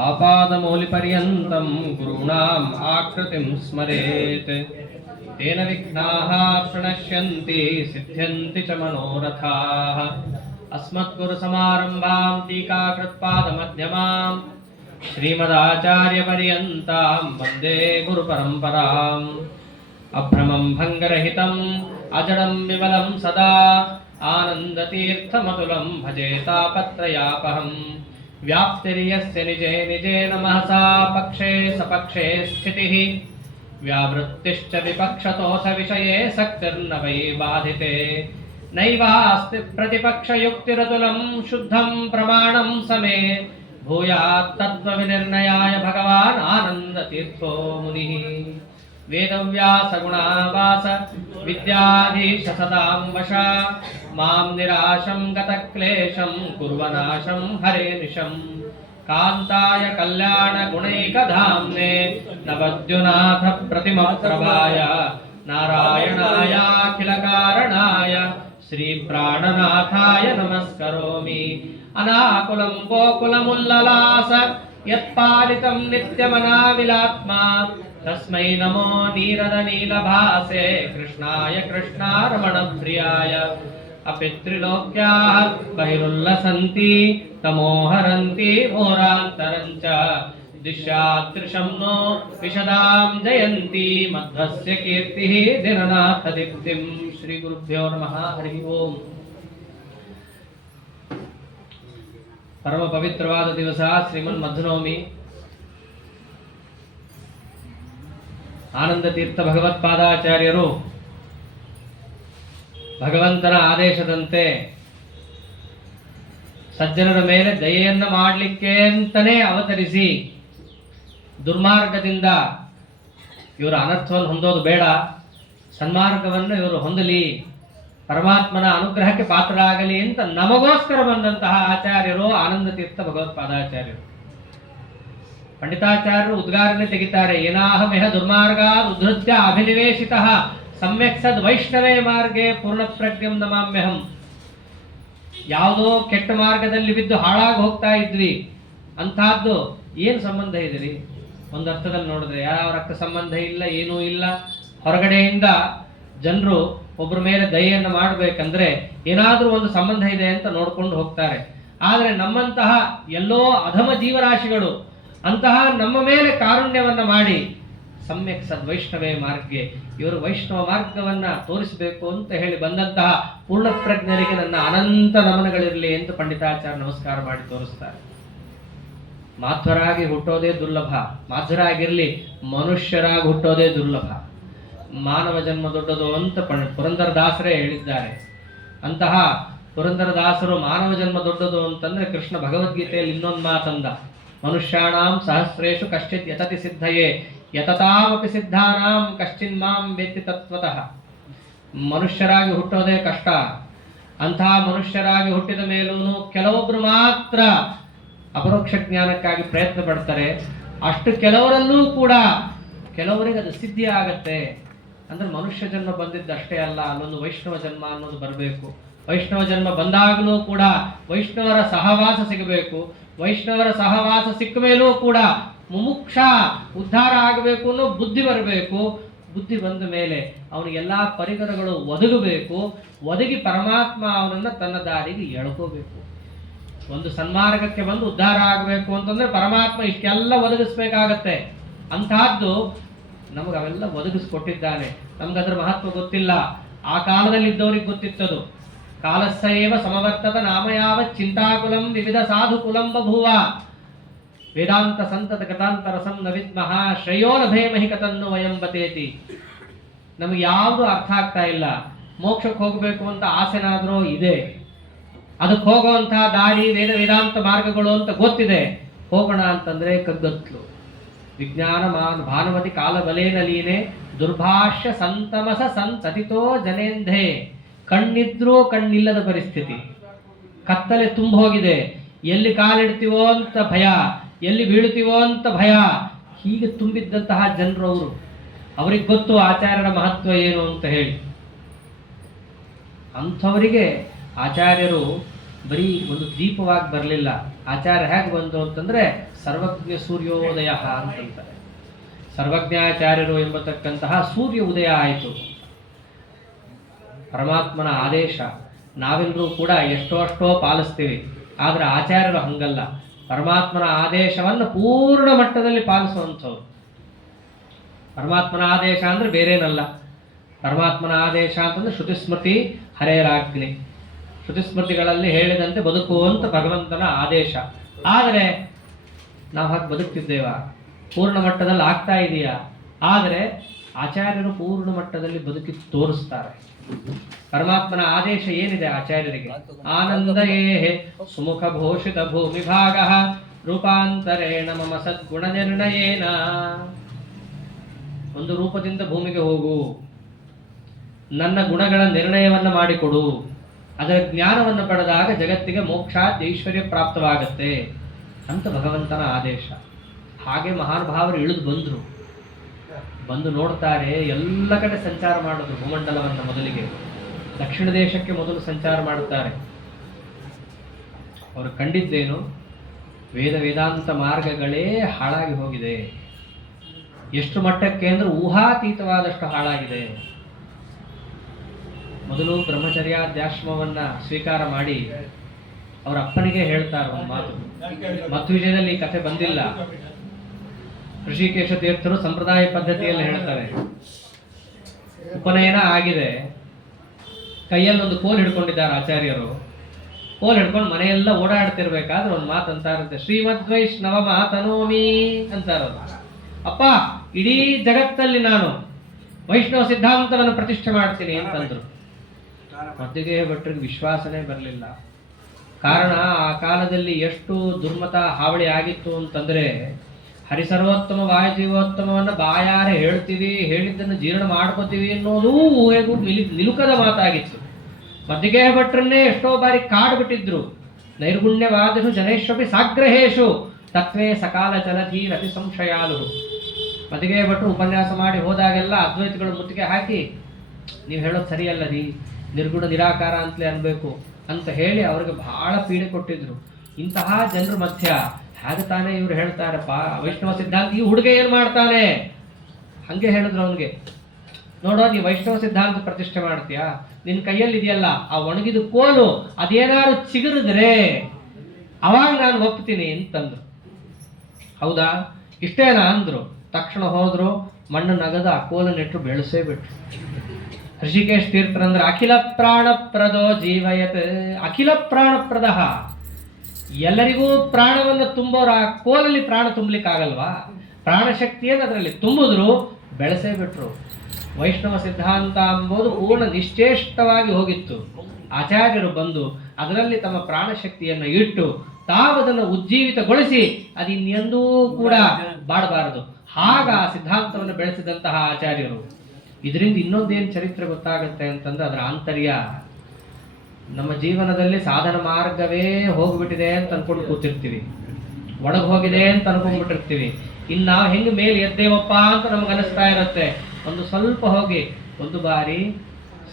आपादमौलिपर्यन्तं गुरूणाम् आकृतिं स्मरेत् तेन विघ्नाः प्रणश्यन्ति सिद्ध्यन्ति च मनोरथाः। अस्मद्गुरुसमारम्भां टीकाकृत्पादमध्यमाम् श्रीमदाचार्यपर्यन्तां वन्दे गुरुपरम्पराम्। अभ्रमं भङ्गरहितम् अजडं विमलं सदा आनन्दतीर्थमतुलं भजे तापत्रयापहम्। व्याप्तिर्यस्य निजे निजे नमसा पक्षे सपक्षे स्थितिः व्यावृत्तिश्च विपक्षतोऽथ विषये सक्तिर्न वै बाधिते। नैवास्ति प्रतिपक्षयुक्तिरतुलं शुद्धं प्रमाणं समे भूयात् तत्त्वविनिर्णयाय भगवान् आनन्दतीर्थो मुनिः। वेदव्यासगुणावास विद्याधीश सदां वशा मां निराशं गतक्लेशं कुर्वनाशं हरेनिशं। कान्ताय कल्याणगुणैकधाम्ने नवद्युनाथ प्रतिमप्रभाय नारायणायाखिलकारणाय श्रीप्राणनाथाय नमस्करोमि। अनाकुलं गोकुलमुल्ललास यत्पालितं नित्यमनाविलात्मा तस्मै नमो नीरदनीलभासे कृष्णाय कृष्णारमणप्रियाय। अपि त्रिलोक्याः बहिरुल्लसन्ति तमोहरन्ति मोरान्तरञ्च दिश्यादृशं नो विशदां जयन्ति मध्वस्य कीर्तिः दिननाथदीप्तिं। श्रीगुरुभ्यो नमः। हरि ओಂ। परम पवित्रवाद दिवस ಶ್ರೀಮನ್ ಮಧ್ವನವಮಿ। ಆನಂದ ತೀರ್ಥ ಭಗವತ್ಪಾದಾಚಾರ್ಯರು ಭಗವಂತನ ಆದೇಶದಂತೆ ಸಜ್ಜನರ ಮೇಲೆ ದಯೆಯನ್ನು ಮಾಡಲಿಕ್ಕೆ ಅಂತಲೇ ಅವತರಿಸಿ ದುರ್ಮಾರ್ಗದಿಂದ ಇವರು ಅನರ್ಥವನ್ನು ಹೊಂದೋದು ಬೇಡ, ಸನ್ಮಾರ್ಗವನ್ನು ಇವರು ಹೊಂದಲಿ, ಪರಮಾತ್ಮನ ಅನುಗ್ರಹಕ್ಕೆ ಪಾತ್ರರಾಗಲಿ ಅಂತ ನಮಗೋಸ್ಕರ ಬಂದಂತಹ ಆಚಾರ್ಯರು ಆನಂದ ತೀರ್ಥ ಭಗವತ್ಪಾದಾಚಾರ್ಯರು. ಪಂಡಿತಾಚಾರ್ಯರು ಉದ್ಗಾರನೆ ತೆಗಿತಾರೆ, ಏನಾಹಮೇಹ ದುರ್ಮಾರ್ಗಾದ್ ಉದ್ಧತ್ಯ ಅಭಿನಿವೇಶಿತಃ ಸಮ್ಯಕ್ ಸದ್ ವೈಷ್ಣವೇ ಮಾರ್ಗೆ ಪೂರ್ಣಪ್ರಜ್ಞಂ ನಮಾಮ್ಯಹಂ. ಯಾವುದೋ ಕೆಟ್ಟ ಮಾರ್ಗದಲ್ಲಿ ಬಿದ್ದು ಹಾಳಾಗಿ ಹೋಗ್ತಾ ಇದ್ವಿ, ಅಂಥದ್ದು ಏನು ಸಂಬಂಧ ಇದೆ? ಒಂದು ಅರ್ಥದಲ್ಲಿ ನೋಡಿದ್ರೆ ಯಾವ ರಕ್ತ ಸಂಬಂಧ ಇಲ್ಲ, ಏನೂ ಇಲ್ಲ. ಹೊರಗಡೆಯಿಂದ ಜನರು ಒಬ್ಬರ ಮೇಲೆ ದಯೆಯನ್ನು ಮಾಡಬೇಕಂದ್ರೆ ಏನಾದರೂ ಒಂದು ಸಂಬಂಧ ಇದೆ ಅಂತ ನೋಡ್ಕೊಂಡು ಹೋಗ್ತಾರೆ. ಆದರೆ ನಮ್ಮಂತಹ ಎಲ್ಲೋ ಅಧಮ ಜೀವರಾಶಿಗಳು ಅಂತಹ ನಮ್ಮ ಮೇಲೆ ಕಾರುಣ್ಯವನ್ನ ಮಾಡಿ ಸಮ್ಯಕ್ ಸದ್ವೈಷ್ಣವೇ ಮಾರ್ಗೆ, ಇವರು ವೈಷ್ಣವ ಮಾರ್ಗವನ್ನ ತೋರಿಸಬೇಕು ಅಂತ ಹೇಳಿ ಬಂದಂತಹ ಪೂರ್ಣಪ್ರಜ್ಞರಿಗೆ ನನ್ನ ಅನಂತ ನಮನಗಳಿರಲಿ ಎಂದು ಪಂಡಿತಾಚಾರ್ಯ ನಮಸ್ಕಾರ ಮಾಡಿ ತೋರಿಸ್ತಾರೆ. ಮಾಧ್ವರಾಗಿ ಹುಟ್ಟೋದೇ ದುರ್ಲಭ, ಮಾಧ್ವರಾಗಿರ್ಲಿ, ಮನುಷ್ಯರಾಗಿ ಹುಟ್ಟೋದೇ ದುರ್ಲಭ. ಮಾನವ ಜನ್ಮ ದೊಡ್ಡದು ಅಂತ ಪುರಂದರದಾಸರೇ ಹೇಳಿದ್ದಾರೆ. ಅಂತಹ ಪುರಂದರದಾಸರು ಮಾನವ ಜನ್ಮ ದೊಡ್ಡದು ಅಂತಂದ್ರೆ ಕೃಷ್ಣ ಭಗವದ್ಗೀತೆಯಲ್ಲಿ ಇನ್ನೊಂದು ಮಾತಂದ, ಮನುಷ್ಯಾಣಾಂ ಸಹಸ್ರೇಷು ಕಶ್ಚಿತ್ ಯತತಿ ಸಿದ್ಧಯೇ ಯತತಾಮಪಿ ಸಿದ್ಧಾನಾಂ ಕಶ್ಚಿನ್ ಮಾಂ ವೇತ್ತಿ ತತ್ವತಃ. ಮನುಷ್ಯರಾಗಿ ಹುಟ್ಟೋದೇ ಕಷ್ಟ. ಅಂತಹ ಮನುಷ್ಯರಾಗಿ ಹುಟ್ಟಿದ ಮೇಲೂ ಕೆಲವೊಬ್ರು ಮಾತ್ರ ಅಪರೋಕ್ಷ ಜ್ಞಾನಕ್ಕಾಗಿ ಪ್ರಯತ್ನ ಪಡ್ತಾರೆ. ಅಷ್ಟು ಕೆಲವರಲ್ಲೂ ಕೂಡ ಕೆಲವರಿಗೆ ಅದು ಸಿದ್ಧಿ ಆಗತ್ತೆ. ಅಂದ್ರೆ ಮನುಷ್ಯ ಜನ್ಮ ಬಂದಿದ್ದಷ್ಟೇ ಅಲ್ಲ, ಅಲ್ಲೊಂದು ವೈಷ್ಣವ ಜನ್ಮ ಅನ್ನೋದು ಬರಬೇಕು. ವೈಷ್ಣವ ಜನ್ಮ ಬಂದಾಗಲೂ ಕೂಡ ವೈಷ್ಣವರ ಸಹವಾಸ ಸಿಗಬೇಕು. ವೈಷ್ಣವರ ಸಹವಾಸ ಸಿಕ್ಕ ಮೇಲೂ ಕೂಡ ಮುಮುಕ್ಷ ಉದ್ಧಾರ ಆಗಬೇಕು ಅನ್ನೋ ಬುದ್ಧಿ ಬರಬೇಕು. ಬುದ್ಧಿ ಬಂದ ಮೇಲೆ ಅವನಿಗೆಲ್ಲ ಪರಿಕರಗಳು ಒದಗಬೇಕು. ಒದಗಿ ಪರಮಾತ್ಮ ಅವನನ್ನು ತನ್ನ ದಾರಿಗೆ ಎಳ್ಕೋಬೇಕು. ಒಂದು ಸನ್ಮಾರ್ಗಕ್ಕೆ ಬಂದು ಉದ್ಧಾರ ಆಗಬೇಕು ಅಂತಂದ್ರೆ ಪರಮಾತ್ಮ ಇಷ್ಟೆಲ್ಲ ಒದಗಿಸ್ಬೇಕಾಗತ್ತೆ. ಅಂತಹದ್ದು ನಮಗೆ ಅವೆಲ್ಲ ಒದಗಿಸ್ಕೊಟ್ಟಿದ್ದಾನೆ. ನಮ್ಗದ್ರ ಮಹತ್ವ ಗೊತ್ತಿಲ್ಲ. ಆ ಕಾಲದಲ್ಲಿ ಇದ್ದವ್ರಿಗೆ ಗೊತ್ತಿತ್ತದು. ಕಾಲಸ್ಸೇವ ಸಮವರ್ತದ ನಾಮಯಾವ ಚಿಂತಾಕುಲಂ ವಿವಿಧ ಸಾಧು ಕುಲಂ ಬಭುವ ವೇದಾಂತ ಸಂತತ ಕಥಾಂತರಸಂ ನ ವಿದ್ಮಃ ಶ್ರೇಯೋ ಲಭೇಮಹಿ ಕತನ್ನು ವಯಂ ಬತೇತಿ. ನಮಗೆ ಯಾವುದು ಅರ್ಥ ಆಗ್ತಾ ಇಲ್ಲ. ಮೋಕ್ಷಕ್ಕೆ ಹೋಗಬೇಕು ಅಂತ ಆಸೆನಾದ್ರೂ ಇದೆ, ಅದಕ್ಕೆ ಹೋಗುವಂತಹ ದಾರಿ ವೇದ ವೇದಾಂತ ಮಾರ್ಗಗಳು ಅಂತ ಗೊತ್ತಿದೆ. ಹೋಗೋಣ ಅಂತಂದ್ರೆ ಕಗ್ಗತ್ಲು. ವಿಜ್ಞಾನ ಭಾನುಮತಿ ಕಾಲಬಲೇನ ಲೀನೆ ದುರ್ಭಾಷ್ಯ ಸಂತಮಸ ಸಂತತಿತೋ ಜನೇಂಧೆ. ಕಣ್ಣಿದ್ರೂ ಕಣ್ಣಿಲ್ಲದ ಪರಿಸ್ಥಿತಿ, ಕತ್ತಲೆ ತುಂಬ ಹೋಗಿದೆ. ಎಲ್ಲಿ ಕಾಲಿಡ್ತೀವೋ ಅಂತ ಭಯ, ಎಲ್ಲಿ ಬೀಳ್ತೀವೋ ಅಂತ ಭಯ. ಹೀಗೆ ತುಂಬಿದ್ದಂತಹ ಜನರು ಅವರು. ಅವ್ರಿಗೆ ಗೊತ್ತು ಆಚಾರ್ಯರ ಮಹತ್ವ ಏನು ಅಂತ ಹೇಳಿ. ಅಂಥವರಿಗೆ ಆಚಾರ್ಯರು ಬರೀ ಒಂದು ದೀಪವಾಗಿ ಬರಲಿಲ್ಲ, ಆಚಾರ್ಯ ಹೇಗೆ ಬಂತು ಅಂತಂದ್ರೆ ಸರ್ವಜ್ಞ ಸೂರ್ಯೋದಯ ಅಂತಂತಾರೆ. ಸರ್ವಜ್ಞಾಚಾರ್ಯರು ಎಂಬತಕ್ಕಂತಹ ಸೂರ್ಯ ಉದಯ ಆಯಿತು. ಪರಮಾತ್ಮನ ಆದೇಶ ನಾವೆಲ್ಲರೂ ಕೂಡ ಎಷ್ಟೋ ಪಾಲಿಸ್ತೀವಿ, ಆದರೆ ಆಚಾರ್ಯರು ಹಂಗಲ್ಲ. ಪರಮಾತ್ಮನ ಆದೇಶವನ್ನು ಪೂರ್ಣ ಮಟ್ಟದಲ್ಲಿ ಪಾಲಿಸುವಂಥವ್ರು. ಪರಮಾತ್ಮನ ಆದೇಶ ಅಂದ್ರೆ ಬೇರೇನಲ್ಲ. ಪರಮಾತ್ಮನ ಆದೇಶ ಅಂತಂದ್ರೆ ಶ್ರುತಿಸ್ಮೃತಿ ಹರೇರಾಜ್ಞೆ. ಶ್ರುತಿಸ್ಮೃತಿಗಳಲ್ಲಿ ಹೇಳಿದಂತೆ ಬದುಕುವಂತ ಭಗವಂತನ ಆದೇಶ. ಆದರೆ ನಾವು ಹಾಗೆ ಬದುಕ್ತಿದ್ದೇವಾ? ಪೂರ್ಣ ಮಟ್ಟದಲ್ಲಿ ಆಗ್ತಾ ಇದೆಯಾ? ಆದರೆ ಆಚಾರ್ಯರು ಪೂರ್ಣ ಮಟ್ಟದಲ್ಲಿ ಬದುಕಿ ತೋರಿಸ್ತಾರೆ. ಪರಮಾತ್ಮನ ಆದೇಶ ಏನಿದೆ ಆಚಾರ್ಯರಿಗೆ? ಆನಂದ ಏಹೆ ಸುಮುಖ ಭೂಷಿತ ಭೂಮಿ ಭಾಗ ರೂಪಾಂತರೇಣ ಮಮ ಸದ್ಗುಣ ನಿರ್ಣಯೇನ. ಒಂದು ರೂಪದಿಂದ ಭೂಮಿಗೆ ಹೋಗು, ನನ್ನ ಗುಣಗಳ ನಿರ್ಣಯವನ್ನು ಮಾಡಿಕೊಡು, ಅದರ ಜ್ಞಾನವನ್ನು ಪಡೆದಾಗ ಜಗತ್ತಿಗೆ ಮೋಕ್ಷ ಐಶ್ವರ್ಯ ಪ್ರಾಪ್ತವಾಗತ್ತೆ ಅಂತ ಭಗವಂತನ ಆದೇಶ. ಹಾಗೆ ಮಹಾನುಭಾವರು ಇಳಿದು ಬಂದು ನೋಡ್ತಾರೆ. ಎಲ್ಲ ಕಡೆ ಸಂಚಾರ ಮಾಡಿದ್ರು ಭೂಮಂಡಲವನ್ನು. ಮೊದಲಿಗೆ ದಕ್ಷಿಣ ದೇಶಕ್ಕೆ ಮೊದಲು ಸಂಚಾರ ಮಾಡುತ್ತಾರೆ. ಅವರು ಕಂಡಿದ್ದೇನು? ವೇದಾಂತ ಮಾರ್ಗಗಳೇ ಹಾಳಾಗಿ ಹೋಗಿದೆ. ಎಷ್ಟು ಮಟ್ಟಕ್ಕೆ ಅಂದ್ರೆ ಊಹಾತೀತವಾದಷ್ಟು ಹಾಳಾಗಿದೆ. ಮೊದಲು ಬ್ರಹ್ಮಚರ್ಯಾಧ್ಯಾಶ್ರಮವನ್ನ ಸ್ವೀಕಾರ ಮಾಡಿ ಅವರ ಅಪ್ಪನಿಗೆ ಹೇಳ್ತಾರೆ ಒಂದು ಮಾತು. ಮಧ್ವಿಜಯದಲ್ಲಿ ಈ ಕಥೆ ಬಂದಿಲ್ಲ. ಋಷಿಕೇಶ ತೀರ್ಥರು ಸಂಪ್ರದಾಯ ಪದ್ಧತಿಯಲ್ಲಿ ಹೇಳ್ತಾರೆ. ಉಪನಯನ ಆಗಿದೆ, ಕೈಯಲ್ಲಿ ಒಂದು ಕೋಲ್ ಹಿಡ್ಕೊಂಡಿದ್ದಾರೆ ಆಚಾರ್ಯರು. ಕೋಲ್ ಹಿಡ್ಕೊಂಡು ಮನೆಯೆಲ್ಲ ಓಡಾಡ್ತಿರ್ಬೇಕಾದ್ರೆ ಒಂದು ಮಾತು ಅಂತಾರಂತೆ, ಶ್ರೀಮದ್ ವೈಷ್ಣವ ಮಾತನೋಮಿ ಅಂತಾರದು. ಅಪ್ಪ, ಇಡೀ ಜಗತ್ತಲ್ಲಿ ನಾನು ವೈಷ್ಣವ ಸಿದ್ಧಾಂತವನ್ನು ಪ್ರತಿಷ್ಠೆ ಮಾಡ್ತೀನಿ ಅಂತಂದ್ರು. ಮದ್ದಿಗೆ ಭಟ್ರಿಗೆ ವಿಶ್ವಾಸನೇ ಬರಲಿಲ್ಲ. ಕಾರಣ ಆ ಕಾಲದಲ್ಲಿ ಎಷ್ಟು ದುರ್ಮತ ಹಾವಳಿ ಆಗಿತ್ತು ಅಂತಂದ್ರೆ, ಹರಿಸರ್ವೋತ್ತಮ ವಾಯುಜೀವೋತ್ತಮವನ್ನು ಬಾಯಾರೆ ಹೇಳ್ತೀವಿ, ಹೇಳಿದ್ದನ್ನು ಜೀರ್ಣ ಮಾಡ್ಕೋತೀವಿ ಅನ್ನೋದು ಊಹೆಗೂ ನಿಲುಕದ ಮಾತಾಗಿತ್ತು. ಮದ್ದಿಗೆ ಭಟ್ರನ್ನೇ ಎಷ್ಟೋ ಬಾರಿ ಕಾಡ್ಬಿಟ್ಟಿದ್ರು. ನೈರ್ಗುಣ್ಯವಾದಶು ಜನೇಶ್ವಪಿ ಸಾಗ್ರಹೇಶು ತತ್ವೇ ಸಕಾಲ ಜಲಧಿ ರತಿ ಸಂಶಯಾಲು. ಮದ್ದಿಗೆ ಭಟ್ರು ಉಪನ್ಯಾಸ ಮಾಡಿ ಹೋದಾಗೆಲ್ಲ ಅದ್ವೈತಗಳು ಮುತ್ತಿಗೆ ಹಾಕಿ, ನೀವು ಹೇಳೋದು ಸರಿಯಲ್ಲದಿ, ನಿರ್ಗುಣ ನಿರಾಕಾರ ಅಂತಲೇ ಅನ್ಬೇಕು ಅಂತ ಹೇಳಿ ಅವ್ರಿಗೆ ಬಹಳ ಪೀಡೆ ಕೊಟ್ಟಿದ್ರು. ಇಂತಹ ಜನರ ಮಧ್ಯ ಹಾಗೆ ತಾನೇ ಇವ್ರು ಹೇಳ್ತಾರಪ್ಪ ವೈಷ್ಣವ ಸಿದ್ಧಾಂತ. ಈ ಹುಡುಗ ಏನ್ ಮಾಡ್ತಾನೆ? ಹಂಗೆ ಹೇಳಿದ್ರು ಅವನಿಗೆ, ನೋಡೋ ನೀ ವೈಷ್ಣವ ಸಿದ್ಧಾಂತ ಪ್ರತಿಷ್ಠೆ ಮಾಡ್ತೀಯಾ, ನಿನ್ ಕೈಯಲ್ಲಿ ಇದೆಯಲ್ಲ ಆ ಒಣಗಿದ ಕೋಲು, ಅದೇನಾದ್ರು ಚಿಗುರಿದ್ರೆ ಅವಾಗ ನಾನು ಒಪ್ತೀನಿ ಅಂತಂದ್ರು. ಹೌದಾ, ಇಷ್ಟೇನಾ ಅಂದ್ರು. ತಕ್ಷಣ ಹೋದ್ರು, ಮಣ್ಣು ನಗದ ಆ ಕೋಲನ್ನಿಟ್ಟು ಬೆಳೆಸೇ ಬಿಟ್ರು. ಋಷಿಕೇಶ್ ತೀರ್ಥರಂದ್ರೆ ಅಖಿಲ ಪ್ರಾಣಪ್ರದೋ ಜೀವಯತ್. ಅಖಿಲ ಪ್ರಾಣಪ್ರದ, ಎಲ್ಲರಿಗೂ ಪ್ರಾಣವನ್ನು ತುಂಬೋರ ಆ ಕೋಲಲ್ಲಿ ಪ್ರಾಣ ತುಂಬಲಿಕ್ಕಾಗಲ್ವಾ? ಪ್ರಾಣಶಕ್ತಿಯನ್ನು ಅದರಲ್ಲಿ ತುಂಬಿದ್ರು, ಬೆಳೆಸೇ ಬಿಟ್ರು. ವೈಷ್ಣವ ಸಿದ್ಧಾಂತ ಎಂಬುದು ಪೂರ್ಣ ನಿಶ್ಚೇಷ್ಟವಾಗಿ ಹೋಗಿತ್ತು. ಆಚಾರ್ಯರು ಬಂದು ಅದರಲ್ಲಿ ತಮ್ಮ ಪ್ರಾಣಶಕ್ತಿಯನ್ನು ಇಟ್ಟು ತಾವದನ್ನು ಉಜ್ಜೀವಿತಗೊಳಿಸಿ ಅದಿನ್ನೆಂದೂ ಕೂಡ ಬಾಡಬಾರದು ಹಾಗ ಸಿದ್ಧಾಂತವನ್ನು ಬೆಳೆಸಿದಂತಹ ಆಚಾರ್ಯರು. ಇದರಿಂದ ಇನ್ನೊಂದೇನು ಚರಿತ್ರೆ ಗೊತ್ತಾಗುತ್ತೆ ಅಂತಂದ್ರೆ, ಅದರ ಆಂತರ್ಯ. ನಮ್ಮ ಜೀವನದಲ್ಲಿ ಸಾಧನ ಮಾರ್ಗವೇ ಹೋಗ್ಬಿಟ್ಟಿದೆ ಅಂತ ಅನ್ಕೊಂಡು ಕೂತಿರ್ತೀವಿ, ಒಳಗೆ ಹೋಗಿದೆ ಅಂತ ಅನ್ಕೊಂಡ್ಬಿಟ್ಟಿರ್ತೀವಿ. ಇನ್ನು ನಾವು ಹೆಂಗೆ ಮೇಲೆ ಎದ್ದೇವಪ್ಪ ಅಂತ ನಮ್ಗೆ ಅನಿಸ್ತಾ ಇರುತ್ತೆ. ಒಂದು ಸ್ವಲ್ಪ ಹೋಗಿ ಒಂದು ಬಾರಿ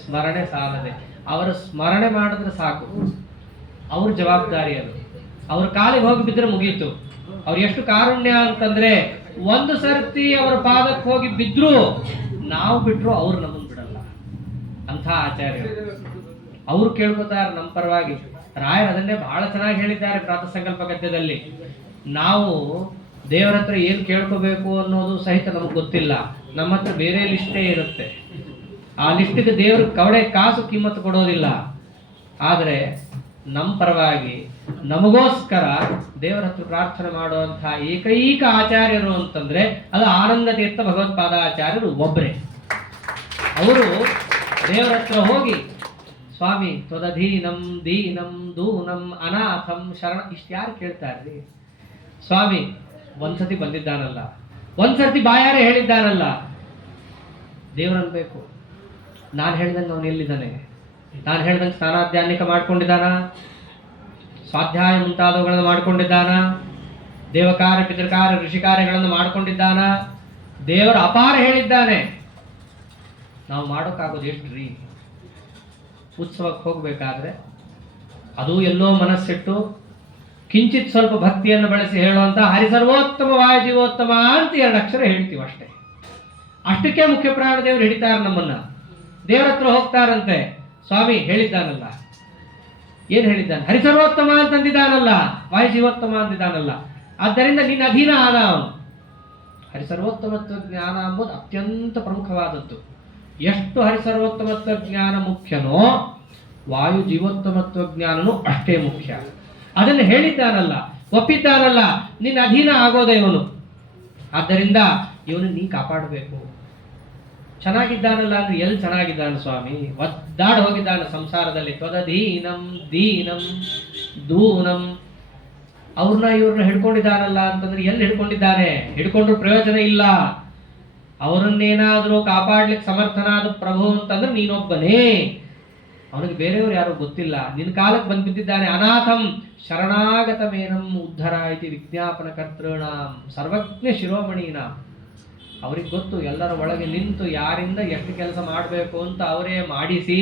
ಸ್ಮರಣೆ ಸಾಲದೆ ಅವರ ಸ್ಮರಣೆ ಮಾಡಿದ್ರೆ ಸಾಕು. ಅವ್ರ ಜವಾಬ್ದಾರಿ ಅದು. ಅವ್ರ ಕಾಲಿಗೆ ಹೋಗಿ ಬಿದ್ದರೆ ಮುಗೀತು. ಅವ್ರು ಎಷ್ಟು ಕಾರುಣ್ಯ ಅಂತಂದ್ರೆ, ಒಂದು ಸರ್ತಿ ಅವರ ಪಾದಕ್ಕೆ ಹೋಗಿ ಬಿದ್ರು, ನಾವು ಬಿಟ್ರು ಅವ್ರು ನಮ್ಮನ್ನು ಬಿಡಲ್ಲ. ಅಂಥ ಆಚಾರ್ಯರು. ಅವ್ರು ಕೇಳ್ಕೊತಾರೆ ನಮ್ಮ ಪರವಾಗಿ. ರಾಯರು ಅದನ್ನೇ ಬಹಳ ಚೆನ್ನಾಗಿ ಹೇಳಿದ್ದಾರೆ ಪ್ರಾತಃ ಸಂಕಲ್ಪ ಗದ್ಯದಲ್ಲಿ. ನಾವು ದೇವರ ಹತ್ರ ಏನು ಕೇಳ್ಕೋಬೇಕು ಅನ್ನೋದು ಸಹಿತ ನಮ್ಗೆ ಗೊತ್ತಿಲ್ಲ. ನಮ್ಮ ಹತ್ರ ಬೇರೆ ಲಿಸ್ಟೇ ಇರುತ್ತೆ. ಆ ಲಿಸ್ಟಿಗೆ ದೇವ್ರ ಕವಡೆ ಕಾಸು ಕಿಮ್ಮತ್ತು ಕೊಡೋದಿಲ್ಲ. ಆದರೆ ನಮ್ಮ ಪರವಾಗಿ ನಮಗೋಸ್ಕರ ದೇವರ ಹತ್ರ ಪ್ರಾರ್ಥನೆ ಮಾಡುವಂತಹ ಏಕೈಕ ಆಚಾರ್ಯರು ಅಂತಂದ್ರೆ ಅದು ಆನಂದ ತೀರ್ಥ ಭಗವತ್ಪಾದಾಚಾರ್ಯರು ಒಬ್ಬರೇ. ಅವರು ದೇವರ ಹತ್ರ ಹೋಗಿ, ಸ್ವಾಮಿ ತ್ವದಧೀನಂ ದೀನಂ ದೂನಂ ಅನಾಥಂ ಶರಣ, ಇಷ್ಟು ಯಾರು ಕೇಳ್ತಾರ್ರಿ? ಸ್ವಾಮಿ ಒಂದ್ಸತಿ ಬಂದಿದ್ದಾನಲ್ಲ, ಒಂದ್ಸರ್ತಿ ಬಾಯಾರೆ ಹೇಳಿದ್ದಾನಲ್ಲ, ದೇವರನ್ಬೇಕು. ನಾನು ಹೇಳ್ದಂಗೆ ಅವನು ಎಲ್ಲಿದ್ದಾನೆ? ನಾನು ಹೇಳ್ದಂಗೆ ಸ್ನಾನಾಧ್ಯಾನಿಕ ಮಾಡ್ಕೊಂಡಿದ್ದಾನ? ಸ್ವಾಧ್ಯಾಯ ಮುಂತಾದವುಗಳನ್ನು ಮಾಡ್ಕೊಂಡಿದ್ದಾನ? ದೇವಕಾರ್ಯ ಪಿತೃಕಾರ್ಯ ಋಷಿಕಾರ್ಯಗಳನ್ನು ಮಾಡ್ಕೊಂಡಿದ್ದಾನ? ದೇವರ ಅಪಾರ ಹೇಳಿದ್ದಾನೆ. ನಾವು ಮಾಡೋಕ್ಕಾಗೋದು ಎಷ್ಟ್ರಿ? ಉತ್ಸವಕ್ಕೆ ಹೋಗ್ಬೇಕಾದ್ರೆ ಅದು ಎಲ್ಲೋ ಮನಸ್ಸಿಟ್ಟು ಕಿಂಚಿತ್ ಸ್ವಲ್ಪ ಭಕ್ತಿಯನ್ನು ಬಳಸಿ ಹೇಳುವಂತ ಹರಿಸರ್ವೋತ್ತಮ ವಾಯುಜೀವೋತ್ತಮ ಅಂತ 2 ಅಕ್ಷರ ಹೇಳ್ತೀವಿ ಅಷ್ಟೇ. ಅಷ್ಟಕ್ಕೆ ಮುಖ್ಯ ಪ್ರಾಣ ದೇವರು ಹಿಡಿತಾರೆ ನಮ್ಮನ್ನ. ದೇವರ ಹತ್ರ ಹೋಗ್ತಾರಂತೆ, ಸ್ವಾಮಿ ಹೇಳಿದ್ದಾನಲ್ಲ, ಏನ್ ಹೇಳಿದ್ದಾನೆ? ಹರಿಸರ್ವೋತ್ತಮ ಅಂತಂದಿದ್ದಾನಲ್ಲ, ವಾಯುಜೀವೋತ್ತಮ ಅಂದಿದ್ದಾನಲ್ಲ, ಆದ್ದರಿಂದ ನಿನ್ನ ಅಧೀನ ಆದ ಅವನು. ಹರಿಸರ್ವೋತ್ತಮತ್ವ ಜ್ಞಾನ ಎಂಬುದು ಅತ್ಯಂತ ಪ್ರಮುಖವಾದದ್ದು. ಎಷ್ಟು ಹರಿಸರ್ವೋತ್ತಮತ್ವ ಜ್ಞಾನ ಮುಖ್ಯನೋ ವಾಯು ಜೀವೋತ್ತಮತ್ವ ಜ್ಞಾನನೂ ಅಷ್ಟೇ ಮುಖ್ಯ. ಅದನ್ನು ಹೇಳಿದ್ದಾನಲ್ಲ, ಒಪ್ಪಿದ್ದಾನಲ್ಲ, ನಿನ್ನ ಅಧೀನ ಆಗೋದೇ ಇವನು. ಆದ್ದರಿಂದ ಇವನು ನೀ ಕಾಪಾಡಬೇಕು. ಚೆನ್ನಾಗಿದ್ದಾನಲ್ಲ ಅಂದ್ರೆ ಎಲ್ಲಿ ಚೆನ್ನಾಗಿದ್ದಾನೆ ಸ್ವಾಮಿ? ಒದ್ದಾಡ ಹೋಗಿದ್ದಾನೆ ಸಂಸಾರದಲ್ಲಿ. ತ್ವದಧೀನಂ ದೀನಂ ದೂನಂ. ಇವ್ರನ್ನ ಹಿಡ್ಕೊಂಡಿದ್ದಾನಲ್ಲ ಅಂತಂದ್ರೆ ಎಲ್ಲಿ ಹಿಡ್ಕೊಂಡಿದ್ದಾನೆ? ಹಿಡ್ಕೊಂಡ್ರು ಪ್ರಯೋಜನ ಇಲ್ಲ. ಅವರನ್ನೇನಾದ್ರೂ ಕಾಪಾಡ್ಲಿಕ್ಕೆ ಸಮರ್ಥನಾದ ಪ್ರಭು ಅಂತಂದ್ರೆ ನೀನೊಬ್ಬನೇ. ಅವನಿಗೆ ಬೇರೆಯವರು ಯಾರು ಗೊತ್ತಿಲ್ಲ. ನಿನ್ನ ಕಾಲಕ್ಕೆ ಬಂದ್ಬಿಟ್ಟಿದ್ದಾನೆ. ಅನಾಥಂ ಶರಣಾಗತಮೇನಂ ಉದ್ಧರ ಇತಿ ವಿಜ್ಞಾಪನ ಕರ್ತೃಣಾಂ ಸರ್ವಜ್ಞ ಶಿರೋಮಣೀನಾಂ. ಅವ್ರಿಗೆ ಗೊತ್ತು, ಎಲ್ಲರ ಒಳಗೆ ನಿಂತು ಯಾರಿಂದ ಎಷ್ಟು ಕೆಲಸ ಮಾಡಬೇಕು ಅಂತ ಅವರೇ ಮಾಡಿಸಿ.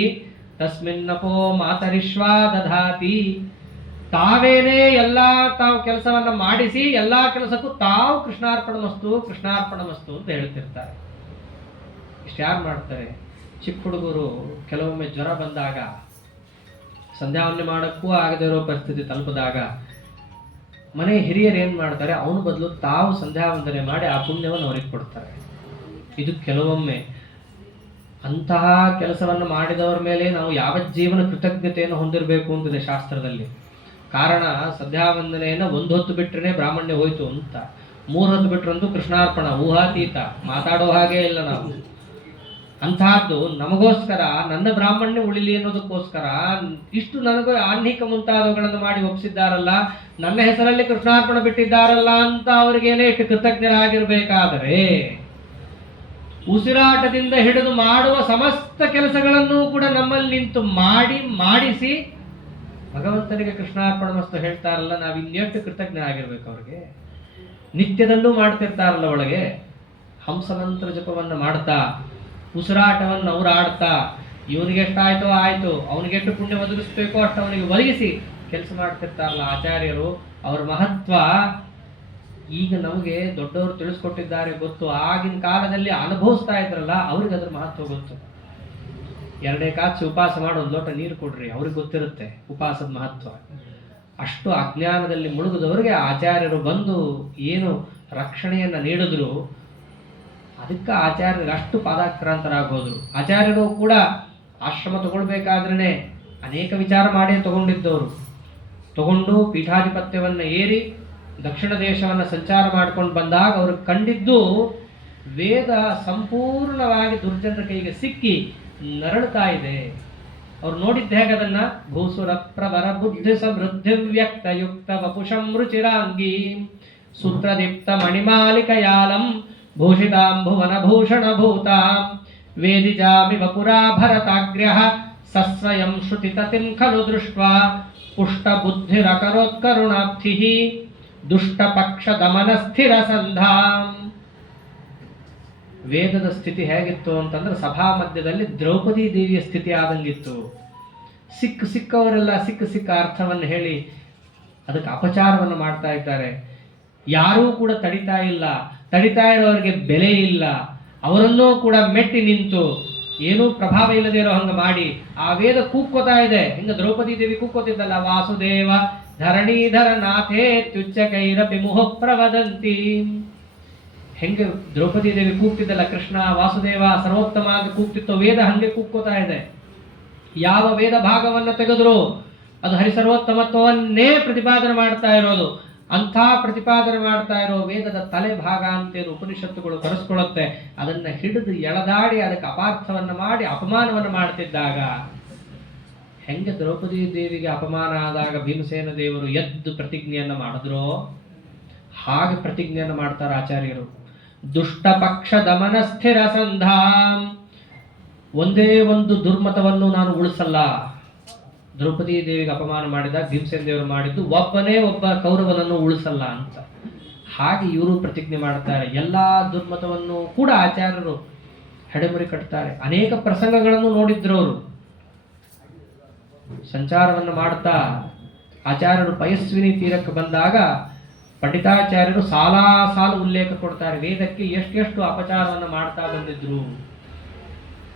ತಸ್ಮಿನ್ನಪೋ ಮಾತರಿಶ್ವಾ ದಧಾತಿ. ತಾವೇನೇ ತಾವು ಕೆಲಸವನ್ನ ಮಾಡಿಸಿ ಎಲ್ಲಾ ಕೆಲಸಕ್ಕೂ ತಾವು ಕೃಷ್ಣಾರ್ಪಣ ಮಸ್ತು ಅಂತ ಹೇಳ್ತಿರ್ತಾರೆ. ಇಷ್ಟ್ಯಾರು ಮಾಡ್ತಾರೆ? ಚಿಕ್ಕ ಹುಡುಗರು ಕೆಲವೊಮ್ಮೆ ಜ್ವರ ಬಂದಾಗ, ಸಂಧ್ಯಾವಂದನೆ ಮಾಡೋಕ್ಕೂ ಆಗದೇ ಇರೋ ಪರಿಸ್ಥಿತಿ ತಲುಪಿದಾಗ ಮನೆ ಹಿರಿಯರು ಏನ್ ಮಾಡ್ತಾರೆ? ಅವನ ಬದಲು ತಾವು ಸಂಧ್ಯಾವಂದನೆ ಮಾಡಿ ಆ ಪುಣ್ಯವನ್ನು ಅವ್ರಿಗೆ ಕೊಡ್ತಾರೆ. ಇದು ಕೆಲವೊಮ್ಮೆ ಅಂತಹ ಕೆಲಸವನ್ನು ಮಾಡಿದವರ ಮೇಲೆ ನಾವು ಯಾವಜ್ಜೀವನ ಕೃತಜ್ಞತೆಯನ್ನು ಹೊಂದಿರಬೇಕು ಅಂತಿದೆ ಶಾಸ್ತ್ರದಲ್ಲಿ. ಕಾರಣ, ಸಂಧ್ಯಾವಂದನೆಯನ್ನು 1 ಹೊತ್ತು ಬಿಟ್ರೆ ಬ್ರಾಹ್ಮಣ್ಯ ಹೋಯ್ತು ಅಂತ, 3 ಹೊತ್ತು ಬಿಟ್ರಂತೂ ಕೃಷ್ಣಾರ್ಪಣ, ಊಹಾತೀತ, ಮಾತಾಡೋ ಹಾಗೆ ಇಲ್ಲ ನಾವು. ಅಂತಹದ್ದು ನಮಗೋಸ್ಕರ, ನನ್ನ ಬ್ರಾಹ್ಮಣ್ಯ ಉಳಿಲಿ ಅನ್ನೋದಕ್ಕೋಸ್ಕರ ಇಷ್ಟು ನನಗೂ ಆಹ್ನಿಕ ಮುಂತಾದವುಗಳನ್ನು ಮಾಡಿ ಒಪ್ಪಿಸಿದ್ದಾರಲ್ಲ, ನನ್ನ ಹೆಸರಲ್ಲಿ ಕೃಷ್ಣಾರ್ಪಣ ಬಿಟ್ಟಿದ್ದಾರಲ್ಲ ಅಂತ ಅವ್ರಿಗೇನೆ ಇಷ್ಟು ಕೃತಜ್ಞರಾಗಿರ್ಬೇಕಾದರೆ, ಉಸಿರಾಟದಿಂದ ಹಿಡಿದು ಮಾಡುವ ಸಮಸ್ತ ಕೆಲಸಗಳನ್ನು ಕೂಡ ನಮ್ಮಲ್ಲಿ ನಿಂತು ಮಾಡಿಸಿ ಭಗವಂತನಿಗೆ ಕೃಷ್ಣಾರ್ಪಣ ಮಸ್ತು ಹೇಳ್ತಾರಲ್ಲ, ನಾವು ಇನ್ನೆಷ್ಟು ಕೃತಜ್ಞರಾಗಿರ್ಬೇಕು ಅವ್ರಿಗೆ. ನಿತ್ಯದಲ್ಲೂ ಮಾಡ್ತಿರ್ತಾರಲ್ಲ ಒಳಗೆ ಹಂಸಮಂತ್ರ ಜಪವನ್ನು ಮಾಡ್ತಾ, ಉಸಿರಾಟವನ್ನು ಅವ್ರು ಆಡ್ತಾ, ಇವನಿಗೆ ಎಷ್ಟಾಯ್ತೋ ಆಯ್ತು, ಅವನಿಗೆಷ್ಟು ಪುಣ್ಯ ಒದಗಿಸ್ಬೇಕೋ ಅಷ್ಟು ಅವನಿಗೆ ಒದಗಿಸಿ ಕೆಲಸ ಮಾಡ್ತಿರ್ತಾರಲ್ಲ ಆಚಾರ್ಯರು. ಅವ್ರ ಮಹತ್ವ ಈಗ ನಮಗೆ ದೊಡ್ಡವರು ತಿಳಿಸ್ಕೊಟ್ಟಿದ್ದಾರೆ ಗೊತ್ತು. ಆಗಿನ ಕಾಲದಲ್ಲಿ ಅನುಭವಿಸ್ತಾ ಇದ್ರಲ್ಲ, ಅವ್ರಿಗೆ ಅದ್ರ ಮಹತ್ವ ಗೊತ್ತು. 2 ಕಾಚಿ ಉಪವಾಸ ಮಾಡಿ 1 ಲೋಟ ನೀರು ಕೊಡ್ರಿ, ಅವ್ರಿಗೆ ಗೊತ್ತಿರುತ್ತೆ ಉಪವಾಸದ ಮಹತ್ವ. ಅಷ್ಟು ಅಜ್ಞಾನದಲ್ಲಿ ಮುಳುಗಿದವರಿಗೆ ಆಚಾರ್ಯರು ಬಂದು ಏನು ರಕ್ಷಣೆಯನ್ನ ನೀಡಿದ್ರು, ಅದಕ್ಕೆ ಆಚಾರ್ಯರಿಗೆ ಅಷ್ಟು ಪಾದಾಕ್ರಾಂತರಾಗೋದ್ರು. ಆಚಾರ್ಯರು ಕೂಡ ಆಶ್ರಮ ತಗೊಳ್ಬೇಕಾದ್ರೇನೆ ಅನೇಕ ವಿಚಾರ ಮಾಡಿ ತಗೊಂಡಿದ್ದವರು. ತಗೊಂಡು ಪೀಠಾಧಿಪತ್ಯವನ್ನು ಏರಿ ದಕ್ಷಿಣ ದೇಶವನ್ನು ಸಂಚಾರ ಮಾಡ್ಕೊಂಡು ಬಂದಾಗ ಅವ್ರಿಗೆ ಕಂಡಿದ್ದು ವೇದ ಸಂಪೂರ್ಣವಾಗಿ ದುರ್ಜನರ ಕೈಗೆ ಸಿಕ್ಕಿ ನರಳುತ್ತಾ ಇದೆ. ಅವ್ರು ನೋಡಿದ್ದ ಹೇಗೆ ಅದನ್ನ? ಭೂಸುರ ಪ್ರವರ ಬುದ್ಧಿ ಸಮೃದ್ಧಿ ವ್ಯಕ್ತಯುಕ್ತ ವಪುಷಂ ರುಚಿರಾಂಗಿ ಸೂತ್ರದೀಪ್ತ ಮಣಿಮಾಲಿಕಯಾಲಂ ಭೂಷಿತಾಂ ಭುವನ ಭೂಷಣ ಭೂತಾಂ ವೇದಿಜಾಮಿ ವಪುರಾ ಭರತಾಗ್ರ್ಯಃ ಸಸ್ವಯಂ ಶ್ರುತಿತತಿಂ ಖಲು ದೃಷ್ಟ್ವಾ ಪುಷ್ಟ ಬುದ್ಧಿರಕರೋತ್ಕರುಣಾಬ್ಧಿಃ ದುಷ್ಟ ಪಕ್ಷ ದಮನ ಸ್ಥಿರ ಸಂಧಾಂ. ವೇದದ ಸ್ಥಿತಿ ಹೇಗಿತ್ತು ಅಂತಂದ್ರೆ ಸಭಾ ಮಧ್ಯದಲ್ಲಿ ದ್ರೌಪದಿ ದೇವಿಯ ಸ್ಥಿತಿ ಆದಂಗಿತ್ತು. ಸಿಕ್ಕವರೆಲ್ಲ ಸಿಕ್ಕ ಅರ್ಥವನ್ನು ಹೇಳಿ ಅದಕ್ಕೆ ಅಪಚಾರವನ್ನು ಮಾಡ್ತಾ ಇದ್ದಾರೆ. ಯಾರೂ ಕೂಡ ತಡಿತಾ ಇಲ್ಲ, ತಡಿತಾ ಇರೋರಿಗೆ ಬೆಲೆ ಇಲ್ಲ. ಅವರನ್ನೂ ಕೂಡ ಮೆಟ್ಟಿ ನಿಂತು ಏನೂ ಪ್ರಭಾವ ಇಲ್ಲದೆ ಇರೋ ಹಂಗ ಮಾಡಿ ಆ ವೇದ ಕೂಕ್ಕೋತಾ ಇದೆ. ಹಿಂಗ ದ್ರೌಪದಿ ದೇವಿ ಕೂಕ್ಕೋತಿದ್ದಲ್ಲ, ವಾಸುದೇವ ಧರಣೀಧರ ನಾಥೇ ತ್ಯುಚ್ಚಕೈರಪಿ ಮುಹ ಪ್ರವದಂತಿ. ಹೆಂಗೆ ದ್ರೌಪದಿ ದೇವಿ ಕೂಗ್ತಿದ್ದಲ್ಲ, ಕೃಷ್ಣ ವಾಸುದೇವ ಸರ್ವೋತ್ತಮ ಅಂತ ಕೂಗ್ತಿತ್ತು, ವೇದ ಹಂಗೆ ಕೂಗ್ಕೋತಾ ಇದೆ. ಯಾವ ವೇದ ಭಾಗವನ್ನು ತೆಗೆದ್ರು ಅದು ಹರಿಸರ್ವೋತ್ತಮತ್ವವನ್ನೇ ಪ್ರತಿಪಾದನೆ ಮಾಡ್ತಾ ಇರೋದು. ಅಂಥ ಪ್ರತಿಪಾದನೆ ಮಾಡ್ತಾ ಇರೋ ವೇದದ ತಲೆ ಭಾಗ ಅಂತೇನು ಉಪನಿಷತ್ತುಗಳು ಕರೆಸ್ಕೊಳ್ಳುತ್ತೆ, ಅದನ್ನ ಹಿಡಿದು ಎಳೆದಾಡಿ ಅದಕ್ಕೆ ಅಪಾರ್ಥವನ್ನು ಮಾಡಿ ಅಪಮಾನವನ್ನು ಮಾಡ್ತಿದ್ದಾಗ, ಹೆಂಗೆ ದ್ರೌಪದಿ ದೇವಿಗೆ ಅಪಮಾನ ಆದಾಗ ಭೀಮಸೇನ ದೇವರು ಎದ್ದು ಪ್ರತಿಜ್ಞೆಯನ್ನು ಮಾಡಿದ್ರೋ ಹಾಗೆ ಪ್ರತಿಜ್ಞೆಯನ್ನು ಮಾಡ್ತಾರೆ ಆಚಾರ್ಯರು. ದುಷ್ಟ ಪಕ್ಷ ದಮನ ಸ್ಥಿರ ಸಂಧಾಂ. ಒಂದೇ ಒಂದು ದುರ್ಮತವನ್ನು ನಾನು ಉಳಿಸಲ್ಲ. ದ್ರೌಪದಿ ದೇವಿಗೆ ಅಪಮಾನ ಮಾಡಿದಾಗ ಭೀಮಸೇನ ದೇವರು ಮಾಡಿದ್ದು ಒಬ್ಬನೇ ಒಬ್ಬ ಕೌರವನನ್ನು ಉಳಿಸಲ್ಲ ಅಂತ. ಹಾಗೆ ಇವರು ಪ್ರತಿಜ್ಞೆ ಮಾಡ್ತಾರೆ. ಎಲ್ಲಾ ದುರ್ಮತವನ್ನು ಕೂಡ ಆಚಾರ್ಯರು ಹೆಡೆಮುರಿ ಕಟ್ತಾರೆ. ಅನೇಕ ಪ್ರಸಂಗಗಳನ್ನು ನೋಡಿದ್ರು ಅವರು. ಸಂಚಾರವನ್ನು ಮಾಡ್ತಾ ಆಚಾರ್ಯರು ಪಯಸ್ವಿನಿ ತೀರಕ್ಕೆ ಬಂದಾಗ ಪಂಡಿತಾಚಾರ್ಯರು ಸಾಲು ಉಲ್ಲೇಖ ಕೊಡ್ತಾರೆ, ವೇದಕ್ಕೆ ಎಷ್ಟೆಷ್ಟು ಅಪಚಾರವನ್ನು ಮಾಡ್ತಾ ಬಂದಿದ್ರು.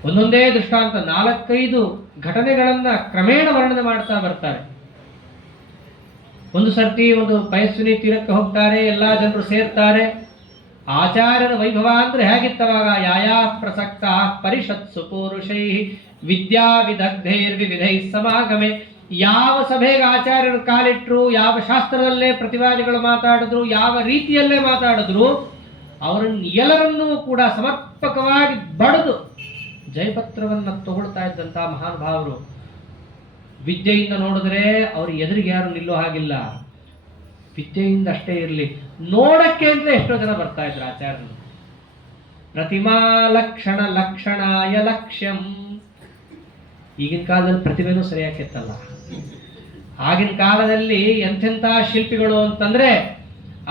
ಒಂದೊಂದೇ ದೃಷ್ಟಾಂತ 4-5 ಘಟನೆಗಳನ್ನ ಕ್ರಮೇಣ ವರ್ಣನೆ ಮಾಡ್ತಾ ಬರ್ತಾರೆ. ಒಂದು ಸರ್ತಿ ಒಂದು ಪಯಸ್ವಿನಿ ತೀರಕ್ಕೆ ಹೋಗ್ತಾರೆ, ಎಲ್ಲಾ ಜನರು ಸೇರ್ತಾರೆ. ಆಚಾರ್ಯರ ವೈಭವ ಅಂದ್ರೆ ಹೇಗಿತ್ತವಾಗ, ಯಾಯಾ ಪ್ರಸಕ್ತ ಪರಿಷತ್ಸು ಪೌರುಷೈ ವಿದ್ಯಾ ವಿದಗ್ಧೈರ್ವಿವಿಧೈ ಸಮಾಗಮೆ. ಯಾವ ಸಭೆಗೆ ಆಚಾರ್ಯರು ಕಾಲಿಟ್ರು, ಯಾವ ಶಾಸ್ತ್ರದಲ್ಲೇ ಪ್ರತಿವಾದಿಗಳು ಮಾತಾಡಿದ್ರು, ಯಾವ ರೀತಿಯಲ್ಲೇ ಮಾತಾಡಿದ್ರು, ಅವರನ್ನು ಎಲ್ಲರನ್ನೂ ಕೂಡ ಸಮರ್ಪಕವಾಗಿ ಬಡಿದು ಜಯಪತ್ರವನ್ನು ತಗೊಳ್ತಾ ಇದ್ದಂತಹ ಮಹಾನುಭಾವರು. ವಿದ್ಯೆಯಿಂದ ನೋಡಿದ್ರೆ ಅವ್ರ ಎದುರಿಗೆ ಯಾರು ನಿಲ್ಲೋ ಹಾಗಿಲ್ಲ. ವಿದ್ಯೆಯಿಂದ ಅಷ್ಟೇ ಇರಲಿ, ನೋಡಕ್ಕೆ ಅಂತ ಎಷ್ಟೋ ಜನ ಬರ್ತಾ ಇದ್ರು ಆಚಾರ್ಯರು. ಪ್ರತಿಮಾ ಲಕ್ಷಣ ಲಕ್ಷಣಾಯ ಲಕ್ಷ್ಯಂ. ಈಗಿನ ಕಾಲದಲ್ಲಿ ಪ್ರತಿಭೆನೂ ಸರಿಯಾಗಿ ಕೆತ್ತಲ್ಲ. ಆಗಿನ ಕಾಲದಲ್ಲಿ ಎಂತೆಂಥ ಶಿಲ್ಪಿಗಳು ಅಂತಂದ್ರೆ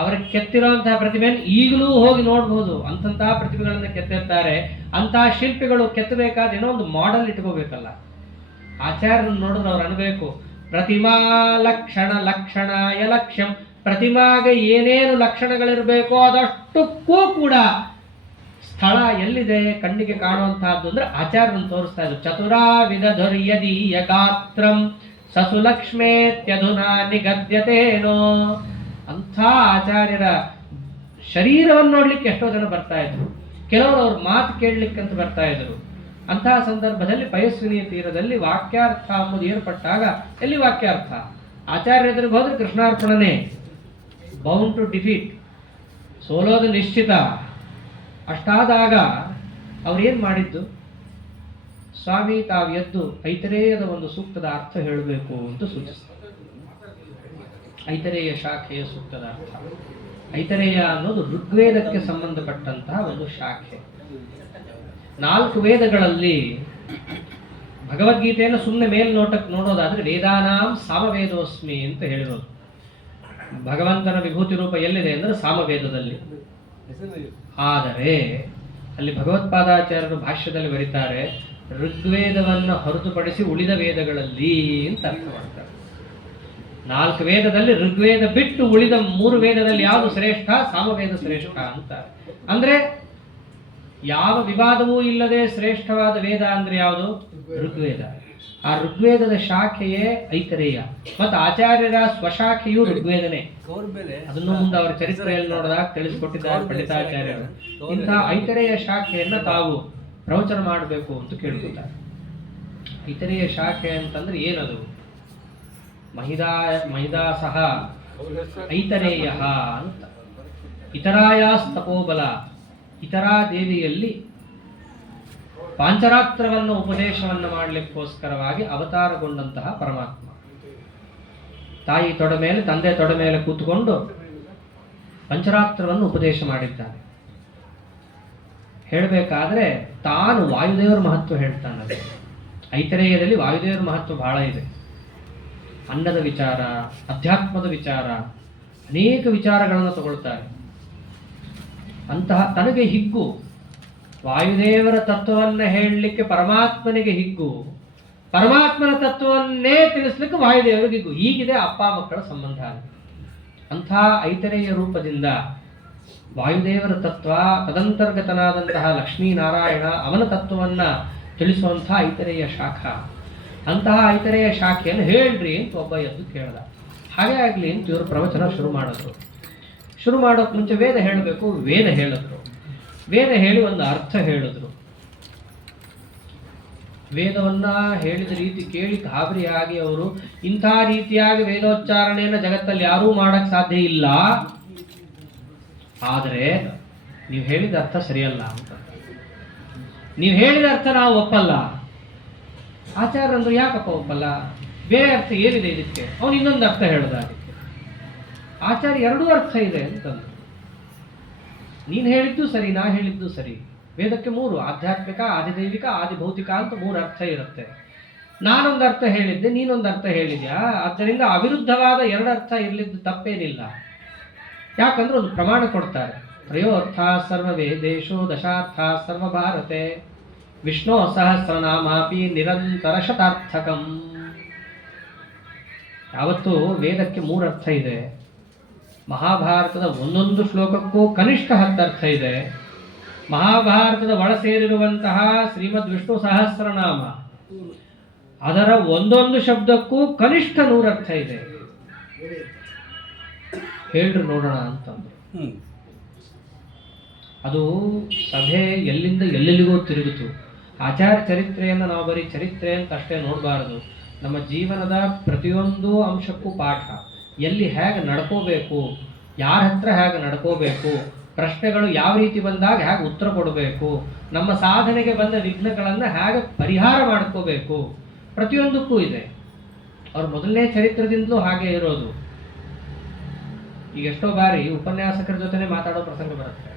ಅವ್ರಿಗೆ ಕೆತ್ತಿರುವಂತಹ ಪ್ರತಿಭೆಯನ್ನು ಈಗಲೂ ಹೋಗಿ ನೋಡ್ಬೋದು. ಅಂತಹ ಪ್ರತಿಭೆಗಳನ್ನ ಕೆತ್ತಿರ್ತಾರೆ. ಅಂತಹ ಶಿಲ್ಪಿಗಳು ಕೆತ್ತಬೇಕಾದ್ರೆ ಏನೋ ಒಂದು ಮಾಡೆಲ್ ಇಟ್ಕೋಬೇಕಲ್ಲ. ಆಚಾರ್ಯರನ್ನು ನೋಡಿದ್ರೆ ಅವ್ರು ಅನ್ಬೇಕು, ಪ್ರತಿಮಾ ಲಕ್ಷಣ ಲಕ್ಷಣಾಯ ಲಕ್ಷ್ಯಂ. ಪ್ರತಿಮಾಗೆ ಏನೇನು ಲಕ್ಷಣಗಳಿರಬೇಕೋ ಅದಷ್ಟಕ್ಕೂ ಕೂಡ ಸ್ಥಳ ಎಲ್ಲಿದೆ ಕಣ್ಣಿಗೆ ಕಾಣುವಂತಹದ್ದು ಅಂದ್ರೆ ಆಚಾರ್ಯರನ್ನು ತೋರಿಸ್ತಾ ಇದ್ರು. ಚತುರಾವಿಧಧುರ್ಯದೀಯ ಗಾತ್ರಂ ಸಸುಲಕ್ಷ್ಮೇತ್ಯಧುನಾ ನಿಗದ್ಯತೇನೋ. ಅಂಥ ಆಚಾರ್ಯರ ಶರೀರವನ್ನು ನೋಡ್ಲಿಕ್ಕೆ ಎಷ್ಟೋ ಜನ ಬರ್ತಾ ಇದ್ರು. ಕೆಲವರು ಅವ್ರ ಮಾತು ಕೇಳಲಿಕ್ಕಂತ ಬರ್ತಾ ಇದ್ರು. ಅಂತಹ ಸಂದರ್ಭದಲ್ಲಿ ಪಯಸ್ವಿನಿಯ ತೀರದಲ್ಲಿ ವಾಕ್ಯಾರ್ಥ ಎಂಬುದು ಏರ್ಪಟ್ಟಾಗ, ಎಲ್ಲಿ ವಾಕ್ಯಾರ್ಥ? ಆಚಾರ್ಯ ಎದುರಿಗೆ ಹೋದ್ರೆ ಕೃಷ್ಣಾರ್ಪಣನೆ, ಬೌಂಡ್ ಟು ಡಿಫೀಟ್, ಸೋಲೋದು ನಿಶ್ಚಿತ. ಅಷ್ಟಾದಾಗ ಅವ್ರೇನ್ ಮಾಡಿದ್ದು, ಸ್ವಾಮಿ ತಾವು ಎದ್ದು ಐತರೇಯದ ಒಂದು ಸೂಕ್ತದ ಅರ್ಥ ಹೇಳಬೇಕು ಅಂತ ಸೂಚಿಸ್ತಾರೆ. ಐತರೇಯ ಶಾಖೆಯ ಸೂಕ್ತದ ಅರ್ಥ. ಐತರೇಯ ಅನ್ನೋದು ಋಗ್ವೇದಕ್ಕೆ ಸಂಬಂಧಪಟ್ಟಂತಹ ಒಂದು ಶಾಖೆ. 4 ವೇದಗಳಲ್ಲಿ ಭಗವದ್ಗೀತೆಯನ್ನು ಸುಮ್ಮನೆ ಮೇಲ್ನೋಟಕ್ಕೆ ನೋಡೋದಾದ್ರೆ ವೇದಾನಾಂ ಸಾಮವೇದೋಸ್ಮಿ ಅಂತ ಹೇಳಿರೋದು. ಭಗವಂತನ ವಿಭೂತಿ ರೂಪ ಎಲ್ಲಿದೆ ಅಂದ್ರೆ ಸಾಮವೇದದಲ್ಲಿ. ಆದರೆ ಅಲ್ಲಿ ಭಗವತ್ಪಾದಾಚಾರ್ಯರು ಭಾಷ್ಯದಲ್ಲಿ ಬರೀತಾರೆ, ಋಗ್ವೇದವನ್ನು ಹೊರತುಪಡಿಸಿ ಉಳಿದ ವೇದಗಳಲ್ಲಿ ಅಂತ ಅರ್ಥ ಮಾಡ್ತಾರೆ. 4 ವೇದದಲ್ಲಿ ಋಗ್ವೇದ ಬಿಟ್ಟು ಉಳಿದ 3 ವೇದದಲ್ಲಿ ಯಾವುದು ಶ್ರೇಷ್ಠ? ಸಾಮವೇದ ಶ್ರೇಷ್ಠ ಅಂತ. ಅಂದ್ರೆ ಯಾವ ವಿವಾದವೂ ಇಲ್ಲದೆ ಶ್ರೇಷ್ಠವಾದ ವೇದ ಅಂದ್ರೆ ಯಾವುದು? ಋಗ್ವೇದ. ಆ ಋಗ್ವೇದದ ಶಾಖೆಯೇ ಐತರೇಯ. ಮತ್ತು ಆಚಾರ್ಯರ ಸ್ವಶಾಖೆಯು ಋಗ್ವೇದನೆ. ಅದನ್ನು ಮುಂದೆ ಅವರ ಚರಿತ್ರೆಯಲ್ಲಿ ನೋಡಿದಾಗ ತಿಳಿಸಿಕೊಟ್ಟಿದ್ದಾರೆ ಪಂಡಿತಾಚಾರ್ಯರು. ಇಂತಹ ಐತರೇಯ ಶಾಖೆಯನ್ನ ತಾವು ಪ್ರವಚನ ಮಾಡಬೇಕು ಅಂತ ಕೇಳ್ಕೊತಾರೆ. ಐತರೇಯ ಶಾಖೆ ಅಂತಂದ್ರೆ ಏನದು? ಮಹಿದಾಸಹ ಐತರೇಯ ಅಂತ. ಇತರಾಯಾಸ್ತಪೋಬಲ. ಇತರಾ ದೇವಿಯಲ್ಲಿ ಪಾಂಚರಾತ್ರವನ್ನು ಉಪದೇಶವನ್ನು ಮಾಡಲಿಕ್ಕೋಸ್ಕರವಾಗಿ ಅವತಾರಗೊಂಡಂತಹ ಪರಮಾತ್ಮ ತಾಯಿ ತೊಡೆ ಮೇಲೆ, ತಂದೆ ತೊಡೆ ಮೇಲೆ ಕೂತ್ಕೊಂಡು ಪಂಚರಾತ್ರವನ್ನು ಉಪದೇಶ ಮಾಡಿದ್ದಾನೆ. ಹೇಳಬೇಕಾದ್ರೆ ತಾನು ವಾಯುದೇವರ ಮಹತ್ವ ಹೇಳ್ತಾನೆ. ಐತರೇಯದಲ್ಲಿ ವಾಯುದೇವರ ಮಹತ್ವ ಬಹಳ ಇದೆ. ಅನ್ನದ ವಿಚಾರ, ಅಧ್ಯಾತ್ಮದ ವಿಚಾರ, ಅನೇಕ ವಿಚಾರಗಳನ್ನು ತಗೊಳ್ತಾರೆ. ಅಂತಹ ತನಗೆ ಹಿಗ್ಗು, ವಾಯುದೇವರ ತತ್ವವನ್ನು ಹೇಳಲಿಕ್ಕೆ ಪರಮಾತ್ಮನಿಗೆ ಹಿಗ್ಗು, ಪರಮಾತ್ಮನ ತತ್ವವನ್ನೇ ತಿಳಿಸ್ಲಿಕ್ಕೆ ವಾಯುದೇವರಿಗೆ ಹಿಗ್ಗು. ಹೀಗಿದೆ ಅಪ್ಪ ಮಕ್ಕಳ ಸಂಬಂಧ. ಅಂಥ ಐತರೇಯ ರೂಪದಿಂದ ವಾಯುದೇವರ ತತ್ವ, ತದಂತರ್ಗತನಾದಂತಹ ಲಕ್ಷ್ಮೀನಾರಾಯಣ ಅವನ ತತ್ವವನ್ನ ತಿಳಿಸುವಂಥ ಐತರೇಯ ಶಾಖ. ಅಂತಹ ಐತರೇಯ ಶಾಖೆಯನ್ನು ಹೇಳ್ರಿ ಅಂತ ಒಬ್ಬ ಎದ್ದು ಕೇಳ್ದ. ಹಾಗೆ ಆಗ್ಲಿ ಅಂತ ಇವರು ಪ್ರವಚನ ಶುರು ಮಾಡಿದ್ರು. ಶುರು ಮಾಡೋಕೆ ಮುಂಚೆ ವೇದ ಹೇಳಬೇಕು. ವೇದ ಹೇಳಿದ್ರು. ವೇದ ಹೇಳಿ ಒಂದು ಅರ್ಥ ಹೇಳಿದ್ರು. ವೇದವನ್ನ ಹೇಳಿದ ರೀತಿ ಕೇಳಿ ಗಾಬರಿಯಾಗಿ ಅವರು, ಇಂಥ ರೀತಿಯಾಗಿ ವೇದೋಚ್ಚಾರಣೆಯನ್ನು ಜಗತ್ತಲ್ಲಿ ಯಾರೂ ಮಾಡಕ್ ಸಾಧ್ಯ ಇಲ್ಲ, ಆದರೆ ನೀವು ಹೇಳಿದ ಅರ್ಥ ಸರಿಯಲ್ಲ ಅಂತ. ನೀವು ಹೇಳಿದ ಅರ್ಥ ನಾವು ಒಪ್ಪಲ್ಲ. ಆಚಾರ್ಯರಂದ್ರು ಯಾಕಪ್ಪ ಒಪ್ಪಲ್ಲ? ಬೇರೆ ಅರ್ಥ ಏನಿದೆ ಇದಕ್ಕೆ? ಅವನು ಇನ್ನೊಂದು ಅರ್ಥ ಹೇಳ್ದ. ಅದಕ್ಕೆ ಆಚಾರ್ಯ 2 ಅರ್ಥ ಇದೆ ಅಂತಂದ್ರು. ನೀನು ಹೇಳಿದ್ದು ಸರಿ, ನಾ ಹೇಳಿದ್ದು ಸರಿ. ವೇದಕ್ಕೆ 3: ಆಧ್ಯಾತ್ಮಿಕ, ಆದಿದೈವಿಕ, ಆದಿಭೌತಿಕ ಅಂತ 3 ಅರ್ಥ ಇರುತ್ತೆ. ನಾನೊಂದು ಅರ್ಥ ಹೇಳಿದ್ದೆ, ನೀನೊಂದು ಅರ್ಥ ಹೇಳಿದ್ಯಾ. ಆದ್ದರಿಂದ ಅವಿರುದ್ಧವಾದ 2 ಅರ್ಥ ಇರಲಿದ್ದು ತಪ್ಪೇನಿಲ್ಲ. ಯಾಕಂದ್ರೆ ಒಂದು ಪ್ರಮಾಣ ಕೊಡ್ತಾರೆ. ತ್ರಯೋರ್ಥ ಸರ್ವವೇದೇಶೋ ದಶಾರ್ಥ ಸರ್ವಭಾರತೆ ವಿಷ್ಣು ಸಹಸ್ರನಾಮಾಪಿ ನಿರಂತರ ಶತಾರ್ಥಕಂ. ಯಾವತ್ತು ವೇದಕ್ಕೆ 3 ಅರ್ಥ ಇದೆ. ಮಹಾಭಾರತದ ಒಂದೊಂದು ಶ್ಲೋಕಕ್ಕೂ ಕನಿಷ್ಠ 10 ಅರ್ಥ ಇದೆ. ಮಹಾಭಾರತದ ಒಳ ಸೇರಿರುವಂತಹ ಶ್ರೀಮದ್ ವಿಷ್ಣು ಸಹಸ್ರನಾಮ ಅದರ ಒಂದೊಂದು ಶಬ್ದಕ್ಕೂ ಕನಿಷ್ಠ 100 ಅರ್ಥ ಇದೆ. ಹೇಳ್ರಿ ನೋಡೋಣ ಅಂತಂದ್ರು. ಅದು ಸಭೆ ಎಲ್ಲಿಂದ ಎಲ್ಲೆಲ್ಲಿಗೂ ತಿರುಗಿತು. ಆಚಾರ ಚರಿತ್ರೆಯನ್ನು ನಾವು ಬರೀ ಚರಿತ್ರೆ ಅಂತ ಅಷ್ಟೇ ನೋಡಬಾರದು. ನಮ್ಮ ಜೀವನದ ಪ್ರತಿಯೊಂದು ಅಂಶಕ್ಕೂ ಪಾಠ. ಎಲ್ಲಿ ಹೇಗೆ ನಡ್ಕೋಬೇಕು, ಯಾರ ಹತ್ರ ಹೇಗೆ ನಡ್ಕೋಬೇಕು, ಪ್ರಶ್ನೆಗಳು ಯಾವ ರೀತಿ ಬಂದಾಗ ಹೇಗೆ ಉತ್ತರ ಕೊಡಬೇಕು, ನಮ್ಮ ಸಾಧನೆಗೆ ಬಂದ ವಿಘ್ನಗಳನ್ನು ಹೇಗೆ ಪರಿಹಾರ ಮಾಡ್ಕೋಬೇಕು, ಪ್ರತಿಯೊಂದಕ್ಕೂ ಇದೆ. ಅವ್ರ ಮೊದಲನೇ ಚರಿತ್ರದಿಂದಲೂ ಹಾಗೆ ಇರೋದು. ಈಗ ಎಷ್ಟೋ ಬಾರಿ ಉಪನ್ಯಾಸಕರ ಜೊತೆನೆ ಮಾತಾಡೋ ಪ್ರಸಂಗ ಬರುತ್ತೆ.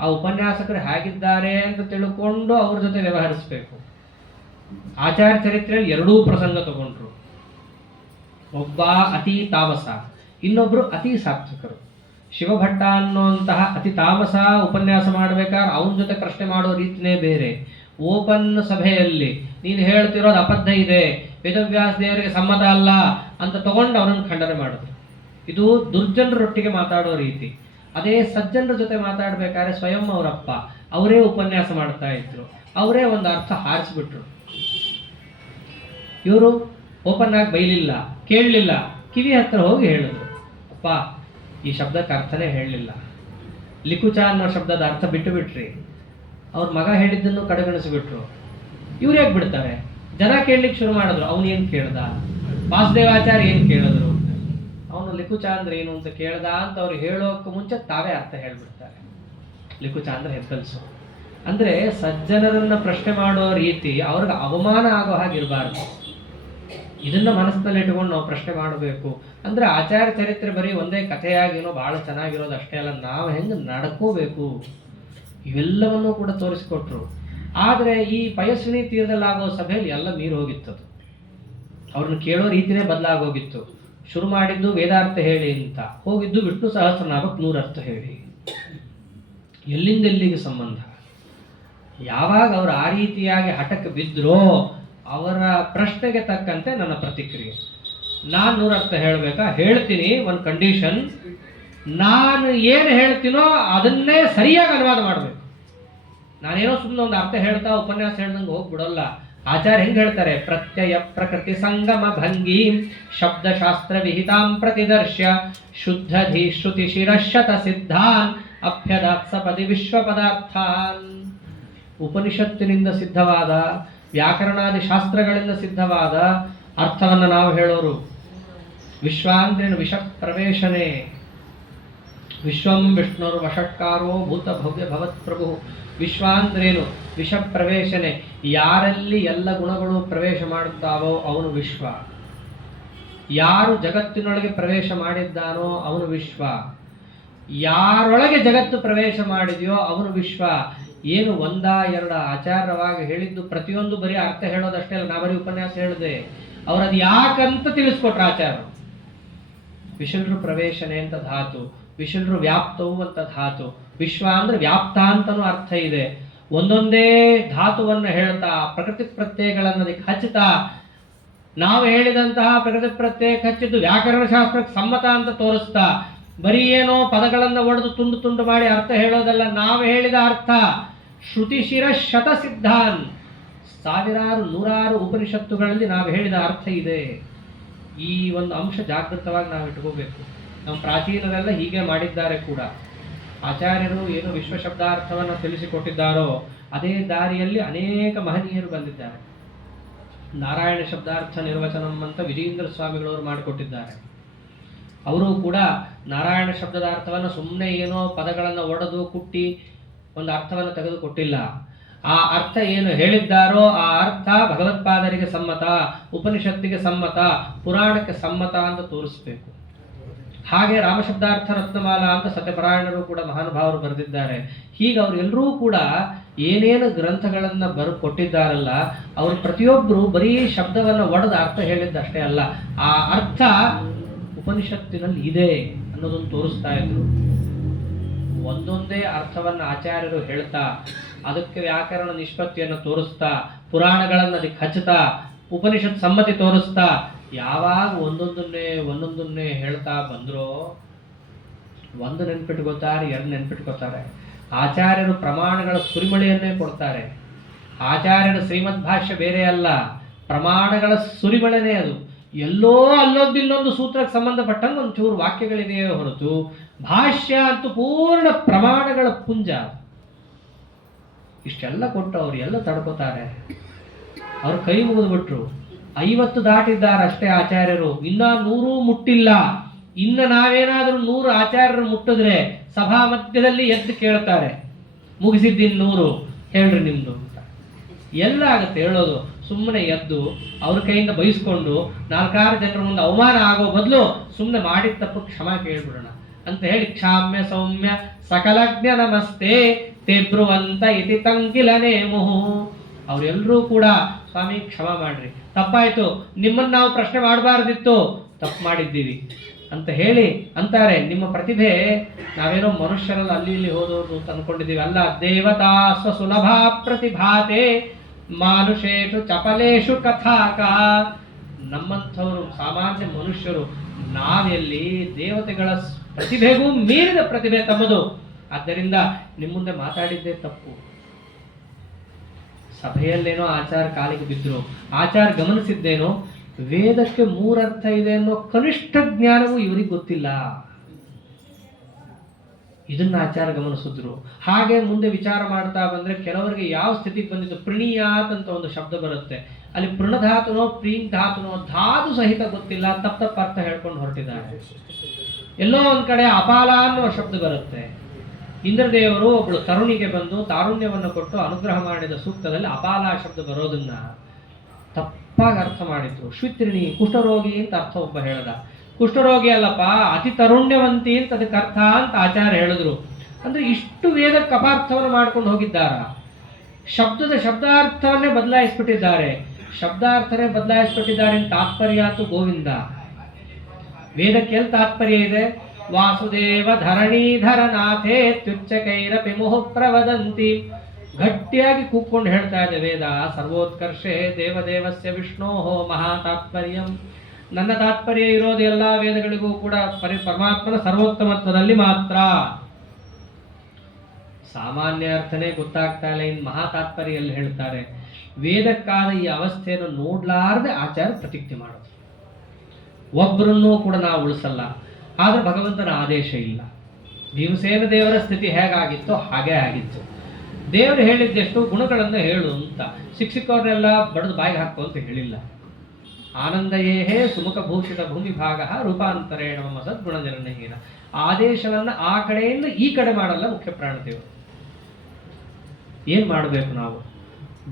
ಆ ಉಪನ್ಯಾಸಕರು ಹೇಗಿದ್ದಾರೆ ಅಂತ ತಿಳ್ಕೊಂಡು ಅವ್ರ ಜೊತೆ ವ್ಯವಹರಿಸಬೇಕು. ಆಚಾರ ಚರಿತ್ರೆಯಲ್ಲಿ 2 ಪ್ರಸಂಗ ತಗೊಂಡ್ರು. ಒಬ್ಬ ಅತಿ ತಾಮಸ, ಇನ್ನೊಬ್ರು ಅತಿ ಸಾತ್ವಿಕರು. ಶಿವಭಟ್ಟ ಅನ್ನುವಂತಹ ಅತಿ ತಾಮಸ ಉಪನ್ಯಾಸ ಮಾಡ್ಬೇಕಾದ್ರೆ ಅವನ ಜೊತೆ ಪ್ರಶ್ನೆ ಮಾಡೋ ರೀತಿನೇ ಬೇರೆ. ಓಪನ್ ಸಭೆಯಲ್ಲಿ ನೀನು ಹೇಳ್ತಿರೋದು ಅಬದ್ಧ ಇದೆ, ವೇದವ್ಯಾಸ ದೇವರಿಗೆ ಸಮ್ಮತ ಅಲ್ಲ ಅಂತ ತಗೊಂಡು ಅವನನ್ನು ಖಂಡನೆ ಮಾಡಿದ್ರು. ಇದು ದುರ್ಜನರೊಟ್ಟಿಗೆ ಮಾತಾಡೋ ರೀತಿ. ಅದೇ ಸಜ್ಜನರ ಜೊತೆ ಮಾತಾಡ್ಬೇಕಾದ್ರೆ ಸ್ವಯಂ ಅವರಪ್ಪ ಅವರೇ ಉಪನ್ಯಾಸ ಮಾಡ್ತಾ ಇದ್ರು, ಅವರೇ ಒಂದು ಅರ್ಥ ಹಾರಿಸ್ಬಿಟ್ರು. ಇವರು ಓಪನ್ ಆಗಿ ಬೈಲಿಲ್ಲ, ಕೇಳಲಿಲ್ಲ, ಕಿವಿ ಹತ್ರ ಹೋಗಿ ಹೇಳಿದ್ರು, ಅಪ್ಪ ಈ ಶಬ್ದಕ್ಕೆ ಅರ್ಥನೇ ಹೇಳಲಿಲ್ಲ, ಲಿಕುಚ ಅನ್ನೋ ಶಬ್ದದ ಅರ್ಥ ಬಿಟ್ಟು ಬಿಟ್ರಿ, ಅವ್ರ ಮಗ ಹೇಳಿದ್ದನ್ನು ಕಡೆಗಣಿಸಿಬಿಟ್ರು. ಇವ್ರು ಯಾಕೆ ಬಿಡ್ತಾರೆ? ಜನ ಕೇಳಲಿಕ್ಕೆ ಶುರು ಮಾಡಿದ್ರು. ಅವನೇನು ಕೇಳ್ದ, ವಾಸುದೇವಾಚಾರ್ಯ ಏನು ಕೇಳಿದ್ರು, ಅವನು ಲಿಕುಚ ಅಂದ್ರೆ ಏನು ಅಂತ ಕೇಳ್ದ ಅಂತ ಅವ್ರು ಹೇಳೋಕೆ ಮುಂಚೆ ತಾವೇ ಅರ್ಥ ಹೇಳ್ಬಿಡ್ತಾರೆ. ಲಿಕುಚ ಅಂದ್ರೆ ಹೆಬ್ಬಲ್ಸು. ಅಂದ್ರೆ ಸಜ್ಜನರನ್ನ ಪ್ರಶ್ನೆ ಮಾಡೋ ರೀತಿ ಅವ್ರಿಗೆ ಅವಮಾನ ಆಗೋ ಹಾಗಿರಬಾರ್ದು. ಇದನ್ನ ಮನಸ್ಸಿನಲ್ಲಿ ಇಟ್ಕೊಂಡು ನಾವು ಪ್ರಶ್ನೆ ಮಾಡಬೇಕು. ಅಂದ್ರೆ ಆಚಾರ ಚರಿತ್ರೆ ಬರೀ ಒಂದೇ ಕಥೆಯಾಗಿನೋ ಬಹಳ ಚೆನ್ನಾಗಿರೋದು ಅಷ್ಟೇ ಅಲ್ಲ, ನಾವು ಹೆಂಗೆ ನಡ್ಕೋಬೇಕು ಇವೆಲ್ಲವನ್ನೂ ಕೂಡ ತೋರಿಸಿಕೊಟ್ರು. ಆದರೆ ಈ ಪಯಸ್ವಿನಿ ತೀರದಲ್ಲಾಗೋ ಸಭೆಯಲ್ಲಿ ಎಲ್ಲ ನೀರು ಹೋಗಿತ್ತದು. ಅವ್ರನ್ನ ಕೇಳೋ ರೀತಿನೇ ಬದಲಾಗೋಗಿತ್ತು. ಶುರು ಮಾಡಿದ್ದು ವೇದಾರ್ಥ ಹೇಳಿ ಅಂತ, ಹೋಗಿದ್ದು ವಿಷ್ಣು ಸಹಸ್ರನಾಮಕ್ಕೆ 100 ಅರ್ಥ ಹೇಳಿ. ಎಲ್ಲಿಂದ ಎಲ್ಲಿಗೆ ಸಂಬಂಧ? ಯಾವಾಗ ಅವರು ಆ ರೀತಿಯಾಗಿ ಹಠಕ್ಕೆ ಬಿದ್ದರೋ ಅವರ ಪ್ರಶ್ನೆಗೆ ತಕ್ಕಂತೆ ನನ್ನ ಪ್ರತಿಕ್ರಿಯೆ. ನಾನು 100 ಅರ್ಥ ಹೇಳಬೇಕಾ? ಹೇಳ್ತೀನಿ, ಒಂದು ಕಂಡೀಷನ್, ನಾನು ಏನು ಹೇಳ್ತೀನೋ ಅದನ್ನೇ ಸರಿಯಾಗಿ ಅನುವಾದ ಮಾಡಬೇಕು. ನಾನೇನೋ ಸುಮ್ಮನೆ ಒಂದು ಅರ್ಥ ಹೇಳ್ತಾ ಉಪನ್ಯಾಸ ಹೇಳ್ದಂಗೆ ಹೋಗ್ಬಿಡೋಲ್ಲ. ಆಚಾರ್ಯ ಹೆಂಗೆ ಹೇಳ್ತಾರೆ? ಪ್ರತ್ಯಯ ಪ್ರಕೃತಿ ಸಂಗಮ ಭಂಗಿ ಶಬ್ದಶಾಸ್ತ್ರ ವಿಹಿತಾಂ ಪ್ರತಿದರ್ಶ್ಯ ಶುದ್ಧಧಿ ಶ್ರುತಿ ಶಿರಶತ ಸಿದ್ಧಾನ್ ಅಭ್ಯದಾತ್ ಸಪದಿ ವಿಶ್ವ ಪದಾರ್ಥಾನ್. ಉಪನಿಷತ್ತಿನಿಂದ ಸಿದ್ಧವಾದ, ವ್ಯಾಕರಣಾದಿ ಶಾಸ್ತ್ರಗಳಿಂದ ಸಿದ್ಧವಾದ ಅರ್ಥವನ್ನು ನಾವು ಹೇಳೋರು. ವಿಶ್ವಾಂದ್ರೇನು ವಿಷ ಪ್ರವೇಶನೆ, ವಿಶ್ವಂ ವಿಷ್ಣುರ್ ವಷಟ್ಕಾರೋ ಭೂತ ಭವ್ಯ ಭವತ್ ಪ್ರಭು. ವಿಶ್ವಾಂದ್ರೇನು ವಿಷ ಪ್ರವೇಶನೆ, ಯಾರಲ್ಲಿ ಎಲ್ಲ ಗುಣಗಳು ಪ್ರವೇಶ ಮಾಡುತ್ತಾವೋ ಅವನು ವಿಶ್ವ. ಯಾರು ಜಗತ್ತಿನೊಳಗೆ ಪ್ರವೇಶ ಮಾಡಿದ್ದಾನೋ ಅವನು ವಿಶ್ವ. ಯಾರೊಳಗೆ ಜಗತ್ತು ಪ್ರವೇಶ ಮಾಡಿದೆಯೋ ಅವನು ವಿಶ್ವ. ಏನು 1-2 ಆಚಾರವಾಗಿ ಹೇಳಿದ್ದು ಪ್ರತಿಯೊಂದು ಬರೀ ಅರ್ಥ ಹೇಳೋದಷ್ಟೇ ಅಲ್ಲ. ನಾ ಬರೀ ಉಪನ್ಯಾಸ ಹೇಳಿದೆ, ಅವರದು ಯಾಕಂತ ತಿಳಿಸ್ಕೊಟ್ರ ಆಚಾರ್ಯರು. ವಿಶಲ್ರು ಪ್ರವೇಶನೆ ಅಂತ ಧಾತು, ವಿಶಲ್ರು ವ್ಯಾಪ್ತವು ಅಂತ ಧಾತು. ವಿಶ್ವ ಅಂದ್ರೆ ವ್ಯಾಪ್ತ ಅಂತನೂ ಅರ್ಥ ಇದೆ. ಒಂದೊಂದೇ ಧಾತುವನ್ನು ಹೇಳ್ತಾ ಪ್ರಕೃತಿ ಪ್ರತ್ಯಯಗಳನ್ನು ಅದಕ್ಕೆ ಹಚ್ಚುತ್ತಾ, ನಾವು ಹೇಳಿದಂತಹ ಪ್ರಕೃತಿ ಪ್ರತ್ಯಯಕ್ಕೆ ಹಚ್ಚಿದ್ದು ವ್ಯಾಕರಣ ಶಾಸ್ತ್ರಕ್ಕೆ ಸಮ್ಮತ ಅಂತ ತೋರಿಸ್ತಾ, ಬರೀ ಏನೋ ಪದಗಳನ್ನು ಒಡೆದು ತುಂಡು ತುಂಡು ಮಾಡಿ ಅರ್ಥ ಹೇಳೋದಲ್ಲ. ನಾವು ಹೇಳಿದ ಅರ್ಥ ಶ್ರುತಿಶಿರ ಶತಸಿದ್ಧಾನ್, ಸಾವಿರಾರು ನೂರಾರು ಉಪನಿಷತ್ತುಗಳಲ್ಲಿ ನಾವು ಹೇಳಿದ ಅರ್ಥ ಇದೆ. ಈ ಒಂದು ಅಂಶ ಜಾಗೃತವಾಗಿ ನಾವು ಇಟ್ಕೋಬೇಕು. ನಮ್ಮ ಪ್ರಾಚೀನರೆಲ್ಲ ಹೀಗೆ ಮಾಡಿದ್ದಾರೆ ಕೂಡ. ಆಚಾರ್ಯರು ಏನು ವಿಶ್ವ ಶಬ್ದಾರ್ಥವನ್ನು ತಿಳಿಸಿಕೊಟ್ಟಿದ್ದಾರೋ ಅದೇ ದಾರಿಯಲ್ಲಿ ಅನೇಕ ಮಹನೀಯರು ಬಂದಿದ್ದಾರೆ. ನಾರಾಯಣ ಶಬ್ದಾರ್ಥ ನಿರ್ವಚನಂ ಅಂತ ವಿಜೇಂದ್ರ ಸ್ವಾಮಿಗಳವರು ಮಾಡಿಕೊಟ್ಟಿದ್ದಾರೆ. ಅವರು ಕೂಡ ನಾರಾಯಣ ಶಬ್ದದ ಅರ್ಥವನ್ನು ಸುಮ್ಮನೆ ಏನೋ ಪದಗಳನ್ನು ಒಡೆದು ಕುಟ್ಟಿ ಒಂದು ಅರ್ಥವನ್ನು ತೆಗೆದುಕೊಟ್ಟಿಲ್ಲ. ಆ ಅರ್ಥ ಏನು ಹೇಳಿದ್ದಾರೋ ಆ ಅರ್ಥ ಭಗವತ್ಪಾದರಿಗೆ ಸಮ್ಮತ, ಉಪನಿಷತ್ತಿಗೆ ಸಮ್ಮತ, ಪುರಾಣಕ್ಕೆ ಸಮ್ಮತ ಅಂತ ತೋರಿಸ್ಬೇಕು. ಹಾಗೆ ರಾಮಶಬ್ದಾರ್ಥ ರತ್ನಮಾಲಾ ಅಂತ ಸತ್ಯಪರಾಯಣರು ಕೂಡ ಮಹಾನುಭಾವರು ಬರೆದಿದ್ದಾರೆ. ಹೀಗೆ ಅವರೆಲ್ಲರೂ ಕೂಡ ಏನೇನು ಗ್ರಂಥಗಳನ್ನು ಕೊಟ್ಟಿದ್ದಾರಲ್ಲ, ಅವರು ಪ್ರತಿಯೊಬ್ಬರು ಬರೀ ಶಬ್ದವನ್ನು ಒಡೆದ ಅರ್ಥ ಹೇಳಿದ್ದಷ್ಟೇ ಅಲ್ಲ, ಆ ಅರ್ಥ ಉಪನಿಷತ್ತಿನಲ್ಲಿ ಇದೆ ಅನ್ನೋದನ್ನು ತೋರಿಸ್ತಾ ಇದ್ರು. ಒಂದೊಂದೇ ಅರ್ಥವನ್ನು ಆಚಾರ್ಯರು ಹೇಳ್ತಾ, ಅದಕ್ಕೆ ವ್ಯಾಕರಣ ನಿಷ್ಪತ್ತಿಯನ್ನು ತೋರಿಸ್ತಾ, ಪುರಾಣಗಳನ್ನು ಅದಕ್ಕೆ ಹಚ್ಚುತ್ತಾ, ಉಪನಿಷತ್ ಸಮ್ಮತಿ ತೋರಿಸ್ತಾ, ಯಾವಾಗ ಒಂದೊಂದನ್ನೇ ಹೇಳ್ತಾ ಬಂದ್ರೋ ಒಂದು ನೆನ್ಪಿಟ್ಕೋತಾರೆ, ಎರಡು ನೆನ್ಪಿಟ್ಕೋತಾರೆ. ಆಚಾರ್ಯರು ಪ್ರಮಾಣಗಳ ಸುರಿಮಳೆಯನ್ನೇ ಕೊಡ್ತಾರೆ. ಆಚಾರ್ಯರ ಶ್ರೀಮದ್ ಭಾಷ್ಯ ಬೇರೆ ಅಲ್ಲ, ಪ್ರಮಾಣಗಳ ಸುರಿಮಳೆನೇ ಅದು. ಎಲ್ಲೋ ಅಲ್ಲೊಂದಿಲ್ಲೊಂದು ಸೂತ್ರಕ್ಕೆ ಸಂಬಂಧಪಟ್ಟಂಗೆ ಒಂಚೂರು ವಾಕ್ಯಗಳಿದೆಯೇ ಹೊರತು ಭಾಷ್ಯ ಅಂತೂ ಪೂರ್ಣ ಪ್ರಮಾಣಗಳ ಪುಂಜ. ಇಷ್ಟೆಲ್ಲ ಕೊಟ್ಟು ಅವ್ರು ಎಲ್ಲ ತಡ್ಕೋತಾರೆ. ಅವ್ರು ಕೈ ಮುಗಿದ್ಬಿಟ್ರು. 50 ದಾಟಿದ್ದಾರೆ ಅಷ್ಟೇ ಆಚಾರ್ಯರು, ಇನ್ನ 100 ಮುಟ್ಟಿಲ್ಲ. ಇನ್ನು ನಾವೇನಾದ್ರೂ 100 ಆಚಾರ್ಯರು ಮುಟ್ಟಿದ್ರೆ ಸಭಾ ಮಧ್ಯದಲ್ಲಿ ಎದ್ದು ಕೇಳ್ತಾರೆ, ಮುಗಿಸಿದ್ದೀನಿ 100 ಹೇಳ್ರಿ ನಿಮ್ದು ಅಂತ. ಎಲ್ಲ ಆಗುತ್ತೆ ಹೇಳೋದು. ಸುಮ್ಮನೆ ಎದ್ದು ಅವ್ರ ಕೈಯಿಂದ ಬಯಸ್ಕೊಂಡು 4-6 ಜನರ ಮುಂದೆ ಅವಮಾನ ಆಗೋ ಬದಲು ಸುಮ್ಮನೆ ಮಾಡಿದ ತಪ್ಪು ಕ್ಷಮಾ ಕೇಳ್ಬಿಡೋಣ ಅಂತ ಹೇಳಿ, ಕ್ಷಾಮ್ಯ ಸೌಮ್ಯ ಸಕಲಜ್ಞ ನಮಸ್ತೆ ತೇಬ್ರುವಂತ ಇತಿ ತಂಕಿಲನೇ ಮುಹು. ಅವರೆಲ್ಲರೂ ಕೂಡ ಸ್ವಾಮಿ ಕ್ಷಮಾ ಮಾಡ್ರಿ, ತಪ್ಪಾಯ್ತು, ನಿಮ್ಮನ್ನು ನಾವು ಪ್ರಶ್ನೆ ಮಾಡಬಾರ್ದಿತ್ತು, ತಪ್ಪು ಮಾಡಿದ್ದೀವಿ ಅಂತ ಹೇಳಿ ಅಂತಾರೆ. ನಿಮ್ಮ ಪ್ರತಿಭೆ ನಾವೇನೋ ಮನುಷ್ಯರಲ್ಲಿ ಅಲ್ಲಿ ಇಲ್ಲಿ ಹೋದೋದು ಅಂತ ಅನ್ಕೊಂಡಿದ್ದೀವಿ, ಅಲ್ಲ. ದೇವತಾ ಸ್ವಸುಲಭ ಪ್ರತಿಭಾತೆ ಮಾನುಷೇಷು ಚಪಲೇಶು ಕಥಾಕ. ನಮ್ಮಂಥವರು ಸಾಮಾನ್ಯ ಮನುಷ್ಯರು, ನಾವೆಲ್ಲಿ ದೇವತೆಗಳ ಪ್ರತಿಭೆಗೂ ಮೀರಿದ ಪ್ರತಿಭೆ ತಮ್ಮದು. ಆದ್ದರಿಂದ ನಿಮ್ಮ ಮುಂದೆ ಮಾತಾಡಿದ್ದೇ ತಪ್ಪು. ಸಭೆಯಲ್ಲೇನೋ ಆಚಾರ ಕಾಲಿಗೆ ಬಿದ್ದರು, ಆಚಾರ ಗಮನಿಸಿದ್ದೇನೋ ವೇದಕ್ಕೆ 3 ಅರ್ಥ ಇದೆ ಅನ್ನೋ ಕನಿಷ್ಠ ಜ್ಞಾನವೂ ಇವರಿಗೆ ಗೊತ್ತಿಲ್ಲ. ಇದನ್ನ ಆಚಾರ ಗಮನಿಸಿದ್ರು. ಹಾಗೆ ಮುಂದೆ ವಿಚಾರ ಮಾಡ್ತಾ ಬಂದ್ರೆ ಕೆಲವರಿಗೆ ಯಾವ ಸ್ಥಿತಿಗೆ ಬಂದಿತ್ತು, ಪ್ರಣೀಯಾತ್ ಅಂತ ಒಂದು ಶಬ್ದ ಬರುತ್ತೆ. ಅಲ್ಲಿ ಪೃಣಧಾತುನೋ ಪ್ರೀಂಗ್ ಧಾತುನೋ ಧಾತು ಸಹಿತ ಗೊತ್ತಿಲ್ಲ, ತಪ್ಪ ಅರ್ಥ ಹೇಳ್ಕೊಂಡು ಹೊರಟಿದ್ದಾರೆ. ಎಲ್ಲೋ ಒಂದ್ ಕಡೆ ಅಪಾಲ ಅನ್ನುವ ಶಬ್ದ ಬರುತ್ತೆ. ಇಂದ್ರದೇವರು ಒಬ್ಬಳು ತರುಣಿಗೆ ಬಂದು ತಾರುಣ್ಯವನ್ನು ಕೊಟ್ಟು ಅನುಗ್ರಹ ಮಾಡಿದ ಸೂಕ್ತದಲ್ಲಿ ಅಪಾಲ ಶಬ್ದ ಬರೋದನ್ನ ತಪ್ಪಾಗಿ ಅರ್ಥ ಮಾಡಿದ್ರು. ಶ್ವಿತ್ರಿಣಿ ಕುಷ್ಠರೋಗಿ ಅಂತ ಅರ್ಥ ಒಬ್ಬ ಹೇಳ್ದ. ಕುಷ್ಠರೋಗಿ ಅಲ್ಲಪ್ಪ, ಅತಿ ತರುಣ್ಯವಂತಿ ಅಂತ ಅದಕ್ಕೆ ಅರ್ಥ ಅಂತ ಆಚಾರ್ಯ ಹೇಳಿದ್ರು. ಅಂದ್ರೆ ಇಷ್ಟು ವೇದಕ್ಕೆ ಅಪಾರ್ಥವನ್ನು ಮಾಡ್ಕೊಂಡು ಹೋಗಿದ್ದಾರ. ಶಬ್ದದ ಶಬ್ದಾರ್ಥವನ್ನೇ ಬದಲಾಯಿಸ್ಬಿಟ್ಟಿದ್ದಾರೆ. ಶಬ್ದಾರ್ಥನೇ ಬದಲಾಯಿಸ್ಬಿಟ್ಟಿದ್ದಾರೆ ಅಂತ ತಾತ್ಪರ್ಯ ಆತು ಗೋವಿಂದ. ವೇದಕ್ಕೆ ಎಲ್ಲಿ ತಾತ್ಪರ್ಯ ಇದೆ? ವಾಸುದೇವ ಧರಣೀಧರ ನಾಥೇ ತ್ಯುಚ್ಚಕೈರಪಿ ಮುಹು ಪ್ರವದಂತಿ. ಗಟ್ಟಿಯಾಗಿ ಕೂಕ್ಕೊಂಡು ಹೇಳ್ತಾ ಇದೆ ವೇದ. ಸರ್ವೋತ್ಕರ್ಷೆ ದೇವದೇವಸ್ಯ ವಿಷ್ಣೋಹೋ ಮಹಾ ತಾತ್ಪರ್ಯಂ. ನನ್ನ ತಾತ್ಪರ್ಯ ಇರೋದು ಎಲ್ಲ ವೇದಗಳಿಗೂ ಕೂಡ ಪರಮಾತ್ಮನ ಸರ್ವೋತ್ತಮತ್ವದಲ್ಲಿ ಮಾತ್ರ. ಸಾಮಾನ್ಯ ಅರ್ಥನೇ ಗೊತ್ತಾಗ್ತಾ ಇಲ್ಲ, ಇನ್ನು ಮಹಾ ತಾತ್ಪರ್ಯಲ್ಲಿ ಹೇಳ್ತಾರೆ. ವೇದಕ್ಕಾದ ಈ ಅವಸ್ಥೆಯನ್ನು ನೋಡ್ಲಾರ್ದೆ ಆಚಾರ ಪ್ರತಿಜ್ಞೆ ಮಾಡೋದು. ಒಬ್ಬರನ್ನೂ ಕೂಡ ನಾವು ಉಳಿಸಲ್ಲ, ಆದ್ರೆ ಭಗವಂತನ ಆದೇಶ ಇಲ್ಲ. ಭೀಮಸೇನ ದೇವರ ಸ್ಥಿತಿ ಹೇಗಾಗಿತ್ತೋ ಹಾಗೇ ಆಗಿತ್ತು. ದೇವರು ಹೇಳಿದ್ದೆಷ್ಟು ಗುಣಗಳನ್ನು ಹೇಳು ಅಂತ, ಶಿಕ್ಷಕರನ್ನೆಲ್ಲ ಬಡದು ಬಾಯಿಗೆ ಹಾಕು ಅಂತ ಹೇಳಿಲ್ಲ. ಆನಂದಯೇಹೇ ಸುಮುಖ ಭೂಷಿತ ಭೂಮಿ ಭಾಗ ರೂಪಾಂತರೇಣ ಮಮ ಸದ್ಗುಣ ನಿರ್ಣಯೇನ. ಆದೇಶವನ್ನ ಆ ಕಡೆಯಿಂದ ಈ ಕಡೆ ಮಾಡಲ್ಲ ಮುಖ್ಯ ಪ್ರಾಣದೇವರು. ಏನ್ ಮಾಡಬೇಕು ನಾವು?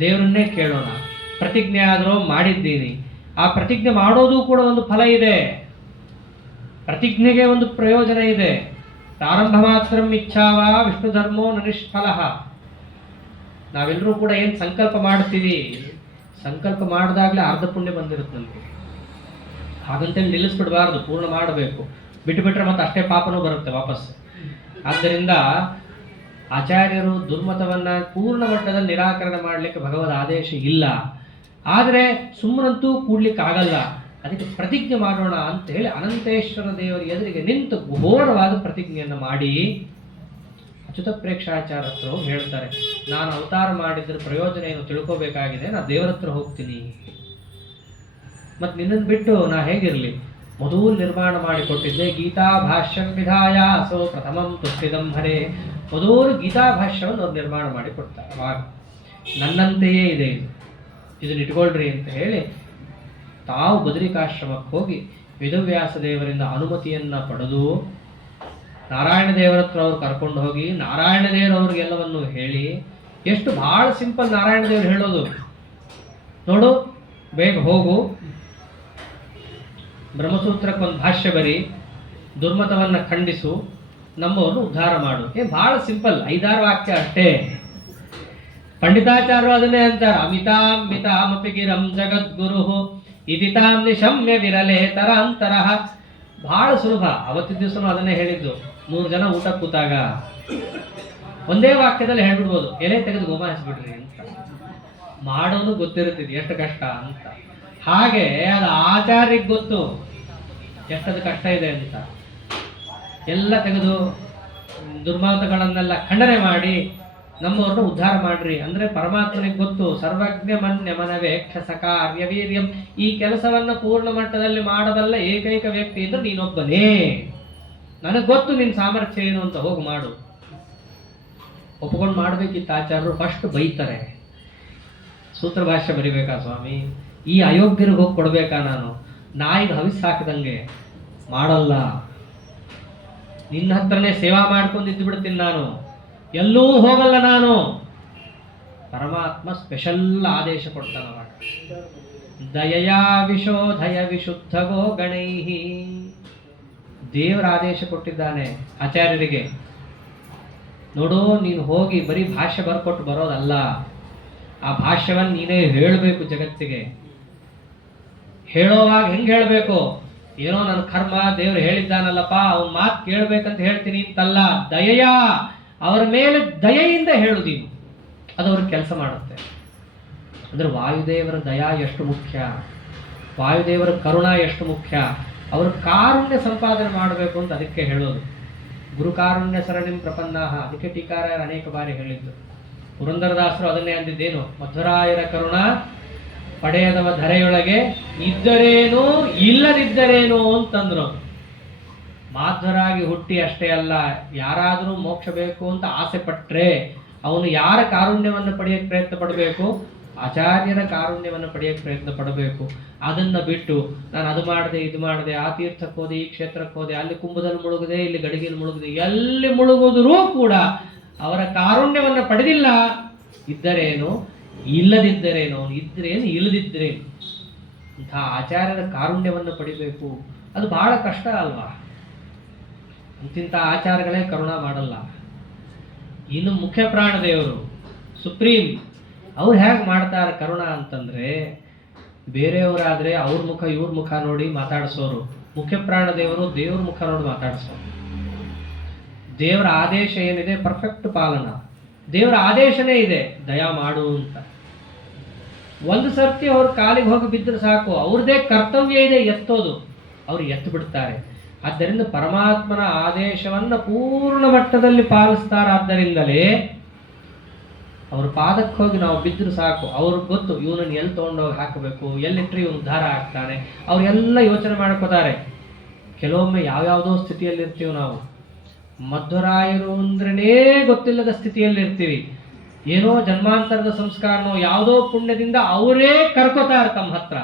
ದೇವರನ್ನೇ ಕೇಳೋಣ. ಪ್ರತಿಜ್ಞೆ ಆದರೂ ಮಾಡಿದ್ದೀನಿ, ಆ ಪ್ರತಿಜ್ಞೆ ಮಾಡೋದು ಕೂಡ ಒಂದು ಫಲ ಇದೆ. ಪ್ರತಿಜ್ಞೆಗೆ ಒಂದು ಪ್ರಯೋಜನ ಇದೆ. ಪ್ರಾರಂಭ ಮಾತ್ರ ಇಚ್ಛಾವ ವಿಷ್ಣು ಧರ್ಮೋ ನನಿಷ್ಫಲ. ನಾವೆಲ್ಲರೂ ಕೂಡ ಏನು ಸಂಕಲ್ಪ ಮಾಡ್ತೀವಿ, ಸಂಕಲ್ಪ ಮಾಡಿದಾಗಲೇ ಅರ್ಧ ಪುಣ್ಯ ಬಂದಿರುತ್ತೆ ನಮಗೆ. ಹಾಗಂತೇಳಿ ನಿಲ್ಲಿಸ್ಬಿಡಬಾರ್ದು, ಪೂರ್ಣ ಮಾಡಬೇಕು. ಬಿಟ್ಟುಬಿಟ್ರೆ ಮತ್ತೆ ಅಷ್ಟೇ ಪಾಪನೂ ಬರುತ್ತೆ ವಾಪಸ್. ಆದ್ದರಿಂದ ಆಚಾರ್ಯರು ದುರ್ಮತವನ್ನ ಪೂರ್ಣ ಮಟ್ಟದಲ್ಲಿ ನಿರಾಕರಣೆ ಮಾಡಲಿಕ್ಕೆ ಭಗವದ್ ಆದೇಶ ಇಲ್ಲ. ಆದರೆ ಸುಮ್ಮನಂತೂ ಕೂಡ್ಲಿಕ್ಕೆ ಆಗಲ್ಲ. ಅದಕ್ಕೆ ಪ್ರತಿಜ್ಞೆ ಮಾಡೋಣ ಅಂತ ಹೇಳಿ ಅನಂತೇಶ್ವರ ದೇವರ ಎದುರಿಗೆ ನಿಂತು ಘೋರವಾದ ಪ್ರತಿಜ್ಞೆಯನ್ನು ಮಾಡಿ ಅಚ್ಯುತ ಪ್ರೇಕ್ಷಾಚಾರ್ಯ ಹತ್ರ ಹೇಳ್ತಾರೆ, ನಾನು ಅವತಾರ ಮಾಡಿದ್ರ ಪ್ರಯೋಜನ ಏನು ತಿಳ್ಕೋಬೇಕಾಗಿದೆ, ನಾ ದೇವರ ಹತ್ರ ಹೋಗ್ತೀನಿ. ಮತ್ತು ನಿನ್ನನ್ನು ಬಿಟ್ಟು ನಾ ಹೇಗಿರಲಿ? ಮೊದಲು ನಿರ್ಮಾಣ ಮಾಡಿಕೊಟ್ಟಿದ್ದೆ ಗೀತಾ ಭಾಷ್ಯಂ ವಿಧಾಯ ಅಸೋ ಪ್ರಥಮಂ ತುಷ್ಟಿದಂ ಹರೇ. ಮೊದಲು ಗೀತಾ ಭಾಷ್ಯವನ್ನು ಅವ್ರು ನಿರ್ಮಾಣ ಮಾಡಿ ಕೊಡ್ತಾರೆ. ಅವಾಗ ನನ್ನಂತೆಯೇ ಇದೆ ಇದು, ಇದನ್ನ ಇಟ್ಕೊಳ್ರಿ ಅಂತ ಹೇಳಿ ತಾವು ಬದರಿಕಾಶ್ರಮಕ್ಕೆ ಹೋಗಿ ವೇದವ್ಯಾಸ ದೇವರಿಂದ ಅನುಮತಿಯನ್ನ ಪಡೆದು ನಾರಾಯಣ ದೇವರ ಹತ್ರ ಅವ್ರು ಕರ್ಕೊಂಡು ಹೋಗಿ ನಾರಾಯಣ ದೇವರು ಅವ್ರಿಗೆಲ್ಲವನ್ನು ಹೇಳಿ. ಎಷ್ಟು ಬಹಳ ಸಿಂಪಲ್ ನಾರಾಯಣ ದೇವರು ಹೇಳೋದು. ನೋಡು, ಬೇಗ ಹೋಗು, ಬ್ರಹ್ಮಸೂತ್ರಕ್ಕೆ ಒಂದು ಭಾಷ್ಯ ಬರಿ, ದುರ್ಮತವನ್ನ ಖಂಡಿಸು, ನಮ್ಮವನ್ನು ಉದ್ಧಾರ ಮಾಡು. ಬಹಳ ಸಿಂಪಲ್, 5-6 ವಾಕ್ಯ ಅಷ್ಟೇ. ಪಂಡಿತಾಚಾರ್ಯರು ಅದನ್ನೇ ಅಂತಾರೆ, ಅಮಿತಾಮಪಿ ಗಿರಂ ಜಗದ್ಗುರು ಇದಿತಾಂ ನಿಶಮ್ಯ ವಿರಲೆ ತರಾಂತರ. ಬಹಳ ಸುಲಭ. ಅವತ್ತಿನ ದಿವಸನೂ ಅದನ್ನೇ ಹೇಳಿದ್ದು. 100 ಜನ ಊಟ ಕೂತಾಗ ಒಂದೇ ವಾಕ್ಯದಲ್ಲಿ ಹೇಳ್ಬಿಡ್ಬೋದು, ಎಲೆ ತೆಗೆದು ಗೋಮಾಯಿಸ್ಬಿಡ್ರಿ ಅಂತ. ಮಾಡೋನು ಗೊತ್ತಿರುತ್ತಿದೆ ಎಷ್ಟು ಕಷ್ಟ ಅಂತ. ಹಾಗೆ ಅದು ಆಚಾರ್ಯಕ್ಕೆ ಗೊತ್ತು ಎಷ್ಟದು ಕಷ್ಟ ಇದೆ ಅಂತ. ಎಲ್ಲ ತೆಗೆದು ದುರ್ಮಾರ್ಗಗಳನ್ನೆಲ್ಲ ಖಂಡನೆ ಮಾಡಿ ನಮ್ಮವ್ರನ್ನ ಉದ್ಧಾರ ಮಾಡ್ರಿ ಅಂದ್ರೆ ಪರಮಾತ್ಮನಿಗೆ ಗೊತ್ತು. ಸರ್ವಜ್ಞ ಮನ್ಯ ಮನವೇ ಕ್ಷಸಕ ಅರ್ಯವೀರ್ಯಂ, ಈ ಕೆಲಸವನ್ನ ಪೂರ್ಣ ಮಟ್ಟದಲ್ಲಿ ಮಾಡಬಲ್ಲ ಏಕೈಕ ವ್ಯಕ್ತಿ ಅಂದ್ರೆ ನೀನೊಬ್ಬನೇ. ನನಗೆ ಗೊತ್ತು ನಿನ್ನ ಸಾಮರ್ಥ್ಯ ಏನು ಅಂತ, ಹೋಗಿ ಮಾಡು. ಒಪ್ಕೊಂಡು ಮಾಡ್ಬೇಕಿತ್ತು. ಆಚಾರ್ಯರು ಫಸ್ಟ್ ಬೈತಾರೆ, ಸೂತ್ರ ಭಾಷ್ಯ ಬರಿಬೇಕಾ ಸ್ವಾಮಿ, ಈ ಅಯೋಗ್ಯರಿಗೆ ಹೋಗಿ ಕೊಡ್ಬೇಕಾ ನಾನು, ನಾಯಿಗೆ ಹವಿಸ್ ಹಾಕಿದಂಗೆ ಮಾಡಲ್ಲ, ನಿನ್ನ ಹತ್ರನೇ ಸೇವಾ ಮಾಡ್ಕೊಂಡಿದ್ದು ಬಿಡ್ತೀನಿ ನಾನು, ಎಲ್ಲೂ ಹೋಗಲ್ಲ ನಾನು. ಪರಮಾತ್ಮ ಸ್ಪೆಷಲ್ ಆದೇಶ ಕೊಡ್ತಾನವಾಗ, ದಯಯಾ ವಿಶೋಧಯ ವಿಶುದ್ಧಗೋ ಗಣೈಹಿ. ದೇವರ ಆದೇಶ ಕೊಟ್ಟಿದ್ದಾನೆ ಆಚಾರ್ಯರಿಗೆ, ನೋಡು ನೀನು ಹೋಗಿ ಬರೀ ಭಾಷ್ಯ ಬರ್ಕೊಟ್ಟು ಬರೋದಲ್ಲ, ಆ ಭಾಷ್ಯವನ್ನು ನೀನೇ ಹೇಳಬೇಕು ಜಗತ್ತಿಗೆ. ಹೇಳೋವಾಗ ಹೆಂಗೆ ಹೇಳಬೇಕು, ಏನೋ ನನ್ನ ಕರ್ಮ ದೇವ್ರು ಹೇಳಿದ್ದಾನಲ್ಲಪ್ಪ ಅವನ ಮಾತು ಕೇಳ್ಬೇಕಂತ ಹೇಳ್ತೀನಿ ಅಂತಲ್ಲ, ದಯೆಯ ಅವರ ಮೇಲೆ ದಯೆಯಿಂದ ಹೇಳು ನೀನು, ಅದು ಅವ್ರಿಗೆ ಕೆಲಸ ಮಾಡುತ್ತೆ. ಅಂದ್ರೆ ವಾಯುದೇವರ ದಯಾ ಎಷ್ಟು ಮುಖ್ಯ, ವಾಯುದೇವರ ಕರುಣ ಎಷ್ಟು ಮುಖ್ಯ, ಅವರ ಕಾರುಣ್ಯ ಸಂಪಾದನೆ ಮಾಡಬೇಕು ಅಂತ ಅದಕ್ಕೆ ಹೇಳೋದು. ಗುರುಕಾರುಣ್ಯ ಸರಣಿಂ ಪ್ರಪನ್ನಾಹ, ಅದಕ್ಕೆ ಟೀಕಾರಾಯರು ಅನೇಕ ಬಾರಿ ಹೇಳಿದ್ದು. ಪುರಂದರದಾಸರು ಅದನ್ನೇ ಅಂದಿದ್ದೇನು, ಮಧ್ವರಾಯರ ಕರುಣ ಪಡೆಯದವ ಧರೆಯೊಳಗೆ ಇದ್ದರೇನು ಇಲ್ಲದಿದ್ದರೇನು ಅಂತಂದ್ರು. ಮಾಧ್ವರಾಗಿ ಹುಟ್ಟಿ ಅಷ್ಟೇ ಅಲ್ಲ, ಯಾರಾದರೂ ಮೋಕ್ಷ ಬೇಕು ಅಂತ ಆಸೆ ಪಟ್ರೆ ಅವನು ಯಾರ ಕಾರುಣ್ಯವನ್ನು ಪಡೆಯಕ್ಕೆ ಪ್ರಯತ್ನ ಪಡಬೇಕು, ಆಚಾರ್ಯರ ಕಾರುಣ್ಯವನ್ನು ಪಡೆಯಕ್ಕೆ ಪ್ರಯತ್ನ ಪಡಬೇಕು. ಅದನ್ನ ಬಿಟ್ಟು ನಾನು ಅದು ಮಾಡಿದೆ ಇದು ಮಾಡಿದೆ, ಆ ತೀರ್ಥಕ್ಕೆ ಹೋದೆ ಈ ಕ್ಷೇತ್ರಕ್ಕೆ ಹೋದೆ, ಅಲ್ಲಿ ಕುಂಭದಲ್ಲಿ ಮುಳುಗಿದೆ ಇಲ್ಲಿ ಗಡಿಗೆಯಲ್ಲಿ ಮುಳುಗಿದೆ, ಎಲ್ಲಿ ಮುಳುಗಿದ್ರೂ ಕೂಡ ಅವರ ಕಾರುಣ್ಯವನ್ನು ಪಡೆದಿಲ್ಲ. ಇದ್ದರೇನು ಇಲ್ಲದಿದ್ದರೇನು, ಇದ್ರೇನು ಇಲ್ಲದಿದ್ದರೇನು, ಅಂಥ ಆಚಾರ್ಯರ ಕಾರುಣ್ಯವನ್ನು ಪಡಿಬೇಕು. ಅದು ಬಹಳ ಕಷ್ಟ ಅಲ್ವಾ, ಅಂತಿಂಥ ಆಚಾರಗಳೇ ಕರುಣ ಮಾಡಲ್ಲ. ಇನ್ನು ಮುಖ್ಯ ಪ್ರಾಣದೇವರು ಸುಪ್ರೀಂ, ಅವ್ರು ಹೇಗೆ ಮಾಡ್ತಾರೆ ಕರುಣ ಅಂತಂದ್ರೆ, ಬೇರೆಯವರಾದ್ರೆ ಅವ್ರ ಮುಖ ಇವ್ರ ಮುಖ ನೋಡಿ ಮಾತಾಡಿಸೋರು, ಮುಖ್ಯ ಪ್ರಾಣದೇವರು ದೇವ್ರ ಮುಖ ನೋಡಿ ಮಾತಾಡಿಸೋರು. ದೇವರ ಆದೇಶ ಏನಿದೆ ಪರ್ಫೆಕ್ಟ್ ಪಾಲನ, ದೇವರ ಆದೇಶನೇ ಇದೆ ದಯಾ ಮಾಡು ಅಂತ. ಒಂದು ಸರ್ತಿ ಅವ್ರ ಕಾಲಿಗೆ ಹೋಗಿ ಬಿದ್ದರೆ ಸಾಕು, ಅವ್ರದೇ ಕರ್ತವ್ಯ ಇದೆ ಎತ್ತೋದು, ಅವ್ರು ಎತ್ತು ಬಿಡ್ತಾರೆ. ಆದ್ದರಿಂದ ಪರಮಾತ್ಮನ ಆದೇಶವನ್ನು ಪೂರ್ಣ ಮಟ್ಟದಲ್ಲಿ ಪಾಲಿಸ್ತಾರಾದ್ದರಿಂದಲೇ ಅವ್ರ ಪಾದಕ್ಕೆ ಹೋಗಿ ನಾವು ಬಿದ್ದರೂ ಸಾಕು, ಅವ್ರಿಗೆ ಗೊತ್ತು ಇವನನ್ನು ಎಲ್ಲಿ ತೊಗೊಂಡೋಗಿ ಹಾಕಬೇಕು, ಎಲ್ಲಿಟ್ಟರೆ ಇವನು ಉದ್ಧಾರ ಆಗ್ತಾನೆ, ಅವರೆಲ್ಲ ಯೋಚನೆ ಮಾಡ್ಕೋತಾರೆ. ಕೆಲವೊಮ್ಮೆ ಯಾವ್ಯಾವುದೋ ಸ್ಥಿತಿಯಲ್ಲಿರ್ತೀವಿ ನಾವು, ಮಧ್ವರಾಯರು ಅಂದ್ರೇ ಗೊತ್ತಿಲ್ಲದ ಸ್ಥಿತಿಯಲ್ಲಿರ್ತೀವಿ, ಏನೋ ಜನ್ಮಾಂತರದ ಸಂಸ್ಕಾರನೋ ಯಾವುದೋ ಪುಣ್ಯದಿಂದ ಅವರೇ ಕರ್ಕೋತಾರೆ, ತಮ್ಮ ಹತ್ರ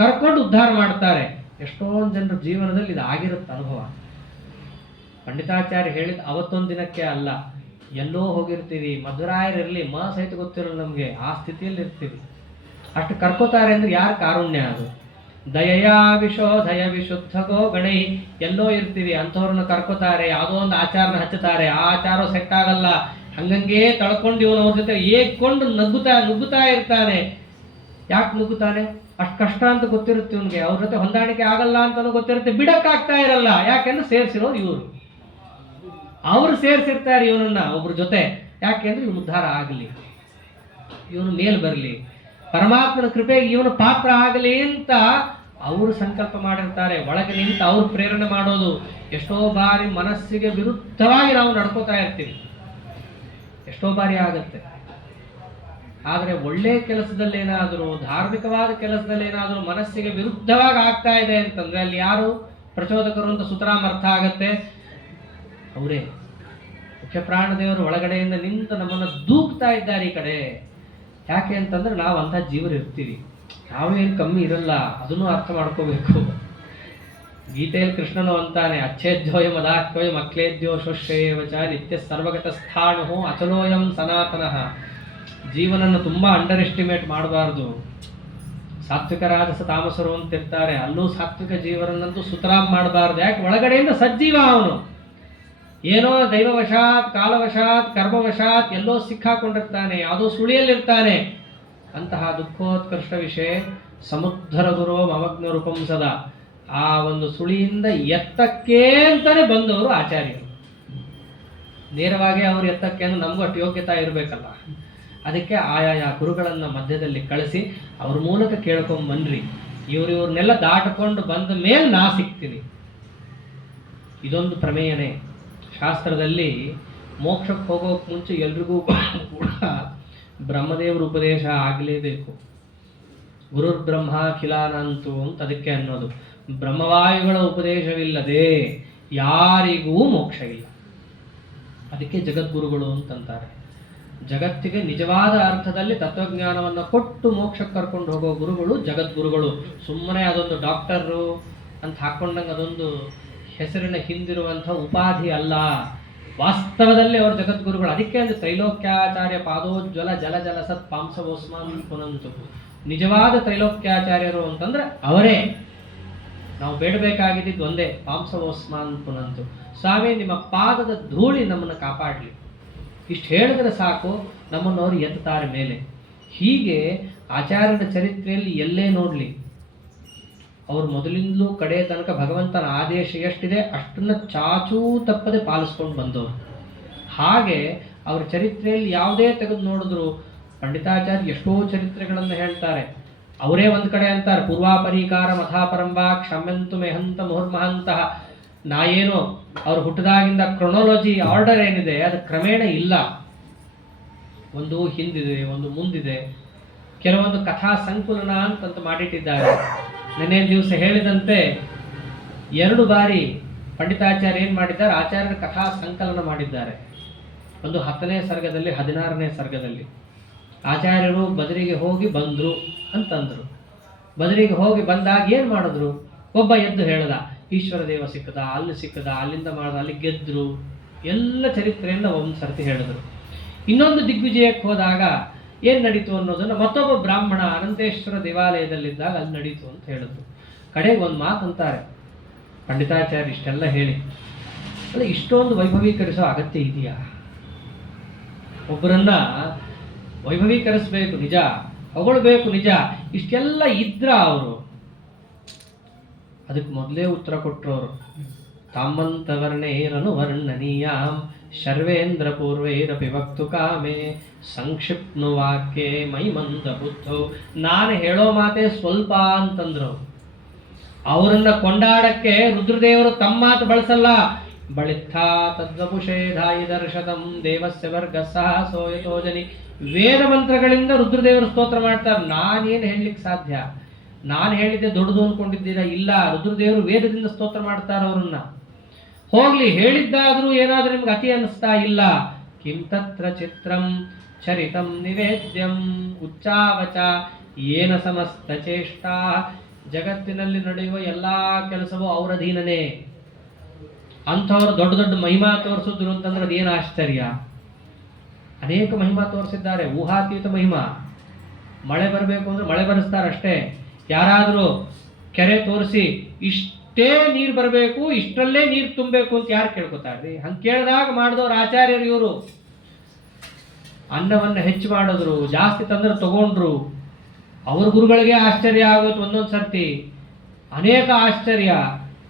ಕರ್ಕೊಂಡು ಉದ್ಧಾರ ಮಾಡ್ತಾರೆ. ಎಷ್ಟೊಂದು ಜನರ ಜೀವನದಲ್ಲಿ ಇದು ಆಗಿರುತ್ತೆ ಅನುಭವ. ಪಂಡಿತಾಚಾರ್ಯ ಹೇಳಿದ ಅವತ್ತೊಂದು ದಿನಕ್ಕೆ ಅಲ್ಲ, ಎಲ್ಲೋ ಹೋಗಿರ್ತೀವಿ, ಮಧ್ವರಾಯರಿರಲಿ ಸಹಿತ ಗೊತ್ತಿರಲ್ಲ ನಮಗೆ, ಆ ಸ್ಥಿತಿಯಲ್ಲಿ ಇರ್ತೀವಿ. ಅಷ್ಟು ಕರ್ಕೋತಾರೆ ಅಂದ್ರೆ ಯಾರು ಕಾರುಣ್ಯ ಅದು. ದಯಯಾ ವಿಶೋಧಯ ವಿಶುದ್ಧಗೋ ಗಣೈ, ಎಲ್ಲೋ ಇರ್ತೀವಿ ಅಂಥವ್ರನ್ನ ಕರ್ಕೋತಾರೆ, ಯಾವುದೋ ಒಂದು ಆಚಾರನ ಹಚ್ಚುತ್ತಾರೆ, ಆ ಆಚಾರ ಸೆಟ್ ಆಗಲ್ಲ, ಹಂಗಂಗೆ ತಳ್ಕೊಂಡು ಇವನು ಅವ್ರ ಜೊತೆ ಏಕ್ಕೊಂಡು ನುಗ್ಗುತ್ತಾ ಇರ್ತಾನೆ. ಯಾಕೆ ನುಗ್ಗುತ್ತಾನೆ, ಅಷ್ಟು ಕಷ್ಟ ಅಂತ ಗೊತ್ತಿರುತ್ತೆ ಇವನಿಗೆ, ಅವ್ರ ಜೊತೆ ಹೊಂದಾಣಿಕೆ ಆಗಲ್ಲ ಅಂತಲೂ ಗೊತ್ತಿರುತ್ತೆ, ಬಿಡಕ್ಕಾಗ್ತಾ ಇರಲ್ಲ. ಯಾಕೆಂದ್ರೆ ಸೇರಿಸಿರೋರು ಇವರು, ಅವರು ಸೇರಿಸಿರ್ತಾರೆ ಇವನನ್ನ ಒಬ್ರ ಜೊತೆ, ಯಾಕೆಂದ್ರೆ ಇವನು ಉದ್ಧಾರ ಆಗಲಿ, ಇವನು ಮೇಲ್ ಬರಲಿ, ಪರಮಾತ್ಮನ ಕೃಪೆಗೆ ಇವನು ಪಾತ್ರ ಆಗಲಿ ಅಂತ ಅವರು ಸಂಕಲ್ಪ ಮಾಡಿರ್ತಾರೆ. ಒಳಗೆ ನಿಂತು ಅವ್ರು ಪ್ರೇರಣೆ ಮಾಡೋದು. ಎಷ್ಟೋ ಬಾರಿ ಮನಸ್ಸಿಗೆ ವಿರುದ್ಧವಾಗಿ ನಾವು ನಡ್ಕೋತಾ ಇರ್ತೀವಿ, ಎಷ್ಟೋ ಬಾರಿ ಆಗುತ್ತೆ. ಆದರೆ ಒಳ್ಳೆ ಕೆಲಸದಲ್ಲೇನಾದರೂ, ಧಾರ್ಮಿಕವಾದ ಕೆಲಸದಲ್ಲೇನಾದರೂ ಮನಸ್ಸಿಗೆ ವಿರುದ್ಧವಾಗಿ ಆಗ್ತಾ ಇದೆ ಅಂತಂದ್ರೆ ಅಲ್ಲಿ ಯಾರು ಪ್ರಚೋದಕರು ಅಂತ ಸುತರಾಮ್ ಅರ್ಥ ಆಗತ್ತೆ, ಅವರೇ ಮುಖ್ಯ ಪ್ರಾಣದೇವರು ಒಳಗಡೆಯಿಂದ ನಿಂತು ನಮ್ಮನ್ನು ದೂಕ್ತಾ ಇದ್ದಾರೆ ಈ ಕಡೆ. ಯಾಕೆ ಅಂತಂದ್ರೆ ನಾವು ಅಂಥ ಜೀವರು ಇರ್ತೀವಿ, ನಾವೇನು ಕಮ್ಮಿ ಇರಲ್ಲ, ಅದನ್ನು ಅರ್ಥ ಮಾಡ್ಕೋಬೇಕು. ಗೀತೆಯಲ್ಲಿ ಕೃಷ್ಣನು ಅಂತಾನೆ, ಅಚ್ಛೇದ್ಯೋಯ ಮದಾಕ್ಯೋಯ ಮಕ್ಲೇದ್ಯೋ ಶೋಶ್ರೇಯವಚ ನಿತ್ಯ ಸರ್ವಗತ ಸ್ಥಾಣು ಅಚಲೋಯಂ ಸನಾತನಃ. ಜೀವನನ್ನು ತುಂಬ ಅಂಡರ್ ಎಸ್ಟಿಮೇಟ್ ಮಾಡಬಾರ್ದು. ಸಾತ್ವಿಕ ರಾಜಸ ತಾಮಸರು ಅಂತ ಇರ್ತಾರೆ, ಅಲ್ಲೂ ಸಾತ್ವಿಕ ಜೀವನನ್ನಂತೂ ಸುತರಾಮ್ ಮಾಡಬಾರ್ದು. ಯಾಕೆ, ಒಳಗಡೆಯಿಂದ ಸಜ್ಜೀವ ಅವನು, ಏನೋ ದೈವವಶಾತ್ ಕಾಲವಶಾತ್ ಕರ್ಮವಶಾತ್ ಎಲ್ಲೋ ಸಿಕ್ಕಾಕೊಂಡಿರ್ತಾನೆ, ಯಾವುದೋ ಸುಳಿಯಲ್ಲಿರ್ತಾನೆ. ಅಂತಹ ದುಃಖೋತ್ಕೃಷ್ಟ ವಿಷಯ ಸಮುದ್ಧರ ಗುರು ಮಮಗ್ನ ರೂಪಂ ಸದಾ. ಆ ಒಂದು ಸುಳಿಯಿಂದ ಎತ್ತಕ್ಕೆ ಅಂತಾನೆ ಬಂದವರು ಆಚಾರ್ಯರು. ನೇರವಾಗಿ ಅವರು ಎತ್ತಕ್ಕೆ ಅಂದ್ರೆ ನಮಗೂ ಅಷ್ಟು ಯೋಗ್ಯತಾ ಇರಬೇಕಲ್ಲ. ಅದಕ್ಕೆ ಆಯಾಯ ಗುರುಗಳನ್ನು ಮಧ್ಯದಲ್ಲಿ ಕಳಿಸಿ ಅವ್ರ ಮೂಲಕ ಕೇಳ್ಕೊಂಬನ್ರಿ, ಇವ್ರನ್ನೆಲ್ಲ ದಾಟಿಕೊಂಡು ಬಂದ ಮೇಲೆ ನಾ ಸಿಗ್ತೀನಿ. ಇದೊಂದು ಪ್ರಮೇಯನೇ. ಶಾಸ್ತ್ರದಲ್ಲಿ ಮೋಕ್ಷಕ್ಕೆ ಹೋಗೋಕೆ ಮುಂಚೆ ಎಲ್ರಿಗೂ ಕೂಡ ಬ್ರಹ್ಮದೇವರ ಉಪದೇಶ ಆಗಲೇಬೇಕು. ಗುರುರ್ ಬ್ರಹ್ಮ ಖಿಲಾನಂತು ಅಂತ ಅದಕ್ಕೆ ಅನ್ನೋದು. ಬ್ರಹ್ಮವಾಯುಗಳ ಉಪದೇಶವಿಲ್ಲದೆ ಯಾರಿಗೂ ಮೋಕ್ಷ ಇಲ್ಲ. ಅದಕ್ಕೆ ಜಗದ್ಗುರುಗಳು ಅಂತಂತಾರೆ. ಜಗತ್ತಿಗೆ ನಿಜವಾದ ಅರ್ಥದಲ್ಲಿ ತತ್ವಜ್ಞಾನವನ್ನು ಕೊಟ್ಟು ಮೋಕ್ಷಕ್ಕೆ ಕರ್ಕೊಂಡು ಹೋಗೋ ಗುರುಗಳು ಜಗದ್ಗುರುಗಳು. ಸುಮ್ಮನೆ ಅದೊಂದು ಡಾಕ್ಟರು ಅಂತ ಹಾಕ್ಕೊಂಡಂಗೆ ಅದೊಂದು ಹೆಸರಿನ ಹಿಂದಿರುವಂಥ ಉಪಾಧಿ ಅಲ್ಲ. ವಾಸ್ತವದಲ್ಲಿ ಅವರು ಜಗದ್ಗುರುಗಳು. ಅದಕ್ಕೆ ಒಂದು ತ್ರೈಲೋಕ್ಯಾಚಾರ್ಯ ಪಾದೋಜ್ವಲ ಜಲ ಜಲ ಸತ್ ಪಾಂಸವೋಸ್ಮಾನ್ ಪುನಂತು. ನಿಜವಾದ ತ್ರೈಲೋಕ್ಯಾಚಾರ್ಯರು ಅಂತಂದ್ರೆ ಅವರೇ. ನಾವು ಬೇಡಬೇಕಾಗಿದ್ದು ಒಂದೇ, ಪಾಂಸವೋಸ್ಮಾನ್ ಪುನಂತು. ಸ್ವಾಮಿ ನಿಮ್ಮ ಪಾದದ ಧೂಳಿ ನಮ್ಮನ್ನು ಕಾಪಾಡಲಿ. ಇಷ್ಟು ಹೇಳಿದ್ರೆ ಸಾಕು, ನಮ್ಮನ್ನು ಅವರು ಎತ್ತುತ್ತಾರೆ ಮೇಲೆ. ಹೀಗೆ ಆಚಾರ್ಯರ ಚರಿತ್ರೆಯಲ್ಲಿ ಎಲ್ಲೇ ನೋಡಲಿ, ಅವರು ಮೊದಲಿಂದಲೂ ಕಡೆ ತನಕ ಭಗವಂತನ ಆದೇಶ ಎಷ್ಟಿದೆ ಅಷ್ಟನ್ನು ಚಾಚೂ ತಪ್ಪದೆ ಪಾಲಿಸ್ಕೊಂಡು ಬಂದವರು. ಹಾಗೆ ಅವ್ರ ಚರಿತ್ರೆಯಲ್ಲಿ ಯಾವುದೇ ತೆಗೆದು ನೋಡಿದ್ರು, ಪಂಡಿತಾಚಾರ್ಯ ಎಷ್ಟೋ ಚರಿತ್ರೆಗಳನ್ನು ಹೇಳ್ತಾರೆ. ಅವರೇ ಒಂದು ಕಡೆ ಅಂತಾರೆ, ಪೂರ್ವಾಪರೀಕಾರ ಮಥಾಪರಂಬ ಕ್ಷಮ್ಯಂತು ಮೆಹಂತ ಮುಹುರ್ಮಹಂತಹ. ನಾ ಏನು ಅವ್ರು ಹುಟ್ಟಿದಾಗಿಂದ ಕ್ರೊನಾಲಜಿ ಆರ್ಡರ್ ಏನಿದೆ ಅದು ಕ್ರಮೇಣ ಇಲ್ಲ. ಒಂದು ಹಿಂದಿದೆ, ಒಂದು ಮುಂದಿದೆ. ಕೆಲವೊಂದು ಕಥಾ ಸಂಕುಲನ ಅಂತಂತ ಮಾಡಿಟ್ಟಿದ್ದಾರೆ. ನೆನ್ನೆ ದಿವಸ ಹೇಳಿದಂತೆ 2 ಬಾರಿ ಪಂಡಿತಾಚಾರ್ಯ ಏನು ಮಾಡಿದ್ದಾರೆ, ಆಚಾರ್ಯರ ಕಥಾ ಸಂಕಲನ ಮಾಡಿದ್ದಾರೆ. ಒಂದು 10ನೇ ಸರ್ಗದಲ್ಲಿ, 16ನೇ ಸರ್ಗದಲ್ಲಿ. ಆಚಾರ್ಯರು ಬದರಿಗೆ ಹೋಗಿ ಬಂದರು ಅಂತಂದರು. ಬದರಿಗೆ ಹೋಗಿ ಬಂದಾಗ ಏನು ಮಾಡಿದ್ರು, ಒಬ್ಬ ಎದ್ದು ಹೇಳ್ದ, ಈಶ್ವರ ದೇವ ಸಿಕ್ಕದ, ಅಲ್ಲಿ ಸಿಕ್ಕದ, ಅಲ್ಲಿಂದ ಮಾಡ್ದ, ಅಲ್ಲಿ ಗೆದ್ರು. ಎಲ್ಲ ಚರಿತ್ರೆಯನ್ನು ಒಂದು ಸರ್ತಿ ಹೇಳಿದ್ರು. ಇನ್ನೊಂದು ದಿಗ್ವಿಜಯಕ್ಕೆ ಹೋದಾಗ ಏನು ನಡೀತು ಅನ್ನೋದನ್ನು ಮತ್ತೊಬ್ಬ ಬ್ರಾಹ್ಮಣ ಅನಂತೇಶ್ವರ ದೇವಾಲಯದಲ್ಲಿದ್ದಾಗ ಅಲ್ಲಿ ನಡೀತು ಅಂತ ಹೇಳಿದ್ರು. ಕಡೆಗೆ ಒಂದು ಮಾತು ಅಂತಾರೆ ಪಂಡಿತಾಚಾರ್ಯ, ಇಷ್ಟೆಲ್ಲ ಹೇಳಿ ಅಲ್ಲ ಇಷ್ಟೊಂದು ವೈಭವೀಕರಿಸೋ ಅಗತ್ಯ ಇದೆಯಾ? ಒಬ್ಬರನ್ನ ವೈಭವೀಕರಿಸಬೇಕು ನಿಜ, ಹೊಗಳಬೇಕು ನಿಜ, ಇಷ್ಟೆಲ್ಲ ಇದ್ರ ಅವರು ಅದಕ್ಕೆ ಮೊದಲೇ ಉತ್ತರ ಕೊಟ್ಟರು. ತಾಮಂತವರ್ಣೇರನು ವರ್ಣನೀಯಾಂ ಶರ್ವೇಂದ್ರ ಪೂರ್ವೈರಪಿ ವಕ್ತು ಕಾಮೆ ಸಂಕ್ಷಿಪ್ನು ವಾಕ್ಯೆ ಮೈಮಂದ ಬುದ್ಧೋ. ನಾನು ಹೇಳೋ ಮಾತೆ ಸ್ವಲ್ಪ ಅಂತಂದ್ರು. ಅವರನ್ನ ಕೊಂಡಾಡಕ್ಕೆ ರುದ್ರದೇವರು ತಮ್ಮ ಮಾತು ಬಳಸಲ್ಲ. ಬಳಿತ್ಥಾ ತದ್ವಪುಷೇಧಾಯಿ ದರ್ಶತಂ ದೇವಸ್ಯ ವರ್ಗ ಸಹ ಸೋಯತೋಜನಿ. ವೇದ ಮಂತ್ರಗಳಿಂದ ರುದ್ರದೇವರು ಸ್ತೋತ್ರ ಮಾಡ್ತಾರೆ. ನಾನೇನು ಹೇಳಲಿಕ್ಕೆ ಸಾಧ್ಯ? ನಾನು ಹೇಳಿದ್ದೆ ದೊಡ್ಡದು ಅನ್ಕೊಂಡಿದ್ದೀರಾ? ಇಲ್ಲ, ರುದ್ರದೇವರು ವೇದದಿಂದ ಸ್ತೋತ್ರ ಮಾಡ್ತಾರೆ ಅವರನ್ನ. ಹೋಗ್ಲಿ, ಹೇಳಿದ್ದಾದ್ರೂ ಏನಾದ್ರೂ ನಿಮ್ಗೆ ಅತಿ ಅನ್ನಿಸ್ತಾ ಇಲ್ಲ. ಕಿಂ ತತ್ರ ಚಿತ್ರಂ ಚರಿತಂ ನಿವೇದ್ಯಂ ಉಚ್ಚಾವಚ ಏನ ಸಮಸ್ತ ಚೇಷ್ಟಾ. ಜಗತ್ತಿನಲ್ಲಿ ನಡೆಯುವ ಎಲ್ಲಾ ಕೆಲಸವೂ ಅವರ ಅಧೀನನೇ. ಅಂಥವ್ರು ದೊಡ್ಡ ದೊಡ್ಡ ಮಹಿಮಾ ತೋರಿಸಿದ್ರು ಅಂತಂದ್ರೆ ಅದೇನು ಆಶ್ಚರ್ಯ. ಅನೇಕ ಮಹಿಮಾ ತೋರಿಸಿದ್ದಾರೆ, ಊಹಾತೀತ ಮಹಿಮಾ. ಮಳೆ ಬರಬೇಕು ಅಂದ್ರೆ ಮಳೆ ಬರೆಸ್ತಾರೆ ಅಷ್ಟೇ. ಯಾರಾದರೂ ಕೆರೆ ತೋರಿಸಿ ಇಷ್ಟೇ ನೀರು ಬರಬೇಕು, ಇಷ್ಟರಲ್ಲೇ ನೀರು ತುಂಬಬೇಕು ಅಂತ ಯಾರು ಕೇಳ್ಕೊತಾರ್ರಿ? ಹಂಗೆ ಕೇಳಿದಾಗ ಮಾಡಿದವ್ರು ಆಚಾರ್ಯರು ಇವರು. ಅನ್ನವನ್ನು ಹೆಚ್ಚು ಮಾಡಿದ್ರು, ಜಾಸ್ತಿ ತಂದ್ರೆ ತಗೊಂಡ್ರು. ಅವ್ರ ಗುರುಗಳಿಗೆ ಆಶ್ಚರ್ಯ ಆಗೋದು ಒಂದೊಂದು ಸರ್ತಿ, ಅನೇಕ ಆಶ್ಚರ್ಯ.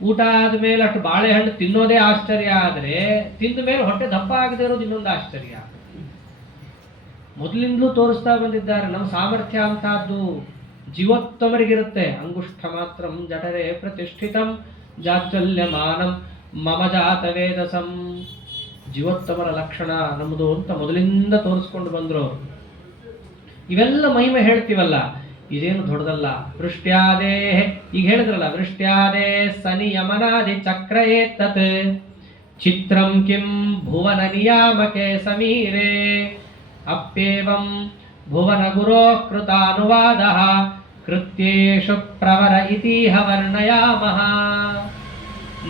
ಊಟ ಆದಮೇಲೆ ಅಷ್ಟು ಬಾಳೆಹಣ್ಣು ತಿನ್ನೋದೇ ಆಶ್ಚರ್ಯ, ಆದರೆ ತಿಂದ ಮೇಲೆ ಹೊಟ್ಟೆ ದಪ್ಪ ಆಗದೆ ಇರೋದು ಇನ್ನೊಂದು ಆಶ್ಚರ್ಯ. ಮೊದಲಿಂದಲೂ ತೋರಿಸ್ತಾ ಬಂದಿದ್ದಾರೆ. ನಮ್ಮ ಸಾಮರ್ಥ್ಯ ಅಂತಹದ್ದು ಜೀವೋತ್ತಮರಿಗಿರುತ್ತೆ. ಅಂಗುಷ್ಠ ಮಾತ್ರಂ ಜಠರೇ ಪ್ರತಿಷ್ಠಿತಂ ಜಾಚಲ್ಯಮಾನಂ ಮಮ ಜಾತ ವೇದಸಂ. ಜೀವೋತ್ತಮರ ಲಕ್ಷಣ ನಮ್ಮದು ಅಂತ ಮೊದಲಿಂದ ತೋರಿಸ್ಕೊಂಡು ಬಂದ್ರು. ಇವೆಲ್ಲ ಮಹಿಮೆ ಹೇಳ್ತೀವಲ್ಲ, ಇದೇನು ದೊಡ್ಡದಲ್ಲ. ವೃಷ್ಟ್ಯಾದೇ, ಈಗ ಹೇಳಿದ್ರಲ್ಲ, ವೃಷ್ಟ್ಯಾದೇ ಸನಿಯಮನಾದಿ ಚಕ್ರಯೇ ತತ್ ಚಿತ್ರಂ ಕಿಂ ಭುವನ ನಿಯಾಮಕೆ ಸಮೀರೇ ಅಪ್ಯೇವಂ ಭುವನ ಗುರೋ ಕೃತಾನುವಾದ ಕೃತ್ಯೇಷು ಪ್ರವರ ಇತೀಹ ವರ್ಣಯಾಮಃ.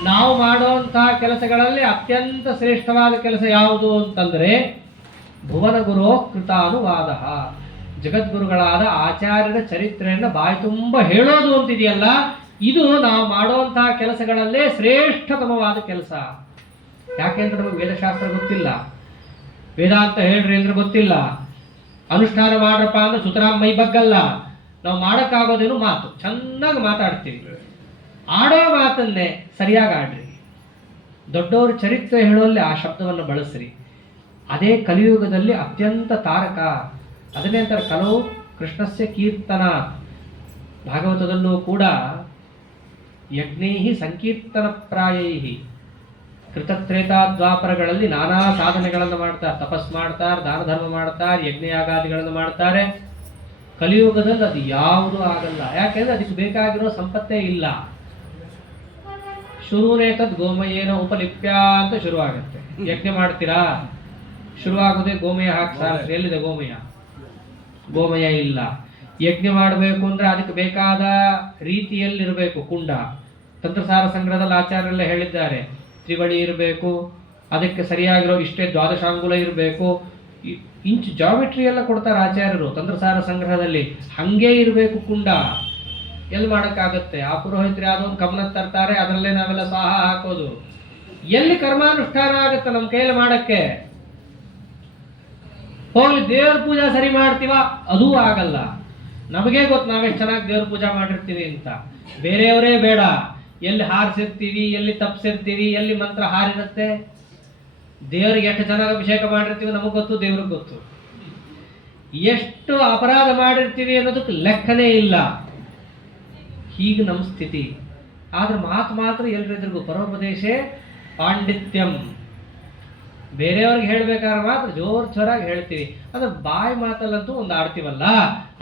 ನಾವು ಮಾಡುವಂತಹ ಕೆಲಸಗಳಲ್ಲಿ ಅತ್ಯಂತ ಶ್ರೇಷ್ಠವಾದ ಕೆಲಸ ಯಾವುದು ಅಂತಂದ್ರೆ ಭುವನ ಗುರೋ ಕೃತಾನುವಾದ. ಜಗದ್ಗುರುಗಳಾದ ಆಚಾರ್ಯರ ಚರಿತ್ರೆಯನ್ನು ಬಾಯಿ ತುಂಬ ಹೇಳೋದು ಅಂತಿದೆಯಲ್ಲ, ಇದು ನಾವು ಮಾಡುವಂತಹ ಕೆಲಸಗಳಲ್ಲೇ ಶ್ರೇಷ್ಠತಮವಾದ ಕೆಲಸ. ಯಾಕೆಂದ್ರೆ ನಮಗೆ ವೇದಶಾಸ್ತ್ರ ಗೊತ್ತಿಲ್ಲ, ವೇದಾಂತ ಹೇಳ್ರಿ ಅಂದ್ರೆ ಗೊತ್ತಿಲ್ಲ, ಅನುಷ್ಠಾನ ಮಾಡ್ರಪ್ಪ ಅಂದ್ರೆ ಸುತರಾಮ್ ಮೈ ಬಗ್ಗಲ್ಲ. ನಾವು ಮಾಡೋಕ್ಕಾಗೋದೇನು ಮಾತು, ಚೆನ್ನಾಗಿ ಮಾತಾಡ್ತೀವಿ. ಆಡೋ ಮಾತನ್ನೇ ಸರಿಯಾಗಿ ಆಡ್ರಿ. ದೊಡ್ಡವ್ರ ಚರಿತ್ರೆ ಹೇಳೋಲ್ಲಿ ಆ ಶಬ್ದವನ್ನು ಬಳಸ್ರಿ. ಅದೇ ಕಲಿಯುಗದಲ್ಲಿ ಅತ್ಯಂತ ತಾರಕ. ಅದನ್ನೇ ಅಂತಾರೆ ಕಲವು ಕೃಷ್ಣಸ್ಯ ಕೀರ್ತನ. ಭಾಗವತದಲ್ಲೂ ಕೂಡ ಯಜ್ಞೈ ಸಂಕೀರ್ತನ ಪ್ರಾಯೈ, ಕೃತತ್ರೇತಾದ್ವಾಪರಗಳಲ್ಲಿ ನಾನಾ ಸಾಧನೆಗಳನ್ನು ಮಾಡ್ತಾರೆ, ತಪಸ್ ಮಾಡ್ತಾರೆ, ದಾನ ಧರ್ಮ ಮಾಡ್ತಾರೆ, ಯಜ್ಞಯಾಗಾದಿಗಳನ್ನು ಮಾಡ್ತಾರೆ. ಕಲಿಯುಗದಲ್ಲಿ ಅದು ಯಾವುದೂ ಆಗಲ್ಲ. ಯಾಕೆಂದ್ರೆ ಅದಕ್ಕೆ ಬೇಕಾಗಿರೋ ಸಂಪತ್ತೇ ಇಲ್ಲ. ಶುರುನೇತದ್ ಗೋಮಯೇನ ಉಪಲಿಪ್ಯ ಅಂತ ಶುರುವಾಗುತ್ತೆ. ಯಜ್ಞ ಮಾಡ್ತೀರಾ, ಶುರುವಾಗೋದೇ ಗೋಮಯ ಹಾಕಿ ಸಾರ್, ಎಲ್ಲಿದೆ ಗೋಮಯ? ಗೋಮಯ ಇಲ್ಲ. ಯಜ್ಞ ಮಾಡಬೇಕು ಅಂದ್ರೆ ಅದಕ್ಕೆ ಬೇಕಾದ ರೀತಿಯಲ್ಲಿರಬೇಕು ಕುಂಡ. ತಂತ್ರಸಾರ ಸಂಗ್ರಹದಲ್ಲಿ ಆಚಾರ್ಯರೆಲ್ಲ ಹೇಳಿದ್ದಾರೆ, ತ್ರಿವಳಿ ಇರಬೇಕು, ಅದಕ್ಕೆ ಸರಿಯಾಗಿರೋ ಇಷ್ಟೇ ದ್ವಾದಶಾಂಗುಲ ಇರಬೇಕು, ಇಂಚ್ ಜಾಮೆಟ್ರಿ ಎಲ್ಲ ಕೊಡ್ತಾರೆ ಆಚಾರ್ಯರು ತಂತ್ರಸಾರ ಸಂಗ್ರಹದಲ್ಲಿ. ಹಂಗೆ ಇರಬೇಕು ಕುಂಡ. ಎಲ್ಲಿ ಮಾಡೋಕ್ಕಾಗತ್ತೆ? ಆ ಪುರೋಹಿತರು ಯಾವುದೋ ಒಂದು ಕಮನ ತರ್ತಾರೆ, ಅದರಲ್ಲೇ ನಾವೆಲ್ಲ ಸ್ವಾಹ ಹಾಕೋದು. ಎಲ್ಲಿ ಕರ್ಮಾನುಷ್ಠಾನ ಆಗುತ್ತೆ ನಮ್ಮ ಕೈಯಲ್ಲಿ ಮಾಡಕ್ಕೆ? ಹೋಗ್ಲಿ ದೇವ್ರ ಪೂಜಾ ಸರಿ ಮಾಡ್ತೀವ, ಅದೂ ಆಗಲ್ಲ. ನಮಗೇ ಗೊತ್ತು ನಾವೆಷ್ಟು ಚೆನ್ನಾಗಿ ದೇವ್ರ ಪೂಜಾ ಮಾಡಿರ್ತೀವಿ ಅಂತ. ಬೇರೆಯವರೇ ಬೇಡ. ಎಲ್ಲಿ ಹಾರಿಸಿರ್ತೀವಿ, ಎಲ್ಲಿ ತಪ್ಪಿಸಿರ್ತೀವಿ, ಎಲ್ಲಿ ಮಂತ್ರ ಹಾರಿರುತ್ತೆ. ದೇವ್ರಿಗೆ ಎಷ್ಟು ಚೆನ್ನಾಗಿ ಅಭಿಷೇಕ ಮಾಡಿರ್ತೀವಿ ನಮಗೆ ಗೊತ್ತು, ದೇವ್ರಿಗೆ ಗೊತ್ತು. ಎಷ್ಟು ಅಪರಾಧ ಮಾಡಿರ್ತೀವಿ ಅನ್ನೋದಕ್ಕೆ ಲೆಕ್ಕನೇ ಇಲ್ಲ. ಹೀಗೆ ನಮ್ಮ ಸ್ಥಿತಿ. ಆದ್ರೆ ಮಾತ್ರ ಎಲ್ರಿದ್ರಿಗೂ ಪರೋಪದೇಶೇ ಪಾಂಡಿತ್ಯಂ. ಬೇರೆಯವ್ರಿಗೆ ಹೇಳ್ಬೇಕಾದ್ರೆ ಮಾತ್ರ ಜೋರಾಗಿ ಹೇಳ್ತೀವಿ. ಅಂದ್ರೆ ಬಾಯಿ ಮಾತಲ್ಲಂತೂ ಒಂದು ಆಡ್ತೀವಲ್ಲ.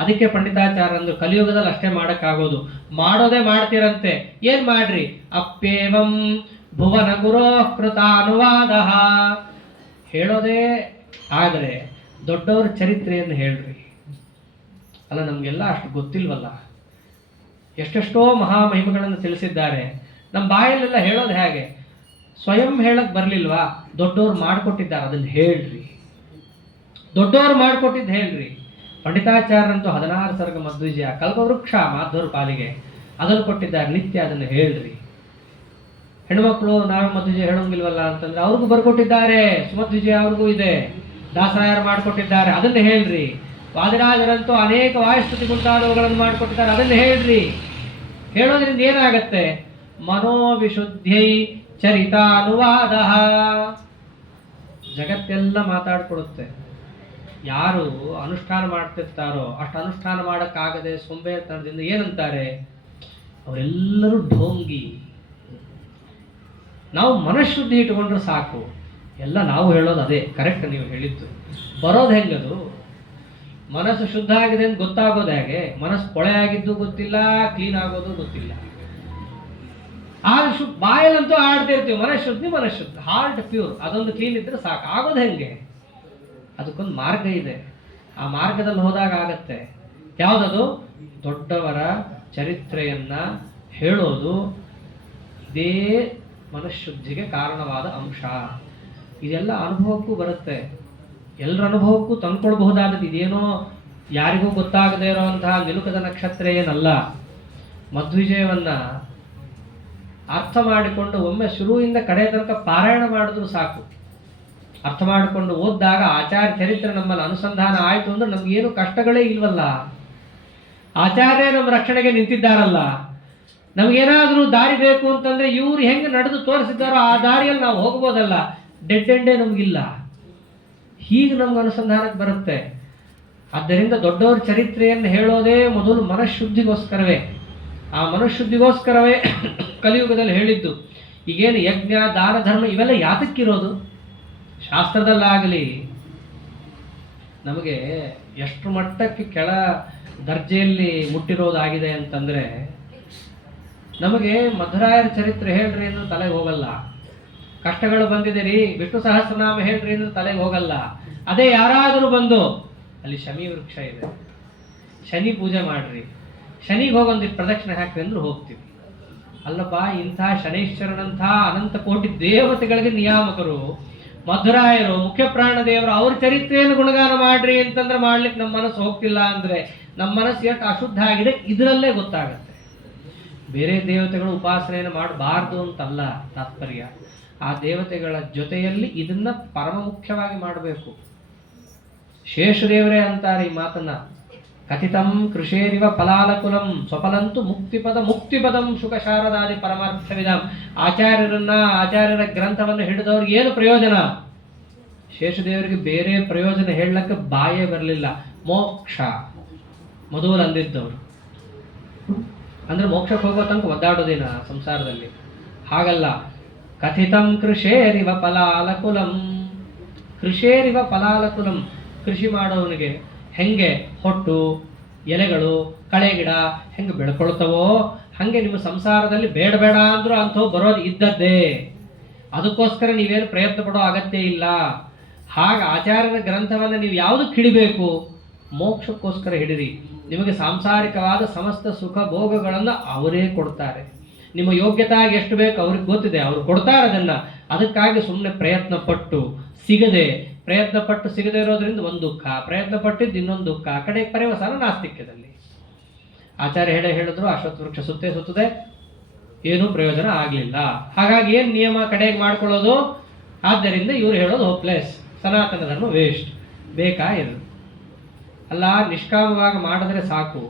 ಅದಕ್ಕೆ ಪಂಡಿತಾಚಾರ್ಯ ಅಂದ್ರು ಕಲಿಯುಗದಲ್ಲಿ ಅಷ್ಟೇ ಮಾಡಕ್ಕಾಗೋದು. ಮಾಡೋದೇ ಮಾಡ್ತೀರಂತೆ. ಏನ್ ಮಾಡ್ರಿ? ಅಪ್ಪೇವಂ ಭುವನ ಗುರೋ ಕೃತ ಅನುವಾದ. ಹೇಳೋದೇ ಆದರೆ ದೊಡ್ಡವರ ಚರಿತ್ರೆಯನ್ನು ಹೇಳ್ರಿ. ಅಲ್ಲ, ನಮಗೆಲ್ಲ ಅಷ್ಟು ಗೊತ್ತಿಲ್ವಲ್ಲ. ಎಷ್ಟೆಷ್ಟೋ ಮಹಾಮಹಿಮೆಗಳನ್ನು ತಿಳಿಸಿದ್ದಾರೆ. ನಮ್ಮ ಬಾಯಲ್ಲೆಲ್ಲ ಹೇಳೋದು ಹೇಗೆ? ಸ್ವಯಂ ಹೇಳಕ್ ಬರ್ಲಿಲ್ವಾ? ದೊಡ್ಡವ್ರು ಮಾಡಿಕೊಟ್ಟಿದ್ದಾರೆ, ಅದನ್ನು ಹೇಳ್ರಿ. ದೊಡ್ಡವ್ರು ಮಾಡಿಕೊಟ್ಟಿದ್ದು ಹೇಳ್ರಿ. ಪಂಡಿತಾಚಾರ್ಯರಂತೂ 16 ಸರ್ಗ ಮಧ್ವಿಜಯ, ಕಲ್ಪವೃಕ್ಷ ಮಾಧ್ವರ ಪಾಲಿಗೆ ಅದನ್ನು ಕೊಟ್ಟಿದ್ದಾರೆ. ನಿತ್ಯ ಅದನ್ನು ಹೇಳ್ರಿ. ಹೆಣ್ಮಕ್ಳು ನಾವೇ ಮಧ್ವಿಜಯ ಹೇಳೋಂಗಿಲ್ವಲ್ಲ ಅಂತಂದ್ರೆ ಅವ್ರಿಗೂ ಬರ್ಕೊಟ್ಟಿದ್ದಾರೆ. ಸುಮಧ್ವಿಜಯ ಅವ್ರಿಗೂ ಇದೆ. ದಾಸರಾಯರು ಮಾಡಿಕೊಟ್ಟಿದ್ದಾರೆ, ಅದನ್ನು ಹೇಳ್ರಿ. ವಾದಿರಾಜರಂತೂ ಅನೇಕ ವಾಯುಸ್ತುತಿ ಮುಂತಾದವುಗಳನ್ನು ಮಾಡಿಕೊಟ್ಟಿದ್ದಾರೆ, ಅದನ್ನು ಹೇಳ್ರಿ. ಹೇಳೋದ್ರಿಂದ ಏನಾಗತ್ತೆ? ಮನೋವಿಶುದ್ಧೈ ಚರಿತಾನುವಾದ. ಜಗತ್ತೆಲ್ಲ ಮಾತಾಡ್ಕೊಡುತ್ತೆ. ಯಾರು ಅನುಷ್ಠಾನ ಮಾಡ್ತಿರ್ತಾರೋ ಅಷ್ಟು ಅನುಷ್ಠಾನ ಮಾಡೋಕ್ಕಾಗದೆ ಸೋಂಬೇರಿತನದಿಂದ ಏನಂತಾರೆ? ಅವರೆಲ್ಲರೂ ಢೋಂಗಿ. ನಾವು ಮನಃಶುದ್ಧಿ ಇಟ್ಕೊಂಡ್ರೆ ಸಾಕು. ಎಲ್ಲ ನಾವು ಹೇಳೋದು ಅದೇ ಕರೆಕ್ಟ್. ನೀವು ಹೇಳಿದ್ದು ಬರೋದು ಹೆಂಗದು? ಮನಸ್ಸು ಶುದ್ಧ ಆಗಿದೆ ಅಂತ ಗೊತ್ತಾಗೋದು ಹೇಗೆ? ಮನಸ್ಸು ಕೊಳೆ ಆಗಿದ್ದು ಗೊತ್ತಿಲ್ಲ, ಕ್ಲೀನ್ ಆಗೋದು ಗೊತ್ತಿಲ್ಲ. ಆಗ ಬಾಯಲ್ಲಂತೂ ಆಡ್ತಾ ಇರ್ತೀವಿ ಮನಃಶುದ್ಧಿ, ಹಾರ್ಟ್ ಪ್ಯೂರ್, ಅದೊಂದು ಕ್ಲೀನ್ ಇದ್ರೆ ಸಾಕು. ಆಗೋದು ಹೆಂಗೆ? ಅದಕ್ಕೊಂದು ಮಾರ್ಗ ಇದೆ. ಆ ಮಾರ್ಗದಲ್ಲಿ ಹೋದಾಗ ಆಗತ್ತೆ. ಯಾವುದದು? ದೊಡ್ಡವರ ಚರಿತ್ರೆಯನ್ನ ಹೇಳೋದು. ಇದೇ ಮನಃಶುದ್ಧಿಗೆ ಕಾರಣವಾದ ಅಂಶ. ಇದೆಲ್ಲ ಅನುಭವಕ್ಕೂ ಬರುತ್ತೆ. ಎಲ್ಲರ ಅನುಭವಕ್ಕೂ ತಂದ್ಕೊಳ್ಬಹುದಾದದ್ದು. ಇದೇನೋ ಯಾರಿಗೂ ಗೊತ್ತಾಗದೇ ಇರೋಂತಹ ನಿಲುಕದ ನಕ್ಷತ್ರ ಏನಲ್ಲ. ಮಧ್ವಿಜಯವನ್ನ ಅರ್ಥ ಮಾಡಿಕೊಂಡು ಒಮ್ಮೆ ಶುರುವಿಂದ ಕಡೆ ತನಕ ಪಾರಾಯಣ ಮಾಡಿದ್ರು ಸಾಕು. ಅರ್ಥ ಮಾಡಿಕೊಂಡು ಓದಿದಾಗ ಆಚಾರ್ಯ ಚರಿತ್ರೆ ನಮ್ಮಲ್ಲಿ ಅನುಸಂಧಾನ ಆಯಿತು ಅಂದ್ರೆ ನಮ್ಗೇನು ಕಷ್ಟಗಳೇ ಇಲ್ವಲ್ಲ. ಆಚಾರ್ಯ ನಮ್ಮ ರಕ್ಷಣೆಗೆ ನಿಂತಿದ್ದಾರಲ್ಲ. ನಮಗೇನಾದ್ರೂ ದಾರಿ ಬೇಕು ಅಂತಂದ್ರೆ ಇವ್ರು ಹೆಂಗೆ ನಡೆದು ತೋರಿಸಿದ್ದಾರೋ ಆ ದಾರಿಯಲ್ಲಿ ನಾವು ಹೋಗ್ಬೋದಲ್ಲ. ಡೆಡ್ ಎಂಡೇ ನಮಗಿಲ್ಲ. ಹೀಗೆ ನಮ್ಗೆ ಅನುಸಂಧಾನಕ್ಕೆ ಬರುತ್ತೆ. ಆದ್ದರಿಂದ ದೊಡ್ಡವರ ಚರಿತ್ರೆಯನ್ನು ಹೇಳೋದೇ ಮೊದಲು ಮನಃಶುದ್ಧಿಗೋಸ್ಕರವೇ. ಆ ಮನಃಶುದ್ಧಿಗೋಸ್ಕರವೇ ಕಲಿಯುಗದಲ್ಲಿ ಹೇಳಿದ್ದು. ಈಗೇನು ಯಜ್ಞ ದಾನ ಧರ್ಮ ಇವೆಲ್ಲ ಯಾತಕ್ಕಿರೋದು? ಶಾಸ್ತ್ರದಲ್ಲಾಗಲಿ ನಮಗೆ ಎಷ್ಟು ಮಟ್ಟಕ್ಕೆ ಕೆಳ ದರ್ಜೆಯಲ್ಲಿ ಮುಟ್ಟಿರೋದಾಗಿದೆ ಅಂತಂದ್ರೆ, ನಮಗೆ ಮಧ್ವರಾಯರ ಚರಿತ್ರೆ ಹೇಳ್ರಿ ಅಂದ್ರೆ ತಲೆಗೆ ಹೋಗಲ್ಲ. ಕಷ್ಟಗಳು ಬಂದಿದ್ದೀರಿ, ವಿಷ್ಣು ಸಹಸ್ರನಾಮ ಹೇಳ್ರಿ ಅಂದ್ರೆ ತಲೆಗೆ ಹೋಗಲ್ಲ. ಅದೇ ಯಾರಾದರೂ ಬಂದು ಅಲ್ಲಿ ಶಮಿ ವೃಕ್ಷ ಇದೆ, ಶನಿ ಪೂಜೆ ಮಾಡ್ರಿ, ಶನಿಗೆ ಹೋಗೊಂದಿಟ್ಟು ಪ್ರದಕ್ಷಿಣೆ ಹಾಕ್ರಿ ಅಂದ್ರೆ ಹೋಗ್ತೀವಿ. ಅಲ್ಲಪ್ಪ, ಇಂಥ ಶನೈಶ್ವರನಂಥ ಅನಂತ ಕೋಟಿ ದೇವತೆಗಳಿಗೆ ನಿಯಾಮಕರು ಮಧ್ವರಾಯರು, ಮುಖ್ಯ ಪ್ರಾಣ ದೇವರು, ಅವ್ರ ಚರಿತ್ರೆಯನ್ನು ಗುಣಗಾನ ಮಾಡ್ರಿ ಅಂತಂದ್ರೆ ಮಾಡ್ಲಿಕ್ಕೆ ನಮ್ಮ ಮನಸ್ಸು ಹೋಗ್ತಿಲ್ಲ ಅಂದ್ರೆ ನಮ್ಮ ಮನಸ್ಸು ಎಷ್ಟು ಅಶುದ್ಧ ಆಗಿದೆ ಇದರಲ್ಲೇ ಗೊತ್ತಾಗತ್ತೆ. ಬೇರೆ ದೇವತೆಗಳು ಉಪಾಸನೆಯನ್ನು ಮಾಡಬಾರ್ದು ಅಂತಲ್ಲ ತಾತ್ಪರ್ಯ. ಆ ದೇವತೆಗಳ ಜೊತೆಯಲ್ಲಿ ಇದನ್ನ ಪರಮ ಮುಖ್ಯವಾಗಿ ಮಾಡಬೇಕು. ಶೇಷದೇವರೇ ಅಂತಾರೆ ಈ ಮಾತನ್ನ, ಕಥಿತಂ ಕೃಷೇರಿವ ಫಲಾಲಕುಲಂ ಸ್ವಫಲಂತು ಮುಕ್ತಿಪದಂ ಶುಕ ಶಾರದಾದಿ ಪರಮಾರ್ಥವಿದಂ. ಆಚಾರ್ಯರ ಗ್ರಂಥವನ್ನು ಹಿಡಿದವ್ರಿಗೆ ಏನು ಪ್ರಯೋಜನ? ಶೇಷದೇವರಿಗೆ ಬೇರೆ ಪ್ರಯೋಜನ ಹೇಳಕ್ಕೆ ಬಾಯೇ ಬರಲಿಲ್ಲ. ಮೋಕ್ಷ ಮೊದಲು ಅಂದಿದ್ದವರು. ಅಂದ್ರೆ ಮೋಕ್ಷಕ್ಕೆ ಹೋಗೋ ತನಕ ಒದ್ದಾಡೋದೇನ ಸಂಸಾರದಲ್ಲಿ? ಹಾಗಲ್ಲ. ಕಥಿತಂ ಕೃಷೇರಿವ ಫಲಾಲಕುಲಂ. ಕೃಷೇರಿವ ಫಲಾಲಕುಲಂ. ಕೃಷಿ ಮಾಡೋವನಿಗೆ ಹೆಂಗೆ ಹೊಟ್ಟು ಎಲೆಗಳು ಕಳೆ ಗಿಡ ಹೆಂಗೆ ಬೆಳ್ಕೊಳ್ತವೋ ಹಂಗೆ ನಿಮ್ಮ ಸಂಸಾರದಲ್ಲಿ ಬೇಡ ಬೇಡ ಅಂದ್ರೂ ಅಂಥವು ಬರೋದು ಇದ್ದದ್ದೇ. ಅದಕ್ಕೋಸ್ಕರ ನೀವೇನು ಪ್ರಯತ್ನ ಪಡೋ ಅಗತ್ಯ ಇಲ್ಲ. ಹಾಗೆ ಆಚಾರ್ಯನ ಗ್ರಂಥವನ್ನು ನೀವು ಯಾವುದಕ್ಕೆ ಹಿಡಿಬೇಕು? ಮೋಕ್ಷಕ್ಕೋಸ್ಕರ ಹಿಡಿರಿ. ನಿಮಗೆ ಸಾಂಸಾರಿಕವಾದ ಸಮಸ್ತ ಸುಖ ಭೋಗಗಳನ್ನು ಅವರೇ ಕೊಡ್ತಾರೆ. ನಿಮ್ಮ ಯೋಗ್ಯತೆಯಾಗಿ ಎಷ್ಟು ಬೇಕು ಅವ್ರಿಗೆ ಗೊತ್ತಿದೆ, ಅವ್ರು ಕೊಡ್ತಾರೆ ಅದನ್ನು. ಅದಕ್ಕಾಗಿ ಸುಮ್ಮನೆ ಪ್ರಯತ್ನ ಪಟ್ಟು ಸಿಗದೆ ಇರೋದ್ರಿಂದ ಒಂದು ದುಃಖ, ಪ್ರಯತ್ನ ಪಟ್ಟಿದ್ದು ಇನ್ನೊಂದು ದುಃಖ, ಕಡೆ ಪರ್ಯವಸಾನ ನಾಸ್ತಿಕ್ಯದಲ್ಲಿ. ಆಚಾರ್ಯ ಹೇಳಿದ್ರು ಅಶ್ವತ್ಥ ವೃಕ್ಷ ಸುತ್ತದೆ, ಏನೂ ಪ್ರಯೋಜನ ಆಗಲಿಲ್ಲ. ಹಾಗಾಗಿ ಏನು ನಿಯಮ ಕಡೆಗೆ ಮಾಡ್ಕೊಳ್ಳೋದು? ಆದ್ದರಿಂದ ಇವರು ಹೇಳೋದು ಹೋಪ್ಲೆಸ್, ಸನಾತನ ಧರ್ಮ ವೇಸ್ಟ್, ಬೇಕಾ ಇದು ಅಲ್ಲ. ನಿಷ್ಕಾಮವಾಗಿ ಮಾಡಿದ್ರೆ ಸಾಕು.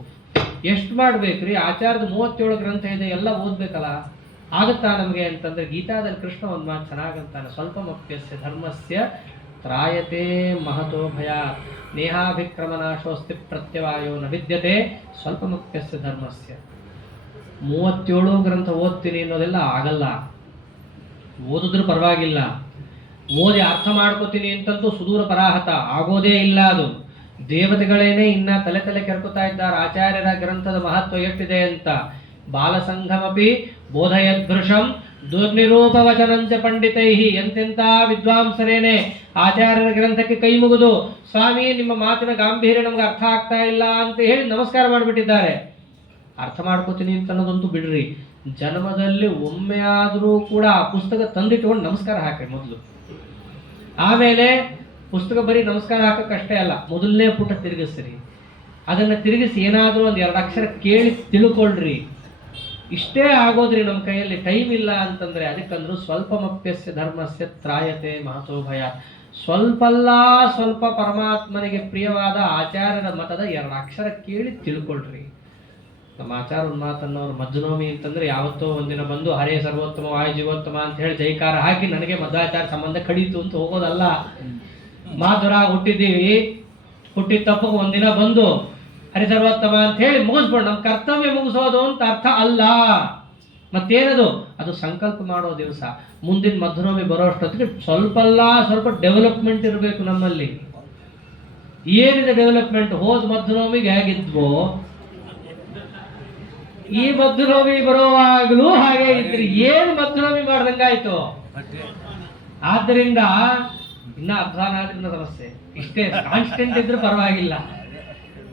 ಎಷ್ಟು ಮಾಡಬೇಕ್ರಿ? ಆಚಾರ್ಯದ 37 ಗ್ರಂಥ ಇದೆ, ಎಲ್ಲ ಓದ್ಬೇಕಲ್ಲ. ಆಗುತ್ತಾ ನಮಗೆ ಅಂತಂದ್ರೆ ಗೀತಾದಲ್ಲಿ ಕೃಷ್ಣ ಒಂದು ಮಾತು ಚೆನ್ನಾಗಂತಾನೆ, ಸ್ವಲ್ಪ ಮಪ್ಯಸ್ಯ ಧರ್ಮಸ್ಯ ತ್ರಾಯತೆ ಮಹತೋ ಭಯ ನೇಹಾಭಿಕ್ರಮನಾಶೋಸ್ತಿ ಪ್ರತ್ಯವಾಯೋ ನ ವಿದ್ಯತೆ ಸ್ವಲ್ಪ ಮಪ್ಯಸ್ಯ ಧರ್ಮಸ್ಯ. 37 ಗ್ರಂಥ ಓದ್ತೀನಿ ಅನ್ನೋದೆಲ್ಲ ಆಗಲ್ಲ. ಓದಿದ್ರೂ ಪರವಾಗಿಲ್ಲ, ಓದಿ ಅರ್ಥ ಮಾಡ್ಕೋತೀನಿ ಅಂತಂತೂ ಸುದೂರ ಪರಾಹತ ಆಗೋದೇ ಇಲ್ಲ. ಅದು ದೇವತೆಗಳೇನೆ ಇನ್ನ ತಲೆ ಕೆರ್ಕೋತಾ ಇದ್ದಾರೆ ಆಚಾರ್ಯರ ಗ್ರಂಥದ ಮಹತ್ವ ಎಷ್ಟಿದೆ ಅಂತ. ಬಾಲಸಂಘಮಪಿ ಬೋಧಯದೃಶಂ ದುರ್ನಿರೂಪವಚನಂಚ ಪಂಡಿತೈಹಿ. ಎಂತೆಂಥ ವಿದ್ವಾಂಸರೇನೆ ಆಚಾರ್ಯರ ಗ್ರಂಥಕ್ಕೆ ಕೈ ಮುಗಿದು, ಸ್ವಾಮಿ ನಿಮ್ಮ ಮಾತಿನ ಗಾಂಭೀರ್ಯ ನಮ್ಗೆ ಅರ್ಥ ಆಗ್ತಾ ಇಲ್ಲ ಅಂತ ಹೇಳಿ ನಮಸ್ಕಾರ ಮಾಡಿಬಿಟ್ಟಿದ್ದಾರೆ. ಅರ್ಥ ಮಾಡ್ಕೋತೀನಿ ಅಂತ ಅನ್ನೋದಂತೂ ಬಿಡ್ರಿ, ಜನ್ಮದಲ್ಲಿ ಒಮ್ಮೆ ಆದರೂ ಕೂಡ ಆ ಪುಸ್ತಕ ತಂದಿಟ್ಕೊಂಡು ನಮಸ್ಕಾರ ಹಾಕ್ರಿ ಮೊದಲು. ಆಮೇಲೆ ಪುಸ್ತಕ ಬರೀ ನಮಸ್ಕಾರ ಹಾಕಕ್ಕಷ್ಟೇ ಅಲ್ಲ, ಮೊದಲನೇ ಪುಟ ತಿರುಗಿಸ್ರಿ. ಅದನ್ನು ತಿರುಗಿಸಿ ಏನಾದರೂ ಒಂದು 2 ಅಕ್ಷರ ಕೇಳಿ ತಿಳ್ಕೊಳ್ರಿ. ಇಷ್ಟೇ ಆಗೋದ್ರಿ ನಮ್ಮ ಕೈಯಲ್ಲಿ. ಟೈಮ್ ಇಲ್ಲ ಅಂತಂದ್ರೆ ಅದಕ್ಕಂದ್ರು ಸ್ವಲ್ಪ ಮಪ್ಯಸ್ಯ ಧರ್ಮಸ್ಯ ತ್ರಾಯತೆ ಮಹತೋ ಭಯ. ಸ್ವಲ್ಪ ಪರಮಾತ್ಮನಿಗೆ ಪ್ರಿಯವಾದ ಆಚಾರ್ಯರ ಮತದ 2 ಅಕ್ಷರ ಕೇಳಿ ತಿಳ್ಕೊಳ್ರಿ. ನಮ್ಮ ಆಚಾರ ಒಂದು ಮಾತನ್ನೋರು ಮಜ್ಜನೋಮಿ ಅಂತಂದ್ರೆ ಯಾವತ್ತೋ ಒಂದಿನ ಬಂದು ಹರೇ ಸರ್ವೋತ್ತಮ ವಾಯು ಜೀವೋತ್ತಮ ಅಂತ ಹೇಳಿ ಜೈಕಾರ ಹಾಕಿ ನನಗೆ ಮಧ್ವಾಚಾರ ಸಂಬಂಧ ಕಡೀತು ಅಂತ ಹೋಗೋದಲ್ಲ. ಮಾಧುರ ಹುಟ್ಟಿದ್ದೀವಿ, ಹುಟ್ಟಿದ ತಪ್ಪು ಒಂದಿನ ಬಂದು ಹರಿಸರ್ವೋತ್ತಮ ಅಂತ ಹೇಳಿ ಮುಗಿಸ್ಬಿಡು, ನಮ್ಮ ಕರ್ತವ್ಯ ಮುಗಿಸೋದು ಅಂತ ಅರ್ಥ ಅಲ್ಲ. ಮತ್ತೇನದು? ಅದು ಸಂಕಲ್ಪ ಮಾಡೋ ದಿವಸ. ಮುಂದಿನ ಮಧ್ವನೋಮಿ ಬರೋಷ್ಟೊತ್ತಿಗೆ ಸ್ವಲ್ಪ ಡೆವಲಪ್ಮೆಂಟ್ ಇರಬೇಕು ನಮ್ಮಲ್ಲಿ. ಏನಿದೆ ಡೆವಲಪ್ಮೆಂಟ್? ಹೋದ ಮಧ್ವನೋಮಿಗೆ ಹೇಗಿದ್ವೋ ಈ ಮಧ್ವನೋಮಿ ಬರುವಾಗಲೂ ಹಾಗೆ ಇದ್ರಿ. ಏನು ಮಧ್ವನೋಮಿ ಮಾಡ್ದಂಗಾಯ್ತು. ಆದ್ದರಿಂದ ಇನ್ನ ಅಧ್ವಾನ ಆದ್ರಿಂದ ಸಮಸ್ಯೆ. ಇಷ್ಟೇ ಕಾನ್ಸ್ಟೆಂಟ್ ಇದ್ರೆ ಪರವಾಗಿಲ್ಲ.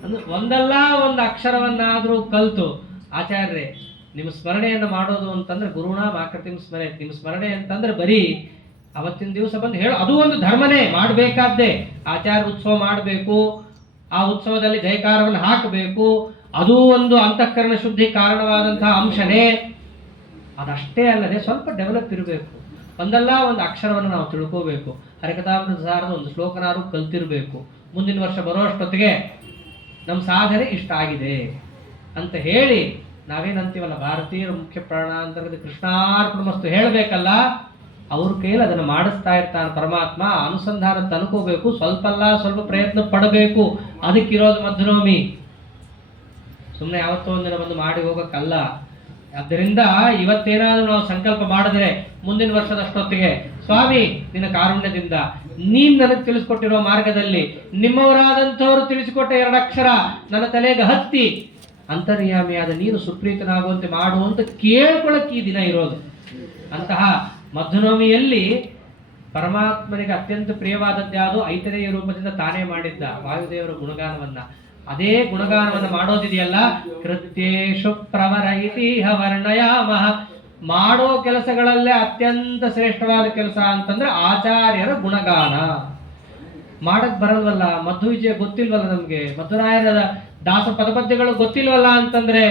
ಅಂದ್ರೆ ಒಂದಲ್ಲ ಒಂದು ಅಕ್ಷರವನ್ನಾದ್ರೂ ಕಲ್ತು ಆಚಾರ್ಯರೇ ನಿಮ್ಮ ಸ್ಮರಣೆಯನ್ನು ಮಾಡೋದು ಅಂತಂದ್ರೆ ಗುರುಣ ಮಾಕೃತಿಂ ಸ್ಮರಣೆ. ನಿಮ್ಮ ಸ್ಮರಣೆ ಅಂತಂದ್ರೆ ಬರೀ ಅವತ್ತಿನ ದಿವಸ ಬಂದು ಹೇಳೋ ಅದು ಒಂದು ಧರ್ಮನೇ, ಮಾಡಬೇಕಾದ್ದೇ. ಆಚಾರ್ಯ ಉತ್ಸವ ಮಾಡಬೇಕು, ಆ ಉತ್ಸವದಲ್ಲಿ ಜಯಕಾರವನ್ನು ಹಾಕಬೇಕು, ಅದು ಒಂದು ಅಂತಃಕರಣ ಶುದ್ಧಿ ಕಾರಣವಾದಂತಹ ಅಂಶನೇ. ಅದಷ್ಟೇ ಅಲ್ಲದೆ ಸ್ವಲ್ಪ ಡೆವಲಪ್ ಇರಬೇಕು. ಒಂದಲ್ಲ ಒಂದು ಅಕ್ಷರವನ್ನು ನಾವು ತಿಳ್ಕೋಬೇಕು. ಹರಿಕಥಾಮೃತ ಸಾರದ ಒಂದು ಶ್ಲೋಕನಾರು ಕಲ್ತಿರಬೇಕು. ಮುಂದಿನ ವರ್ಷ ಬರೋಷ್ಟೊತ್ತಿಗೆ ನಮ್ಮ ಸಾಧನೆ ಇಷ್ಟ ಆಗಿದೆ ಅಂತ ಹೇಳಿ ನಾವೇನಂತೀವಲ್ಲ, ಭಾರತೀಯರ ಮುಖ್ಯ ಪ್ರಾಣಾಂತರದ ಕೃಷ್ಣಾರ್ಪಣಮಸ್ತು ಹೇಳಬೇಕಲ್ಲ, ಅವ್ರ ಕೈಯಲ್ಲಿ ಅದನ್ನು ಮಾಡಿಸ್ತಾ ಇರ್ತಾನೆ ಪರಮಾತ್ಮ. ಅನುಸಂಧಾನ ತನ್ಕೋಬೇಕು, ಸ್ವಲ್ಪ ಪ್ರಯತ್ನ ಪಡಬೇಕು. ಅದಕ್ಕಿರೋದು ಮಧ್ವನೋಮಿ. ಸುಮ್ಮನೆ ಯಾವತ್ತೋ ಒಂದಿನ ಬಂದು ಮಾಡಿ ಹೋಗಕ್ಕಲ್ಲ. ಆದ್ದರಿಂದ ಇವತ್ತೇನಾದ್ರೂ ನಾವು ಸಂಕಲ್ಪ ಮಾಡಿದ್ರೆ ಮುಂದಿನ ವರ್ಷದಷ್ಟೊತ್ತಿಗೆ ಸ್ವಾಮಿ ನಿನ್ನ ಕಾರುಣ್ಯದಿಂದ ನೀನ್ ನನಗೆ ತಿಳಿಸ್ಕೊಟ್ಟಿರೋ ಮಾರ್ಗದಲ್ಲಿ ನಿಮ್ಮವರಾದಂಥವ್ರು ತಿಳಿಸಿಕೊಟ್ಟ 2 ಅಕ್ಷರ ನನ್ನ ತಲೆಗೆ ಹತ್ತಿ ಅಂತರ್ಯಾಮಿಯಾದ ನೀನು ಸುಪ್ರೀತನಾಗುವಂತೆ ಮಾಡುವಂತ ಕೇಳ್ಕೊಳಕ್ಕೆ ಈ ದಿನ ಇರೋದು. ಅಂತಹ ಮಧ್ವನವಮಿಯಲ್ಲಿ ಪರಮಾತ್ಮನಿಗೆ ಅತ್ಯಂತ ಪ್ರಿಯವಾದದ್ಯಾವುದು ಐತರೇಯ ರೂಪದಿಂದ ತಾನೇ ಮಾಡಿದ್ದ ವಾಯುದೇವರ ಗುಣಗಾನವನ್ನ. ಅದೇ ಗುಣಗಾನವನ್ನು ಮಾಡೋದಿದೆಯಲ್ಲ, ಕೃತ್ಯೇಷು ಪ್ರವರ ಇತಿಹ ವರ್ಣಯಾಮಃ. ಮಾಡೋ ಕೆಲಸಗಳಲ್ಲೇ ಅತ್ಯಂತ ಶ್ರೇಷ್ಠವಾದ ಕೆಲಸ ಅಂತಂದ್ರೆ ಆಚಾರ್ಯರ ಗುಣಗಾನ. ಮಾಡಕ್ ಬರಲ್ವಲ್ಲ, ಮಧ್ವ ವಿಜಯ ಗೊತ್ತಿಲ್ವಲ್ಲ ನಮ್ಗೆ, ಮಧ್ವರಾಯರ ದಾಸ ಪದಪದ್ಯಗಳು ಗೊತ್ತಿಲ್ವಲ್ಲ ಅಂತಂದ್ರೆ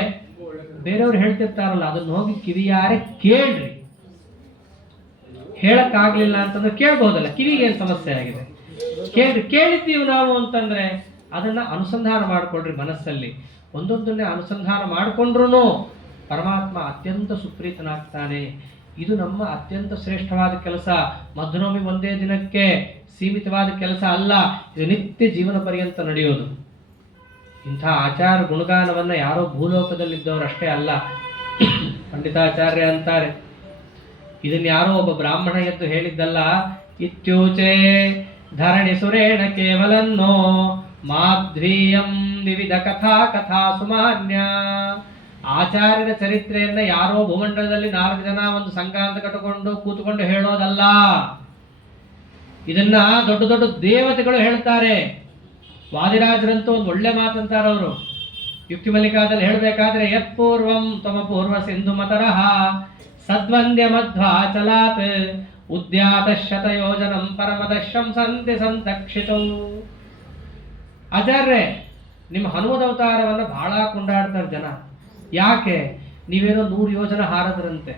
ಬೇರೆಯವ್ರು ಹೇಳ್ತಿರ್ತಾರಲ್ಲ, ಅದನ್ನ ಹೋಗಿ ಕಿವಿಯಾರೆ ಕೇಳ್ರಿ. ಹೇಳಕ್ಕಾಗ್ಲಿಲ್ಲ ಅಂತಂದ್ರೆ ಕೇಳ್ಬಹುದಲ್ಲ, ಕಿವಿಗೆ ಏನ್ ಸಮಸ್ಯೆ ಆಗಿದೆ? ಕೇಳಿದ್ದೀವಿ ನಾವು ಅಂತಂದ್ರೆ ಅದನ್ನ ಅನುಸಂಧಾನ ಮಾಡ್ಕೊಳ್ರಿ ಮನಸ್ಸಲ್ಲಿ. ಒಂದೊಂದನ್ನೇ ಅನುಸಂಧಾನ ಮಾಡಿಕೊಂಡ್ರು ಪರಮಾತ್ಮ ಅತ್ಯಂತ ಸುಪ್ರೀತನಾಗ್ತಾನೆ. ಇದು ನಮ್ಮ ಅತ್ಯಂತ ಶ್ರೇಷ್ಠವಾದ ಕೆಲಸ. ಮಧ್ವನವಮಿ ಒಂದೇ ದಿನಕ್ಕೆ ಸೀಮಿತವಾದ ಕೆಲಸ ಅಲ್ಲ, ಇದು ನಿತ್ಯ ಜೀವನ ಪರ್ಯಂತ ನಡೆಯೋದು. ಇಂಥ ಆಚಾರ ಗುಣಗಾನವನ್ನ ಯಾರೋ ಭೂಲೋಕದಲ್ಲಿದ್ದವರಷ್ಟೇ ಅಲ್ಲ, ಪಂಡಿತಾಚಾರ್ಯ ಅಂತಾರೆ. ಇದನ್ನ ಯಾರೋ ಒಬ್ಬ ಬ್ರಾಹ್ಮಣ ಎದ್ದು ಹೇಳಿದ್ದಲ್ಲ. ಇತ್ಯೂಚೆ ಧರಣಿ ಸುರೇಣ ಕೇವಲನ್ನೋ ಮಾಧ್ವೀಯಂ ವಿವಿಧ ಕಥಾ ಸುಮಾನ್ಯ. ಆಚಾರ್ಯರ ಚರಿತ್ರೆಯನ್ನ ಯಾರೋ ಭೂಮಂಡಲದಲ್ಲಿ 4 ಜನ ಒಂದು ಸಂಘ ಅಂತ ಕಟ್ಟಿಕೊಂಡು ಕೂತ್ಕೊಂಡು ಹೇಳೋದಲ್ಲ. ಇದನ್ನ ದೊಡ್ಡ ದೊಡ್ಡ ದೇವತೆಗಳು ಹೇಳ್ತಾರೆ. ವಾದಿರಾಜರಂತೂ ಒಂದು ಒಳ್ಳೆ ಮಾತಂತಾರೆ ಅವರು. ಯುಕ್ತಿ ಮಲ್ಲಿಕಾದಲ್ಲಿ ಹೇಳಬೇಕಾದ್ರೆ ಯತ್ಪೂರ್ವಂ ತಮ ಪೂರ್ವ ಸಿಂಧು ಮತರಹ ಸದ್ವಂದ್ಯ ಮಧ್ವಾಚಲಾತ್ ಉದ್ಯಾತ ಶತಯೋಜನಂ ಪರಮದಶಂ ಸಂತಿ ಸಂತಕ್ಷಿತೌ. ಆಚಾರ್ಯ, ನಿಮ್ಮ ಹನುಮದವತಾರವನ್ನು ಬಹಳ ಕೊಂಡಾಡ್ತಾರೆ ಜನ. ಯಾಕೆ? ನೀವೇನೋ 100 ಯೋಜನ ಹಾರದ್ರಂತೆ.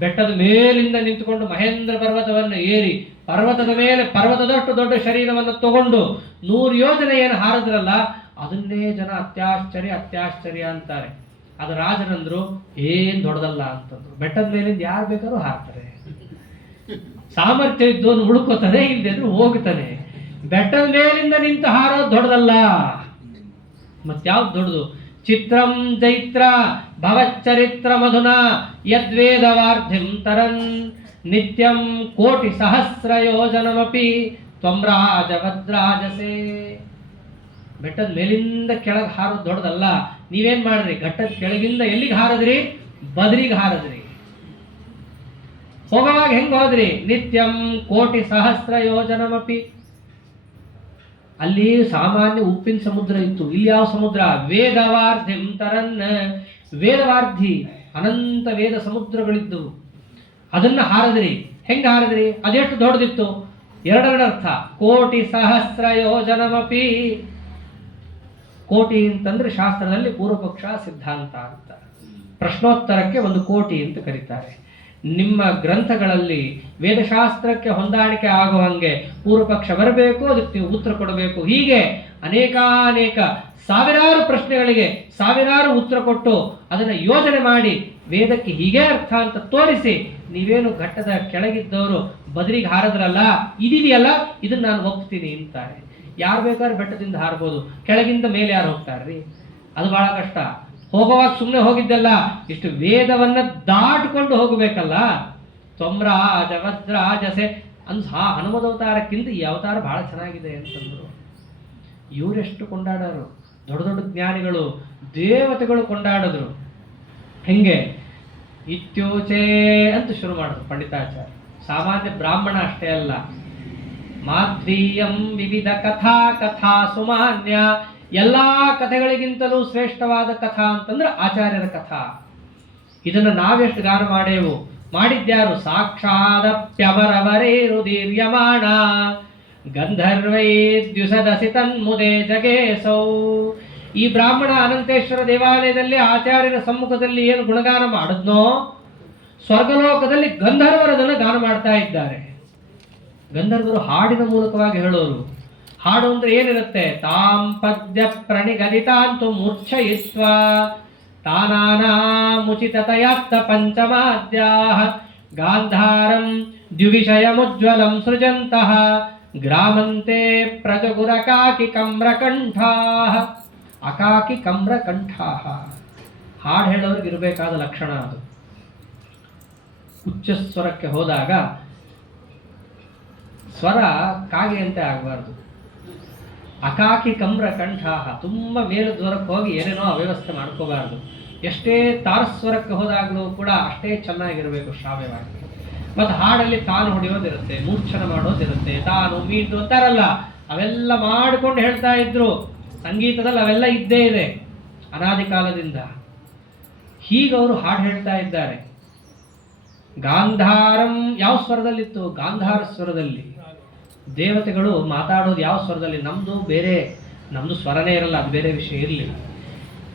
ಬೆಟ್ಟದ ಮೇಲಿಂದ ನಿಂತುಕೊಂಡು ಮಹೇಂದ್ರ ಪರ್ವತವನ್ನು ಏರಿ ಪರ್ವತದ ಮೇಲೆ ಪರ್ವತದಷ್ಟು ದೊಡ್ಡ ಶರೀರವನ್ನು ತಗೊಂಡು 100 ಯೋಜನೆ ಏನು ಹಾರದ್ರಲ್ಲ, ಅದನ್ನೇ ಜನ ಅತ್ಯಾಶ್ಚರ್ಯ ಅಂತಾರೆ. ಅದು ರಾಜರಂದ್ರು ಏನ್ ದೊಡ್ಡದಲ್ಲ ಅಂತಂದ್ರು. ಬೆಟ್ಟದ ಮೇಲಿಂದ ಯಾರು ಬೇಕಾದ್ರೂ ಹಾರ್ತಾರೆ. ಸಾಮರ್ಥ್ಯ ಇದ್ದವನು ಉಳ್ಕೋತಾನೆ, ಇಲ್ಲದಿದ್ರು ಹೋಗ್ತಾನೆ. ಬೆಟ್ಟದ ಮೇಲಿಂದ ನಿಂತು ಹಾರೋದು ದೊಡ್ಡದಲ್ಲ. ಮತ್ಯಾವ್ದು ದೊಡ್ಡದು? ಚಿತ್ರಂ ಚೈತ್ರ ಭವಚ್ಚರಿತ್ರ ಮಧುನ ಯದ್ವೇದವಾರ್ಧಿಂ ತರನ್ ನಿತ್ಯಂ ಕೋಟಿ ಸಹಸ್ರ ಯೋಜನಮಪಿ ತ್ವಂ ರಾಜವದ್ರಾಜಸೆ. ಬೆಟ್ಟದ ಮೇಲಿಂದ ಕೆಳಗೆ ಹಾರೋದು ದೊಡ್ಡದಲ್ಲ. ನೀವೇನ್ ಮಾಡ್ರಿ? ಘಟ್ಟದ ಕೆಳಗಿಂದ ಎಲ್ಲಿಗೆ ಹಾರದ್ರಿ? ಬದ್ರಿಗೆ ಹಾರದ್ರಿ. ಹೋಗುವಾಗ ಹೆಂಗ್ ಹೋದ್ರಿ? ನಿತ್ಯಂ ಕೋಟಿ ಸಹಸ್ರ ಯೋಜನಮಪಿ. ಅಲ್ಲಿ ಸಾಮಾನ್ಯ ಉಪ್ಪಿನ ಸಮುದ್ರ ಇತ್ತು, ಇಲ್ಲಿ ಯಾವ ಸಮುದ್ರ? ವೇದವಾರ್ಧಿಂ ತರನ್. ವೇದವಾರ್ಧಿ, ಅನಂತ ವೇದ ಸಮುದ್ರಗಳಿದ್ದವು. ಅದನ್ನ ಹಾರದ್ರಿ. ಹೆಂಗ ಹಾರದ್ರಿ? ಅದೆಷ್ಟು ದೊಡ್ಡದಿತ್ತು? ಎರಡೆರಡು ಅರ್ಥ. ಕೋಟಿ ಸಹಸ್ರ ಯೋಜನಮಪಿ. ಕೋಟಿ ಅಂತಂದ್ರೆ ಶಾಸ್ತ್ರದಲ್ಲಿ ಪೂರ್ವಪಕ್ಷ ಸಿದ್ಧಾಂತ ಅಂತ, ಪ್ರಶ್ನೋತ್ತರಕ್ಕೆ ಒಂದು ಕೋಟಿ ಅಂತ ಕರೀತಾರೆ. ನಿಮ್ಮ ಗ್ರಂಥಗಳಲ್ಲಿ ವೇದಶಾಸ್ತ್ರಕ್ಕೆ ಹೊಂದಾಣಿಕೆ ಆಗುವಂಗೆ ಪೂರ್ವಪಕ್ಷ ಬರಬೇಕು, ಅದಕ್ಕೆ ನೀವು ಉತ್ತರ ಕೊಡಬೇಕು. ಹೀಗೆ ಅನೇಕಾನೇಕ ಸಾವಿರಾರು ಪ್ರಶ್ನೆಗಳಿಗೆ ಸಾವಿರಾರು ಉತ್ತರ ಕೊಟ್ಟು ಅದನ್ನು ಯೋಜನೆ ಮಾಡಿ ವೇದಕ್ಕೆ ಹೀಗೆ ಅರ್ಥ ಅಂತ ತೋರಿಸಿ, ನೀವೇನು ಘಟ್ಟದ ಕೆಳಗಿದ್ದವರು ಬದರಿಗೆ ಹಾರದ್ರಲ್ಲ, ಇದೆಯಲ್ಲ, ಇದನ್ನ ನಾನು ಒಪ್ತೀನಿ ಅಂತಾರೆ. ಯಾರು ಬೇಕಾದ್ರೂ ಬೆಟ್ಟದಿಂದ ಹಾರ್ಬೋದು, ಕೆಳಗಿಂದ ಮೇಲೆ ಯಾರು ಹೋಗ್ತಾರ್ರಿ? ಅದು ಬಹಳ ಕಷ್ಟ. ಹೋಗುವಾಗ ಸುಮ್ಮನೆ ಹೋಗಿದ್ದಲ್ಲ, ಇಷ್ಟು ವೇದವನ್ನ ದಾಟ್ಕೊಂಡು ಹೋಗಬೇಕಲ್ಲ. ತ್ವಮ್ರಾಜವದ್ರಾಜಸೆ ಅಂದ್ ಹನುಮದವತಾರಕ್ಕಿಂತ ಈ ಅವತಾರ ಬಹಳ ಚೆನ್ನಾಗಿದೆ ಅಂತಂದ್ರು. ಇವರೆಷ್ಟು ಕೊಂಡಾಡೋರು, ದೊಡ್ಡ ದೊಡ್ಡ ಜ್ಞಾನಿಗಳು, ದೇವತೆಗಳು ಕೊಂಡಾಡಿದ್ರು. ಹೆಂಗೆ? ಇತ್ಯೂಚೆ ಅಂತ ಶುರು ಮಾಡಿದ್ರು ಪಂಡಿತಾಚಾರ್ಯ. ಸಾಮಾನ್ಯ ಬ್ರಾಹ್ಮಣ ಅಷ್ಟೇ ಅಲ್ಲ, ಮಾಧ್ವೀಯಂ ವಿವಿಧ ಕಥಾ ಸುಮಾನ್ಯ. ಎಲ್ಲಾ ಕಥೆಗಳಿಗಿಂತಲೂ ಶ್ರೇಷ್ಠವಾದ ಕಥಾ ಅಂತಂದ್ರೆ ಆಚಾರ್ಯರ ಕಥಾ. ಇದನ್ನು ನಾವೆಷ್ಟು ಗಾನ ಮಾಡೇವು? ಮಾಡಿದ್ಯಾರು? ಸಾಕ್ಷಾದಪ್ಯವರವರೇರುದೀರ್ಯಮಾಣ ಗಂಧರ್ವೈದ್ಯುಸದಸಿ ತನ್ಮುದೆ ಜಗೇಸೌ. ಈ ಬ್ರಾಹ್ಮಣ ಅನಂತೇಶ್ವರ ದೇವಾಲಯದಲ್ಲಿ ಆಚಾರ್ಯರ ಸಮ್ಮುಖದಲ್ಲಿ ಏನು ಗುಣಗಾನ ಮಾಡಿದ್ನೋ, ಸ್ವರ್ಗಲೋಕದಲ್ಲಿ ಗಂಧರ್ವರದನ್ನು ಗಾನ ಮಾಡ್ತಾ ಇದ್ದಾರೆ. ಗಂಧರ್ವರು ಹಾಡಿನ ಮೂಲಕವಾಗಿ ಹೇಳೋರು. ಹಾಡು ಅಂದ್ರೆ ಏನಿರುತ್ತೆ? ತಾಂ ಪದ್ಯ ಪ್ರಣಿಗದಿತಾಂತು ಮೂರ್ಛಯಿತ್ವ ತಾನಾನಾಮುಚಿತತಯಾತ್ತ ಪಂಚಮಾದ್ಯಾಃ ಗಾಂಧಾರಂ ದ್ವಿವಿಷಯಮುಜ್ವಲಂ ಸೃಜಂತಃ ಗ್ರಾಮಂತೆ ಪ್ರಜಗುರಕಾಕಿ ಕಮ್ರಕಂಠಾಃ. ಅಕಾಕಿ ಕಮ್ರಕಂಠಾಃ ಹಾಡು ಹೇಳೋರಿಗೆ ಇರಬೇಕಾದ ಲಕ್ಷಣ ಅದು. ಉಚ್ಚ ಸ್ವರಕ್ಕೆ ಹೋದಾಗ ಸ್ವರ ಕಾಗೆಯಂತೆ ಆಗಬಾರ್ದು. ಅಕಾಕಿ ಕಮ್ರ ಕಂಠಾಹ, ತುಂಬ ಮೇಲು ದ್ವರಕ್ಕೆ ಹೋಗಿ ಏನೇನೋ ಅವ್ಯವಸ್ಥೆ ಮಾಡ್ಕೋಬಾರ್ದು. ಎಷ್ಟೇ ತಾರಸ್ವರಕ್ಕೆ ಹೋದಾಗಲೂ ಕೂಡ ಅಷ್ಟೇ ಚೆನ್ನಾಗಿರಬೇಕು ಶ್ರಾವ್ಯವಾಗಿ. ಮತ್ತು ಹಾಡಲ್ಲಿ ತಾನು ಹೊಡೆಯೋದಿರುತ್ತೆ, ಮೂರ್ಛನ ಮಾಡೋದಿರುತ್ತೆ, ತಾನು ಮೀಟು ಅಂತಾರಲ್ಲ, ಅವೆಲ್ಲ ಮಾಡಿಕೊಂಡು ಹೇಳ್ತಾ ಇದ್ರು. ಸಂಗೀತದಲ್ಲಿ ಅವೆಲ್ಲ ಇದ್ದೇ ಇದೆ ಅನಾದಿ ಕಾಲದಿಂದ. ಹೀಗೆ ಅವರು ಹಾಡು ಹೇಳ್ತಾ ಇದ್ದಾರೆ. ಗಾಂಧಾರಂ ಯಾವ ಸ್ವರದಲ್ಲಿತ್ತು? ಗಾಂಧಾರ ಸ್ವರದಲ್ಲಿ. ದೇವತೆಗಳು ಮಾತಾಡೋದು ಯಾವ ಸ್ವರದಲ್ಲಿ? ನಮ್ದು ಬೇರೆ, ನಮ್ದು ಸ್ವರನೇ ಇರಲ್ಲ, ಅದು ಬೇರೆ ವಿಷಯ ಇರಲಿ.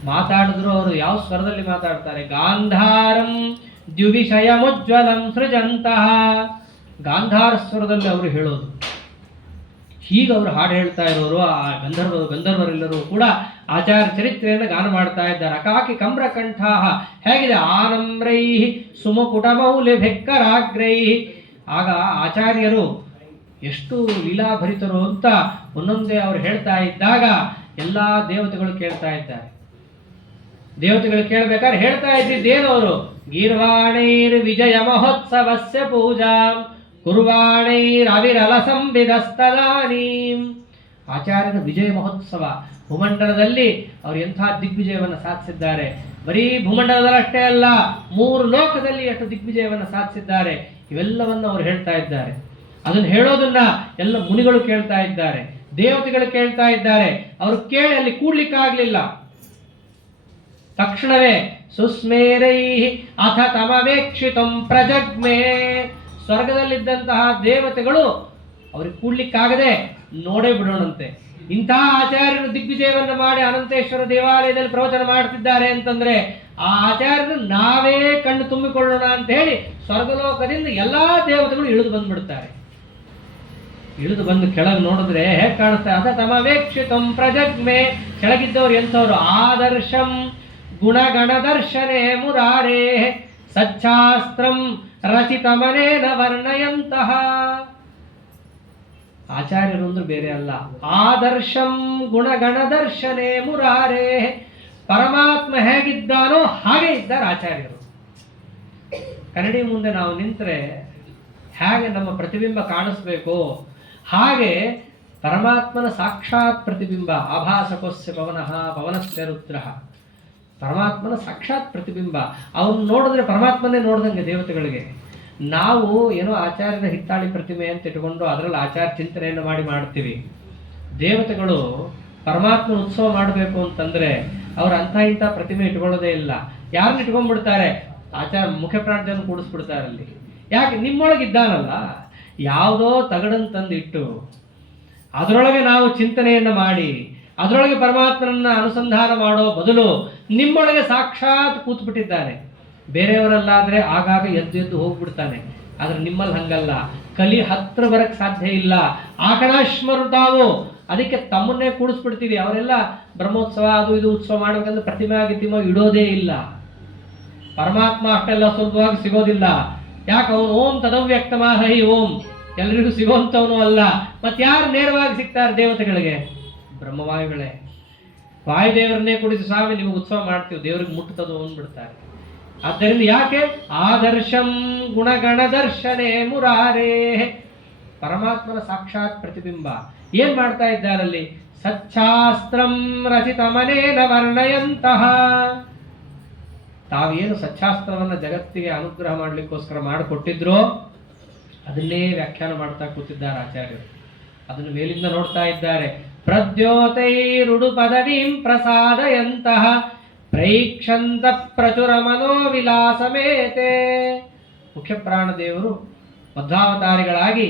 ಮಾತಾಡಿದ್ರು ಅವರು ಯಾವ ಸ್ವರದಲ್ಲಿ ಮಾತಾಡ್ತಾರೆ? ಗಾಂಧಾರಂ ದ್ವಿವಿಷಯಮುಜ್ವಲಂ ಸೃಜಂತಹ. ಗಾಂಧಾರ ಸ್ವರದಲ್ಲಿ ಅವರು ಹೇಳೋದು. ಹೀಗೆ ಅವರು ಹಾಡು ಹೇಳ್ತಾ ಇರೋರು, ಆ ಗಂಧರ್ವರೆಲ್ಲರೂ ಕೂಡ ಆಚಾರ್ಯ ಚರಿತ್ರೆಯನ್ನು ಗಾನ ಮಾಡ್ತಾ ಇದ್ದಾರೆ. ಅಕಾಕಿ ಕಮ್ರಕಂಠಾಹ ಹೇಗಿದೆ, ಆನಮ್ರೈ ಸುಮಕುಟ ಮೌಲ್ಯ ಭೆಕ್ಕರಾಗ್ರೈ. ಆಗ ಆಚಾರ್ಯರು ಎಷ್ಟು ಲೀಲಾಭರಿತರು ಅಂತ ಒಂದೊಂದೇ ಅವರು ಹೇಳ್ತಾ ಇದ್ದಾಗ ಎಲ್ಲ ದೇವತೆಗಳು ಕೇಳ್ತಾ ಇದ್ದಾರೆ. ದೇವತೆಗಳು ಕೇಳಬೇಕಾದ್ರೆ ಹೇಳ್ತಾ ಇದ್ದಿದ್ದೇನು ಅವರು, ಗೀರ್ವಾಣೈರ್ ವಿಜಯ ಮಹೋತ್ಸವಸ್ಯ ಪೂಜಾಂ ಕುರ್ವಾಣೈರವಿರಲ ಸಂವಿಧಸ್ತದಾನೀಂ. ಆಚಾರ್ಯರ ವಿಜಯ ಮಹೋತ್ಸವ, ಭೂಮಂಡಲದಲ್ಲಿ ಅವರು ಎಂಥ ದಿಗ್ವಿಜಯವನ್ನು ಸಾಧಿಸಿದ್ದಾರೆ. ಬರೀ ಭೂಮಂಡಲದಲ್ಲಷ್ಟೇ ಅಲ್ಲ, 3 ಲೋಕದಲ್ಲಿ ಎಷ್ಟು ದಿಗ್ವಿಜಯವನ್ನು ಸಾಧಿಸಿದ್ದಾರೆ, ಇವೆಲ್ಲವನ್ನು ಅವರು ಹೇಳ್ತಾ ಇದ್ದಾರೆ. ಅದನ್ನು ಹೇಳೋದನ್ನ ಎಲ್ಲ ಮುನಿಗಳು ಕೇಳ್ತಾ ಇದ್ದಾರೆ, ದೇವತೆಗಳು ಕೇಳ್ತಾ ಇದ್ದಾರೆ. ಅವರು ಕೇಳಿ ಅಲ್ಲಿ ಕೂಡ್ಲಿಕ್ಕಾಗ್ಲಿಲ್ಲ. ತಕ್ಷಣವೇ ಸುಸ್ಮೇರೈ ಅಥ ತಮವೇಕ್ಷಿತಂ ಪ್ರಜಗ್ಮೇ. ಸ್ವರ್ಗದಲ್ಲಿದ್ದಂತಹ ದೇವತೆಗಳು ಅವ್ರಿಗೆ ಕೂಡ್ಲಿಕ್ಕಾಗದೆ ನೋಡೇ ಬಿಡೋಣಂತೆ. ಇಂತಹ ಆಚಾರ್ಯರು ದಿಗ್ವಿಜಯವನ್ನು ಮಾಡಿ ಅನಂತೇಶ್ವರ ದೇವಾಲಯದಲ್ಲಿ ಪ್ರವಚನ ಮಾಡ್ತಿದ್ದಾರೆ ಅಂತಂದ್ರೆ ಆ ಆಚಾರ್ಯರು ನಾವೇ ಕಣ್ಣು ತುಂಬಿಕೊಳ್ಳೋಣ ಅಂತ ಹೇಳಿ ಸ್ವರ್ಗಲೋಕದಿಂದ ಎಲ್ಲಾ ದೇವತೆಗಳು ಇಳಿದು ಬಂದ್ಬಿಡ್ತಾರೆ. ಇಳಿದು ಬಂದು ಕೆಳಗೆ ನೋಡಿದ್ರೆ ಹೇಗೆ ಕಾಣಿಸ್ತಾರೆ, ಅಥ ತಮವೇಕ್ಷಿತಂ ಪ್ರಜಗ್ಮೆ. ಕೆಳಗಿದ್ದವ್ರು ಎಂಥವ್ರು, ಆದರ್ಶಂ ಗುಣಗಣದರ್ಶನೇ ಮುರಾರೇ ಸಚ್ಛಾಸ್ತ್ರಂ ರಚಿತಮನೇನ ವರ್ಣಯಂತಹ. ಆಚಾರ್ಯರು ಅಂದ್ರೆ ಬೇರೆ ಅಲ್ಲ, ಆದರ್ಶಂ ಗುಣಗಣದರ್ಶನೇ ಮುರಾರೇ. ಪರಮಾತ್ಮ ಹೇಗಿದ್ದಾನೋ ಹಾಗೆ ಇದ್ದಾರೆ ಆಚಾರ್ಯರು. ಕನ್ನಡಿ ಮುಂದೆ ನಾವು ನಿಂತರೆ ಹೇಗೆ ನಮ್ಮ ಪ್ರತಿಬಿಂಬ ಕಾಣಿಸ್ಬೇಕು, ಹಾಗೆ ಪರಮಾತ್ಮನ ಸಾಕ್ಷಾತ್ ಪ್ರತಿಬಿಂಬ. ಆಭಾಸಕೋಸ್ಯ ಪವನಃ ಪವನಸ್ಯ ರುದ್ರಃ. ಪರಮಾತ್ಮನ ಸಾಕ್ಷಾತ್ ಪ್ರತಿಬಿಂಬ. ಅವನು ನೋಡಿದ್ರೆ ಪರಮಾತ್ಮನೇ ನೋಡ್ದಂಗೆ ದೇವತೆಗಳಿಗೆ. ನಾವು ಏನೋ ಆಚಾರ್ಯರ ಹಿತ್ತಾಳಿ ಪ್ರತಿಮೆ ಅಂತ ಇಟ್ಕೊಂಡು ಅದರಲ್ಲಿ ಆಚಾರ ಚಿಂತನೆಯನ್ನು ಮಾಡ್ತೀವಿ. ದೇವತೆಗಳು ಪರಮಾತ್ಮ ಉತ್ಸವ ಮಾಡಬೇಕು ಅಂತಂದ್ರೆ ಅವ್ರು ಅಂಥ ಇಂಥ ಪ್ರತಿಮೆ ಇಟ್ಕೊಳ್ಳೋದೇ ಇಲ್ಲ. ಯಾರನ್ನ ಇಟ್ಕೊಂಡ್ಬಿಡ್ತಾರೆ, ಆಚಾರ ಮುಖ್ಯ ಪ್ರಾಣದೇವನ ಕೂಡಿಸ್ಬಿಡ್ತಾರೆ ಅಲ್ಲಿ. ಯಾಕೆ, ನಿಮ್ಮೊಳಗಿದ್ದಾನಲ್ಲ. ಯಾವುದೋ ತಗಡನ್ನು ತಂದಿಟ್ಟು ಅದರೊಳಗೆ ನಾವು ಚಿಂತನೆಯನ್ನು ಮಾಡಿ ಅದರೊಳಗೆ ಪರಮಾತ್ಮನನ್ನ ಅನುಸಂಧಾನ ಮಾಡೋ ಬದಲು ನಿಮ್ಮೊಳಗೆ ಸಾಕ್ಷಾತ್ ಕೂತ್ಬಿಟ್ಟಿದ್ದಾನೆ. ಬೇರೆಯವರಲ್ಲಾದ್ರೆ ಆಗಾಗ ಎದ್ದು ಹೋಗ್ಬಿಡ್ತಾನೆ. ಆದ್ರೆ ನಿಮ್ಮಲ್ಲಿ ಹಂಗಲ್ಲ. ಕಲಿ ಹತ್ರ ಬರಕ್ ಸಾಧ್ಯ ಇಲ್ಲ. ಆಕಣಾಶ್ಮರು ತಾವು, ಅದಕ್ಕೆ ತಮ್ಮನ್ನೇ ಕೂಡಿಸ್ಬಿಡ್ತೀವಿ. ಅವರೆಲ್ಲ ಬ್ರಹ್ಮೋತ್ಸವ ಅದು ಇದು ಉತ್ಸವ ಮಾಡ್ಬೇಕಂದ್ರೆ ಪ್ರತಿಮೆ ಗಿತಿಮೆ ಇಡೋದೇ ಇಲ್ಲ. ಪರಮಾತ್ಮ ಅಷ್ಟೆಲ್ಲ ಸುಲಭವಾಗಿ ಸಿಗೋದಿಲ್ಲ. ಯಾಕೆ, ಅವನು ಓಂ ತದವ್ಯಕ್ತಮಾಹಿ ಓಂ, ಎಲ್ರಿಗೂ ಸಿಗೋಂಥವನು ಅಲ್ಲ. ಮತ್ತೆ ಯಾರು ನೇರವಾಗಿ ಸಿಗ್ತಾರೆ ದೇವತೆಗಳಿಗೆ? ಬ್ರಹ್ಮವಾಯುಗಳೇ. ವಾಯುದೇವರನ್ನೇ ಕುಡಿಸಿ ಸ್ವಾಮಿ ನಿಮಗೆ ಉತ್ಸವ ಮಾಡ್ತೀವಿ, ದೇವ್ರಿಗೆ ಮುಟ್ಟುತ್ತದು ಅಂದ್ಬಿಡ್ತಾರೆ. ಆದ್ದರಿಂದ ಯಾಕೆ, ಆದರ್ಶಂ ಗುಣಗಣದರ್ಶನೇ ಮುರಾರೇ. ಪರಮಾತ್ಮನ ಸಾಕ್ಷಾತ್ ಪ್ರತಿಬಿಂಬ. ಏನ್ ಮಾಡ್ತಾ ಇದ್ದಾರಲ್ಲಿ, ಸಚ್ಛಾಸ್ತ್ರಂ ರಚಿತಮನೇನ ವರ್ಣಯಂತಹ. ತಾವೇನು ಸಚ್ಛಾಸ್ತ್ರವನ್ನ ಜಗತ್ತಿಗೆ ಅನುಗ್ರಹ ಮಾಡ್ಲಿಕ್ಕೋಸ್ಕರ ಮಾಡಿಕೊಟ್ಟಿದ್ರೋ ಅದನ್ನೇ ವ್ಯಾಖ್ಯಾನ ಮಾಡ್ತಾ ಕೂತಿದ್ದಾರೆ ಆಚಾರ್ಯರು. ಅದನ್ನು ಮೇಲಿಂದ ನೋಡ್ತಾ ಇದ್ದಾರೆ. ಪ್ರದ್ಯೋತೈರುಡು ಪದವೀಂ ಪ್ರಸಾದಯಂತಹ ಪ್ರೈಕ್ಷಂತ ಪ್ರಚುರ ಮನೋವಿಲಾಸಮೇತೆ. ಮುಖ್ಯ ಪ್ರಾಣದೇವರು ಮಧ್ವಾವತಾರಿಗಳಾಗಿ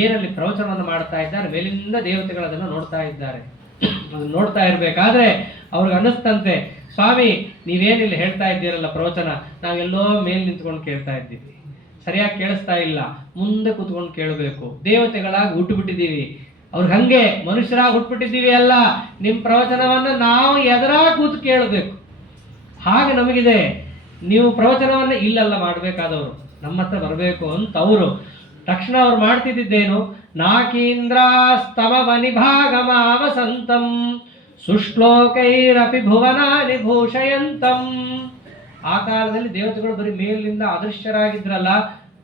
ಏನಲ್ಲಿ ಪ್ರವಚನವನ್ನು ಮಾಡ್ತಾ ಇದ್ದಾರೆ, ಮೇಲಿಂದ ದೇವತೆಗಳು ಅದನ್ನು ನೋಡ್ತಾ ಇದ್ದಾರೆ. ಅದನ್ನು ನೋಡ್ತಾ ಇರಬೇಕಾದ್ರೆ ಅವ್ರಿಗೆ ಅನ್ನಿಸ್ತಂತೆ, ಸ್ವಾಮಿ ನೀವೇನಿಲ್ಲ ಹೇಳ್ತಾ ಇದ್ದೀರಲ್ಲ ಪ್ರವಚನ, ನಾವೆಲ್ಲೋ ಮೇಲೆ ನಿಂತ್ಕೊಂಡು ಕೇಳ್ತಾ ಇದ್ದೀವಿ, ಸರಿಯಾಗಿ ಕೇಳಿಸ್ತಾ ಇಲ್ಲ, ಮುಂದೆ ಕೂತ್ಕೊಂಡು ಕೇಳಬೇಕು. ದೇವತೆಗಳಾಗಿ ಹುಟ್ಟುಬಿಟ್ಟಿದ್ದೀವಿ, ಅವ್ರಿಗೆ ಹಂಗೆ ಮನುಷ್ಯರಾಗಿ ಹುಟ್ಟುಬಿಟ್ಟಿದ್ದೀವಿ ಅಲ್ಲ, ನಿಮ್ಮ ಪ್ರವಚನವನ್ನು ನಾವು ಎದುರಾಗಿ ಕೂತು ಕೇಳಬೇಕು. ಹಾಗೆ ನಮಗಿದೆ. ನೀವು ಪ್ರವಚನವನ್ನು ಇಲ್ಲೆಲ್ಲ ಮಾಡಬೇಕಾದವರು, ನಮ್ಮ ಹತ್ರ ಬರಬೇಕು ಅಂತ ಅವರು. ತಕ್ಷಣ ಅವ್ರು ಮಾಡ್ತಿದ್ದೇನು, ನಾಕೀಂದ್ರಾಸ್ತವ ನಿಭಾಗಮಾವಸಂತಂ ಸುಶ್ಲೋಕೈರಪಿ ಭುವನಾನಿ ಭೂಷಯಂತಂ. ಆ ಕಾಲದಲ್ಲಿ ದೇವತೆಗಳು ಬರೀ ಮೇಲಿನಿಂದ ಅದೃಶ್ಯರಾಗಿದ್ರಲ್ಲ,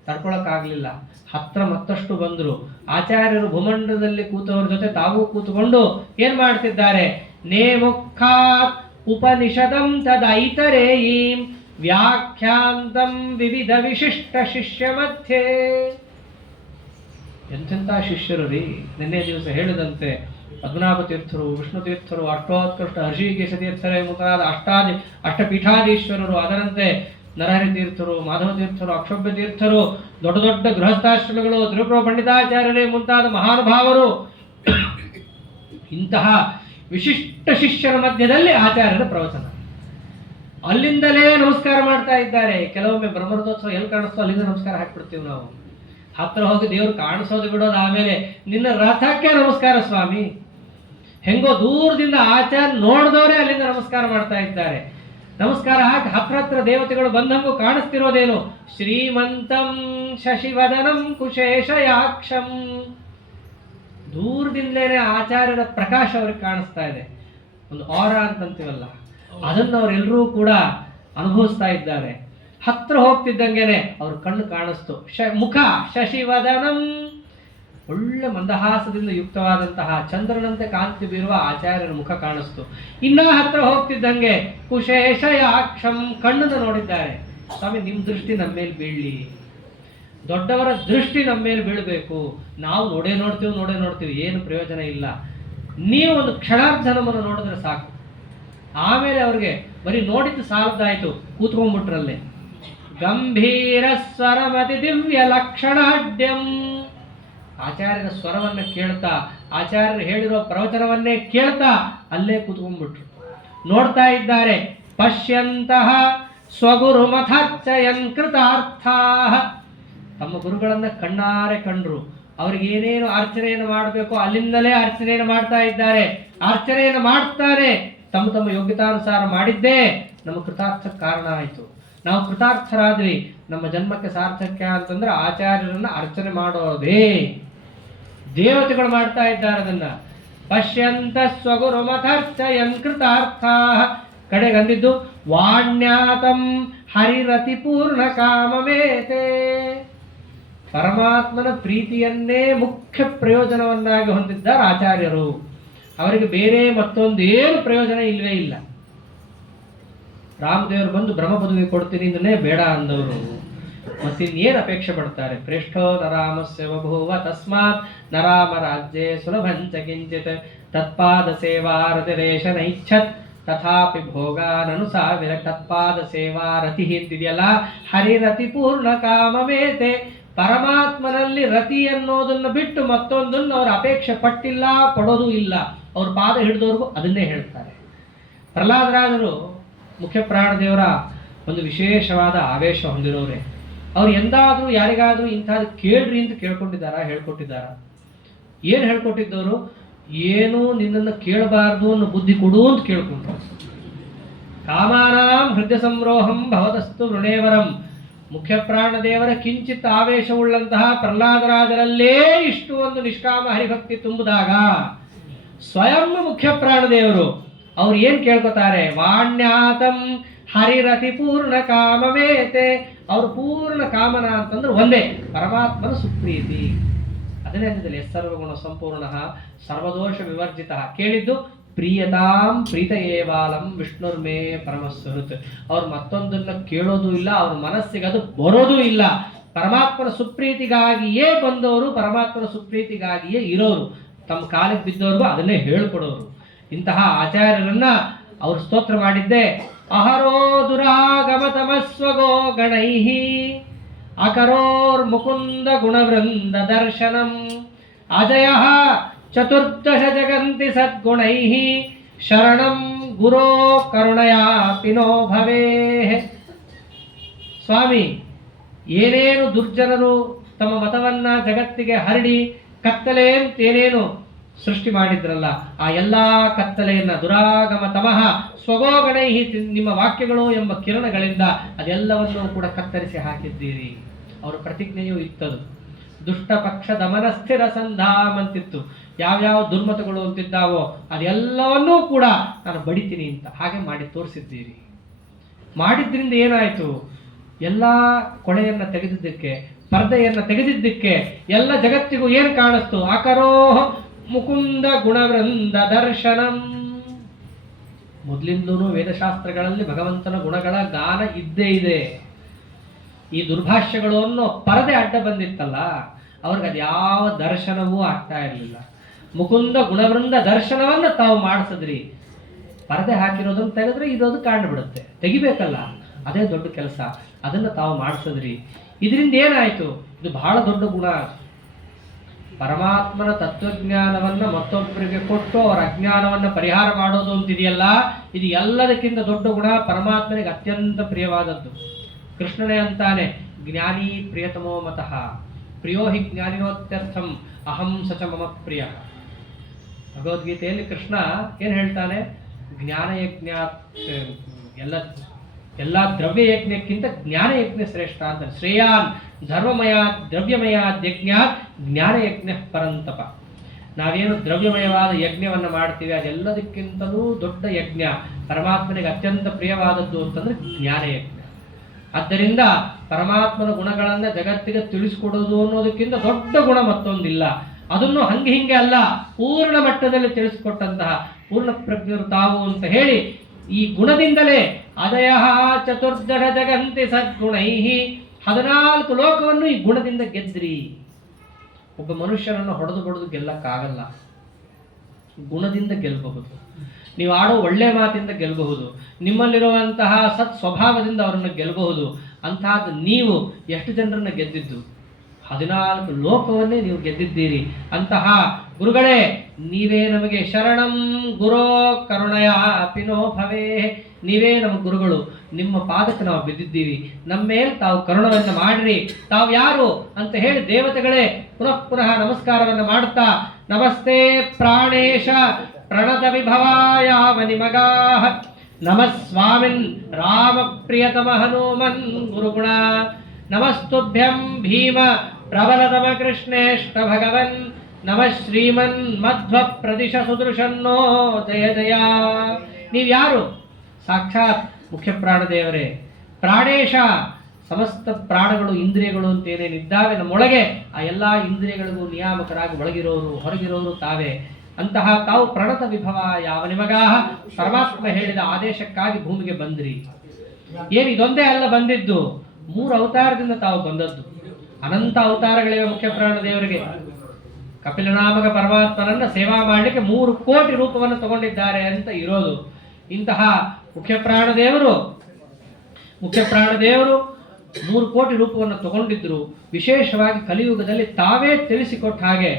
ತಡ್ಕೊಳಕ್ಕಾಗ್ಲಿಲ್ಲ. ಹತ್ರ ಮತ್ತಷ್ಟು ಬಂದರು. ಆಚಾರ್ಯರು ಭೂಮಂಡಲದಲ್ಲಿ ಕೂತವ್ರ ಜೊತೆ ತಾವು ಕೂತ್ಕೊಂಡು ಏನ್ ಮಾಡ್ತಿದ್ದಾರೆ, ನೇಮುಖಾತ್ ಉಪನಿಷದಂ ತದೈತರೇಯೀಂ ವ್ಯಾಖ್ಯಾಂತಂ ವಿವಿಧ ವಿಶಿಷ್ಟ ಶಿಷ್ಯ ಮಧ್ಯೆ. ಎಂತೆಂಥ ಶಿಷ್ಯರು ರೀ. ನಿನ್ನೆ ದಿವಸ ಹೇಳಿದಂತೆ ಪದ್ಮನಾಭ ತೀರ್ಥರು, ವಿಷ್ಣು ತೀರ್ಥರು, ಅಷ್ಟೋತ್ಕೃಷ್ಟ ಹರ್ಷಿಕೇಶ ತೀರ್ಥರೇ ಮುಂತಾದ ಅಷ್ಟಪೀಠಾಧೀಶ್ವರರು, ಅದರಂತೆ ನರಹರಿ ತೀರ್ಥರು, ಮಾಧವ ತೀರ್ಥರು, ಅಕ್ಷೋಭ್ಯ ತೀರ್ಥರು, ದೊಡ್ಡ ದೊಡ್ಡ ಗೃಹಸ್ಥಾಶ್ರಮಗಳು, ತ್ರಿಪುರ ಪಂಡಿತಾಚಾರ್ಯರೇ ಮುಂತಾದ ಮಹಾನುಭಾವರು, ಇಂತಹ ವಿಶಿಷ್ಟ ಶಿಷ್ಯರ ಮಧ್ಯದಲ್ಲಿ ಆಚಾರ್ಯರ ಪ್ರವಚನ. ಅಲ್ಲಿಂದಲೇ ನಮಸ್ಕಾರ ಮಾಡ್ತಾ ಇದ್ದಾರೆ. ಕೆಲವೊಮ್ಮೆ ಬ್ರಹ್ಮರಥೋತ್ಸವ ಎಲ್ಲಿ ಕಾಣಿಸ್ತೋ ಅಲ್ಲಿಂದ ನಮಸ್ಕಾರ ಹಾಕ್ಬಿಡ್ತೀವಿ ನಾವು. ಹತ್ರ ಹೋಗಿ ದೇವ್ರು ಕಾಣಿಸೋದು ಬಿಡೋದು, ಆಮೇಲೆ ನಿನ್ನ ರಥಕ್ಕೆ ನಮಸ್ಕಾರ ಸ್ವಾಮಿ. ಹೆಂಗೋ ದೂರದಿಂದ ಆಚಾರ್ಯ ನೋಡಿದವರೇ ಅಲ್ಲಿಂದ ನಮಸ್ಕಾರ ಮಾಡ್ತಾ ಇದ್ದಾರೆ. ನಮಸ್ಕಾರ ಹಾಕಿ ಹತ್ರ ದೇವತೆಗಳು ಬಂದಂಗೂ ಕಾಣಿಸ್ತಿರೋದೇನು? ಶ್ರೀಮಂತಂ ಶಶಿವದನಂ ಕುಶೇಷಯಾಕ್ಷಂ. ದೂರದಿಂದಲೇ ಆಚಾರ್ಯರ ಪ್ರಕಾಶ ಅವ್ರಿಗೆ ಕಾಣಿಸ್ತಾ ಇದೆ. ಒಂದು ಆರ ಅಂತಂತೀವಲ್ಲ, ಅದನ್ನು ಅವರೆಲ್ಲರೂ ಕೂಡ ಅನುಭವಿಸ್ತಾ ಇದ್ದಾರೆ. ಹತ್ರ ಹೋಗ್ತಿದ್ದಂಗೆನೆ ಅವ್ರ ಕಣ್ಣು ಕಾಣಿಸ್ತು. ಮುಖ ಶಶಿವದನಂ, ಒಳ್ಳೆ ಮಂದಹಾಸದಿಂದ ಯುಕ್ತವಾದಂತಹ ಚಂದ್ರನಂತೆ ಕಾಂತಿ ಬೀರುವ ಆಚಾರ್ಯರ ಮುಖ ಕಾಣಿಸ್ತು. ಇನ್ನ ಹತ್ರ ಹೋಗ್ತಿದ್ದಂಗೆ ಕುಶೇಷಯಾಕ್ಷಂ, ಕಣ್ಣನ್ನು ನೋಡಿದ್ದಾರೆ. ಸ್ವಾಮಿ, ನಿಮ್ಮ ದೃಷ್ಟಿ ನಮ್ಮ ಮೇಲೆ ಬೀಳಲಿ, ದೊಡ್ಡವರ ದೃಷ್ಟಿ ನಮ್ಮ ಮೇಲೆ ಬೀಳಬೇಕು. ನಾವು ನೋಡೇ ನೋಡ್ತೀವಿ, ಏನು ಪ್ರಯೋಜನ ಇಲ್ಲ. ನೀವು ಒಂದು ಕ್ಷಣಾರ್ಧ ನಮ್ಮನ್ನು ನೋಡಿದ್ರೆ ಸಾಕು. ಆಮೇಲೆ ಅವ್ರಿಗೆ ಬರೀ ನೋಡಿದ್ದು ಸಾಲದಾಯ್ತು, ಕೂತ್ಕೊಂಡ್ಬಿಟ್ರಲ್ಲೇ. ಗಂಭೀರ ಸ್ವರಮತಿ ದಿವ್ಯ ಲಕ್ಷಣಾಢ್ಯಂ, ಆಚಾರ್ಯರ ಸ್ವರವನ್ನು ಕೇಳ್ತಾ, ಆಚಾರ್ಯರು ಹೇಳಿರೋ ಪ್ರವಚನವನ್ನೇ ಕೇಳ್ತಾ ಅಲ್ಲೇ ಕೂತ್ಕೊಂಡ್ಬಿಟ್ರು. ನೋಡ್ತಾ ಇದ್ದಾರೆ. ಪಶ್ಯಂತಹ ಸ್ವಗುರು ಮಥಾರ್ಚಯನ್ ಕೃತಾರ್ಥಾ, ತಮ್ಮ ಗುರುಗಳನ್ನ ಕಣ್ಣಾರೆ ಕಂಡ್ರು. ಅವ್ರಿಗೆ ಏನೇನು ಅರ್ಚನೆಯನ್ನು ಮಾಡಬೇಕು ಅಲ್ಲಿಂದಲೇ ಅರ್ಚನೆಯನ್ನು ಮಾಡ್ತಾ ಇದ್ದಾರೆ. ಅರ್ಚನೆಯನ್ನು ಮಾಡ್ತಾರೆ. ತಮ್ಮ ಯೋಗ್ಯತಾನುಸಾರ ಮಾಡಿದ್ದೇ ನಮ್ಮ ಕೃತಾರ್ಥಕ್ಕೆ ಕಾರಣ ಆಯಿತು. ನಾವು ಕೃತಾರ್ಥರಾದ್ವಿ, ನಮ್ಮ ಜನ್ಮಕ್ಕೆ ಸಾರ್ಥಕ್ಯ ಅಂತಂದ್ರೆ ಆಚಾರ್ಯರನ್ನ ಅರ್ಚನೆ ಮಾಡೋದೇ. ದೇವತೆಗಳು ಮಾಡ್ತಾ ಇದ್ದಾರೆ ಅದನ್ನ. ಪಶ್ಯಂತ ಸ್ವಗುರು ಮಥಾರ್ಚಯನ್ ಕೃತಾರ್ಥಾ, ಕಡೆಗೆ ಅಂದಿದ್ದು ವಾಣ್ಯಾತಂ ಹರಿರತಿ ಪೂರ್ಣ ಕಾಮಮೇತೆ, ಪರಮಾತ್ಮನ ಪ್ರೀತಿಯನ್ನೇ ಮುಖ್ಯ ಪ್ರಯೋಜನವನ್ನಾಗಿ ಹೊಂದಿದ್ದಾರೆ ಆಚಾರ್ಯರು. ಅವರಿಗೆ ಬೇರೆ ಮತ್ತೊಂದು ಏನು ಪ್ರಯೋಜನ ಇಲ್ವೇ ಇಲ್ಲ. ರಾಮದೇವರು ಬಂದು ಬ್ರಹ್ಮ ಪದವಿ ಕೊಡ್ತೀನಿ ಅಂದ್ರೆ ಬೇಡ ಅಂದವರು ಮತ್ತಿನ್ನೇನು ಅಪೇಕ್ಷೆ ಪಡ್ತಾರೆ? ಪ್ರೇಷ್ಠೋ ನರಾಮಸ್ಯ ಬಭೂವ ತಸ್ಮಾತ್ ನರಾಮ ರಾಜ್ಯೇ ಸುಲಭಂಚ ಕಿಂಚಿತ್ ತತ್ಪಾದ ಸೇವಾ ರತಿರೇಶ ನೈಚ್ಛತ್ ತಥಾಪಿ ಭೋಗಾನನು ಸಾವಿರ. ತತ್ಪಾದ ಸೇವಾ ರತಿ ಅಂತಿದೆಯಲ್ಲ, ಹರಿರತಿ ಪೂರ್ಣ ಕಾಮಮೇತೆ, ಪರಮಾತ್ಮನಲ್ಲಿ ರತಿ ಅನ್ನೋದನ್ನು ಬಿಟ್ಟು ಮತ್ತೊಂದನ್ನು ಅವ್ರ ಅಪೇಕ್ಷೆ ಪಟ್ಟಿಲ್ಲ, ಪಡೋದು ಇಲ್ಲ. ಅವ್ರ ಪಾದ ಹಿಡಿದವ್ರಿಗೂ ಅದನ್ನೇ ಹೇಳ್ತಾರೆ. ಪ್ರಹ್ಲಾದರಾಜರು ಮುಖ್ಯ ಪ್ರಾಣದೇವರ ಒಂದು ವಿಶೇಷವಾದ ಆವೇಶ ಹೊಂದಿರೋರೆ. ಅವ್ರು ಎಂದಾದ್ರೂ ಯಾರಿಗಾದ್ರೂ ಇಂಥದ್ದು ಕೇಳ್ರಿ ಅಂತ ಹೇಳ್ಕೊಟ್ಟಿದ್ದಾರ? ಏನು ಹೇಳ್ಕೊಟ್ಟಿದ್ದವರು? ಏನು ನಿನ್ನನ್ನು ಕೇಳಬಾರ್ದು ಅನ್ನೋ ಬುದ್ಧಿ ಕೊಡು ಅಂತ ಕೇಳ್ಕೊಂಡ್ರು. ಕಾಮಾನಾಂ ಹೃದಯ ಸಂರೋಹಂ ಭವದಸ್ತು ವೃಣೇವರಂ. ಮುಖ್ಯ ಪ್ರಾಣದೇವರ ಕಿಂಚಿತ್ ಆವೇಶವುಳ್ಳಂತಹ ಪ್ರಹ್ಲಾದರಾಜರಲ್ಲೇ ಇಷ್ಟು ಒಂದು ನಿಷ್ಕಾಮ ಹರಿಭಕ್ತಿ ತುಂಬಿದಾಗ ಸ್ವಯಂ ಮುಖ್ಯ ಪ್ರಾಣದೇವರು ಅವ್ರು ಏನ್ ಕೇಳ್ಕೊತಾರೆ? ವಾಣ್ಯಾತಂ ಹರಿರತಿ ಪೂರ್ಣ ಕಾಮಮೇತೆ. ಅವ್ರ ಪೂರ್ಣ ಕಾಮನ ಅಂತಂದ್ರೆ ಒಂದೇ, ಪರಮಾತ್ಮನ ಸುಪ್ರೀತಿ. ಅದನ್ನೇ ಅಂದಿದ್ದಲ್ಲಿ ಸರ್ವಗುಣ ಸಂಪೂರ್ಣ ಸರ್ವದೋಷ ವಿವರ್ಜಿತ. ಕೇಳಿದ್ದು ಪ್ರಿಯತಾಂ ಪ್ರೀತ ಏವಾಲಂ ವಿಷ್ಣುರ್ಮೇ ಪರಮಸ್ವೃತ್. ಅವ್ರು ಮತ್ತೊಂದನ್ನು ಕೇಳೋದು ಇಲ್ಲ, ಅವ್ರ ಮನಸ್ಸಿಗೆ ಅದು ಬರೋದು ಇಲ್ಲ. ಪರಮಾತ್ಮನ ಸುಪ್ರೀತಿಗಾಗಿಯೇ ಬಂದವರು, ಪರಮಾತ್ಮನ ಸುಪ್ರೀತಿಗಾಗಿಯೇ ಇರೋರು. ತಮ್ಮ ಕಾಲಿಗೆ ಬಿದ್ದವ್ರಿಗೂ ಅದನ್ನೇ ಹೇಳ್ಕೊಡೋರು. ಇಂತಹ ಆಚಾರ್ಯರನ್ನ ಅವರು ಸ್ತೋತ್ರ ಮಾಡಿದ್ದೆ. ಅಹರೋ ದುರಾಗಮ ತಮಸ್ವಗೋ ಗಣೈಹಿ ಅಕರೋರ್ ಮುಕುಂದ ಗುಣವೃಂದ ದರ್ಶನಂ ಅಜಯಃ ಚತುರ್ದಶ ಜಗಂತಿ ಸದ್ಗುಣೈಹಿ ಶರಣಂ ಗುರೋ ಕರುಣಯಾ ಪಿನೋ ಭವೇಃ. ಸ್ವಾಮಿ, ಏನೇನು ದುರ್ಜನರು ತಮ್ಮ ಮತವನ್ನ ಜಗತ್ತಿಗೆ ಹರಡಿ ಕತ್ತಲೆ ಅಂತೇನೇನು ಸೃಷ್ಟಿ ಮಾಡಿದ್ರಲ್ಲ, ಆ ಎಲ್ಲಾ ಕತ್ತಲೆಯನ್ನ ದುರಾಗಮ ತಮಃ ಸ್ವಗೋಗಣೈಹಿ, ನಿಮ್ಮ ವಾಕ್ಯಗಳು ಎಂಬ ಕಿರಣಗಳಿಂದ ಅದೆಲ್ಲವನ್ನೂ ಕೂಡ ಕತ್ತರಿಸಿ ಹಾಕಿದ್ದೀರಿ. ಅವರ ಪ್ರತಿಜ್ಞೆಯೂ ಇತ್ತದು. ದುಷ್ಟ ಪಕ್ಷ ದಮನ ಸ್ಥಿರ ಸಂಧಾಮ್ ಅಂತಿತ್ತು. ಯಾವ್ಯಾವ ದುರ್ಮತಗಳು ಅಂತಿದ್ದಾವೋ ಅದೆಲ್ಲವನ್ನೂ ಕೂಡ ನಾನು ಬಡಿತೀನಿ ಅಂತ ಹಾಗೆ ಮಾಡಿ ತೋರಿಸಿದ್ದೀರಿ. ಮಾಡಿದ್ರಿಂದ ಏನಾಯ್ತು? ಎಲ್ಲ ಕೊಳೆಯನ್ನ ತೆಗೆದಿದ್ದಕ್ಕೆ, ಪರ್ದೆಯನ್ನ ತೆಗೆದಿದ್ದಕ್ಕೆ ಎಲ್ಲ ಜಗತ್ತಿಗೂ ಏನ್ ಕಾಣಿಸ್ತು? ಅಕರೋಹ ಮುಕುಂದ ಗುಣವೃಂದ ದರ್ಶನಂ. ಮೊದಲಿಂದಲೂ ವೇದಶಾಸ್ತ್ರಗಳಲ್ಲಿ ಭಗವಂತನ ಗುಣಗಳ ಗಾನ ಇದ್ದೇ ಇದೆ. ಈ ದುರ್ಭಾಷ್ಯಗಳು ಅನ್ನೋ ಪರದೆ ಅಡ್ಡ ಬಂದಿತ್ತಲ್ಲ, ಅವ್ರಿಗೆ ಅದ್ಯಾವ ದರ್ಶನವೂ ಆಗ್ತಾ ಇರಲಿಲ್ಲ. ಮುಕುಂದ ಗುಣವೃಂದ ದರ್ಶನವನ್ನ ತಾವು ಮಾಡಿಸಿದ್ರಿ. ಪರದೆ ಹಾಕಿರೋದನ್ನ ತೆಗೆದ್ರೆ ಇರೋದು ಕಾಣ್ಬಿಡುತ್ತೆ, ತೆಗಿಬೇಕಲ್ಲ, ಅದೇ ದೊಡ್ಡ ಕೆಲಸ. ಅದನ್ನ ತಾವು ಮಾಡಿಸಿದ್ರಿ. ಇದರಿಂದ ಏನಾಯ್ತು? ಇದು ಬಹಳ ದೊಡ್ಡ ಗುಣ. ಪರಮಾತ್ಮನ ತತ್ವಜ್ಞಾನವನ್ನ ಮತ್ತೊಬ್ಬರಿಗೆ ಕೊಟ್ಟು ಅವರ ಅಜ್ಞಾನವನ್ನ ಪರಿಹಾರ ಮಾಡೋದು ಅಂತಿದೆಯಲ್ಲ, ಇದು ಎಲ್ಲದಕ್ಕಿಂತ ದೊಡ್ಡ ಗುಣ. ಪರಮಾತ್ಮನಿಗೆ ಅತ್ಯಂತ ಪ್ರಿಯವಾದದ್ದು. ಕೃಷ್ಣನೇ ಅಂತಾನೆ, ಜ್ಞಾನಿ ಪ್ರಿಯತಮೋ ಮತಃ. ಪ್ರಿಯೋ ಹಿ ಜ್ಞಾನಿನೋತ್ಯರ್ಥಂ ಅಹಂ ಸಚ ಮಮ ಪ್ರಿಯ. ಭಗವದ್ಗೀತೆಯಲ್ಲಿ ಕೃಷ್ಣ ಏನು ಹೇಳ್ತಾನೆ? ಜ್ಞಾನಯಜ್ಞ ಎಲ್ಲ ದ್ರವ್ಯ ಯಜ್ಞಕ್ಕಿಂತ ಜ್ಞಾನಯಜ್ಞ ಶ್ರೇಷ್ಠ ಅಂತ. ಶ್ರೇಯಾನ್ ಧರ್ಮಮಯ ದ್ರವ್ಯಮಯ ಯಜ್ಞ ಜ್ಞಾನಯಜ್ಞ ಪರಂತಪ. ನಾವೇನು ದ್ರವ್ಯಮಯವಾದ ಯಜ್ಞವನ್ನು ಮಾಡ್ತೀವಿ ಅದೆಲ್ಲದಕ್ಕಿಂತಲೂ ದೊಡ್ಡ ಯಜ್ಞ, ಪರಮಾತ್ಮನಿಗೆ ಅತ್ಯಂತ ಪ್ರಿಯವಾದದ್ದು ಅಂತಂದ್ರೆ ಜ್ಞಾನಯಜ್ಞ. ಆದ್ದರಿಂದ ಪರಮಾತ್ಮನ ಗುಣಗಳನ್ನು ಜಗತ್ತಿಗೆ ತಿಳಿಸ್ಕೊಡೋದು ಅನ್ನೋದಕ್ಕಿಂತ ದೊಡ್ಡ ಗುಣ ಮತ್ತೊಂದಿಲ್ಲ. ಅದನ್ನು ಹಂಗೆ ಹಿಂಗೆ ಅಲ್ಲ, ಪೂರ್ಣ ಮಟ್ಟದಲ್ಲಿ ತಿಳಿಸ್ಕೊಟ್ಟಂತಹ ಪೂರ್ಣ ಪ್ರಜ್ಞರು ತಾವು ಅಂತ ಹೇಳಿ ಈ ಗುಣದಿಂದಲೇ ಅದಯ ಚತುರ್ದಶ ಜಗಂತಿ ಸದ್ಗುಣೈ, 14 ಲೋಕವನ್ನು ಈ ಗುಣದಿಂದ ಗೆದ್ರಿ. ಒಬ್ಬ ಮನುಷ್ಯನನ್ನು ಹೊಡೆದು ಗೆಲ್ಲಕ್ಕಾಗಲ್ಲ, ಗುಣದಿಂದ ಗೆಲ್ಲಬಹುದು. ನೀವು ಆಡೋ ಒಳ್ಳೆ ಮಾತಿಂದ ಗೆಲ್ಲಬಹುದು, ನಿಮ್ಮಲ್ಲಿರುವಂತಹ ಸತ್ ಸ್ವಭಾವದಿಂದ ಅವರನ್ನು ಗೆಲ್ಲಬಹುದು. ಅಂತಹದ್ದು ನೀವು ಎಷ್ಟು ಜನರನ್ನು ಗೆದ್ದಿದ್ದು? 14 ಲೋಕವನ್ನೇ ನೀವು ಗೆದ್ದಿದ್ದೀರಿ. ಅಂತಹ ಗುರುಗಳೇ, ನೀವೇ ನಮಗೆ ಶರಣಂ ಗುರೋ ಕರುಣಯ ಪಿನೋ ಭವೇ. ನೀವೇ ನಮ್ಮ ಗುರುಗಳು, ನಿಮ್ಮ ಪಾದಕ್ಕೆ ನಾವು ಬಿದ್ದಿದ್ದೀವಿ, ನಮ್ಮ ಮೇಲೆ ತಾವು ಕರುಣವನ್ನು ಮಾಡಿರಿ. ತಾವು ಯಾರು ಅಂತ ಹೇಳಿ ದೇವತೆಗಳೇ ಪುನಃ ನಮಸ್ಕಾರವನ್ನು ಮಾಡುತ್ತಾ, ನಮಸ್ತೆ ಪ್ರಾಣೇಶ ಪ್ರಣತ ವಿಭವಾಯಾವ ನಿಮಗಾಃ, ನಮಃ ಸ್ವಾಮಿನ್ ರಾಮ ಪ್ರಿಯತಮ ಹನುಮನ್ ಗುರುಗುಣ, ನಮಸ್ತುಭ್ಯಂ ಭೀಮ ಪ್ರಬಲತಮ ಕೃಷ್ಣೇಷ್ಟ ಭಗವನ್, ನಮಃ ಶ್ರೀಮನ್ ಮಧ್ವ ಪ್ರದಿಶ ಸುದೃಶನ್ನೋ ಜಯ ಜಯ. ನೀವ್ಯಾರು? ಸಾಕ್ಷಾತ್ ಮುಖ್ಯ ಪ್ರಾಣದೇವರೇ. ಪ್ರಾಣೇಶ, ಸಮಸ್ತ ಪ್ರಾಣಗಳು ಇಂದ್ರಿಯಗಳು ಅಂತೇನೇನಿದ್ದಾವೆ ನಮ್ಮೊಳಗೆ, ಆ ಎಲ್ಲ ಇಂದ್ರಿಯಗಳಿಗೂ ನಿಯಾಮಕರಾಗಿ ಒಳಗಿರೋರು ಹೊರಗಿರೋರು ತಾವೇ. ಅಂತಹ ತಾವು ಪ್ರಣತ ವಿಭವ ಯಾವ ನಿಮಗಾಹ, ಪರಮಾತ್ಮ ಹೇಳಿದ ಆದೇಶಕ್ಕಾಗಿ ಭೂಮಿಗೆ ಬಂದ್ರಿ. ಏನು ಇದೊಂದೇ ಅಲ್ಲ ಬಂದಿದ್ದು, 3 ಅವತಾರದಿಂದ ತಾವು ಬಂದದ್ದು. ಅನಂತ ಅವತಾರಗಳಿವೆ ಮುಖ್ಯ ಪ್ರಾಣದೇವರಿಗೆ. ಕಪಿಲನಾಮಕ ಪರಮಾತ್ಮನನ್ನ ಸೇವಾ ಮಾಡಲಿಕ್ಕೆ 3 ಕೋಟಿ ರೂಪವನ್ನು ತಗೊಂಡಿದ್ದಾರೆ ಅಂತ ಇರೋದು. ಇಂತಹ ಮುಖ್ಯ ಪ್ರಾಣದೇವರು 3 ಕೋಟಿ ರೂಪವನ್ನು ತಗೊಂಡಿದ್ರು. ವಿಶೇಷವಾಗಿ ಕಲಿಯುಗದಲ್ಲಿ ತಾವೇ ತಿಳಿಸಿಕೊಟ್ಟ ಹಾಗೆ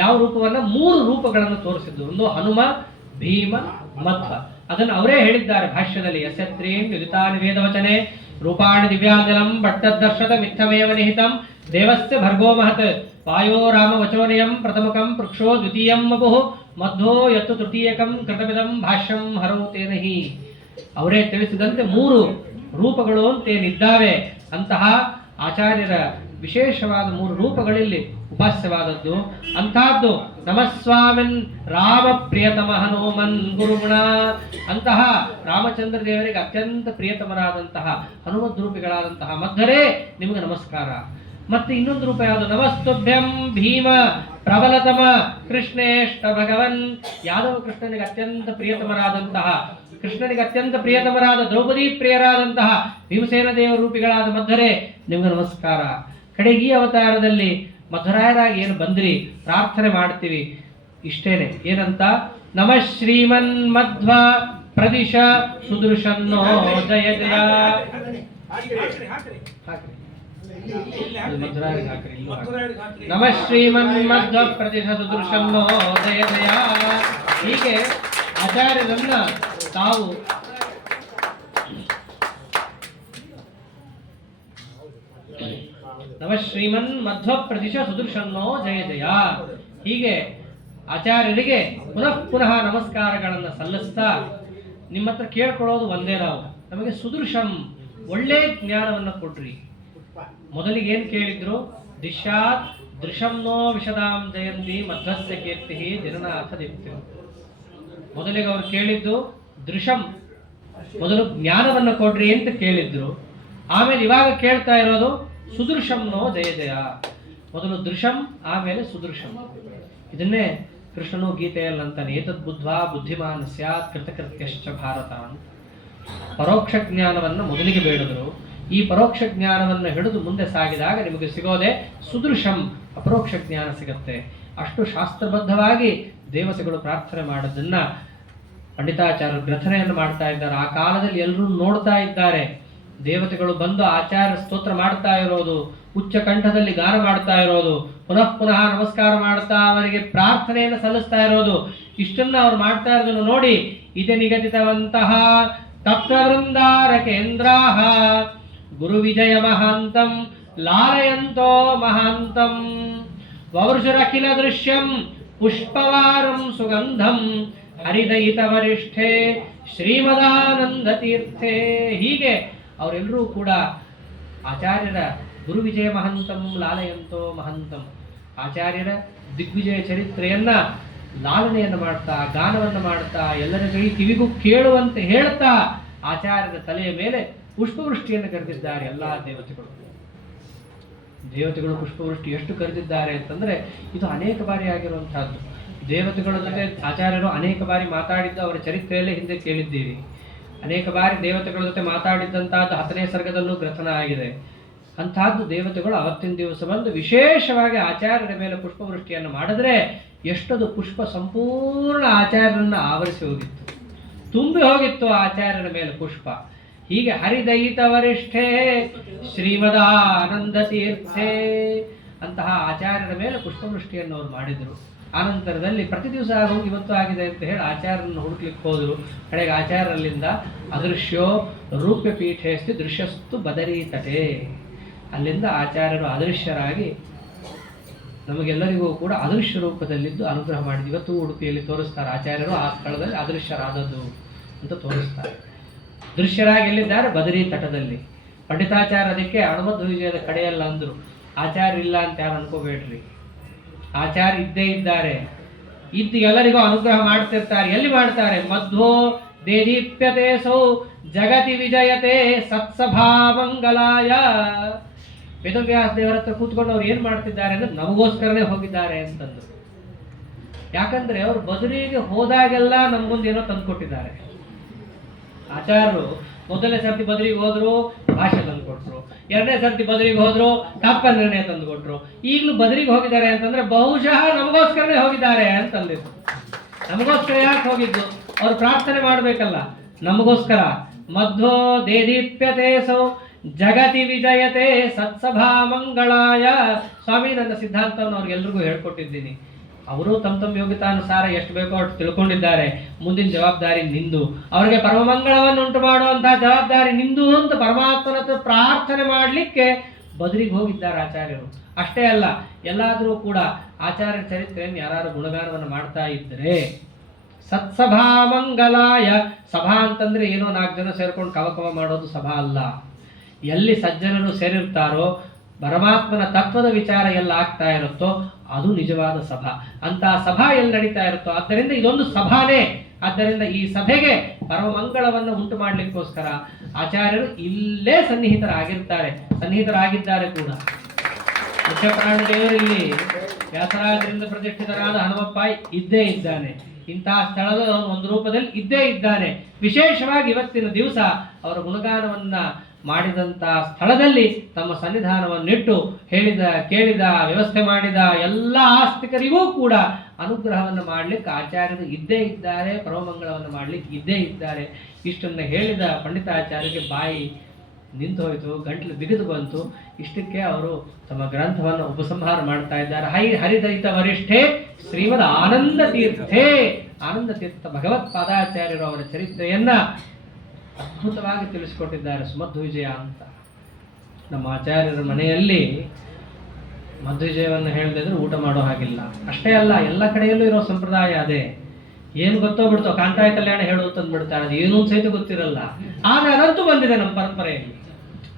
ಯಾವ ರೂಪವನ್ನ 3 ರೂಪಗಳನ್ನು ತೋರಿಸಿದ್ರು. ಒಂದು ಹನುಮ, ಭೀಮ, ಮಧ್ವ. ಅದನ್ನು ಅವರೇ ಹೇಳಿದ್ದಾರೆ ಭಾಷ್ಯದಲ್ಲಿ. ಯಸ್ಯತ್ರೀಂ ಯುದಿತಾನಿ ವೇದವಚನೆ ರೂಪಾಣಿ ದಿವ್ಯಾಂಜಲಂ ಭಟ್ಟದರ್ಶದ ಮಿಥಮೇವ ನಿಹಿತಂ ದೇವಸ್ಯ ಭರ್ಗೋ ಮಹತ್ ವಾಯೋ ರಾಮ ವಚೋನಿಯಂ ಪ್ರಥಮಕಂ ಪೃಕ್ಷೋ ದ್ವಿತೀಯಂ ಮಗುಃ ಮಧ್ವೋ ಯತ್ತು ತೃತೀಯಕಂ ಕೃತಮಿದಂ ಭಾಷ್ಯಂ ಹರೌತೇನಹಿ. ಅವರೇ ತಿಳಿಸಿದಂತೆ 3 ರೂಪಗಳು ಅಂತೇನಿದ್ದಾವೆ. ಅಂತಹ ಆಚಾರ್ಯರ ವಿಶೇಷವಾದ 3 ರೂಪಗಳಲ್ಲಿ ಉಪಾಸ್ಯವಾದದ್ದು ಅಂತಹದ್ದು ನಮಸ್ವಾಮಿನ್ ರಾಮ ಪ್ರಿಯತಮ ಹನುಮನ್ ಗುರುಗುಣ. ಅಂತಹ ರಾಮಚಂದ್ರ ದೇವರಿಗೆ ಅತ್ಯಂತ ಪ್ರಿಯತಮರಾದಂತಹ ಹನುಮದ್ ರೂಪಿಗಳಾದಂತಹ ಮಧ್ವರೇ ನಿಮಗೆ ನಮಸ್ಕಾರ. ಮತ್ತೆ ಇನ್ನೊಂದು ರೂಪ ಯಾವುದು? ನಮಸ್ತುಭ್ಯಂ ಭೀಮ ಪ್ರಬಲತಮ ಕೃಷ್ಣೇಷ್ಟ ಭಗವನ್. ಯಾದವ ಕೃಷ್ಣನಿಗೆ ಅತ್ಯಂತ ಪ್ರಿಯತಮರಾದ ದ್ರೌಪದಿ ಪ್ರಿಯರಾದಂತಹ ಭೀಮಸೇನ ದೇವ ರೂಪಿಗಳಾದ ಮಧ್ವರೇ ನಿಮಗೆ ನಮಸ್ಕಾರ. ಕಡೆಗೆ ಈ ಅವತಾರದಲ್ಲಿ ಮಧ್ವರಾಯರಾಗಿ ಏನು ಬಂದ್ರಿ ಪ್ರಾರ್ಥನೆ ಮಾಡ್ತೀವಿ ಇಷ್ಟೇನೆ. ಏನಂತ? ನಮಃ ಶ್ರೀಮನ್ ಮಧ್ವ ಪ್ರದಿಶ ಸುದೃಶನ್ನೋ ಜಯ ಜಯ. ನಮಃ ಶ್ರೀಮನ್ ಮಧ್ವ ಪ್ರದಿಶ ಸುದೃಶನ್ನೋ ಜಯ ಜಯ. ಹೀಗೆ ಆಚಾರ್ಯರನ್ನ ತಾವು ನಮಃ ಶ್ರೀಮನ್ ಮಧ್ವ ಪ್ರದಿಶ ಸುದೃಶನ್ನೋ ಜಯ ಜಯ. ಹೀಗೆ ಆಚಾರ್ಯರಿಗೆ ಪುನಃ ನಮಸ್ಕಾರಗಳನ್ನು ಸಲ್ಲಿಸ್ತಾ ನಿಮ್ಮ ಹತ್ರ ಕೇಳ್ಕೊಳ್ಳೋದು ಒಂದೇ, ನಾವು ನಮಗೆ ಸುದೃಶಂ ಒಳ್ಳೆ ಜ್ಞಾನವನ್ನು ಕೊಡ್ರಿ. ಮೊದಲಿಗೆ ಏನು ಕೇಳಿದ್ರು? ದಿಶಾತ್ ದೃಶಂನೋ ವಿಶದಾಂ ಜಯಂತಿ ಮಧ್ವಸ್ಯ ಕೀರ್ತಿ ಜನನಾಥ ದೀಪ್ತಿ. ಮೊದಲಿಗೆ ಅವರು ಕೇಳಿದ್ದು ದೃಶಂ, ಮೊದಲು ಜ್ಞಾನವನ್ನು ಕೊಡ್ರಿ ಅಂತ ಕೇಳಿದ್ರು. ಆಮೇಲೆ ಇವಾಗ ಕೇಳ್ತಾ ಇರೋದು ಸುದೃಶಂನೋ ಜಯ ಜಯ. ಮೊದಲು ದೃಶಂ, ಆಮೇಲೆ ಸುದೃಶಂ. ಇದನ್ನೇ ಕೃಷ್ಣನು ಗೀತೆಯಲ್ಲಿ ಅಂತಾನೆ, ಏತದ್ ಬುದ್ಧ್ವಾ ಬುದ್ಧಿಮಾನ್ ಸ್ಯಾತ್ ಕೃತಕೃತ್ಯಶ್ಚ ಭಾರತ. ಪರೋಕ್ಷ ಜ್ಞಾನವನ್ನು ಮೊದಲಿಗೆ ಬೇಡಿದ್ರು. ಈ ಪರೋಕ್ಷ ಜ್ಞಾನವನ್ನು ಹಿಡಿದು ಮುಂದೆ ಸಾಗಿದಾಗ ನಿಮಗೆ ಸಿಗೋದೆ ಸುದೃಶಂ, ಅಪರೋಕ್ಷ ಜ್ಞಾನ ಸಿಗತ್ತೆ. ಅಷ್ಟು ಶಾಸ್ತ್ರಬದ್ಧವಾಗಿ ದೇವತೆಗಳು ಪ್ರಾರ್ಥನೆ ಮಾಡೋದನ್ನ ಪಂಡಿತಾಚಾರ್ಯರು ಗ್ರಥನೆಯನ್ನು ಮಾಡ್ತಾ ಇದ್ದಾರೆ. ಆ ಕಾಲದಲ್ಲಿ ಎಲ್ಲರೂ ನೋಡ್ತಾ ಇದ್ದಾರೆ. ದೇವತೆಗಳು ಬಂದು ಆಚಾರ್ಯ ಸ್ತೋತ್ರ ಮಾಡ್ತಾ ಇರೋದು, ಉಚ್ಚ ಕಂಠದಲ್ಲಿ ಗಾನ ಮಾಡ್ತಾ ಇರೋದು, ಪುನಃ ನಮಸ್ಕಾರ ಮಾಡ್ತಾ ಅವರಿಗೆ ಪ್ರಾರ್ಥನೆಯನ್ನು ಸಲ್ಲಿಸ್ತಾ ಇರೋದು, ಇಷ್ಟನ್ನ ಅವ್ರು ಮಾಡ್ತಾ ಇರೋದನ್ನು ನೋಡಿ ಇದೇ ನಿಗದಿತವಂತಹ ತತ್ವವೃಂದಾರ ಕೇಂದ್ರಾಹ ಗುರು ವಿಜಯ ಮಹಾಂತಂ ಲಾಲಯಂತೋ ಮಹಾಂತಂ ವವೃಷುರಖಿಲ ದೃಶ್ಯಂ ಪುಷ್ಪವಾರಂ ಸುಗಂಧಂ ಹರಿದಯಿತ ವರಿಷ್ಠೆ ಶ್ರೀಮದಾನಂದ ತೀರ್ಥೆ. ಹೀಗೆ ಅವರೆಲ್ಲರೂ ಕೂಡ ಆಚಾರ್ಯರ ಗುರುವಿಜಯ ಮಹಂತಂ ಲಾಲಯಂತೋ ಮಹಂತಂ, ಆಚಾರ್ಯರ ದಿಗ್ವಿಜಯ ಚರಿತ್ರೆಯನ್ನ ಲಾಲನೆಯನ್ನು ಮಾಡ್ತಾ, ಗಾನವನ್ನು ಮಾಡ್ತಾ, ಎಲ್ಲರ ಕಿವಿಗೂ ಕೇಳುವಂತೆ ಹೇಳ್ತಾ ಆಚಾರ್ಯರ ತಲೆಯ ಮೇಲೆ ಪುಷ್ಪವೃಷ್ಟಿಯನ್ನು ಕರೆದಿದ್ದಾರೆ ಎಲ್ಲ ದೇವತೆಗಳು. ಪುಷ್ಪವೃಷ್ಟಿ ಎಷ್ಟು ಕರೆದಿದ್ದಾರೆ ಅಂತಂದ್ರೆ ಇದು ಅನೇಕ ಬಾರಿ ಆಗಿರುವಂತಹದ್ದು. ದೇವತೆಗಳ ಜೊತೆ ಆಚಾರ್ಯರು ಅನೇಕ ಬಾರಿ ಮಾತಾಡಿದ್ದು ಅವರ ಚರಿತ್ರೆಯಲ್ಲೇ ಹಿಂದೆ ಕೇಳಿದ್ದೀರಿ. ಅನೇಕ ಬಾರಿ ದೇವತೆಗಳ ಜೊತೆ ಮಾತಾಡಿದ್ದಂತಹದ್ದು 10ನೇ ಸರ್ಗದಲ್ಲೂ ಗ್ರಥನ ಆಗಿದೆ. ಅಂತಹದ್ದು ದೇವತೆಗಳು ಅವತ್ತಿನ ದಿವಸ ಬಂದು ವಿಶೇಷವಾಗಿ ಆಚಾರ್ಯರ ಮೇಲೆ ಪುಷ್ಪವೃಷ್ಟಿಯನ್ನು ಮಾಡಿದ್ರೆ ಎಷ್ಟದು ಪುಷ್ಪ ಸಂಪೂರ್ಣ ಆಚಾರ್ಯರನ್ನ ಆವರಿಸಿ ಹೋಗಿತ್ತು, ತುಂಬಿ ಹೋಗಿತ್ತು ಆಚಾರ್ಯರ ಮೇಲೆ ಪುಷ್ಪ. ಹೀಗೆ ಹರಿದಯಿತ ವರಿಷ್ಠೆ ಶ್ರೀಮದಾನಂದ ತೀರ್ಥೆ ಅಂತಹ ಆಚಾರ್ಯರ ಮೇಲೆ ಪುಷ್ಪವೃಷ್ಟಿಯನ್ನು ಅವರು ಮಾಡಿದರು. ಆನಂತರದಲ್ಲಿ ಪ್ರತಿ ದಿವಸ ಹೋಗಿ ಇವತ್ತು ಆಗಿದೆ ಅಂತ ಹೇಳಿ ಆಚಾರ್ಯರನ್ನು ಹುಡುಕ್ಲಿಕ್ಕೆ ಹೋದರು. ಕಡೆಗೆ ಆಚಾರ್ಯರಲ್ಲಿಂದ ಅದೃಶ್ಯೋ ರೂಪ್ಯ ಪೀಠೇಸ್ತಿ ದೃಶ್ಯಸ್ತು ಬದರಿ ತಟೆ, ಅಲ್ಲಿಂದ ಆಚಾರ್ಯರು ಅದೃಶ್ಯರಾಗಿ ನಮಗೆಲ್ಲರಿಗೂ ಕೂಡ ಅದೃಶ್ಯ ರೂಪದಲ್ಲಿದ್ದು ಅನುಗ್ರಹ ಮಾಡಿದ್ದು. ಇವತ್ತು ಉಡುಪಿಯಲ್ಲಿ ತೋರಿಸ್ತಾರೆ ಆಚಾರ್ಯರು ಆ ಸ್ಥಳದಲ್ಲಿ ಅದೃಶ್ಯರಾದದ್ದು ಅಂತ ತೋರಿಸ್ತಾರೆ. ದೃಶ್ಯರಾಗಿ ಎಲ್ಲಿದ್ದಾರೆ? ಬದರಿ ತಟದಲ್ಲಿ. ಪಂಡಿತಾಚಾರ್ಯ ಅದಕ್ಕೆ ಹನುಮದ್ ವಿಜಯದ ಕಡೆಯಲ್ಲ ಅಂದರು. ಆಚಾರ್ಯ ಇಲ್ಲ ಅಂತ ಯಾರು ಅನ್ಕೋಬೇಡ್ರಿ, ಆಚಾರ್ಯ ಇದ್ದೇ ಇದ್ದಾರೆ. ಇದ್ದು ಎಲ್ಲರಿಗೂ ಅನುಗ್ರಹ ಮಾಡ್ತಿರ್ತಾರೆ. ಎಲ್ಲಿ ಮಾಡ್ತಾರೆ? ಮಧ್ವೋ ದೇದೀಪ್ಯತೆ ಸೌ ಜಗತಿ ವಿಜಯತೆ ಸತ್ಸಭಾಮಂಗಲಾಯ. ವೇದವ್ಯಾಸ ದೇವರ ಹತ್ರ ಕೂತ್ಕೊಂಡು ಅವ್ರು ಏನ್ ಮಾಡ್ತಿದ್ದಾರೆ ಅಂದ್ರೆ ನಮಗೋಸ್ಕರನೇ ಹೋಗಿದ್ದಾರೆ ಅಂತಂದ್ರು. ಯಾಕಂದ್ರೆ ಅವ್ರು ಬದರಿಗೆ ಹೋದಾಗೆಲ್ಲ ನಮ್ಮ ಮುಂದೆ ಏನೋ ತಂದುಕೊಟ್ಟಿದ್ದಾರೆ. ಆಚಾರ್ಯರು ಮೊದಲನೇ ಸರ್ತಿ ಬದರಿಗೆ ಹೋದ್ರು, ಭಾಷೆ ತಂದುಕೊಟ್ರು. 2ನೇ ಸರ್ತಿ ಬದರಿಗೆ ಹೋದ್ರು, ತಾತ್ಪರ್ಯ ನಿರ್ಣಯ ತಂದುಕೊಟ್ರು. ಈಗಲೂ ಬದರಿಗೆ ಹೋಗಿದ್ದಾರೆ ಅಂತಂದ್ರೆ ಬಹುಶಃ ನಮಗೋಸ್ಕರನೇ ಹೋಗಿದ್ದಾರೆ ಅಂತಂದಿದ್ರು. ನಮಗೋಸ್ಕರ ಯಾಕೆ ಹೋಗಿದ್ದು? ಅವ್ರು ಪ್ರಾರ್ಥನೆ ಮಾಡ್ಬೇಕಲ್ಲ ನಮಗೋಸ್ಕರ. ಮಧ್ವೋ ದೇದೀಪ್ಯತೆ ಸೌ ಜಗತಿ ವಿಜಯತೆ ಸತ್ಸಭಾ ಮಂಗಳಾಯ. ಸ್ವಾಮಿ ನನ್ನ ಸಿದ್ಧಾಂತವನ್ನು ಅವ್ರಿಗೆಲ್ರಿಗೂ ಹೇಳ್ಕೊಟ್ಟಿದ್ದೀನಿ. ಅವರು ತಮ್ಮ ಯೋಗ್ಯತಾನುಸಾರ ಎಷ್ಟು ಬೇಕೋ ಅಷ್ಟು ತಿಳ್ಕೊಂಡಿದ್ದಾರೆ. ಮುಂದಿನ ಜವಾಬ್ದಾರಿ ನಿಂದು, ಅವರಿಗೆ ಪರಮಮಂಗಳವನ್ನು ಉಂಟು ಮಾಡುವಂತಹ ಜವಾಬ್ದಾರಿ ನಿಂದು ಅಂತ ಪರಮಾತ್ಮನ ಹತ್ರ ಪ್ರಾರ್ಥನೆ ಮಾಡಲಿಕ್ಕೆ ಬದರಿಗೆ ಹೋಗಿದ್ದಾರೆ ಆಚಾರ್ಯರು. ಅಷ್ಟೇ ಅಲ್ಲ, ಎಲ್ಲಾದರೂ ಕೂಡ ಆಚಾರ್ಯರ ಚರಿತ್ರೆಯನ್ನು ಯಾರು ಗುಣಗಾನವನ್ನು ಮಾಡ್ತಾ ಇದ್ದರೆ ಸತ್ಸಭಾ ಮಂಗಲಾಯ. ಸಭಾ ಅಂತಂದ್ರೆ ಏನೋ 4 ಜನ ಸೇರ್ಕೊಂಡು ಕವಕವ ಮಾಡೋದು ಸಭಾ ಅಲ್ಲ. ಎಲ್ಲಿ ಸಜ್ಜನರು ಸೇರಿರ್ತಾರೋ, ಪರಮಾತ್ಮನ ತತ್ವದ ವಿಚಾರ ಎಲ್ಲ ಆಗ್ತಾ ಇರುತ್ತೋ ಅದು ನಿಜವಾದ ಸಭಾ. ಅಂತಹ ಸಭಾ ಎಲ್ಲಿ ನಡೀತಾ ಇರುತ್ತೋ, ಆದ್ದರಿಂದ ಇದೊಂದು ಸಭಾನೇ. ಆದ್ದರಿಂದ ಈ ಸಭೆಗೆ ಪರಮಮಂಗಳವನ್ನು ಉಂಟು ಮಾಡಲಿಕ್ಕೋಸ್ಕರ ಆಚಾರ್ಯರು ಇಲ್ಲೇ ಸನ್ನಿಹಿತರಾಗಿದ್ದಾರೆ ಕೂಡ. ಮುಖ್ಯ ಪ್ರಾಣದೇವರು ಇಲ್ಲಿ ವ್ಯಾಸರಾಜರಿಂದ ಪ್ರತಿಷ್ಠಿತರಾದ ಹನುಮಪ್ಪ ಇದ್ದೇ ಇದ್ದಾನೆ. ಇಂತಹ ಸ್ಥಳದ ಒಂದು ರೂಪದಲ್ಲಿ ಇದ್ದೇ ಇದ್ದಾನೆ. ವಿಶೇಷವಾಗಿ ಇವತ್ತಿನ ದಿವಸ ಅವರ ಗುಣಗಾನವನ್ನ ಮಾಡಿದಂಥ ಸ್ಥಳದಲ್ಲಿ ತಮ್ಮ ಸನ್ನಿಧಾನವನ್ನಿಟ್ಟು ಕೇಳಿದ ವ್ಯವಸ್ಥೆ ಮಾಡಿದ ಎಲ್ಲ ಆಸ್ತಿಕರಿಗೂ ಕೂಡ ಅನುಗ್ರಹವನ್ನು ಮಾಡಲಿಕ್ಕೆ ಆಚಾರ್ಯರು ಇದ್ದೇ ಇದ್ದಾರೆ, ಪರಮಮಂಗಳವನ್ನು ಮಾಡಲಿಕ್ಕೆ ಇದ್ದೇ ಇದ್ದಾರೆ. ಇಷ್ಟನ್ನು ಹೇಳಿದ ಪಂಡಿತಾಚಾರ್ಯರಿಗೆ ಬಾಯಿ ನಿಂತು ಹೋಯಿತು, ಗಂಟಲು ಬಿಗಿದು ಬಂತು. ಇಷ್ಟಕ್ಕೆ ಅವರು ತಮ್ಮ ಗ್ರಂಥವನ್ನು ಉಪಸಂಹಾರ ಮಾಡ್ತಾ ಇದ್ದಾರೆ. ಹರಿದಯಿತ ವರಿಷ್ಠೆ ಶ್ರೀಮದ್ ಆನಂದ ತೀರ್ಥೆ. ಆನಂದ ತೀರ್ಥ ಭಗವತ್ಪಾದಾಚಾರ್ಯರು ಅವರ ಚರಿತ್ರೆಯನ್ನ ಅದ್ಭುತವಾಗಿ ತಿಳಿಸಿಕೊಟ್ಟಿದ್ದಾರೆ. ಸುಮಧ್ವಿಜಯ ಅಂತ ನಮ್ಮ ಆಚಾರ್ಯರ ಮನೆಯಲ್ಲಿ ಮಧ್ವಿಜಯವನ್ನು ಹೇಳದಿದ್ರೆ ಊಟ ಮಾಡೋ ಹಾಗಿಲ್ಲ. ಅಷ್ಟೇ ಅಲ್ಲ, ಎಲ್ಲ ಕಡೆಯಲ್ಲೂ ಇರೋ ಸಂಪ್ರದಾಯ ಅದೇ. ಏನು ಗೊತ್ತೋ ಬಿಡ್ತೋ, ಕಾಂತಾಯ ಕಲ್ಯಾಣ ಹೇಳುತ್ತಂದ್ಬಿಡ್ತಾರೆ, ಅದು ಏನೂ ಸಹಿತ ಗೊತ್ತಿರಲ್ಲ. ಆದ್ರೆ ಅದಂತೂ ಬಂದಿದೆ ನಮ್ಮ ಪರಂಪರೆಯಲ್ಲಿ.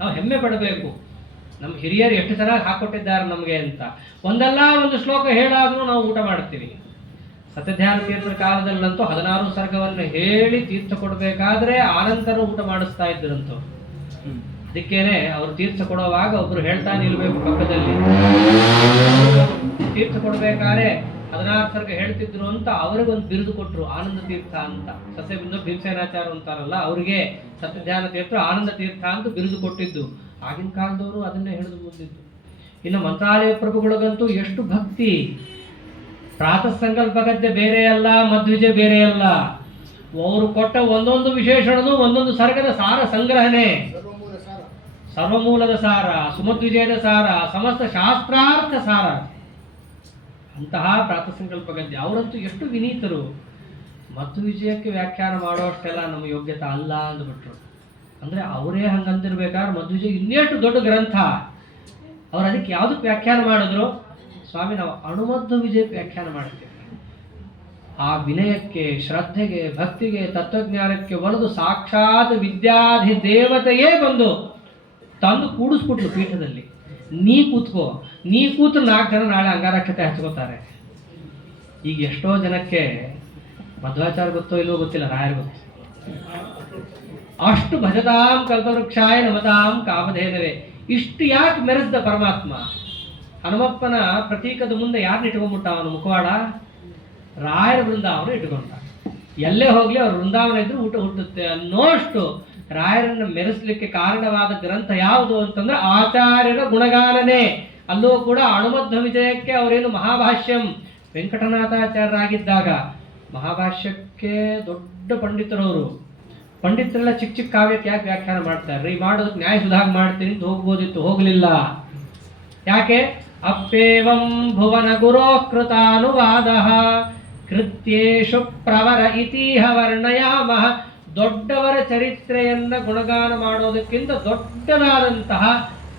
ನಾವು ಹೆಮ್ಮೆ ಪಡಬೇಕು. ನಮ್ಮ ಹಿರಿಯರು ಎಷ್ಟು ಚೆನ್ನಾಗಿ ಹಾಕೊಟ್ಟಿದ್ದಾರೆ ನಮಗೆ ಅಂತ. ಒಂದಲ್ಲ ಒಂದು ಶ್ಲೋಕ ಹೇಳಾದ್ರೂ ನಾವು ಊಟ ಮಾಡ್ತೀವಿ. ಸತ್ಯಧ್ಯಾನ ತೀರ್ಥರ ಕಾಲದಲ್ಲಂತೂ 16 ಸರ್ಗವನ್ನು ಹೇಳಿ ತೀರ್ಥ ಕೊಡಬೇಕಾದ್ರೆ ಆನಂತರ ಊಟ ಮಾಡಿಸ್ತಾ ಇದ್ರಂತು. ಅದಕ್ಕೇನೆ ಅವರು ತೀರ್ಥ ಕೊಡುವಾಗ ಒಬ್ರು ಹೇಳ್ತಾ ನಿಲ್ಬೇಕು ಪಕ್ಕದಲ್ಲಿ. ತೀರ್ಥ ಕೊಡ್ಬೇಕಾದ್ರೆ 16 ಸರ್ಗ ಹೇಳ್ತಿದ್ರು ಅಂತ ಅವ್ರಿಗೊಂದು ಬಿರುದು ಕೊಟ್ರು, ಆನಂದ ತೀರ್ಥ ಅಂತ. ಸತ್ಯಬಿಂದು ಭೀಮಸೇನಾಚಾರ ಅಂತಾರಲ್ಲ, ಅವ್ರಿಗೆ ಸತ್ಯಧ್ಯಾನ ತೀರ್ಥ ಆನಂದ ತೀರ್ಥ ಅಂತ ಬಿರುದು ಕೊಟ್ಟಿದ್ದು. ಆಗಿನ ಕಾಲದವರು ಅದನ್ನೇ ಹಿಡಿದು ಮುಂದಿದ್ದು. ಇನ್ನು ಮಂತ್ರಾಲಯ ಪ್ರಭುಗಳಿಗಂತೂ ಎಷ್ಟು ಭಕ್ತಿ. ಪ್ರಾತಃ ಸಂಕಲ್ಪ ಗದ್ದೆ ಬೇರೆ ಅಲ್ಲ, ಮಧ್ವಿಜಯ ಬೇರೆ ಅಲ್ಲ. ಅವರು ಕೊಟ್ಟ ಒಂದೊಂದು ವಿಶೇಷಣನು ಒಂದೊಂದು ಸರ್ಗದ ಸಾರ ಸಂಗ್ರಹಣೆ, ಸರ್ವಮೂಲದ ಸಾರ, ಸುಮಧ್ವಿಜಯದ ಸಾರ, ಸಮಸ್ತ ಶಾಸ್ತ್ರಾರ್ಥ ಸಾರ. ಅಂತಹ ಪ್ರಾತಃ ಸಂಕಲ್ಪ ಗದ್ದೆ ಅವರಂತೂ ಎಷ್ಟು ವಿನೀತರು. ಮಧ್ವಿಜಯಕ್ಕೆ ವ್ಯಾಖ್ಯಾನ ಮಾಡೋಷ್ಟೆಲ್ಲ ನಮ್ಮ ಯೋಗ್ಯತೆ ಅಲ್ಲ ಅಂದ್ಬಿಟ್ರು. ಅಂದ್ರೆ ಅವರೇ ಹಂಗಂತಿರ್ಬೇಕಾದ್ರೆ ಮಧ್ವಿಜಯ ಇನ್ನೆಷ್ಟು ದೊಡ್ಡ ಗ್ರಂಥ. ಅವ್ರು ಅದಕ್ಕೆ ಯಾವುದಕ್ಕೆ ವ್ಯಾಖ್ಯಾನ ಮಾಡಿದ್ರು? ಸ್ವಾಮಿ, ನಾವು ಅನುಮಧ್ವ ವಿಜಯಕ್ಕೆ ವ್ಯಾಖ್ಯಾನ ಮಾಡ್ತೇವೆ. ಆ ವಿನಯಕ್ಕೆ, ಶ್ರದ್ಧೆಗೆ, ಭಕ್ತಿಗೆ, ತತ್ವಜ್ಞಾನಕ್ಕೆ ಒಲಿದು ಸಾಕ್ಷಾತ್ ವಿದ್ಯಾಧಿ ದೇವತೆಯೇ ಬಂದು ತಂದು ಕೂಡಿಸ್ಬಿಟ್ಲು ಪೀಠದಲ್ಲಿ. ನೀ ಕೂತ್ಕೋ, ನೀ ಕೂತು 4 ಜನ ನಾಳೆ ಅಂಗಾರಕ್ಷತೆ ಹಚ್ಕೋತಾರೆ. ಈಗ ಎಷ್ಟೋ ಜನಕ್ಕೆ ಮಧ್ವಾಚಾರ್ಯ ಗೊತ್ತೋ ಇಲ್ಲವೋ ಗೊತ್ತಿಲ್ಲ, ರಾಯರ್ ಗೊತ್ತು. ಅಷ್ಟು ಭಜತಾಂ ಕಲ್ಪವೃಕ್ಷಾಯ ನಮತಾಂ ಕಾಮಧೇನವೇ. ಇಷ್ಟು ಯಾಕೆ ಮೆರೆಸಿದ ಪರಮಾತ್ಮ? ಹನುಮಪ್ಪನ ಪ್ರತೀಕದ ಮುಂದೆ ಯಾರನ್ನ ಇಟ್ಕೊಂಡ್ಬಿಟ್ಟ? ಅವನು ಮುಖವಾಡ ರಾಯರ ವೃಂದಾವನ ಇಟ್ಕೊಂಡ. ಎಲ್ಲೇ ಹೋಗ್ಲಿ ಅವ್ರ ವೃಂದಾವನ ಇದ್ರು ಊಟ ಹುಟ್ಟುತ್ತೆ ಅನ್ನೋಷ್ಟು ರಾಯರನ್ನ ಮೆರೆಸಲಿಕ್ಕೆ ಕಾರಣವಾದ ಗ್ರಂಥ ಯಾವುದು ಅಂತಂದ್ರೆ ಆಚಾರ್ಯರ ಗುಣಗಾನನೇ. ಅಲ್ಲೂ ಕೂಡ ಅನುಮಧ್ವ ವಿಜಯಕ್ಕೆ ಅವರೇನು ಮಹಾಭಾಷ್ಯಂ ವೆಂಕಟನಾಥಾಚಾರ್ಯರಾಗಿದ್ದಾಗ ಮಹಾಭಾಷ್ಯಕ್ಕೆ ದೊಡ್ಡ ಪಂಡಿತರವರು. ಪಂಡಿತರೆಲ್ಲ ಚಿಕ್ಕ ಚಿಕ್ಕ ಕಾವ್ಯಕ್ಕೆ ಯಾಕೆ ವ್ಯಾಖ್ಯಾನ ಮಾಡ್ತಾರೆ? ಮಾಡೋದಕ್ಕೆ ನ್ಯಾಯ ಸುಧಾಗ ಮಾಡ್ತೀನಿ ಅಂತ ಹೋಗ್ಬೋದಿತ್ತು, ಹೋಗ್ಲಿಲ್ಲ. ಯಾಕೆ? ಅಪ್ಪೇವಂ ಭುವನ ಗುರೋ ಕೃತಾನುವಾದ ಕೃತ್ಯೇಷು ಪ್ರವರ ಇತಿಹ ವರ್ಣಯಾಮಃ. ದೊಡ್ಡವರ ಚರಿತ್ರೆಯನ್ನ ಗುಣಗಾನ ಮಾಡೋದಕ್ಕಿಂತ ದೊಡ್ಡದಾದಂತಹ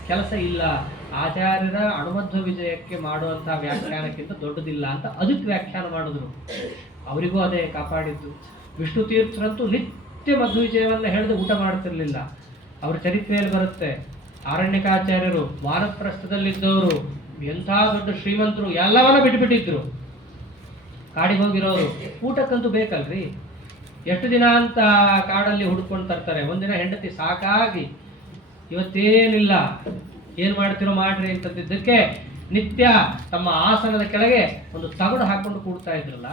ಕೆಲಸ ಇಲ್ಲ. ಆಚಾರ್ಯರ ಅನುಮಧ್ವ ವಿಜಯಕ್ಕೆ ಮಾಡುವಂತಹ ವ್ಯಾಖ್ಯಾನಕ್ಕಿಂತ ದೊಡ್ಡದಿಲ್ಲ ಅಂತ ಅದಕ್ಕೆ ವ್ಯಾಖ್ಯಾನ ಮಾಡಿದ್ರು. ಅವರಿಗೂ ಅದೇ ಕಾಪಾಡಿದ್ದು. ವಿಷ್ಣು ತೀರ್ಥರಂತೂ ನಿತ್ಯ ಮಧ್ವ ವಿಜಯವನ್ನ ಹೇಳಿದು ಊಟ ಮಾಡ್ತಿರ್ಲಿಲ್ಲ. ಅವ್ರ ಚರಿತ್ರೆಯಲ್ಲಿ ಬರುತ್ತೆ. ಆರಣ್ಯಕಾಚಾರ್ಯರು ವಾನಪ್ರಸ್ಥದಲ್ಲಿದ್ದವರು, ಎಂಥ ದೊಡ್ಡ ಶ್ರೀಮಂತರು, ಎಲ್ಲವನ್ನ ಬಿಟ್ಬಿಟ್ಟಿದ್ರು. ಕಾಡಿಗೆ ಹೋಗಿರೋರು ಊಟಕ್ಕಂತೂ ಬೇಕಲ್ರಿ. ಎಷ್ಟು ದಿನ ಅಂತ ಕಾಡಲ್ಲಿ ಹುಡ್ಕೊಂಡು ತರ್ತಾರೆ. ಒಂದಿನ ಹೆಂಡತಿ ಸಾಕಾಗಿ ಇವತ್ತೇನಿಲ್ಲ, ಏನ್ ಮಾಡ್ತಿರೋ ಮಾಡ್ರಿ ಅಂತಂದಿದ್ದಕ್ಕೆ ನಿತ್ಯ ತಮ್ಮ ಆಸನದ ಕೆಳಗೆ ಒಂದು ತಗಡು ಹಾಕೊಂಡು ಕೂಡ್ತಾ ಇದ್ರಲ್ಲ.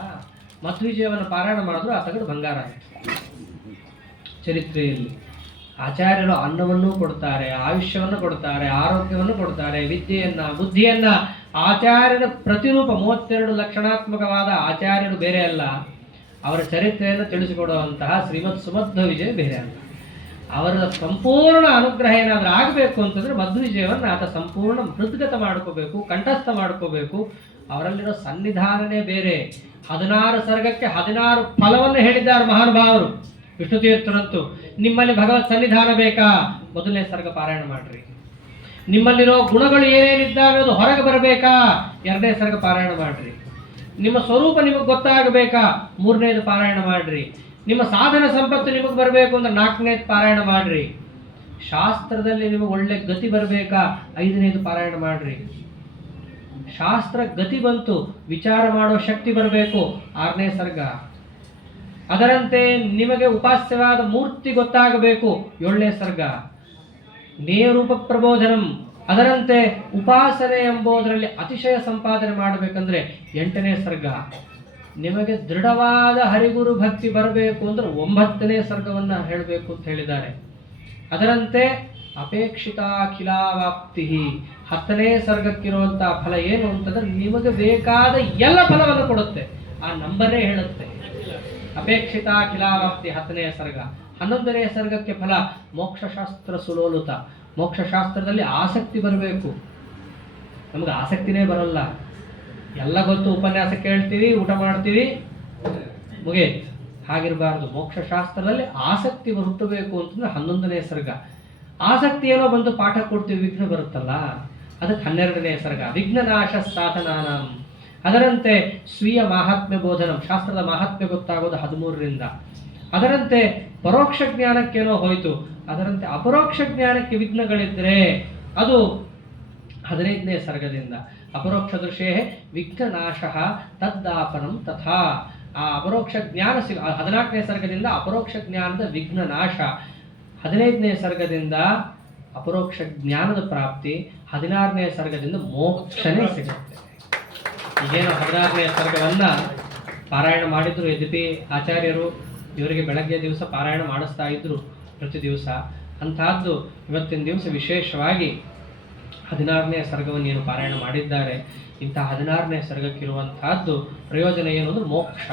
ಮಧ್ವಿಜಯವನ್ನು ಪಾರಾಯಣ ಮಾಡಿದ್ರು, ಆ ತಗಡು ಬಂಗಾರ ಆಯಿತು. ಚರಿತ್ರೆಯಲ್ಲಿ ಆಚಾರ್ಯರು ಅನ್ನವನ್ನು ಕೊಡ್ತಾರೆ, ಆಯುಷ್ಯವನ್ನು ಕೊಡ್ತಾರೆ, ಆರೋಗ್ಯವನ್ನು ಕೊಡ್ತಾರೆ, ವಿದ್ಯೆಯನ್ನ, ಬುದ್ಧಿಯನ್ನ. ಆಚಾರ್ಯರ ಪ್ರತಿರೂಪ 32 ಲಕ್ಷಣಾತ್ಮಕವಾದ ಆಚಾರ್ಯರು ಬೇರೆ ಅಲ್ಲ. ಅವರ ಚರಿತ್ರೆಯನ್ನು ತಿಳಿಸಿಕೊಡುವಂತಹ ಶ್ರೀಮದ್ ಸುಮಧ್ವ ವಿಜಯ ಬೇರೆ ಅಲ್ಲ. ಅವರ ಸಂಪೂರ್ಣ ಅನುಗ್ರಹ ಏನಾದ್ರೂ ಆಗಬೇಕು ಅಂತಂದ್ರೆ ಮಧ್ವ ವಿಜಯವನ್ನು ಆತ ಸಂಪೂರ್ಣ ಹೃದ್ಗತ ಮಾಡ್ಕೋಬೇಕು, ಕಂಠಸ್ಥ ಮಾಡ್ಕೋಬೇಕು. ಅವರಲ್ಲಿರೋ ಸನ್ನಿಧಾನನೇ ಬೇರೆ. 16 ಸರ್ಗಕ್ಕೆ 16 ಫಲವನ್ನು ಹೇಳಿದ್ದಾರೆ ಮಹಾನುಭಾವರು. ವಿಷ್ಣು ತೀರ್ಥರಂತೂ ನಿಮ್ಮಲ್ಲಿ ಭಗವತ್ ಸನ್ನಿಧಾನ ಬೇಕಾ? ಮೊದಲನೇ ಸರ್ಗ ಪಾರಾಯಣ ಮಾಡ್ರಿ. ನಿಮ್ಮಲ್ಲಿರೋ ಗುಣಗಳು ಏನೇನಿದ್ದಾವೆ ಅದು ಹೊರಗೆ ಬರಬೇಕಾ? 2ನೇ ಸರ್ಗ ಪಾರಾಯಣ ಮಾಡ್ರಿ. ನಿಮ್ಮ ಸ್ವರೂಪ ನಿಮಗೆ ಗೊತ್ತಾಗಬೇಕಾ? 3ನೇದು ಪಾರಾಯಣ ಮಾಡ್ರಿ. ನಿಮ್ಮ ಸಾಧನ ಸಂಪತ್ತು ನಿಮಗೆ ಬರಬೇಕು ಅಂದ್ರೆ 4ನೇದು ಪಾರಾಯಣ ಮಾಡ್ರಿ. ಶಾಸ್ತ್ರದಲ್ಲಿ ನಿಮಗೆ ಒಳ್ಳೆ ಗತಿ ಬರಬೇಕಾ? 5ನೇದು ಪಾರಾಯಣ ಮಾಡ್ರಿ. ಶಾಸ್ತ್ರ ಗತಿ ಬಂತು, ವಿಚಾರ ಮಾಡೋ ಶಕ್ತಿ ಬರಬೇಕು, 6ನೇ ಸರ್ಗ. ಅದರಂತೆ ನಿಮಗೆ ಉಪಾಸ್ಯವಾದ ಮೂರ್ತಿ ಗೊತ್ತಾಗಬೇಕು, 7ನೇ ಸರ್ಗ. ನೇರೂಪ ಪ್ರಬೋಧನಂ. ಅದರಂತೆ ಉಪಾಸನೆ ಎಂಬುದರಲ್ಲಿ ಅತಿಶಯ ಸಂಪಾದನೆ ಮಾಡಬೇಕಂದ್ರೆ 8ನೇ ಸರ್ಗ. ನಿಮಗೆ ದೃಢವಾದ ಹರಿಗುರು ಭಕ್ತಿ ಬರಬೇಕು ಅಂದ್ರೆ 9ನೇ ಸರ್ಗವನ್ನ ಹೇಳಬೇಕು ಅಂತ ಹೇಳಿದ್ದಾರೆ. ಅದರಂತೆ ಅಪೇಕ್ಷಿತಾಖಿಲಾವಾಪ್ತಿ 10ನೇ ಸರ್ಗಕ್ಕಿರುವಂತಹ ಫಲ ಏನು ಅಂತಂದ್ರೆ ನಿಮಗೆ ಬೇಕಾದ ಎಲ್ಲ ಫಲವನ್ನು ಕೊಡುತ್ತೆ. ಆ ನಂಬರೇ ಹೇಳುತ್ತೆ. ಅಪೇಕ್ಷಿತಾಖಿಲಾವಾಪ್ತಿ 10ನೇ ಸರ್ಗ. 11ನೇ ಸರ್ಗಕ್ಕೆ ಫಲ ಮೋಕ್ಷಶಾಸ್ತ್ರ ಸುಲೋಲುತ. ಮೋಕ್ಷಶಾಸ್ತ್ರದಲ್ಲಿ ಆಸಕ್ತಿ ಬರಬೇಕು. ನಮ್ಗೆ ಆಸಕ್ತಿನೇ ಬರಲ್ಲ. ಎಲ್ಲ ಗೊತ್ತು, ಉಪನ್ಯಾಸ ಕೇಳ್ತೀವಿ, ಊಟ ಮಾಡ್ತೀವಿ, ಮುಗಿಯಿತು. ಹಾಗಿರಬಾರ್ದು. ಮೋಕ್ಷಶಾಸ್ತ್ರದಲ್ಲಿ ಆಸಕ್ತಿ ಹುಟ್ಟಬೇಕು ಅಂತಂದ್ರೆ 11ನೇ ಸರ್ಗ. ಆಸಕ್ತಿ ಏನೋ ಬಂದು ಪಾಠ ಕೊಡ್ತೀವಿ, ವಿಘ್ನ ಬರುತ್ತಲ್ಲ, ಅದಕ್ಕೆ 12ನೇ ಸರ್ಗ. ವಿಘ್ನನಾಶ ಸಾಧನಾನಾಂ. ಅದರಂತೆ ಸ್ವೀಯ ಮಾಹಾತ್ಮ್ಯ ಬೋಧನಂ. ಶಾಸ್ತ್ರದ ಮಾಹಾತ್ಮ್ಯ ಗೊತ್ತಾಗೋದು 13ರಿಂದ. ಅದರಂತೆ ಪರೋಕ್ಷ ಜ್ಞಾನಕ್ಕೇನೋ ಹೋಯಿತು. ಅದರಂತೆ ಅಪರೋಕ್ಷ ಜ್ಞಾನಕ್ಕೆ ವಿಘ್ನಗಳಿದ್ರೆ ಅದು 15ನೇ ಸರ್ಗದಿಂದ. ಅಪರೋಕ್ಷ ದೃಶೇ ವಿಘ್ನನಾಶ ತದ್ದಾಪನಂ ತಥಾ. ಆ ಅಪರೋಕ್ಷ ಜ್ಞಾನ 14ನೇ ಸರ್ಗದಿಂದ ಅಪರೋಕ್ಷ ಜ್ಞಾನದ ವಿಘ್ನನಾಶ. 15ನೇ ಸರ್ಗದಿಂದ ಅಪರೋಕ್ಷ ಜ್ಞಾನದ ಪ್ರಾಪ್ತಿ. 16ನೇ ಸರ್ಗದಿಂದ ಮೋಕ್ಷನೇ ಸಿಗುತ್ತೆ. ಈಗೇನು 16ನೇ ಸರ್ಗವನ್ನ ಪಾರಾಯಣ ಮಾಡಿದ್ರು ಯದ್ಯಪಿ ಆಚಾರ್ಯರು, ಇವರಿಗೆ ಬೆಳಗ್ಗೆ ದಿವಸ ಪಾರಾಯಣ ಮಾಡಿಸ್ತಾ ಇದ್ರು ಪ್ರತಿ ದಿವಸ. ಅಂತಹದ್ದು ಇವತ್ತಿನ ದಿವಸ ವಿಶೇಷವಾಗಿ 16ನೇ ಸರ್ಗವನ್ನು ಏನು ಪಾರಾಯಣ ಮಾಡಿದ್ದಾರೆ. ಇಂತಹ 16ನೇ ಸರ್ಗಕ್ಕಿರುವಂತಹದ್ದು ಪ್ರಯೋಜನ ಏನು ಅಂದ್ರೆ ಮೋಕ್ಷ.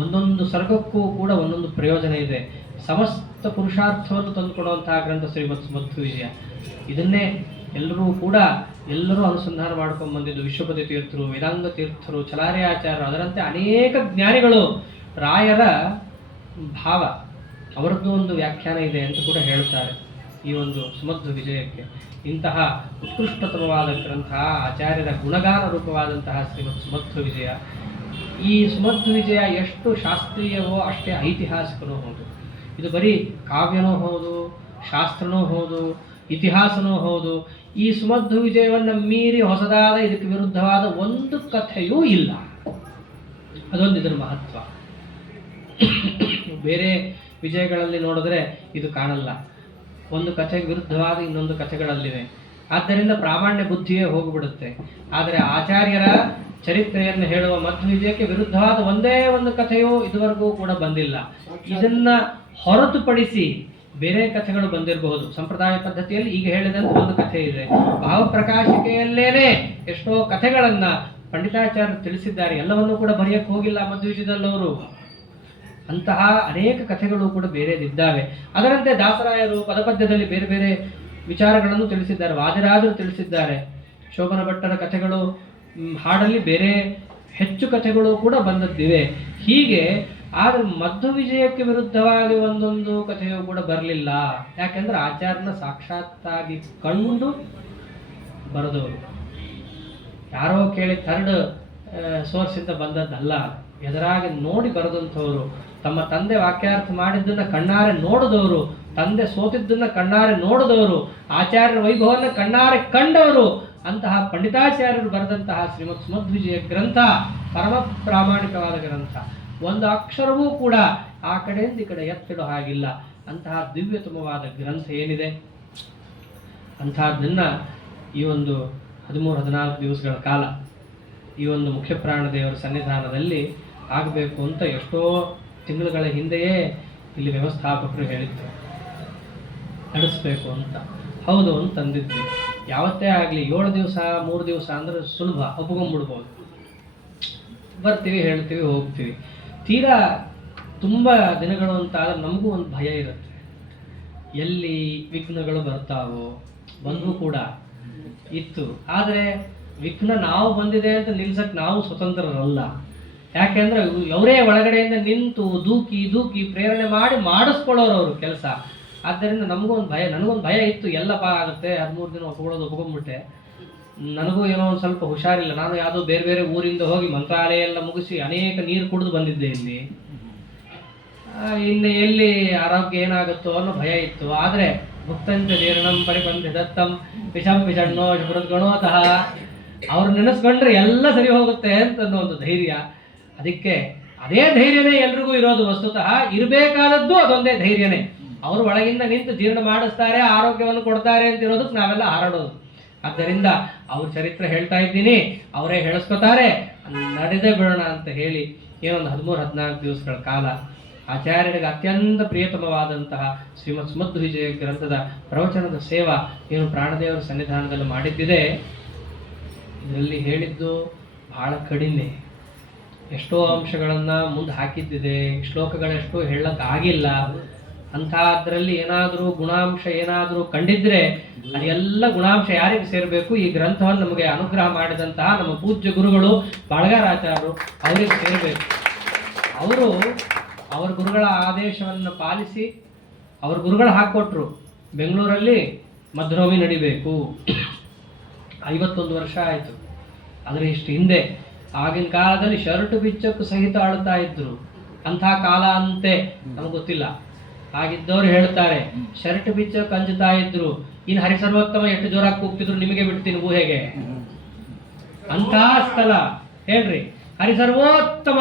ಒಂದೊಂದು ಸರ್ಗಕ್ಕೂ ಕೂಡ ಒಂದೊಂದು ಪ್ರಯೋಜನ ಇದೆ. ಸಮಸ್ತ ಪುರುಷಾರ್ಥವನ್ನು ತಂದುಕೊಡುವಂತಹ ಗ್ರಂಥ ಶ್ರೀಮದ್ ಮಧ್ವ ವಿಜಯ. ಇದನ್ನೇ ಎಲ್ಲರೂ ಅನುಸಂಧಾನ ಮಾಡ್ಕೊಂಡು ಬಂದಿದ್ದು. ವಿಶ್ವಪತಿ ತೀರ್ಥರು, ವೇದಾಂಗ ತೀರ್ಥರು, ಚಲಾರ್ಯಾಚಾರ್ಯರು, ಅದರಂತೆ ಅನೇಕ ಜ್ಞಾನಿಗಳು. ರಾಯರ ಭಾವ ಅವರದ್ದು ಒಂದು ವ್ಯಾಖ್ಯಾನ ಇದೆ ಅಂತ ಕೂಡ ಹೇಳ್ತಾರೆ. ಈ ಒಂದು ಸುಮಧ್ವ ವಿಜಯಕ್ಕೆ. ಇಂತಹ ಉತ್ಕೃಷ್ಟತಮವಾದ ಗ್ರಂಥ, ಆಚಾರ್ಯರ ಗುಣಗಾನ ರೂಪವಾದಂತಹ ಶ್ರೀಮದ್ ಸುಮಧ್ವ ವಿಜಯ. ಈ ಸುಮಧ್ವ ವಿಜಯ ಎಷ್ಟು ಶಾಸ್ತ್ರೀಯವೋ ಅಷ್ಟೇ ಐತಿಹಾಸಿಕನೂ ಹೌದು. ಇದು ಬರೀ ಕಾವ್ಯನೂ ಹೌದು, ಶಾಸ್ತ್ರನೂ ಹೌದು, ಇತಿಹಾಸನೂ ಹೌದು. ಈ ಸುಮಧ್ವ ವಿಜಯವನ್ನು ಮೀರಿ ಹೊಸದಾದ ಇದಕ್ಕೆ ವಿರುದ್ಧವಾದ ಒಂದು ಕಥೆಯೂ ಇಲ್ಲ. ಅದೊಂದು ಇದರ ಮಹತ್ವ. ಬೇರೆ ವಿಜಯಗಳಲ್ಲಿ ನೋಡಿದ್ರೆ ಇದು ಕಾಣಲ್ಲ. ಒಂದು ಕಥೆಗೆ ವಿರುದ್ಧವಾದ ಇನ್ನೊಂದು ಕಥೆಗಳಲ್ಲಿವೆ. ಆದ್ದರಿಂದ ಪ್ರಾಮಾಣ್ಯ ಬುದ್ಧಿಯೇ ಹೋಗಿಬಿಡುತ್ತೆ. ಆದರೆ ಆಚಾರ್ಯರ ಚರಿತ್ರೆಯನ್ನು ಹೇಳುವ ಮಧ್ವ ವಿಜಯಕ್ಕೆ ವಿರುದ್ಧವಾದ ಒಂದೇ ಒಂದು ಕಥೆಯೂ ಇದುವರೆಗೂ ಕೂಡ ಬಂದಿಲ್ಲ. ಇದನ್ನ ಹೊರತುಪಡಿಸಿ ಬೇರೆ ಕಥೆಗಳು ಬಂದಿರಬಹುದು. ಸಂಪ್ರದಾಯ ಪದ್ಧತಿಯಲ್ಲಿ ಈಗ ಹೇಳಿದಂತೆ ಒಂದು ಕಥೆ ಇದೆ. ಭಾವಪ್ರಕಾಶಿಕೆಯಲ್ಲೇನೆ ಎಷ್ಟೋ ಕಥೆಗಳನ್ನ ಪಂಡಿತಾಚಾರ್ಯರು ತಿಳಿಸಿದ್ದಾರೆ. ಎಲ್ಲವನ್ನೂ ಕೂಡ ಬರೆಯಕ್ಕೆ ಹೋಗಿಲ್ಲ ಮಧ್ವ ವಿಜಯದಲ್ಲವರು. ಅಂತಹ ಅನೇಕ ಕಥೆಗಳು ಕೂಡ ಬೇರೆದಿದ್ದಾವೆ. ಅದರಂತೆ ದಾಸರಾಯರು ಪದಪದ್ಯದಲ್ಲಿ ಬೇರೆ ಬೇರೆ ವಿಚಾರಗಳನ್ನು ತಿಳಿಸಿದ್ದಾರೆ. ವಾದಿರಾಜರು ತಿಳಿಸಿದ್ದಾರೆ. ಶೋಭನ ಭಟ್ಟರ ಕಥೆಗಳು ಹಾಡಲ್ಲಿ ಬೇರೆ ಹೆಚ್ಚು ಕಥೆಗಳು ಕೂಡ ಬಂದದ್ದಿವೆ. ಹೀಗೆ ಆದರೆ ಮಧ್ವ ವಿಜಯಕ್ಕೆ ವಿರುದ್ಧವಾಗಿ ಒಂದೊಂದು ಕಥೆಯೂ ಕೂಡ ಬರಲಿಲ್ಲ. ಯಾಕೆಂದ್ರೆ ಆಚಾರ್ಯನ ಸಾಕ್ಷಾತ್ತಾಗಿ ಕಂಡು ಬರೆದವರು. ಯಾರೋ ಕೇಳಿ ಥರ್ಡ್ ಸೋರ್ಸಿಂದ ಬಂದದ್ದಲ್ಲ, ಎದುರಾಗಿ ನೋಡಿ ಬರೆದಂಥವ್ರು. ತಮ್ಮ ತಂದೆ ವಾಕ್ಯಾರ್ಥ ಮಾಡಿದ್ದನ್ನ ಕಣ್ಣಾರೆ ನೋಡಿದವರು, ತಂದೆ ಸೋತಿದ್ದನ್ನ ಕಣ್ಣಾರೆ ನೋಡಿದವರು, ಆಚಾರ್ಯರ ವೈಭವವನ್ನು ಕಣ್ಣಾರೆ ಕಂಡವರು. ಅಂತಹ ಪಂಡಿತಾಚಾರ್ಯರು ಬರೆದಂತಹ ಶ್ರೀಮದ್ ಸುಮಧ್ವಿಜಯ ಗ್ರಂಥ ಪರಮ ಪ್ರಾಮಾಣಿಕವಾದ ಗ್ರಂಥ. ಒಂದು ಅಕ್ಷರವೂ ಕೂಡ ಆ ಕಡೆಯಿಂದ ಈ ಕಡೆ ಎತ್ತಿಡೋ ಹಾಗಿಲ್ಲ. ಅಂತಹ ದಿವ್ಯತಮವಾದ ಗ್ರಂಥ ಏನಿದೆ, ಅಂತಹದ್ದನ್ನ ಈ ಒಂದು 13-14 ದಿವಸಗಳ ಕಾಲ ಈ ಒಂದು ಮುಖ್ಯ ಪ್ರಾಣದೇವರ ಸನ್ನಿಧಾನದಲ್ಲಿ ಆಗಬೇಕು ಅಂತ ಎಷ್ಟೋ ತಿಂಗಳುಗಳ ಹಿಂದೆಯೇ ಇಲ್ಲಿ ವ್ಯವಸ್ಥಾಪಕರು ಹೇಳಿದ್ರು, ನಡೆಸಬೇಕು ಅಂತ. ಹೌದು ಅಂತ ಅಂದಿದ್ವಿ. ಯಾವತ್ತೇ ಆಗಲಿ 7 ದಿವಸ 3 ದಿವಸ ಅಂದ್ರೆ ಸುಲಭ, ಒಪ್ಕೊಂಡ್ಬಿಡ್ಬೋದು. ಬರ್ತೀವಿ, ಹೇಳ್ತೀವಿ, ಹೋಗ್ತೀವಿ. ತೀರಾ ತುಂಬ ದಿನಗಳು ಅಂತ ಆದ್ರೆ ನಮಗೂ ಒಂದು ಭಯ ಇರುತ್ತೆ. ಎಲ್ಲಿ ವಿಘ್ನಗಳು ಬರ್ತಾವೋ, ಬಂದರೂ ಕೂಡ ಇತ್ತು. ಆದರೆ ವಿಘ್ನ ನಾವು ಬಂದಿದೆ ಅಂತ ನಿಲ್ಸಕ್ಕೆ ನಾವು ಸ್ವತಂತ್ರರಲ್ಲ. ಯಾಕೆಂದ್ರೆ ಅವರೇ ಒಳಗಡೆಯಿಂದ ನಿಂತು ದೂಕಿ ದೂಕಿ ಪ್ರೇರಣೆ ಮಾಡಿ ಮಾಡಿಸ್ಕೊಳ್ಳೋರು ಅವರು ಕೆಲಸ. ಆದ್ದರಿಂದ ನಮಗೊಂದು ಭಯ, ನನಗೊಂದು ಭಯ ಇತ್ತು. ಎಲ್ಲಪ್ಪ ಆಗುತ್ತೆ 13 ದಿನ ಒಪ್ಕೊಂಡ್ಬಿಟ್ಟೆ. ನನಗೂ ಏನೋ ಒಂದು ಸ್ವಲ್ಪ ಹುಷಾರಿಲ್ಲ. ನಾನು ಯಾವುದೋ ಬೇರೆ ಬೇರೆ ಊರಿಂದ ಹೋಗಿ ಮಂತ್ರಾಲಯ ಎಲ್ಲ ಮುಗಿಸಿ ಅನೇಕ ನೀರು ಕುಡಿದು ಬಂದಿದ್ದೆ ಇಲ್ಲಿ. ಇನ್ನು ಎಲ್ಲಿ ಆರೋಗ್ಯ ಏನಾಗುತ್ತೋ ಅನ್ನೋ ಭಯ ಇತ್ತು. ಆದರೆ ಭುಕ್ತಂಚ ಜೀರ್ಣಂ ಪರಿಪಂಥ ದತ್ತಂ ವಿಷಂ ವಿಷಣ್ಣೋ ಶುಭೃದ್ಗಣೋತಃ, ಅವ್ರು ನೆನೆಸ್ಕೊಂಡ್ರೆ ಎಲ್ಲ ಸರಿ ಹೋಗುತ್ತೆ ಅಂತ ಒಂದು ಧೈರ್ಯ. ಅದಕ್ಕೆ ಅದೇ ಧೈರ್ಯನೇ ಎಲ್ರಿಗೂ ಇರೋದು. ವಸ್ತುತಃ ಇರಬೇಕಾದದ್ದು ಅದೊಂದೇ ಧೈರ್ಯನೇ. ಅವರು ಒಳಗಿಂದ ನಿಂತು ಜೀರ್ಣ ಮಾಡಿಸ್ತಾರೆ, ಆರೋಗ್ಯವನ್ನು ಕೊಡ್ತಾರೆ ಅಂತ ಇರೋದಕ್ಕೆ ನಾವೆಲ್ಲ ಹಾರಾಡೋದು. ಆದ್ದರಿಂದ ಅವ್ರ ಚರಿತ್ರೆ ಹೇಳ್ತಾ ಇದ್ದೀನಿ, ಅವರೇ ಹೇಳಿಸ್ಕೊತಾರೆ, ನಡೆದೇ ಬಿಡೋಣ ಅಂತ ಹೇಳಿ ಏನೊಂದು 13-14 ದಿವಸಗಳ ಕಾಲ ಆಚಾರ್ಯರಿಗೆ ಅತ್ಯಂತ ಪ್ರಿಯತಮವಾದಂತಹ ಶ್ರೀಮದ್ ಸುಮಧ್ವಿಜಯ ಗ್ರಂಥದ ಪ್ರವಚನದ ಸೇವಾ ಏನು ಪ್ರಾಣದೇವರ ಸನ್ನಿಧಾನದಲ್ಲಿ ಮಾಡಿದ್ದಿದೆ. ಇದರಲ್ಲಿ ಹೇಳಿದ್ದು ಬಹಳ ಕಡಿಮೆ, ಎಷ್ಟೋ ಅಂಶಗಳನ್ನು ಮುಂದೆ ಹಾಕಿದ್ದಿದೆ. ಶ್ಲೋಕಗಳೆಷ್ಟೋ ಹೇಳಕ್ಕಾಗಿಲ್ಲ. ಅಂಥದ್ರಲ್ಲಿ ಏನಾದರೂ ಗುಣಾಂಶ ಏನಾದರೂ ಕಂಡಿದ್ರೆ ಅದೆಲ್ಲ ಗುಣಾಂಶ ಯಾರಿಗೆ ಸೇರಬೇಕು? ಈ ಗ್ರಂಥವನ್ನು ನಮಗೆ ಅನುಗ್ರಹ ಮಾಡಿದಂತಹ ನಮ್ಮ ಪೂಜ್ಯ ಗುರುಗಳು ಬಾಳಗಾರಾಚಾರ್ಯರು, ಅವರಿಗೆ ಸೇರಬೇಕು. ಅವರು ಅವ್ರ ಗುರುಗಳ ಆದೇಶವನ್ನು ಪಾಲಿಸಿ ಅವ್ರ ಗುರುಗಳು ಹಾಕ್ಕೊಟ್ರು, ಬೆಂಗಳೂರಲ್ಲಿ ಮಧ್ವನವಮಿ ನಡಿಬೇಕು. 51 ವರ್ಷ ಆಯಿತು. ಆದರೆ ಇಷ್ಟು ಹಿಂದೆ ಆಗಿನ ಕಾಲದಲ್ಲಿ ಶರ್ಟ್ ಬಿಚ್ಚಕ್ಕೂ ಸಹಿತ ಆಳ್ತಾ ಇದ್ರು. ಅಂಥ ಕಾಲ ಅಂತೆ ನಮ್ಗೆ ಗೊತ್ತಿಲ್ಲ. ಆಗಿದ್ದವ್ರು ಹೇಳ್ತಾರೆ, ಶರ್ಟ್ ಬಿಚ್ಚಕ್ಕೆ ಅಂಜುತ್ತಾ ಇದ್ರು. ಇನ್ನು ಹರಿಸರ್ವೋತ್ತಮ ಎಷ್ಟು ಜೋರಾಗಿ ಕೂಗ್ತಿದ್ರು ನಿಮಗೆ ಬಿಡ್ತೀನಿ ಊಹೆಗೆ. ಅಂಥ ಸ್ಥಳ ಹೇಳ್ರಿ, ಹರಿಸರ್ವೋತ್ತಮ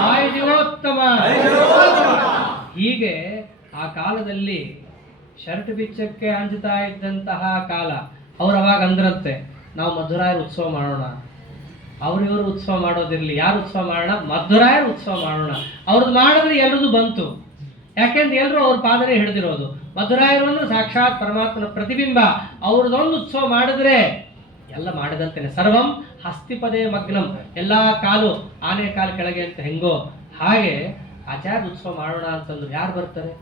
ವಾಯುಜೀವೋತ್ತಮ. ಹೀಗೆ ಆ ಕಾಲದಲ್ಲಿ ಶರ್ಟ್ ಬಿಚ್ಚಕ್ಕೆ ಅಂಜುತ್ತಾ ಇದ್ದಂತಹ ಕಾಲ. ಅವ್ರು ಅವಾಗ ಅಂದ್ರಂತೆ, ನಾವು ಮಧ್ವರಾಯರ ಉತ್ಸವ ಮಾಡೋಣ. ಅವ್ರಿವರು ಉತ್ಸವ ಮಾಡೋದಿರಲಿ, ಯಾರು ಉತ್ಸವ ಮಾಡೋಣ? ಮಧ್ವರಾಯರ ಉತ್ಸವ ಮಾಡೋಣ. ಅವ್ರದ್ದು ಮಾಡಿದ್ರೆ ಎಲ್ರದ್ದು ಬಂತು. ಯಾಕೆಂದ್ರೆ ಎಲ್ಲರೂ ಅವ್ರ ಪಾದನೆ ಹಿಡಿದಿರೋದು. ಮಧ್ವರಾಯರು ಅಂದ್ರೆ ಸಾಕ್ಷಾತ್ ಪರಮಾತ್ಮನ ಪ್ರತಿಬಿಂಬ. ಅವ್ರದ್ದೊಂದು ಉತ್ಸವ ಮಾಡಿದ್ರೆ ಎಲ್ಲ ಮಾಡಿದಂತೆನೆ. ಸರ್ವಂ ಹಸ್ತಿಪದೇ ಮಗ್ನಂ, ಎಲ್ಲ ಕಾಲು ಆನೆ ಕಾಲು ಕೆಳಗೆ ಅಂತ ಹೆಂಗೋ ಹಾಗೆ ಆಚಾರ್ಯ ಉತ್ಸವ ಮಾಡೋಣ ಅಂತಂದ್ರು. ಯಾರು ಬರ್ತಾರೆ?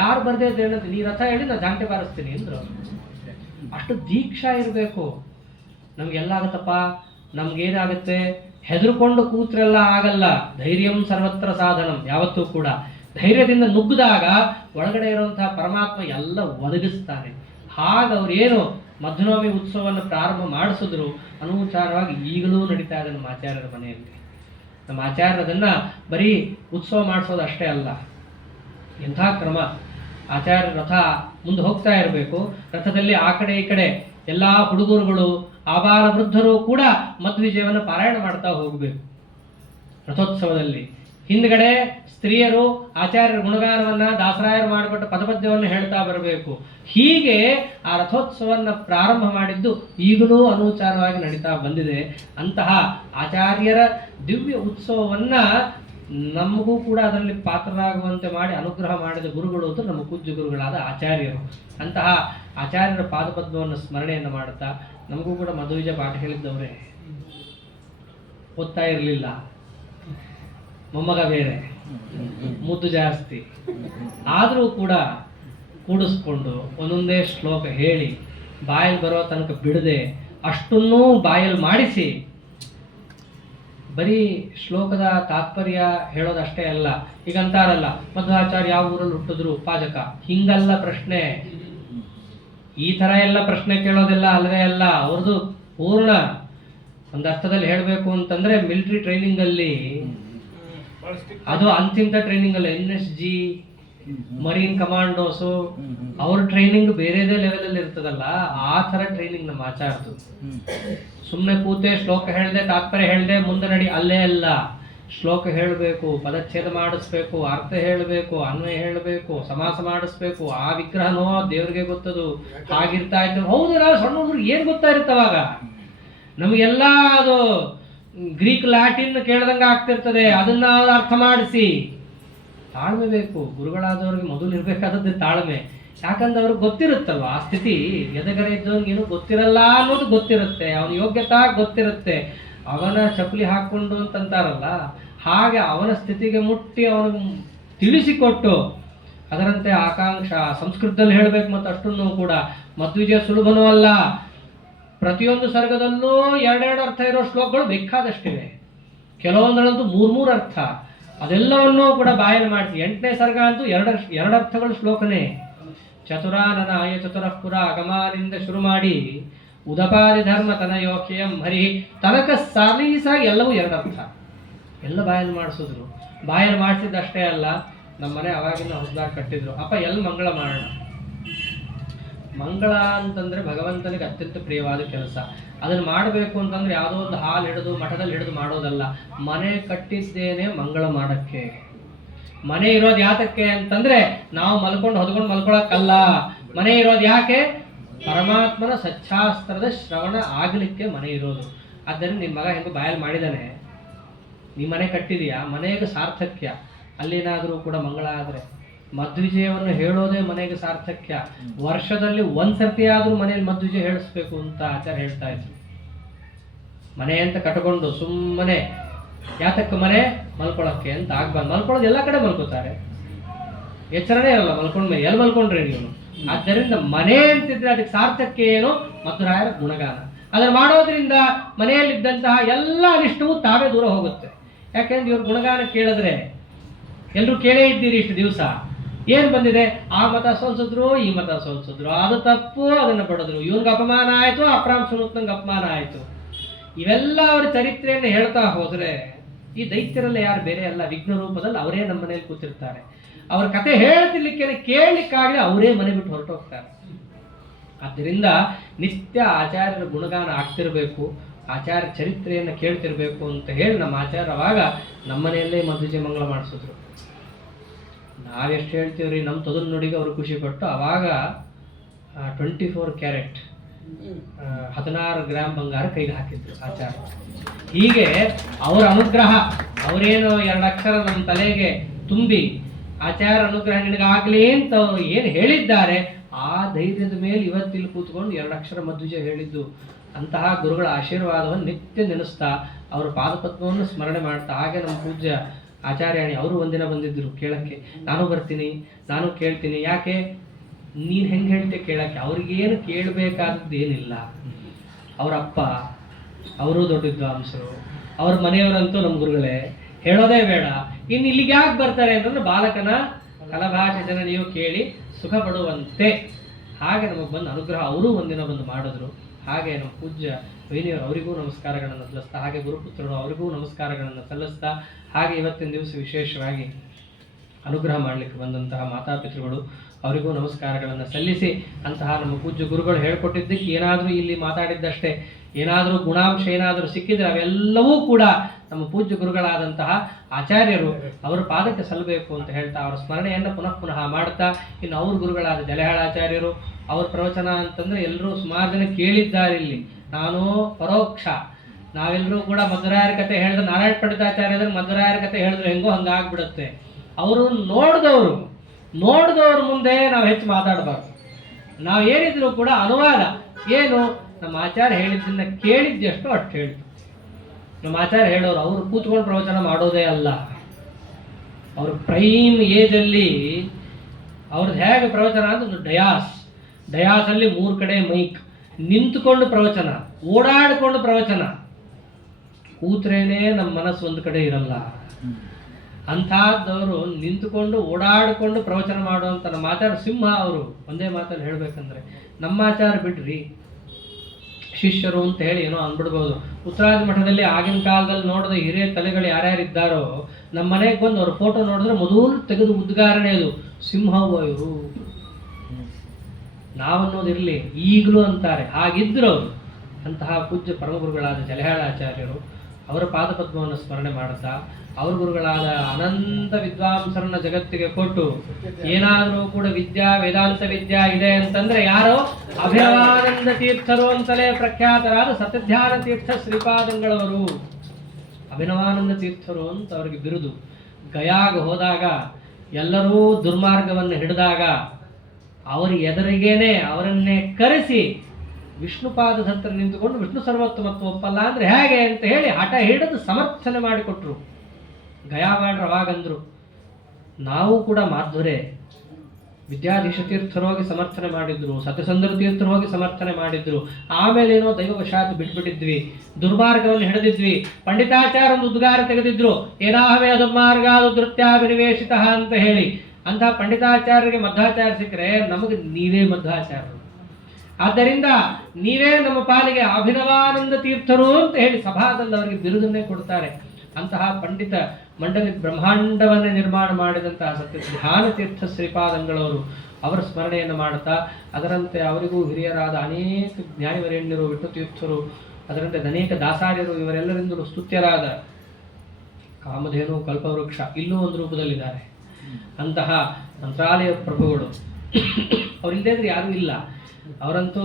ಯಾರು ಬರ್ದೇ ಇದ್ದೇನಂತ, ನೀ ರಥ ಹೇಳಿ ನಾನು ಜಾಂಟೆ ಬಾರಿಸ್ತೀನಿ ಅಂದ್ರು. ಅಷ್ಟು ದೀಕ್ಷಾ ಇರಬೇಕು. ನಮ್ಗೆಲ್ಲ ಆಗತ್ತಪ್ಪ, ನಮ್ಗೇನಾಗುತ್ತೆ? ಹೆದರ್ಕೊಂಡು ಕೂತ್ರೆಲ್ಲ ಆಗಲ್ಲ. ಧೈರ್ಯಂ ಸರ್ವತ್ರ ಸಾಧನಂ. ಯಾವತ್ತೂ ಕೂಡ ಧೈರ್ಯದಿಂದ ನುಗ್ಗಿದಾಗ ಒಳಗಡೆ ಇರುವಂತಹ ಪರಮಾತ್ಮ ಎಲ್ಲ ಒದಗಿಸ್ತಾನೆ. ಹಾಗೆ ಅವ್ರೇನು ಮಧ್ವನವಮಿ ಉತ್ಸವವನ್ನು ಪ್ರಾರಂಭ ಮಾಡಿಸಿದ್ರು ಅನುಚಾರವಾಗಿ ಈಗಲೂ ನಡೀತಾ ಇದೆ ನಮ್ಮ ಆಚಾರ್ಯರ ಮನೆಯಲ್ಲಿ. ನಮ್ಮ ಆಚಾರ್ಯರದನ್ನ ಬರೀ ಉತ್ಸವ ಮಾಡಿಸೋದು ಅಷ್ಟೇ ಅಲ್ಲ, ಎಂಥ ಕ್ರಮ. ಆಚಾರ್ಯ ರಥ ಮುಂದೆ ಹೋಗ್ತಾ ಇರಬೇಕು, ರಥದಲ್ಲಿ ಆ ಕಡೆ ಈ ಕಡೆ ಎಲ್ಲ ಹುಡುಗರುಗಳು ಆಬಾಲ ವೃದ್ಧರು ಕೂಡ ಮಧ್ವಿಜಯವನ್ನು ಪಾರಾಯಣ ಮಾಡ್ತಾ ಹೋಗಬೇಕು ರಥೋತ್ಸವದಲ್ಲಿ. ಹಿಂದ್ಗಡೆ ಸ್ತ್ರೀಯರು ಆಚಾರ್ಯರ ಗುಣಗಾನವನ್ನ ದಾಸರಾಯರು ಮಾಡಿಕೊಟ್ಟ ಪದಪದ್ಯವನ್ನು ಹೇಳ್ತಾ ಬರಬೇಕು. ಹೀಗೆ ಆ ರಥೋತ್ಸವವನ್ನು ಪ್ರಾರಂಭ ಮಾಡಿದ್ದು ಈಗಲೂ ಅನುಚಾರವಾಗಿ ನಡೀತಾ ಬಂದಿದೆ. ಅಂತಹ ಆಚಾರ್ಯರ ದಿವ್ಯ ಉತ್ಸವವನ್ನ ನಮಗೂ ಕೂಡ ಅದರಲ್ಲಿ ಪಾತ್ರರಾಗುವಂತೆ ಮಾಡಿ ಅನುಗ್ರಹ ಮಾಡಿದ ಗುರುಗಳು ಅಂತ ನಮ್ಮ ಪೂಜ್ಯ ಗುರುಗಳಾದ ಆಚಾರ್ಯರು. ಅಂತಹ ಆಚಾರ್ಯರ ಪಾದಪದ್ಮವನ್ನು ಸ್ಮರಣೆಯನ್ನು ಮಾಡುತ್ತಾ ನಮಗೂ ಕೂಡ ಮಧ್ವವಿಜಯ ಪಾಠ ಹೇಳಿದ್ದವರೇ, ಓದ್ತಾ ಇರಲಿಲ್ಲ, ಮೊಮ್ಮಗ ಬೇರೆ, ಮುದ್ದು ಜಾಸ್ತಿ, ಆದರೂ ಕೂಡ ಕೂಡಿಸ್ಕೊಂಡು ಒಂದೊಂದೇ ಶ್ಲೋಕ ಹೇಳಿ ಬಾಯಲ್ಲಿ ಬರೋ ತನಕ ಬಿಡದೆ ಅಷ್ಟನ್ನೂ ಬಾಯಲ್ಲಿ ಮಾಡಿಸಿ, ಬರೀ ಶ್ಲೋಕದ ತಾತ್ಪರ್ಯ ಹೇಳೋದಷ್ಟೇ ಅಲ್ಲ. ಈಗ ಅಂತಾರಲ್ಲ, ಮಧ್ವಾಚಾರ್ಯ ಯಾವ ಊರಲ್ಲಿ ಹುಟ್ಟಿದ್ರು, ಪಾಜಕ, ಹಿಂಗಲ್ಲ ಪ್ರಶ್ನೆ. ಈ ಥರ ಎಲ್ಲ ಪ್ರಶ್ನೆ ಕೇಳೋದೆಲ್ಲ ಅಲ್ಲವೇ ಅಲ್ಲ. ಅವ್ರದ್ದು ಪೂರ್ಣ ಒಂದು ಅರ್ಥದಲ್ಲಿ ಹೇಳಬೇಕು ಅಂತಂದ್ರೆ ಮಿಲಿಟರಿ ಟ್ರೈನಿಂಗ್ ಅಲ್ಲಿ, ಅದು ಅಂತಿಂತ ಟ್ರೈನಿಂಗ್ ಅಲ್ಲ, NSG ಮರೀನ್ ಕಮಾಂಡೋಸು, ಅವ್ರ ಟ್ರೈನಿಂಗ್ ಬೇರೆದೇ ಲೆವೆಲ್ ಅಲ್ಲಿ ಇರ್ತದಲ್ಲ, ಆ ಥರ ಟ್ರೈನಿಂಗ್ ನಮ್ಮ ಆಚಾರದ್ದು. ಸುಮ್ಮನೆ ಕೂತೆ ಶ್ಲೋಕ ಹೇಳ್ದೆ ತಾತ್ಪರ್ಯ ಹೇಳ್ದೆ ಮುಂದೆ ನಡಿ, ಅಲ್ಲೇ ಅಲ್ಲ. ಶ್ಲೋಕ ಹೇಳಬೇಕು, ಪದಚ್ಛೇದ ಮಾಡಿಸ್ಬೇಕು, ಅರ್ಥ ಹೇಳಬೇಕು, ಅನ್ವಯ ಹೇಳಬೇಕು, ಸಮಾಸ ಮಾಡಿಸ್ಬೇಕು. ಆ ವಿಗ್ರಹನೋ ದೇವ್ರಿಗೆ ಗೊತ್ತದು, ಹಾಗಿರ್ತಾ ಇತ್ತು. ಹೌದು, ನಾವು ಸಣ್ಣ ಹುಡುಗರು ಏನ್ ಗೊತ್ತಾ ಇರ್ತಾವಾಗ, ನಮಗೆಲ್ಲ ಅದು ಗ್ರೀಕ್ ಲ್ಯಾಟಿನ್ ಕೇಳ್ದಂಗೆ ಆಗ್ತಿರ್ತದೆ. ಅದನ್ನ ಅರ್ಥ ಮಾಡಿಸಿ, ತಾಳ್ಮೆ ಬೇಕು. ಗುರುಗಳಾದವ್ರಿಗೆ ಮೊದಲು ಇರ್ಬೇಕಾದದ್ದು ತಾಳ್ಮೆ. ಯಾಕಂದ್ರೆ ಅವ್ರಿಗೆ ಗೊತ್ತಿರುತ್ತಲ್ವ ಆ ಸ್ಥಿತಿ. ಎದೆಗರೆ ಇದ್ದವನಿಗೆ ಏನು ಗೊತ್ತಿರಲ್ಲ ಅನ್ನೋದು ಗೊತ್ತಿರುತ್ತೆ, ಅವನ ಯೋಗ್ಯತಾ ಗೊತ್ತಿರುತ್ತೆ. ಅವನ ಚಪ್ಪಲಿ ಹಾಕ್ಕೊಂಡು ಅಂತಂತಾರಲ್ಲ, ಹಾಗೆ ಅವನ ಸ್ಥಿತಿಗೆ ಮುಟ್ಟಿ ಅವನಿಗೆ ತಿಳಿಸಿಕೊಟ್ಟು ಅದರಂತೆ ಆಕಾಂಕ್ಷ ಸಂಸ್ಕೃತದಲ್ಲಿ ಹೇಳಬೇಕು. ಮತ್ತು ಅಷ್ಟನ್ನು ಕೂಡ ಮಧ್ವಿಜಯ ಸುಲಭನೂ ಅಲ್ಲ. ಪ್ರತಿಯೊಂದು ಸರ್ಗದಲ್ಲೂ ಎರಡೆರಡು ಅರ್ಥ ಇರೋ ಶ್ಲೋಕಗಳು ಬೇಕಾದಷ್ಟಿವೆ. ಕೆಲವೊಂದರಂತೂ ಮೂರು ಅರ್ಥ. ಅದೆಲ್ಲವನ್ನೂ ಕೂಡ ಬಾಯಲ್ಲಿ ಮಾಡಿಸಿ 8ನೇ ಸರ್ಗ ಅಂತೂ ಎರಡು ಅರ್ಥಗಳು ಶ್ಲೋಕನೇ. ಚತುರಾನನಾಯ ಚತುರಃಪುರ ಅಗಮಾನಿಂದ ಶುರು ಮಾಡಿ ಉದಪಾದಿ ಧರ್ಮ ತನಯೋಖ್ಯಂ ಹರಿ ತನಕ ಸಾಲೀಸಾಗಿ ಎಲ್ಲವೂ ಎರಡರ್ಥ ಎಲ್ಲ ಬಾಯಲ್ಲಿ ಮಾಡಿಸಿದ್ರು. ಬಾಯಲ್ಲಿ ಮಾಡಿಸಿದ್ದಷ್ಟೇ ಅಲ್ಲ, ನಮ್ಮನೆ ಅವಾಗಿನ ಹೊಸದಾಗಿ ಕಟ್ಟಿದ್ರು. ಅಪ್ಪ ಎಲ್ಲಿ ಮಂಗಳ ಮಾಡೋಣ. ಮಂಗಳ ಅಂತಂದ್ರೆ ಭಗವಂತನಿಗೆ ಅತ್ಯಂತ ಪ್ರಿಯವಾದ ಕೆಲಸ. ಅದನ್ನು ಮಾಡಬೇಕು ಅಂತಂದ್ರೆ ಯಾವುದೋ ಒಂದು ಹಾಲು ಹಿಡಿದು ಮಠದಲ್ಲಿ ಹಿಡಿದು ಮಾಡೋದಲ್ಲ. ಮನೆ ಕಟ್ಟಿದ್ದೇನೆ ಮಂಗಳ ಮಾಡಕ್ಕೆ. ಮನೆ ಇರೋದು ಯಾತಕ್ಕೆ ಅಂತಂದ್ರೆ ನಾವು ಮಲ್ಕೊಂಡು ಹೊದ್ಕೊಂಡು ಮಲ್ಕೊಳಕ್ಕಲ್ಲ. ಮನೆ ಇರೋದು ಯಾಕೆ? ಪರಮಾತ್ಮನ ಸಚ್ಚಾಸ್ತ್ರದ ಶ್ರವಣ ಆಗ್ಲಿಕ್ಕೆ ಮನೆ ಇರೋದು. ಆದ್ದರಿಂದ ನಿನ್ನ ಮಗ ಹೆಂಗ ಬಾಯಲ್ಲಿ ಮಾಡಿದಾನೆ, ನೀ ಮನೆ ಕಟ್ಟಿದೀಯಾ, ಮನೆಗೆ ಸಾರ್ಥಕ್ಯ. ಅಲ್ಲೇನಾದರೂ ಕೂಡ ಮಂಗಳ ಆದ್ರೆ ಮಧ್ವಿಜಯವನ್ನು ಹೇಳೋದೇ ಮನೆಗೆ ಸಾರ್ಥಕ್ಯ. ವರ್ಷದಲ್ಲಿ ಒಂದ್ಸರ್ತಿ ಆದ್ರೂ ಮನೆಯಲ್ಲಿ ಮಧ್ವಿಜಯ ಹೇಳಿಸ್ಬೇಕು ಅಂತ ಆಚಾರ್ಯ ಹೇಳ್ತಾ ಇದ್ರು. ಮನೆ ಅಂತ ಕಟ್ಕೊಂಡು ಸುಮ್ಮನೆ ಯಾತಕ್ಕೆ ಮನೆ ಮಲ್ಕೊಳಕ್ಕೆ ಅಂತ ಆಗ್ಬಾರ್ದು. ಮಲ್ಕೊಳ್ಳೋದು ಎಲ್ಲ ಕಡೆ ಮಲ್ಕೋತಾರೆ, ಎಚ್ಚರನೇ ಇರಲ್ಲ ಮಲ್ಕೊಂಡ್ಮೇಲೆ. ಎಲ್ಲಿ ಮಲ್ಕೊಂಡ್ರೆ ನೀವು? ಆದ್ದರಿಂದ ಮನೆ ಅಂತಿದ್ರೆ ಅದಕ್ಕೆ ಸಾರ್ಥಕ್ಯ ಏನು? ಮಧ್ವರಾಯರ ಗುಣಗಾನ. ಅದನ್ನು ಮಾಡೋದ್ರಿಂದ ಮನೆಯಲ್ಲಿದ್ದಂತಹ ಎಲ್ಲ ಅನಿಷ್ಟವೂ ತಾವೇ ದೂರ ಹೋಗುತ್ತೆ. ಯಾಕೆಂದ್ರೆ ಇವ್ರ ಗುಣಗಾನ ಕೇಳಿದ್ರೆ ಎಲ್ಲರೂ ಕೇಳೇ ಇದ್ದೀರಿ ಇಷ್ಟು ದಿವಸ. ಏನ್ ಬಂದಿದೆ? ಆ ಮತ ಸೋಲ್ಸಿದ್ರು, ಈ ಮತ ಸೋಲ್ಸಿದ್ರು, ಅದು ತಪ್ಪು, ಅದನ್ನ ಬಡದ್ರು, ಇವನ್ಗೆ ಅಪಮಾನ ಆಯ್ತು, ಅಪ್ರಾಮ್ ಸುನೂತ್ನಂಗೆ ಅಪಮಾನ ಆಯ್ತು. ಇವೆಲ್ಲ ಅವರ ಚರಿತ್ರೆಯನ್ನು ಹೇಳ್ತಾ ಹೋದ್ರೆ ಈ ದೈತ್ಯರೆಲ್ಲ ಯಾರು ಬೇರೆ ಅಲ್ಲ, ವಿಘ್ನ ರೂಪದಲ್ಲಿ ಅವರೇ ನಮ್ಮ ಮನೇಲಿ ಕೂತಿರ್ತಾರೆ. ಅವ್ರ ಕತೆ ಹೇಳ್ತಿರ್ಲಿಕ್ಕೆ ಕೇಳಲಿಕ್ಕಾಗಲಿ ಅವರೇ ಮನೆ ಬಿಟ್ಟು ಹೊರಟೋಗ್ತಾರೆ. ಆದ್ದರಿಂದ ನಿತ್ಯ ಆಚಾರ್ಯರ ಗುಣಗಾನ ಆಗ್ತಿರ್ಬೇಕು, ಆಚಾರ್ಯ ಚರಿತ್ರೆಯನ್ನು ಕೇಳ್ತಿರ್ಬೇಕು ಅಂತ ಹೇಳಿ ನಮ್ಮ ಆಚಾರ್ಯ ಅವಾಗ ನಮ್ಮನೆಯಲ್ಲೇ ಮಧ್ವಿಜಯ ಮಂಗಳ ಮಾಡಿಸಿದ್ರು. ನಾವೆಷ್ಟು ಹೇಳ್ತೀವ್ರಿ, ನಮ್ಮ ತೊದಲು ನುಡಿಗೆ ಅವರು ಖುಷಿ ಪಟ್ಟು ಅವಾಗ 24 ಕ್ಯಾರೆಟ್ 16 ಗ್ರಾಮ್ ಬಂಗಾರ ಕೈಗೆ ಹಾಕಿದ್ರು ಆಚಾರ್ಯ. ಹೀಗೆ ಅವರ ಅನುಗ್ರಹ, ಅವರೇನು 2 ಅಕ್ಷರ ನಮ್ಮ ತಲೆಗೆ ತುಂಬಿ ಆಚಾರ್ಯ ಅನುಗ್ರಹ ನಿನಗಾಗ್ಲಿ ಅಂತ ಅವರು ಏನು ಹೇಳಿದ್ದಾರೆ, ಆ ಧೈರ್ಯದ ಮೇಲೆ ಇವತ್ತಿಲ್ಲಿ ಕೂತ್ಕೊಂಡು 2 ಅಕ್ಷರ ಮಧ್ವಿಜಯ ಹೇಳಿದ್ದು. ಅಂತಹ ಗುರುಗಳ ಆಶೀರ್ವಾದವನ್ನು ನಿತ್ಯ ನೆನೆಸ್ತಾ ಅವರ ಪಾದಪದ್ಮವನ್ನು ಸ್ಮರಣೆ ಮಾಡ್ತಾ, ಹಾಗೆ ನಮ್ಮ ಪೂಜ್ಯ ಆಚಾರ್ಯಾಣಿ ಅವರು ಒಂದಿನ ಬಂದಿದ್ರು ಕೇಳಕ್ಕೆ. ನಾನು ಬರ್ತೀನಿ, ನಾನು ಕೇಳ್ತೀನಿ. ಯಾಕೆ? ನೀನು ಹೆಂಗೆ ಹೇಳ್ತೆ ಕೇಳಕ್ಕೆ? ಅವ್ರಿಗೇನು ಕೇಳಬೇಕಾದದ್ದು ಏನಿಲ್ಲ. ಅವರಪ್ಪ ಅವರು ದೊಡ್ಡ ವಿದ್ವಾಂಸರು, ಅವ್ರ ಮನೆಯವರಂತೂ ನಮ್ಮ ಗುರುಗಳೇ, ಹೇಳೋದೇ ಬೇಡ. ಇನ್ನು ಇಲ್ಲಿಗೆ ಯಾಕೆ ಬರ್ತಾರೆ ಅಂತಂದ್ರೆ ಬಾಲಕನ ಕಲಭಾಷೆ ಜನ ನೀವು ಕೇಳಿ ಸುಖ ಪಡುವಂತೆ. ಹಾಗೆ ನಮಗೆ ಬಂದು ಅನುಗ್ರಹ ಅವರು ಒಂದಿನ ಬಂದು ಮಾಡಿದ್ರು. ಹಾಗೆ ನಮ್ಮ ಪೂಜ್ಯ ವೈನಿಯವರು ಅವರಿಗೂ ನಮಸ್ಕಾರಗಳನ್ನು ಸಲ್ಲಿಸ್ತಾ, ಹಾಗೆ ಗುರುಪುತ್ರರು ಅವರಿಗೂ ನಮಸ್ಕಾರಗಳನ್ನು ಸಲ್ಲಿಸ್ತಾ, ಹಾಗೆ ಇವತ್ತಿನ ದಿವಸ ವಿಶೇಷವಾಗಿ ಅನುಗ್ರಹ ಮಾಡಲಿಕ್ಕೆ ಬಂದಂತಹ ಮಾತಾಪಿತೃಗಳು ಅವರಿಗೂ ನಮಸ್ಕಾರಗಳನ್ನು ಸಲ್ಲಿಸಿ, ಅಂತಹ ನಮ್ಮ ಪೂಜ್ಯ ಗುರುಗಳು ಹೇಳ್ಕೊಟ್ಟಿದ್ದಕ್ಕೆ ಏನಾದರೂ ಇಲ್ಲಿ ಮಾತಾಡಿದ್ದಷ್ಟೇ ಏನಾದರೂ ಗುಣಾಂಶ ಏನಾದರೂ ಸಿಕ್ಕಿದ್ರೆ ಅವೆಲ್ಲವೂ ಕೂಡ ನಮ್ಮ ಪೂಜ್ಯ ಗುರುಗಳಾದಂತಹ ಆಚಾರ್ಯರು ಅವರ ಪಾದಕ್ಕೆ ಸಲ್ಲಬೇಕು ಅಂತ ಹೇಳ್ತಾ ಅವರ ಸ್ಮರಣೆಯನ್ನು ಪುನಃ ಪುನಃ ಮಾಡ್ತಾ, ಇನ್ನು ಅವ್ರ ಗುರುಗಳಾದ ಜಲಹಾಳಾಚಾರ್ಯರು ಅವ್ರ ಪ್ರವಚನ ಅಂತಂದರೆ ಎಲ್ಲರೂ ಸುಮಾರು ಜನ ಕೇಳಿದ್ದಾರೆ. ಇಲ್ಲಿ ನಾನು ಪರೋಕ್ಷ, ನಾವೆಲ್ಲರೂ ಕೂಡ ಮಧ್ವರಾಯರ ಕತೆ ಹೇಳಿದ್ರೆ ನಾರಾಯಣ ಪಂಡಿತಾಚಾರ್ಯರು ಮಧ್ವರಾಯರ ಕತೆ ಹೇಳಿದ್ರೆ ಹೆಂಗೋ ಹಂಗಾಗ್ಬಿಡುತ್ತೆ. ಅವರು ನೋಡಿದವ್ರ ಮುಂದೆ ನಾವು ಹೆಚ್ಚು ಮಾತಾಡಬಾರ್ದು. ನಾವು ಏನಿದ್ರು ಕೂಡ ಅನುವಾದ ಏನು ನಮ್ಮ ಆಚಾರ್ಯ ಹೇಳಿದ್ದನ್ನ ಕೇಳಿದ್ದೆಷ್ಟು ಅಷ್ಟು ಹೇಳಿದ್ರು. ನಮ್ಮ ಆಚಾರ್ಯ ಹೇಳೋರು ಅವರು ಕೂತ್ಕೊಂಡು ಪ್ರವಚನ ಮಾಡೋದೇ ಅಲ್ಲ. ಅವ್ರ ಪ್ರೈಮ್ ಏಜಲ್ಲಿ ಅವ್ರದ್ದು ಹೇಗೆ ಪ್ರವಚನ ಅಂದ್ರೆ ಡಯಾಸಲ್ಲಿ 3 ಕಡೆ ಮೈಕ್, ನಿಂತುಕೊಂಡು ಪ್ರವಚನ, ಓಡಾಡಿಕೊಂಡು ಪ್ರವಚನ. ಕೂತ್ರೇನೆ ನಮ್ಮ ಮನಸ್ಸು ಒಂದು ಕಡೆ ಇರಲ್ಲ. ಅಂಥದ್ದವರು ನಿಂತುಕೊಂಡು ಓಡಾಡಿಕೊಂಡು ಪ್ರವಚನ ಮಾಡುವಂಥ ನಮ್ಮ ಆಚಾರ್ಯ ಸಿಂಹ. ಅವರು ಒಂದೇ ಮಾತಲ್ಲಿ ಹೇಳಬೇಕಂದ್ರೆ ನಮ್ಮ ಆಚಾರ್ಯ ಬಿಡ್ರಿ ಶಿಷ್ಯರು ಅಂತ ಹೇಳಿ ಏನೋ ಅಂದ್ಬಿಡ್ಬೋದು. ಉತ್ತರಾದಿ ಮಠದಲ್ಲಿ ಆಗಿನ ಕಾಲದಲ್ಲಿ ನೋಡಿದ ಹಿರಿಯ ತಲೆಗಳು ಯಾರ್ಯಾರಿದ್ದಾರೋ ನಮ್ಮ ಮನೆಗೆ ಬಂದು ಅವ್ರ ಫೋಟೋ ನೋಡಿದ್ರೆ ಮೊದಲು ತೆಗೆದು ಉದ್ಗಾರಣೆ ಅದು ಸಿಂಹವ್ವ ಇವರು, ನಾವನ್ನೋದಿರಲಿ ಈಗಲೂ ಅಂತಾರೆ. ಹಾಗಿದ್ರು ಅವರು ಅಂತಹ ಪೂಜ್ಯ ಪರಮಗುರುಗಳಾದ ಜಲಹಾಳಾಚಾರ್ಯರು ಅವರ ಪಾದಪದ್ಮವನ್ನು ಸ್ಮರಣೆ ಮಾಡುತ್ತಾ, ಅವ್ರ ಗುರುಗಳಾದ ಅನಂತ ವಿದ್ವಾಂಸರನ್ನ ಜಗತ್ತಿಗೆ ಕೊಟ್ಟು ಏನಾದರೂ ಕೂಡ ವಿದ್ಯಾ ವೇದಾಂತ ವಿದ್ಯಾ ಇದೆ ಅಂತಂದ್ರೆ ಯಾರೋ ಅಭಿನವಾನಂದ ತೀರ್ಥರು ಅಂತಲೇ ಪ್ರಖ್ಯಾತರಾದ ಸತ್ಯಧ್ಯಾನ ತೀರ್ಥ ಶ್ರೀಪಾದಂಗಳವರು. ಅಭಿನವಾನಂದ ತೀರ್ಥರು ಅಂತ ಅವ್ರಿಗೆ ಬಿರುದು. ಗಯಾಗ ಹೋದಾಗ ಎಲ್ಲರೂ ದುರ್ಮಾರ್ಗವನ್ನು ಹಿಡಿದಾಗ ಅವರ ಎದುರಿಗೇನೆ ಅವರನ್ನೇ ಕರೆಸಿ ವಿಷ್ಣುಪಾದದ ಹತ್ರ ನಿಂತುಕೊಂಡು ವಿಷ್ಣು ಸರ್ವೋತ್ತಮತ್ವ ಒಪ್ಪಲ್ಲ ಅಂದ್ರೆ ಹೇಗೆ ಅಂತ ಹೇಳಿ ಹಠ ಹಿಡಿದು ಸಮರ್ಥನೆ ಮಾಡಿಕೊಟ್ರು. ಗಯಾವಾಡ್ರು ಅವಾಗಂದ್ರು ನಾವು ಕೂಡ ಮಾಧ್ವರೇ, ವಿದ್ಯಾಧೀಶ ತೀರ್ಥರು ಹೋಗಿ ಸಮರ್ಥನೆ ಮಾಡಿದ್ರು, ಸತ್ಯಸಂದ್ರ ತೀರ್ಥರು ಹೋಗಿ ಸಮರ್ಥನೆ ಮಾಡಿದ್ರು, ಆಮೇಲೆ ಏನೋ ದೈವವಶಾತ್ ಬಿಟ್ಬಿಟ್ಟಿದ್ವಿ, ದುರ್ಮಾರ್ಗವನ್ನು ಹಿಡಿದಿದ್ವಿ. ಪಂಡಿತಾಚಾರ್ಯ ಒಂದು ಉದ್ಗಾರ ತೆಗೆದಿದ್ರು, ಏನಾಹವೇ ದುರ್ಮಾರ್ಗಾದು ಧೃತ್ಯಾಭಿನಿವೇಶಿತ ಅಂತ ಹೇಳಿ. ಅಂತಹ ಪಂಡಿತಾಚಾರ್ಯರಿಗೆ ಮಧ್ವಾಚಾರ್ಯ ಸಿಕ್ಕರೆ ನಮಗೆ ನೀವೇ ಮಧ್ವಾಚಾರ್ಯರು, ಆದ್ದರಿಂದ ನೀವೇ ನಮ್ಮ ಪಾಲಿಗೆ ಅಭಿನವಾನಂದ ತೀರ್ಥರು ಅಂತ ಹೇಳಿ ಸಭಾದಲ್ಲಿ ಅವರಿಗೆ ಬಿರುದನ್ನೇ ಕೊಡ್ತಾರೆ. ಅಂತಹ ಪಂಡಿತ ಮಂಡಲಿ ಬ್ರಹ್ಮಾಂಡವನ್ನೇ ನಿರ್ಮಾಣ ಮಾಡಿದಂತಹ ಸತ್ಯಧ್ಯಾನ ತೀರ್ಥ ಶ್ರೀಪಾದಂಗಳವರು ಅವರ ಸ್ಮರಣೆಯನ್ನು ಮಾಡುತ್ತಾ, ಅದರಂತೆ ಅವರಿಗೂ ಹಿರಿಯರಾದ ಅನೇಕ ಜ್ಞಾನಿವರೇಣ್ಯರು, ವಿಷ್ಣು ತೀರ್ಥರು, ಅದರಂತೆ ಅನೇಕ ದಾಸಾರ್ಯರು, ಇವರೆಲ್ಲರಿಂದಲೂ ಸ್ತುತ್ಯರಾದ ಕಾಮಧೇನು ಕಲ್ಪವೃಕ್ಷ ಇಲ್ಲೂ ಒಂದು ರೂಪದಲ್ಲಿದ್ದಾರೆ. ಅಂತಹ ಮಂತ್ರಾಲಯ ಪ್ರಭುಗಳು ಅವರಿಲ್ಲದೇ ಇದ್ರೆ ಯಾರೂ ಇಲ್ಲ. ಅವರಂತೂ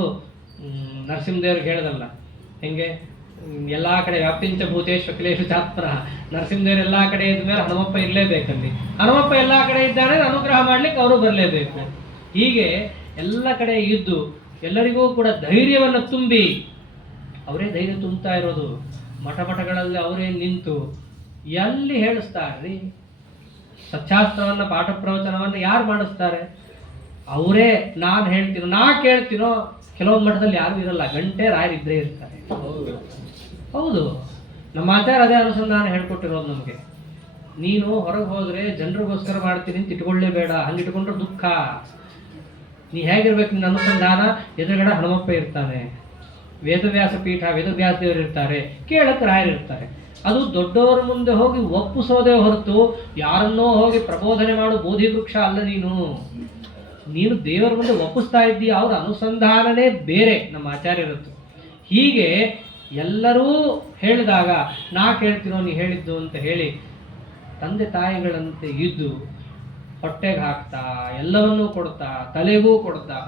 ನರಸಿಂಹದೇವ್ರಿಗೆ ಹೇಳದಲ್ಲ ಹೆಂಗೆ ಎಲ್ಲ ಕಡೆ ವ್ಯಾಪ್ತಿಂಚ ಭೂತೇಶ್ ಅಖಿಲೇಶು ಚಾತ್ರ, ನರಸಿಂಹದೇವ್ರು ಎಲ್ಲ ಕಡೆ ಇದ್ದ ಮೇಲೆ ಹನುಮಪ್ಪ ಇರಲೇಬೇಕಲ್ಲಿ. ಹನುಮಪ್ಪ ಎಲ್ಲ ಕಡೆ ಇದ್ದಾನೆ, ಅನುಗ್ರಹ ಮಾಡ್ಲಿಕ್ಕೆ ಅವರು ಬರಲೇಬೇಕು. ಹೀಗೆ ಎಲ್ಲ ಕಡೆ ಇದ್ದು ಎಲ್ಲರಿಗೂ ಕೂಡ ಧೈರ್ಯವನ್ನು ತುಂಬಿ ಅವರೇ ಧೈರ್ಯ ತುಂಬ್ತಾ ಇರೋದು. ಮಠಗಳಲ್ಲಿ ಅವರೇ ನಿಂತು ಎಲ್ಲಿ ಹೇಳಿಸ್ತಾರ್ರಿ ಸತ್ಯಾಸ್ತ್ರವನ್ನು ಪಾಠ ಪ್ರವಚನವನ್ನು ಯಾರು ಮಾಡಿಸ್ತಾರೆ? ಅವರೇ ನಾನು ಹೇಳ್ತೀನೋ ನಾ ಕೇಳ್ತೀನೋ. ಕೆಲವೊಂದು ಮಠದಲ್ಲಿ ಯಾರು ಇರಲ್ಲ, ಗಂಟೆ ರಾಯರಿದ್ದೇ ಇರ್ತಾರೆ. ಹೌದು, ನಮ್ಮ ಆಚಾರ್ಯ ಅದೇ ಅನುಸಂಧಾನ ಹೇಳ್ಕೊಟ್ಟಿರೋದು ನಮಗೆ. ನೀನು ಹೊರಗೆ ಹೋದ್ರೆ ಜನರಿಗೋಸ್ಕರ ಮಾಡ್ತೀನಿ ಅಂತ ಇಟ್ಕೊಳ್ಳೇಬೇಡ, ಹಂಗಿಟ್ಕೊಂಡ್ರೆ ದುಃಖ. ನೀ ಹೇಗಿರ್ಬೇಕು ನಿನ್ನ ಅನುಸಂಧಾನ? ಎದುರುಗಡೆ ಹನುಮಪ್ಪ ಇರ್ತಾನೆ, ವೇದವ್ಯಾಸ ಪೀಠ ವೇದವ್ಯಾಸ ದೇವರು ಇರ್ತಾರೆ, ಕೇಳಕ್ಕೆ ರಾಯರಿರ್ತಾರೆ. ಅದು ದೊಡ್ಡವರ ಮುಂದೆ ಹೋಗಿ ಒಪ್ಪಿಸೋದೇ ಹೊರತು ಯಾರನ್ನೋ ಹೋಗಿ ಪ್ರಬೋಧನೆ ಮಾಡು ಬೋಧಿ ವೃಕ್ಷ ಅಲ್ಲ. ನೀನು ದೇವರ ಮುಂದೆ ಒಪ್ಪಿಸ್ತಾ ಇದ್ದೀಯ, ಅವ್ರ ಅನುಸಂಧಾನನೇ ಬೇರೆ ನಮ್ಮ ಆಚಾರ್ಯರದ್ದು. ಹೀಗೆ ಎಲ್ಲರೂ ಹೇಳಿದಾಗ ನಾ ಕೇಳ್ತೀನೋ ನೀ ಹೇಳಿದ್ದು ಅಂತ ಹೇಳಿ ತಂದೆ ತಾಯಿಗಳಂತೆ ಇದ್ದು ಹೊಟ್ಟೆಗೆ ಹಾಕ್ತಾ ಎಲ್ಲವನ್ನೂ ಕೊಡ್ತಾ ತಲೆಗೂ ಕೊಡ್ತಾ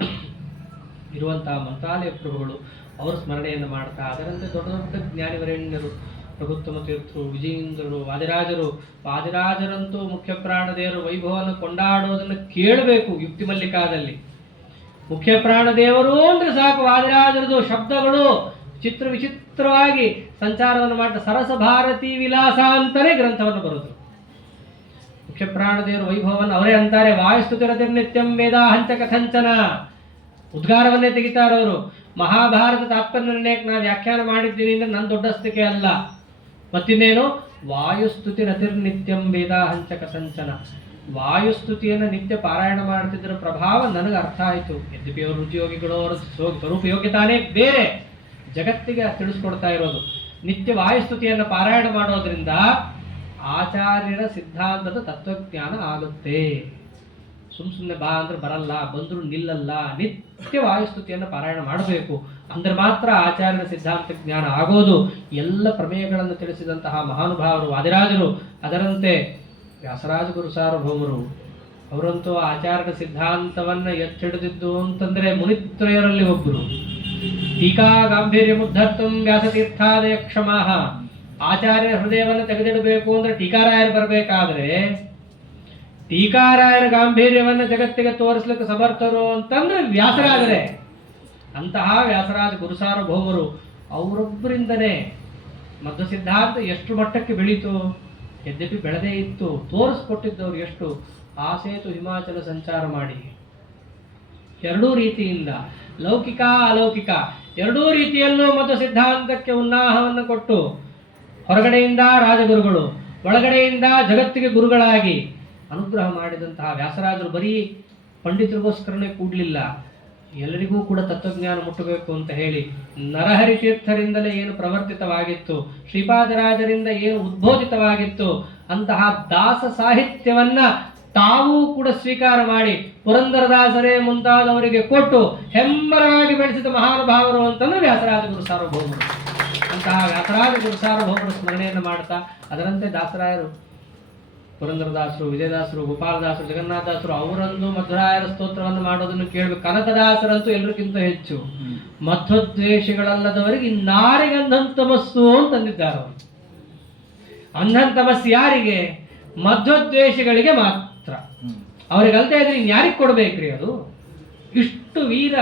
ಇರುವಂತಹ ಮಂತ್ರಾಲಯ ಪ್ರಭುಗಳು ಅವರ ಸ್ಮರಣೆಯನ್ನು ಮಾಡ್ತಾ, ಅದರಂತೆ ದೊಡ್ಡ ದೊಡ್ಡ ಜ್ಞಾನಿವರೇಣ್ಯರು, ಪ್ರಭುತ್ತಮ ತೀರ್ಥರು, ವಿಜಯೇಂದ್ರರು, ವಾದಿರಾಜರಂತೂ ಮುಖ್ಯ ಪ್ರಾಣದೇವರು ವೈಭವವನ್ನು ಕೊಂಡಾಡೋದನ್ನು ಕೇಳಬೇಕು. ಯುಕ್ತಿ ಮಲ್ಲಿಕಾದಲ್ಲಿ ಮುಖ್ಯ ಪ್ರಾಣದೇವರು ಅಂದ್ರೆ ಸಾಕು, ವಾದಿರಾಜರದು ಶಬ್ದಗಳು ವಿಚಿತ್ರವಾಗಿ ಸಂಚಾರವನ್ನು ಮಾಡ್ತಾ ಸರಸ ಭಾರತಿ ವಿಲಾಸ ಅಂತಲೇ ಗ್ರಂಥವನ್ನು ಬರೆದರು. ಮುಖ್ಯ ಪ್ರಾಣದೇವರು ವೈಭವವನ್ನು ಅವರೇ ಅಂತಾರೆ, ವಾಯುಸ್ತುತಿರತಿರ್ನಿತ್ಯಂ ವೇದಾಹಂಚ ಕಥಂಚನ. ಉದ್ಗಾರವನ್ನೇ ತೆಗಿತಾರವರು. ಮಹಾಭಾರತ ತಾತ್ಪರ್ಯ ನಿರ್ಣಯಕ್ಕೆ ನಾನು ವ್ಯಾಖ್ಯಾನ ಮಾಡಿದ್ದೀನಿ ಅಂದ್ರೆ ನನ್ನ ದೊಡ್ಡಸ್ತಿಕೆ ಅಲ್ಲ. ಮತ್ತಿನ್ನೇನು ವಾಯುಸ್ತುತಿ ರತಿರ್ನಿತ್ಯಂ ವೇದಾಹಂಚ ಕಸಂಚನ. ವಾಯುಸ್ತುತಿಯನ್ನು ನಿತ್ಯ ಪಾರಾಯಣ ಮಾಡ್ತಿದ್ದರ ಪ್ರಭಾವ ನನಗೆ ಅರ್ಥ ಆಯಿತು. ಯದ್ಯಪಿ ಅವರು ರುಚಿಯೋಗಿಗಳು, ಅವರ ಸ್ವರೂಪ ಯೋಗ್ಯತಾನೇ ಬೇರೆ, ಜಗತ್ತಿಗೆ ತಿಳಿಸ್ಕೊಡ್ತಾ ಇರೋದು. ನಿತ್ಯ ವಾಯುಸ್ತುತಿಯನ್ನು ಪಾರಾಯಣ ಮಾಡೋದ್ರಿಂದ ಆಚಾರ್ಯರ ಸಿದ್ಧಾಂತದ ತತ್ವಜ್ಞಾನ ಆಗುತ್ತೆ. ಸುಮ್ಮನೆ ಬಾ ಅಂದ್ರೆ ಬರಲ್ಲ, ಬಂದರೂ ನಿಲ್ಲಲ್ಲ. ನಿತ್ಯ ವಾಯುಸ್ತುತಿಯನ್ನು ಪಾರಾಯಣ ಮಾಡಬೇಕು, ಅಂದ್ರೆ ಮಾತ್ರ ಆಚಾರ್ಯರ ಸಿದ್ಧಾಂತ ಜ್ಞಾನ ಆಗೋದು. ಎಲ್ಲ ಪ್ರಮೇಯಗಳನ್ನು ತಿಳಿಸಿದಂತಹ ಮಹಾನುಭಾವರು ವಾದಿರಾಜರು, ಅದರಂತೆ ವ್ಯಾಸರಾಜ ಗುರು ಸಾರ್ವಭೌಮರು, ಅವರಂತೂ ಆಚಾರ್ಯರ ಸಿದ್ಧಾಂತವನ್ನು ಎತ್ತಿಡಿದಿದ್ದು ಅಂತಂದ್ರೆ ಮುನಿತ್ರಯರಲ್ಲಿ ಒಬ್ಬರು. ಟೀಕಾ ಗಾಂಭೀರ್ಯ ಮುದ್ಧರ್ಥಂ ವ್ಯಾಸತೀರ್ಥಾದಯ ಕ್ಷಮಾಹ. ಆಚಾರ್ಯ ಹೃದಯವನ್ನು ತೆಗೆದಿಡಬೇಕು ಅಂದ್ರೆ ಟೀಕಾರಾಯರು ಬರಬೇಕಾದ್ರೆ, ಟೀಕಾರಾಯರ ಗಾಂಭೀರ್ಯವನ್ನು ಜಗತ್ತಿಗೆ ತೋರಿಸ್ಲಿಕ್ಕೆ ಸಮರ್ಥರು ಅಂತಂದ್ರೆ ವ್ಯಾಸರಾಜರೇ. ಅಂತಹ ವ್ಯಾಸರಾಜ ಗುರುಸಾರ್ವಭೌಮರು, ಅವರೊಬ್ಬರಿಂದನೇ ಮಧ್ವ ಸಿದ್ಧಾಂತ ಎಷ್ಟು ಮಟ್ಟಕ್ಕೆ ಬೆಳೀತು. ಯದ್ಯಪಿ ಬೆಳೆದೇ ಇತ್ತು, ತೋರಿಸ್ಕೊಟ್ಟಿದ್ದವರು ಎಷ್ಟು. ಆ ಸೇತು ಹಿಮಾಚಲ ಸಂಚಾರ ಮಾಡಿ ಎರಡೂ ರೀತಿಯಿಂದ, ಲೌಕಿಕ ಅಲೌಕಿಕ ಎರಡೂ ರೀತಿಯಲ್ಲೂ ಮಧ್ವ ಸಿದ್ಧಾಂತಕ್ಕೆ ಉನ್ನಾಹವನ್ನು ಕೊಟ್ಟು, ಹೊರಗಡೆಯಿಂದ ರಾಜಗುರುಗಳು, ಒಳಗಡೆಯಿಂದ ಜಗತ್ತಿಗೆ ಗುರುಗಳಾಗಿ ಅನುಗ್ರಹ ಮಾಡಿದಂತಹ ವ್ಯಾಸರಾಜರು ಬರೀ ಪಂಡಿತರಿಗೋಸ್ಕರನೇ ಕೂಡಲಿಲ್ಲ, ಎಲ್ಲರಿಗೂ ಕೂಡ ತತ್ವಜ್ಞಾನ ಮುಟ್ಟಬೇಕು ಅಂತ ಹೇಳಿ ನರಹರಿ ತೀರ್ಥರಿಂದಲೇ ಏನು ಪ್ರವರ್ತಿತವಾಗಿತ್ತು, ಶ್ರೀಪಾದರಾಜರಿಂದ ಏನು ಉದ್ಬೋಧಿತವಾಗಿತ್ತು, ಅಂತಹ ದಾಸ ಸಾಹಿತ್ಯವನ್ನ ತಾವೂ ಕೂಡ ಸ್ವೀಕಾರ ಮಾಡಿ ಪುರಂದರದಾಸರೇ ಮುಂತಾದವರಿಗೆ ಕೊಟ್ಟು ಹೆಮ್ಮರವಾಗಿ ಬೆಳೆಸಿದ ಮಹಾನುಭಾವರು ಅಂತಂದ್ರೆ ವ್ಯಾಸರಾಜ ಗುರು ಸಾರ್ವಭೌಮರು. ಅಂತಹ ವ್ಯಾಸರಾಜ ಗುರು ಸಾರ್ವಭೌಮರ ಸ್ಮರಣೆಯನ್ನು ಮಾಡ್ತಾ, ಅದರಂತೆ ದಾಸರಾಯರು, ಪುರಂದರದಾಸರು, ವಿಜಯದಾಸರು, ಗೋಪಾಲದಾಸರು, ಜಗನ್ನಾಥದಾಸರು ಅವರಂದು ಮಧ್ವರಾಯರ ಸ್ತೋತ್ರವನ್ನು ಮಾಡೋದನ್ನು ಕೇಳಬೇಕು. ಕನಕದಾಸರಂತೂ ಎಲ್ಲರಿಗಿಂತ ಹೆಚ್ಚು. ಮಧ್ವದ್ವೇಷಗಳಲ್ಲದವರಿಗೆ ಇನ್ನಾರಿಗಂಧನ್ ತಮಸ್ಸು ಅಂತಂದಿದ್ದಾರೆ ಅವರು. ಅಂಧನ್ ತಮಸ್ಸು ಯಾರಿಗೆ? ಮಧ್ವದ್ವೇಷಗಳಿಗೆ ಮಾತ್ರ. ಅವ್ರಿಗೆ ಅಲ್ದೇ ಇದ್ರೆ ಇನ್ಯಾರಿಗೆ ಕೊಡ್ಬೇಕ್ರಿ ಅದು? ಇಷ್ಟು ವೀರ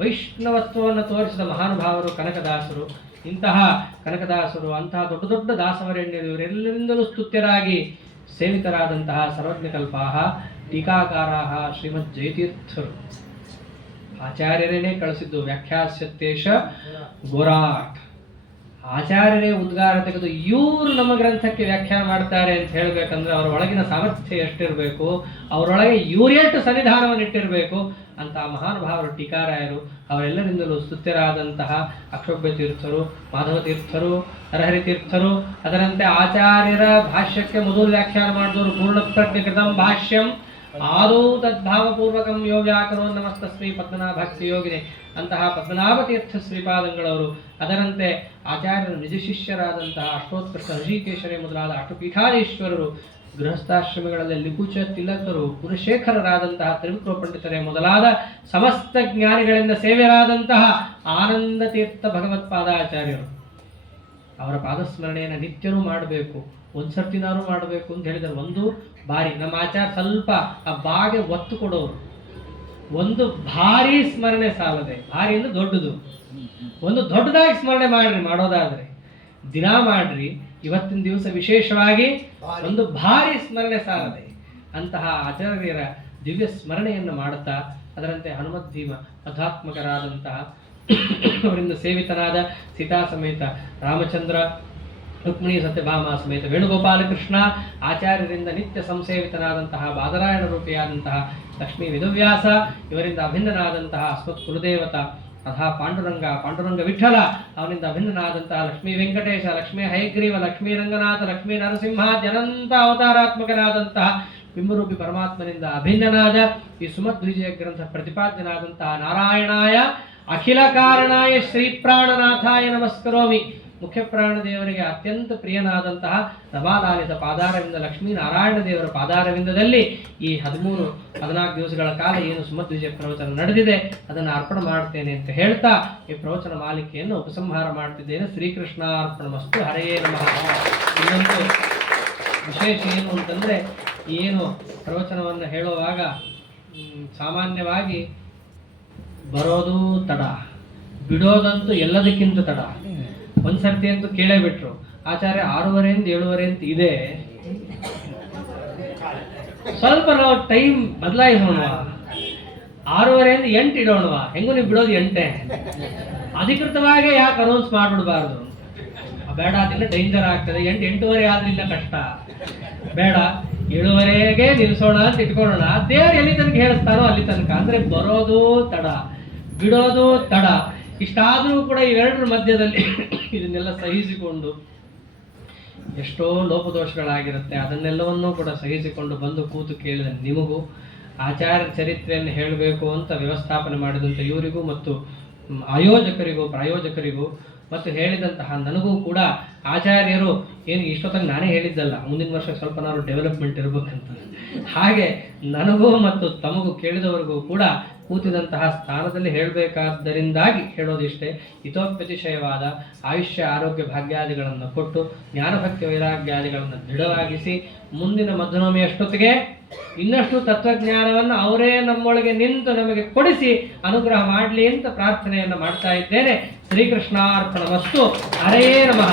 ವೈಷ್ಣವತ್ವವನ್ನು ತೋರಿಸಿದ ಮಹಾನುಭಾವರು ಕನಕದಾಸರು. ಇಂತಹ ಕನಕದಾಸರು, ಅಂತಹ ದೊಡ್ಡ ದೊಡ್ಡ ದಾಸವರೆಣ್ಯರು, ಇವರೆಲ್ಲರಿಂದಲೂ ಸ್ತುತ್ಯರಾಗಿ ಸೇವಿತರಾದಂತಹ ಸರ್ವಜ್ಞಕಲ್ಪಾಹ ಟೀಕಾಕಾರಾಹ ಶ್ರೀಮದ್ ಜಯತೀರ್ಥರು. ಆಚಾರ್ಯರೇನೇ ಕಳಿಸಿದ್ದು. ವ್ಯಾಖ್ಯಾಸ್ಯತೇಶ ಗೋರಾಟ್. ಆಚಾರ್ಯರೇ ಉದ್ಗಾರ ತೆಗೆದು ಇವರು ನಮ್ಮ ಗ್ರಂಥಕ್ಕೆ ವ್ಯಾಖ್ಯಾನ ಮಾಡ್ತಾರೆ ಅಂತ ಹೇಳಬೇಕಂದ್ರೆ ಅವರ ಒಳಗಿನ ಸಾಮರ್ಥ್ಯ ಎಷ್ಟಿರಬೇಕು, ಅವರೊಳಗೆ ಇವರೇಟು ಸನ್ನಿಧಾನವನ್ನು ಇಟ್ಟಿರಬೇಕು. ಅಂತಹ ಮಹಾನುಭಾವರು ಟೀಕಾರಾಯರು. ಅವರೆಲ್ಲರಿಂದಲೂ ಸ್ತುತ್ಯರಾದಂತಹ ಅಕ್ಷೋಭ್ಯ ತೀರ್ಥರು, ಮಾಧವ ತೀರ್ಥರು, ನರಹರಿ ತೀರ್ಥರು, ಅದರಂತೆ ಆಚಾರ್ಯರ ಭಾಷ್ಯಕ್ಕೆ ಮೊದಲು ವ್ಯಾಖ್ಯಾನ ಮಾಡಿದವರು ಪೂರ್ಣಪ್ರಜ್ಞ ಕೃತಂ ಭಾಷ್ಯಂ ಆದೌ ತದ್ಭಾವಪೂರ್ವಕಂ ಯೋ ವ್ಯಾಕರೋ ನಮಸ್ತಸ್ಮೈ ಪದ್ಮನಾಭಾಕ್ಷಿ ಯೋಗಿನೇ. ಅಂತಹ ಪದ್ಮನಾಭ ತೀರ್ಥ ಶ್ರೀಪಾದಂಗಳವರು, ಅದರಂತೆ ಆಚಾರ್ಯರ ನಿಜ ಶಿಷ್ಯರಾದಂತಹ ಅಷ್ಟೋತ್ಕೃಷ್ಟ ಋಷಿಕೇಶರೇ ಮೊದಲಾದ ಅಷ್ಟಪೀಠಾಧೀಶ್ವರರು, ಗೃಹಸ್ಥಾಶ್ರಮಗಳಲ್ಲಿ ಲಿಪುಚ ತಿಲಕರು, ಕುಲಶೇಖರರಾದಂತಹ ತ್ರಿವಿಕ್ರಮ ಪಂಡಿತರೇ ಮೊದಲಾದ ಸಮಸ್ತ ಜ್ಞಾನಿಗಳಿಂದ ಸೇವೆಯಾದಂತಹ ಆನಂದ ತೀರ್ಥ ಭಗವತ್ಪಾದಾಚಾರ್ಯರು. ಅವರ ಪಾದಸ್ಮರಣೆಯನ್ನು ನಿತ್ಯನೂ ಮಾಡಬೇಕು, ಒಂದ್ಸರ್ತಿನಾರು ಮಾಡಬೇಕು ಅಂತ ಹೇಳಿದರು. ಒಂದು ಬಾರಿ ನಮ್ಮ ಆಚಾರ ಸ್ವಲ್ಪ ಆ ಬಾಗೆ ಒತ್ತು ಕೊಡೋರು. ಒಂದು ಭಾರಿ ಸ್ಮರಣೆ ಸಾಲದೆ, ಭಾರಿ ಅಂದ್ರೆ ದೊಡ್ಡದು, ಒಂದು ದೊಡ್ಡದಾಗಿ ಸ್ಮರಣೆ ಮಾಡ್ರಿ, ಮಾಡೋದಾದ್ರೆ ದಿನ ಮಾಡ್ರಿ. ಇವತ್ತಿನ ದಿವಸ ವಿಶೇಷವಾಗಿ ಒಂದು ಭಾರಿ ಸ್ಮರಣೆ ಸಾಲದೆ ಅಂತಹ ಆಚಾರ್ಯರ ದಿವ್ಯ ಸ್ಮರಣೆಯನ್ನು ಮಾಡುತ್ತಾ, ಅದರಂತೆ ಹನುಮತ್ ಭೀಮ ಮಧ್ವಾತ್ಮಕರಾದಂತಹ ಅವರಿಂದ ಸೇವಿತನಾದ ಸೀತಾ ಸಮೇತ ರಾಮಚಂದ್ರ, ರುಕ್ಮಿಣಿ ಸತ್ಯಭಾಮ ಸಮೇತ ವೇಣುಗೋಪಾಲಕೃಷ್ಣ, ಆಚಾರ್ಯರಿಂದ ನಿತ್ಯ ಸಂಸೇವಿತನಾದಂತಹ ಬಾದರಾಯಣ ರೂಪಿಯಾದಂತಹ ಲಕ್ಷ್ಮೀ ವೇದವ್ಯಾಸ, ಇವರಿಂದ ಅಭಿನ್ನನಾದಂತಹ ಅಸ್ಮತ್ ಕುಲದೇವತ ಅಥ ಪಾಂಡುರಂಗ ವಿಠಲ, ಅವನಿಂದ ಅಭಿನ್ನನಾದಂತಹ ಲಕ್ಷ್ಮೀ ವೆಂಕಟೇಶ, ಲಕ್ಷ್ಮೀ ಹಯಗ್ರೀವ, ಲಕ್ಷ್ಮೀ ರಂಗನಾಥ, ಲಕ್ಷ್ಮೀ ನರಸಿಂಹ, ಜನಂತ ಅವತಾರಾತ್ಮಕನಾದಂತಹ ಬಿಂಬರೂಪಿ ಪರಮಾತ್ಮನಿಂದ ಅಭಿನ್ನನಾದ ಈ ಸುಮಧ್ವಿಜಯ ಗ್ರಂಥ ಪ್ರತಿಪಾದ್ಯನಾದಂತಹ ನಾರಾಯಣಾಯ ಅಖಿಲ ಕಾರಣಾಯ ಶ್ರೀ ಪ್ರಾಣನಾಥಾಯ ನಮಸ್ಕರೋಮಿ. ಮುಖ್ಯ ಪ್ರಾಣ ದೇವರಿಗೆ ಅತ್ಯಂತ ಪ್ರಿಯನಾದಂತಹ ರಮಾಲಾಲಿತ ಪಾದಾರವಿಂದ, ಲಕ್ಷ್ಮೀನಾರಾಯಣ ದೇವರ ಪಾದಾರವಿಂದದಲ್ಲಿ ಈ 13-14 ದಿವಸಗಳ ಕಾಲ ಏನು ಸುಮಧ್ವಿಜಯ ಪ್ರವಚನ ನಡೆದಿದೆ ಅದನ್ನು ಅರ್ಪಣೆ ಮಾಡ್ತೇನೆ ಅಂತ ಹೇಳ್ತಾ ಈ ಪ್ರವಚನ ಮಾಲಿಕೆಯನ್ನು ಉಪಸಂಹಾರ ಮಾಡ್ತಿದ್ದೇನೆ. ಶ್ರೀಕೃಷ್ಣ ಅರ್ಪಣಮಸ್ತು. ಹರೆಯೇ ನಮಃ. ಇನ್ನೊಂದು ವಿಶೇಷ ಏನು ಅಂತಂದರೆ, ಏನು ಪ್ರವಚನವನ್ನು ಹೇಳುವಾಗ ಸಾಮಾನ್ಯವಾಗಿ ಬರೋದು ತಡ, ಬಿಡೋದಂತೂ ಎಲ್ಲದಕ್ಕಿಂತ ತಡ. ಒಂದ್ಸರ್ತಿ ಅಂತೂ ಕೇಳೇ ಬಿಟ್ರು, ಆಚಾರ್ಯ 6:30 7:30 ಅಂತ ಇದೆ, ಸ್ವಲ್ಪ ನಾವು ಟೈಮ್ ಬದಲಾಯಿಸೋಣ, 6:30 8 ಇಡೋಣವಾ, ಹೆಂಗೂ ನೀವು ಬಿಡೋದು 8. ಅಧಿಕೃತವಾಗಿ ಯಾಕೆ ಅನೌನ್ಸ್ ಮಾಡಿಬಿಡಬಾರ್ದು? ಬೇಡ, ಅದನ್ನ ಡೇಂಜರ್ ಆಗ್ತದೆ, 8:30 ಆದ್ರಿಂದ ಕಷ್ಟ, ಬೇಡ 7:30ಗೆ ನಿಲ್ಸೋಣ ಅಂತ ಇಟ್ಕೊಳ್ಳೋಣ. ದೇವ್ರು ಎಲ್ಲಿ ತನಕ ಹೇಳಿಸ್ತಾನೋ ಅಲ್ಲಿ ತನಕ. ಅಂದ್ರೆ ಬರೋದು ತಡ, ಬಿಡೋದು ತಡ. ಇಷ್ಟಾದ್ರೂ ಕೂಡ ಇವೆರಡರ ಮಧ್ಯದಲ್ಲಿ ಇದನ್ನೆಲ್ಲ ಸಹಿಸಿಕೊಂಡು, ಎಷ್ಟೋ ಲೋಪದೋಷಗಳಾಗಿರುತ್ತೆ, ಅದನ್ನೆಲ್ಲವನ್ನೂ ಕೂಡ ಸಹಿಸಿಕೊಂಡು ಬಂದು ಕೂತು ಕೇಳಿದ ನಿಮಗೂ ಆಚಾರ್ಯ ಚರಿತ್ರೆಯನ್ನು ಹೇಳಬೇಕು ಅಂತ ವ್ಯವಸ್ಥಾಪನೆ ಮಾಡಿದಂಥ ಇವರಿಗೂ ಮತ್ತು ಆಯೋಜಕರಿಗೂ ಪ್ರಾಯೋಜಕರಿಗೂ ಮತ್ತು ಹೇಳಿದಂತಹ ನನಗೂ ಕೂಡ ಆಚಾರ್ಯರು ಏನು ಇಷ್ಟೊತ್ತಾಗ ನಾನೇ ಹೇಳಿದ್ದಲ್ಲ, ಮುಂದಿನ ವರ್ಷ ಸ್ವಲ್ಪ ನಾವು ಡೆವಲಪ್ಮೆಂಟ್ ಇರಬೇಕಂತ, ಹಾಗೆ ನನಗೂ ಮತ್ತು ತಮಗೂ ಕೇಳಿದವರಿಗೂ ಕೂಡ ಕೂತಿದಂತಹ ಸ್ಥಾನದಲ್ಲಿ ಹೇಳಬೇಕಾದ್ದರಿಂದಾಗಿ ಹೇಳೋದಿಷ್ಟೇ. ಹಿತೋಪತಿಶಯವಾದ ಆಯುಷ್ಯ ಆರೋಗ್ಯ ಭಾಗ್ಯಾದಿಗಳನ್ನು ಕೊಟ್ಟು ಜ್ಞಾನಭಕ್ತಿ ವೈರಾಗ್ಯಾದಿಗಳನ್ನು ದೃಢವಾಗಿಸಿ ಮುಂದಿನ ಮಧ್ಯನವಮಿಯಷ್ಟೊತ್ತಿಗೆ ಇನ್ನಷ್ಟು ತತ್ವಜ್ಞಾನವನ್ನು ಅವರೇ ನಮ್ಮೊಳಗೆ ನಿಂತು ನಮಗೆ ಕೊಡಿಸಿ ಅನುಗ್ರಹ ಮಾಡಲಿ ಅಂತ ಪ್ರಾರ್ಥನೆಯನ್ನು ಮಾಡ್ತಾ ಇದ್ದೇನೆ. ಶ್ರೀಕೃಷ್ಣಾರ್ಪಣಮಸ್ತು. ಹರೇ ನಮಃ.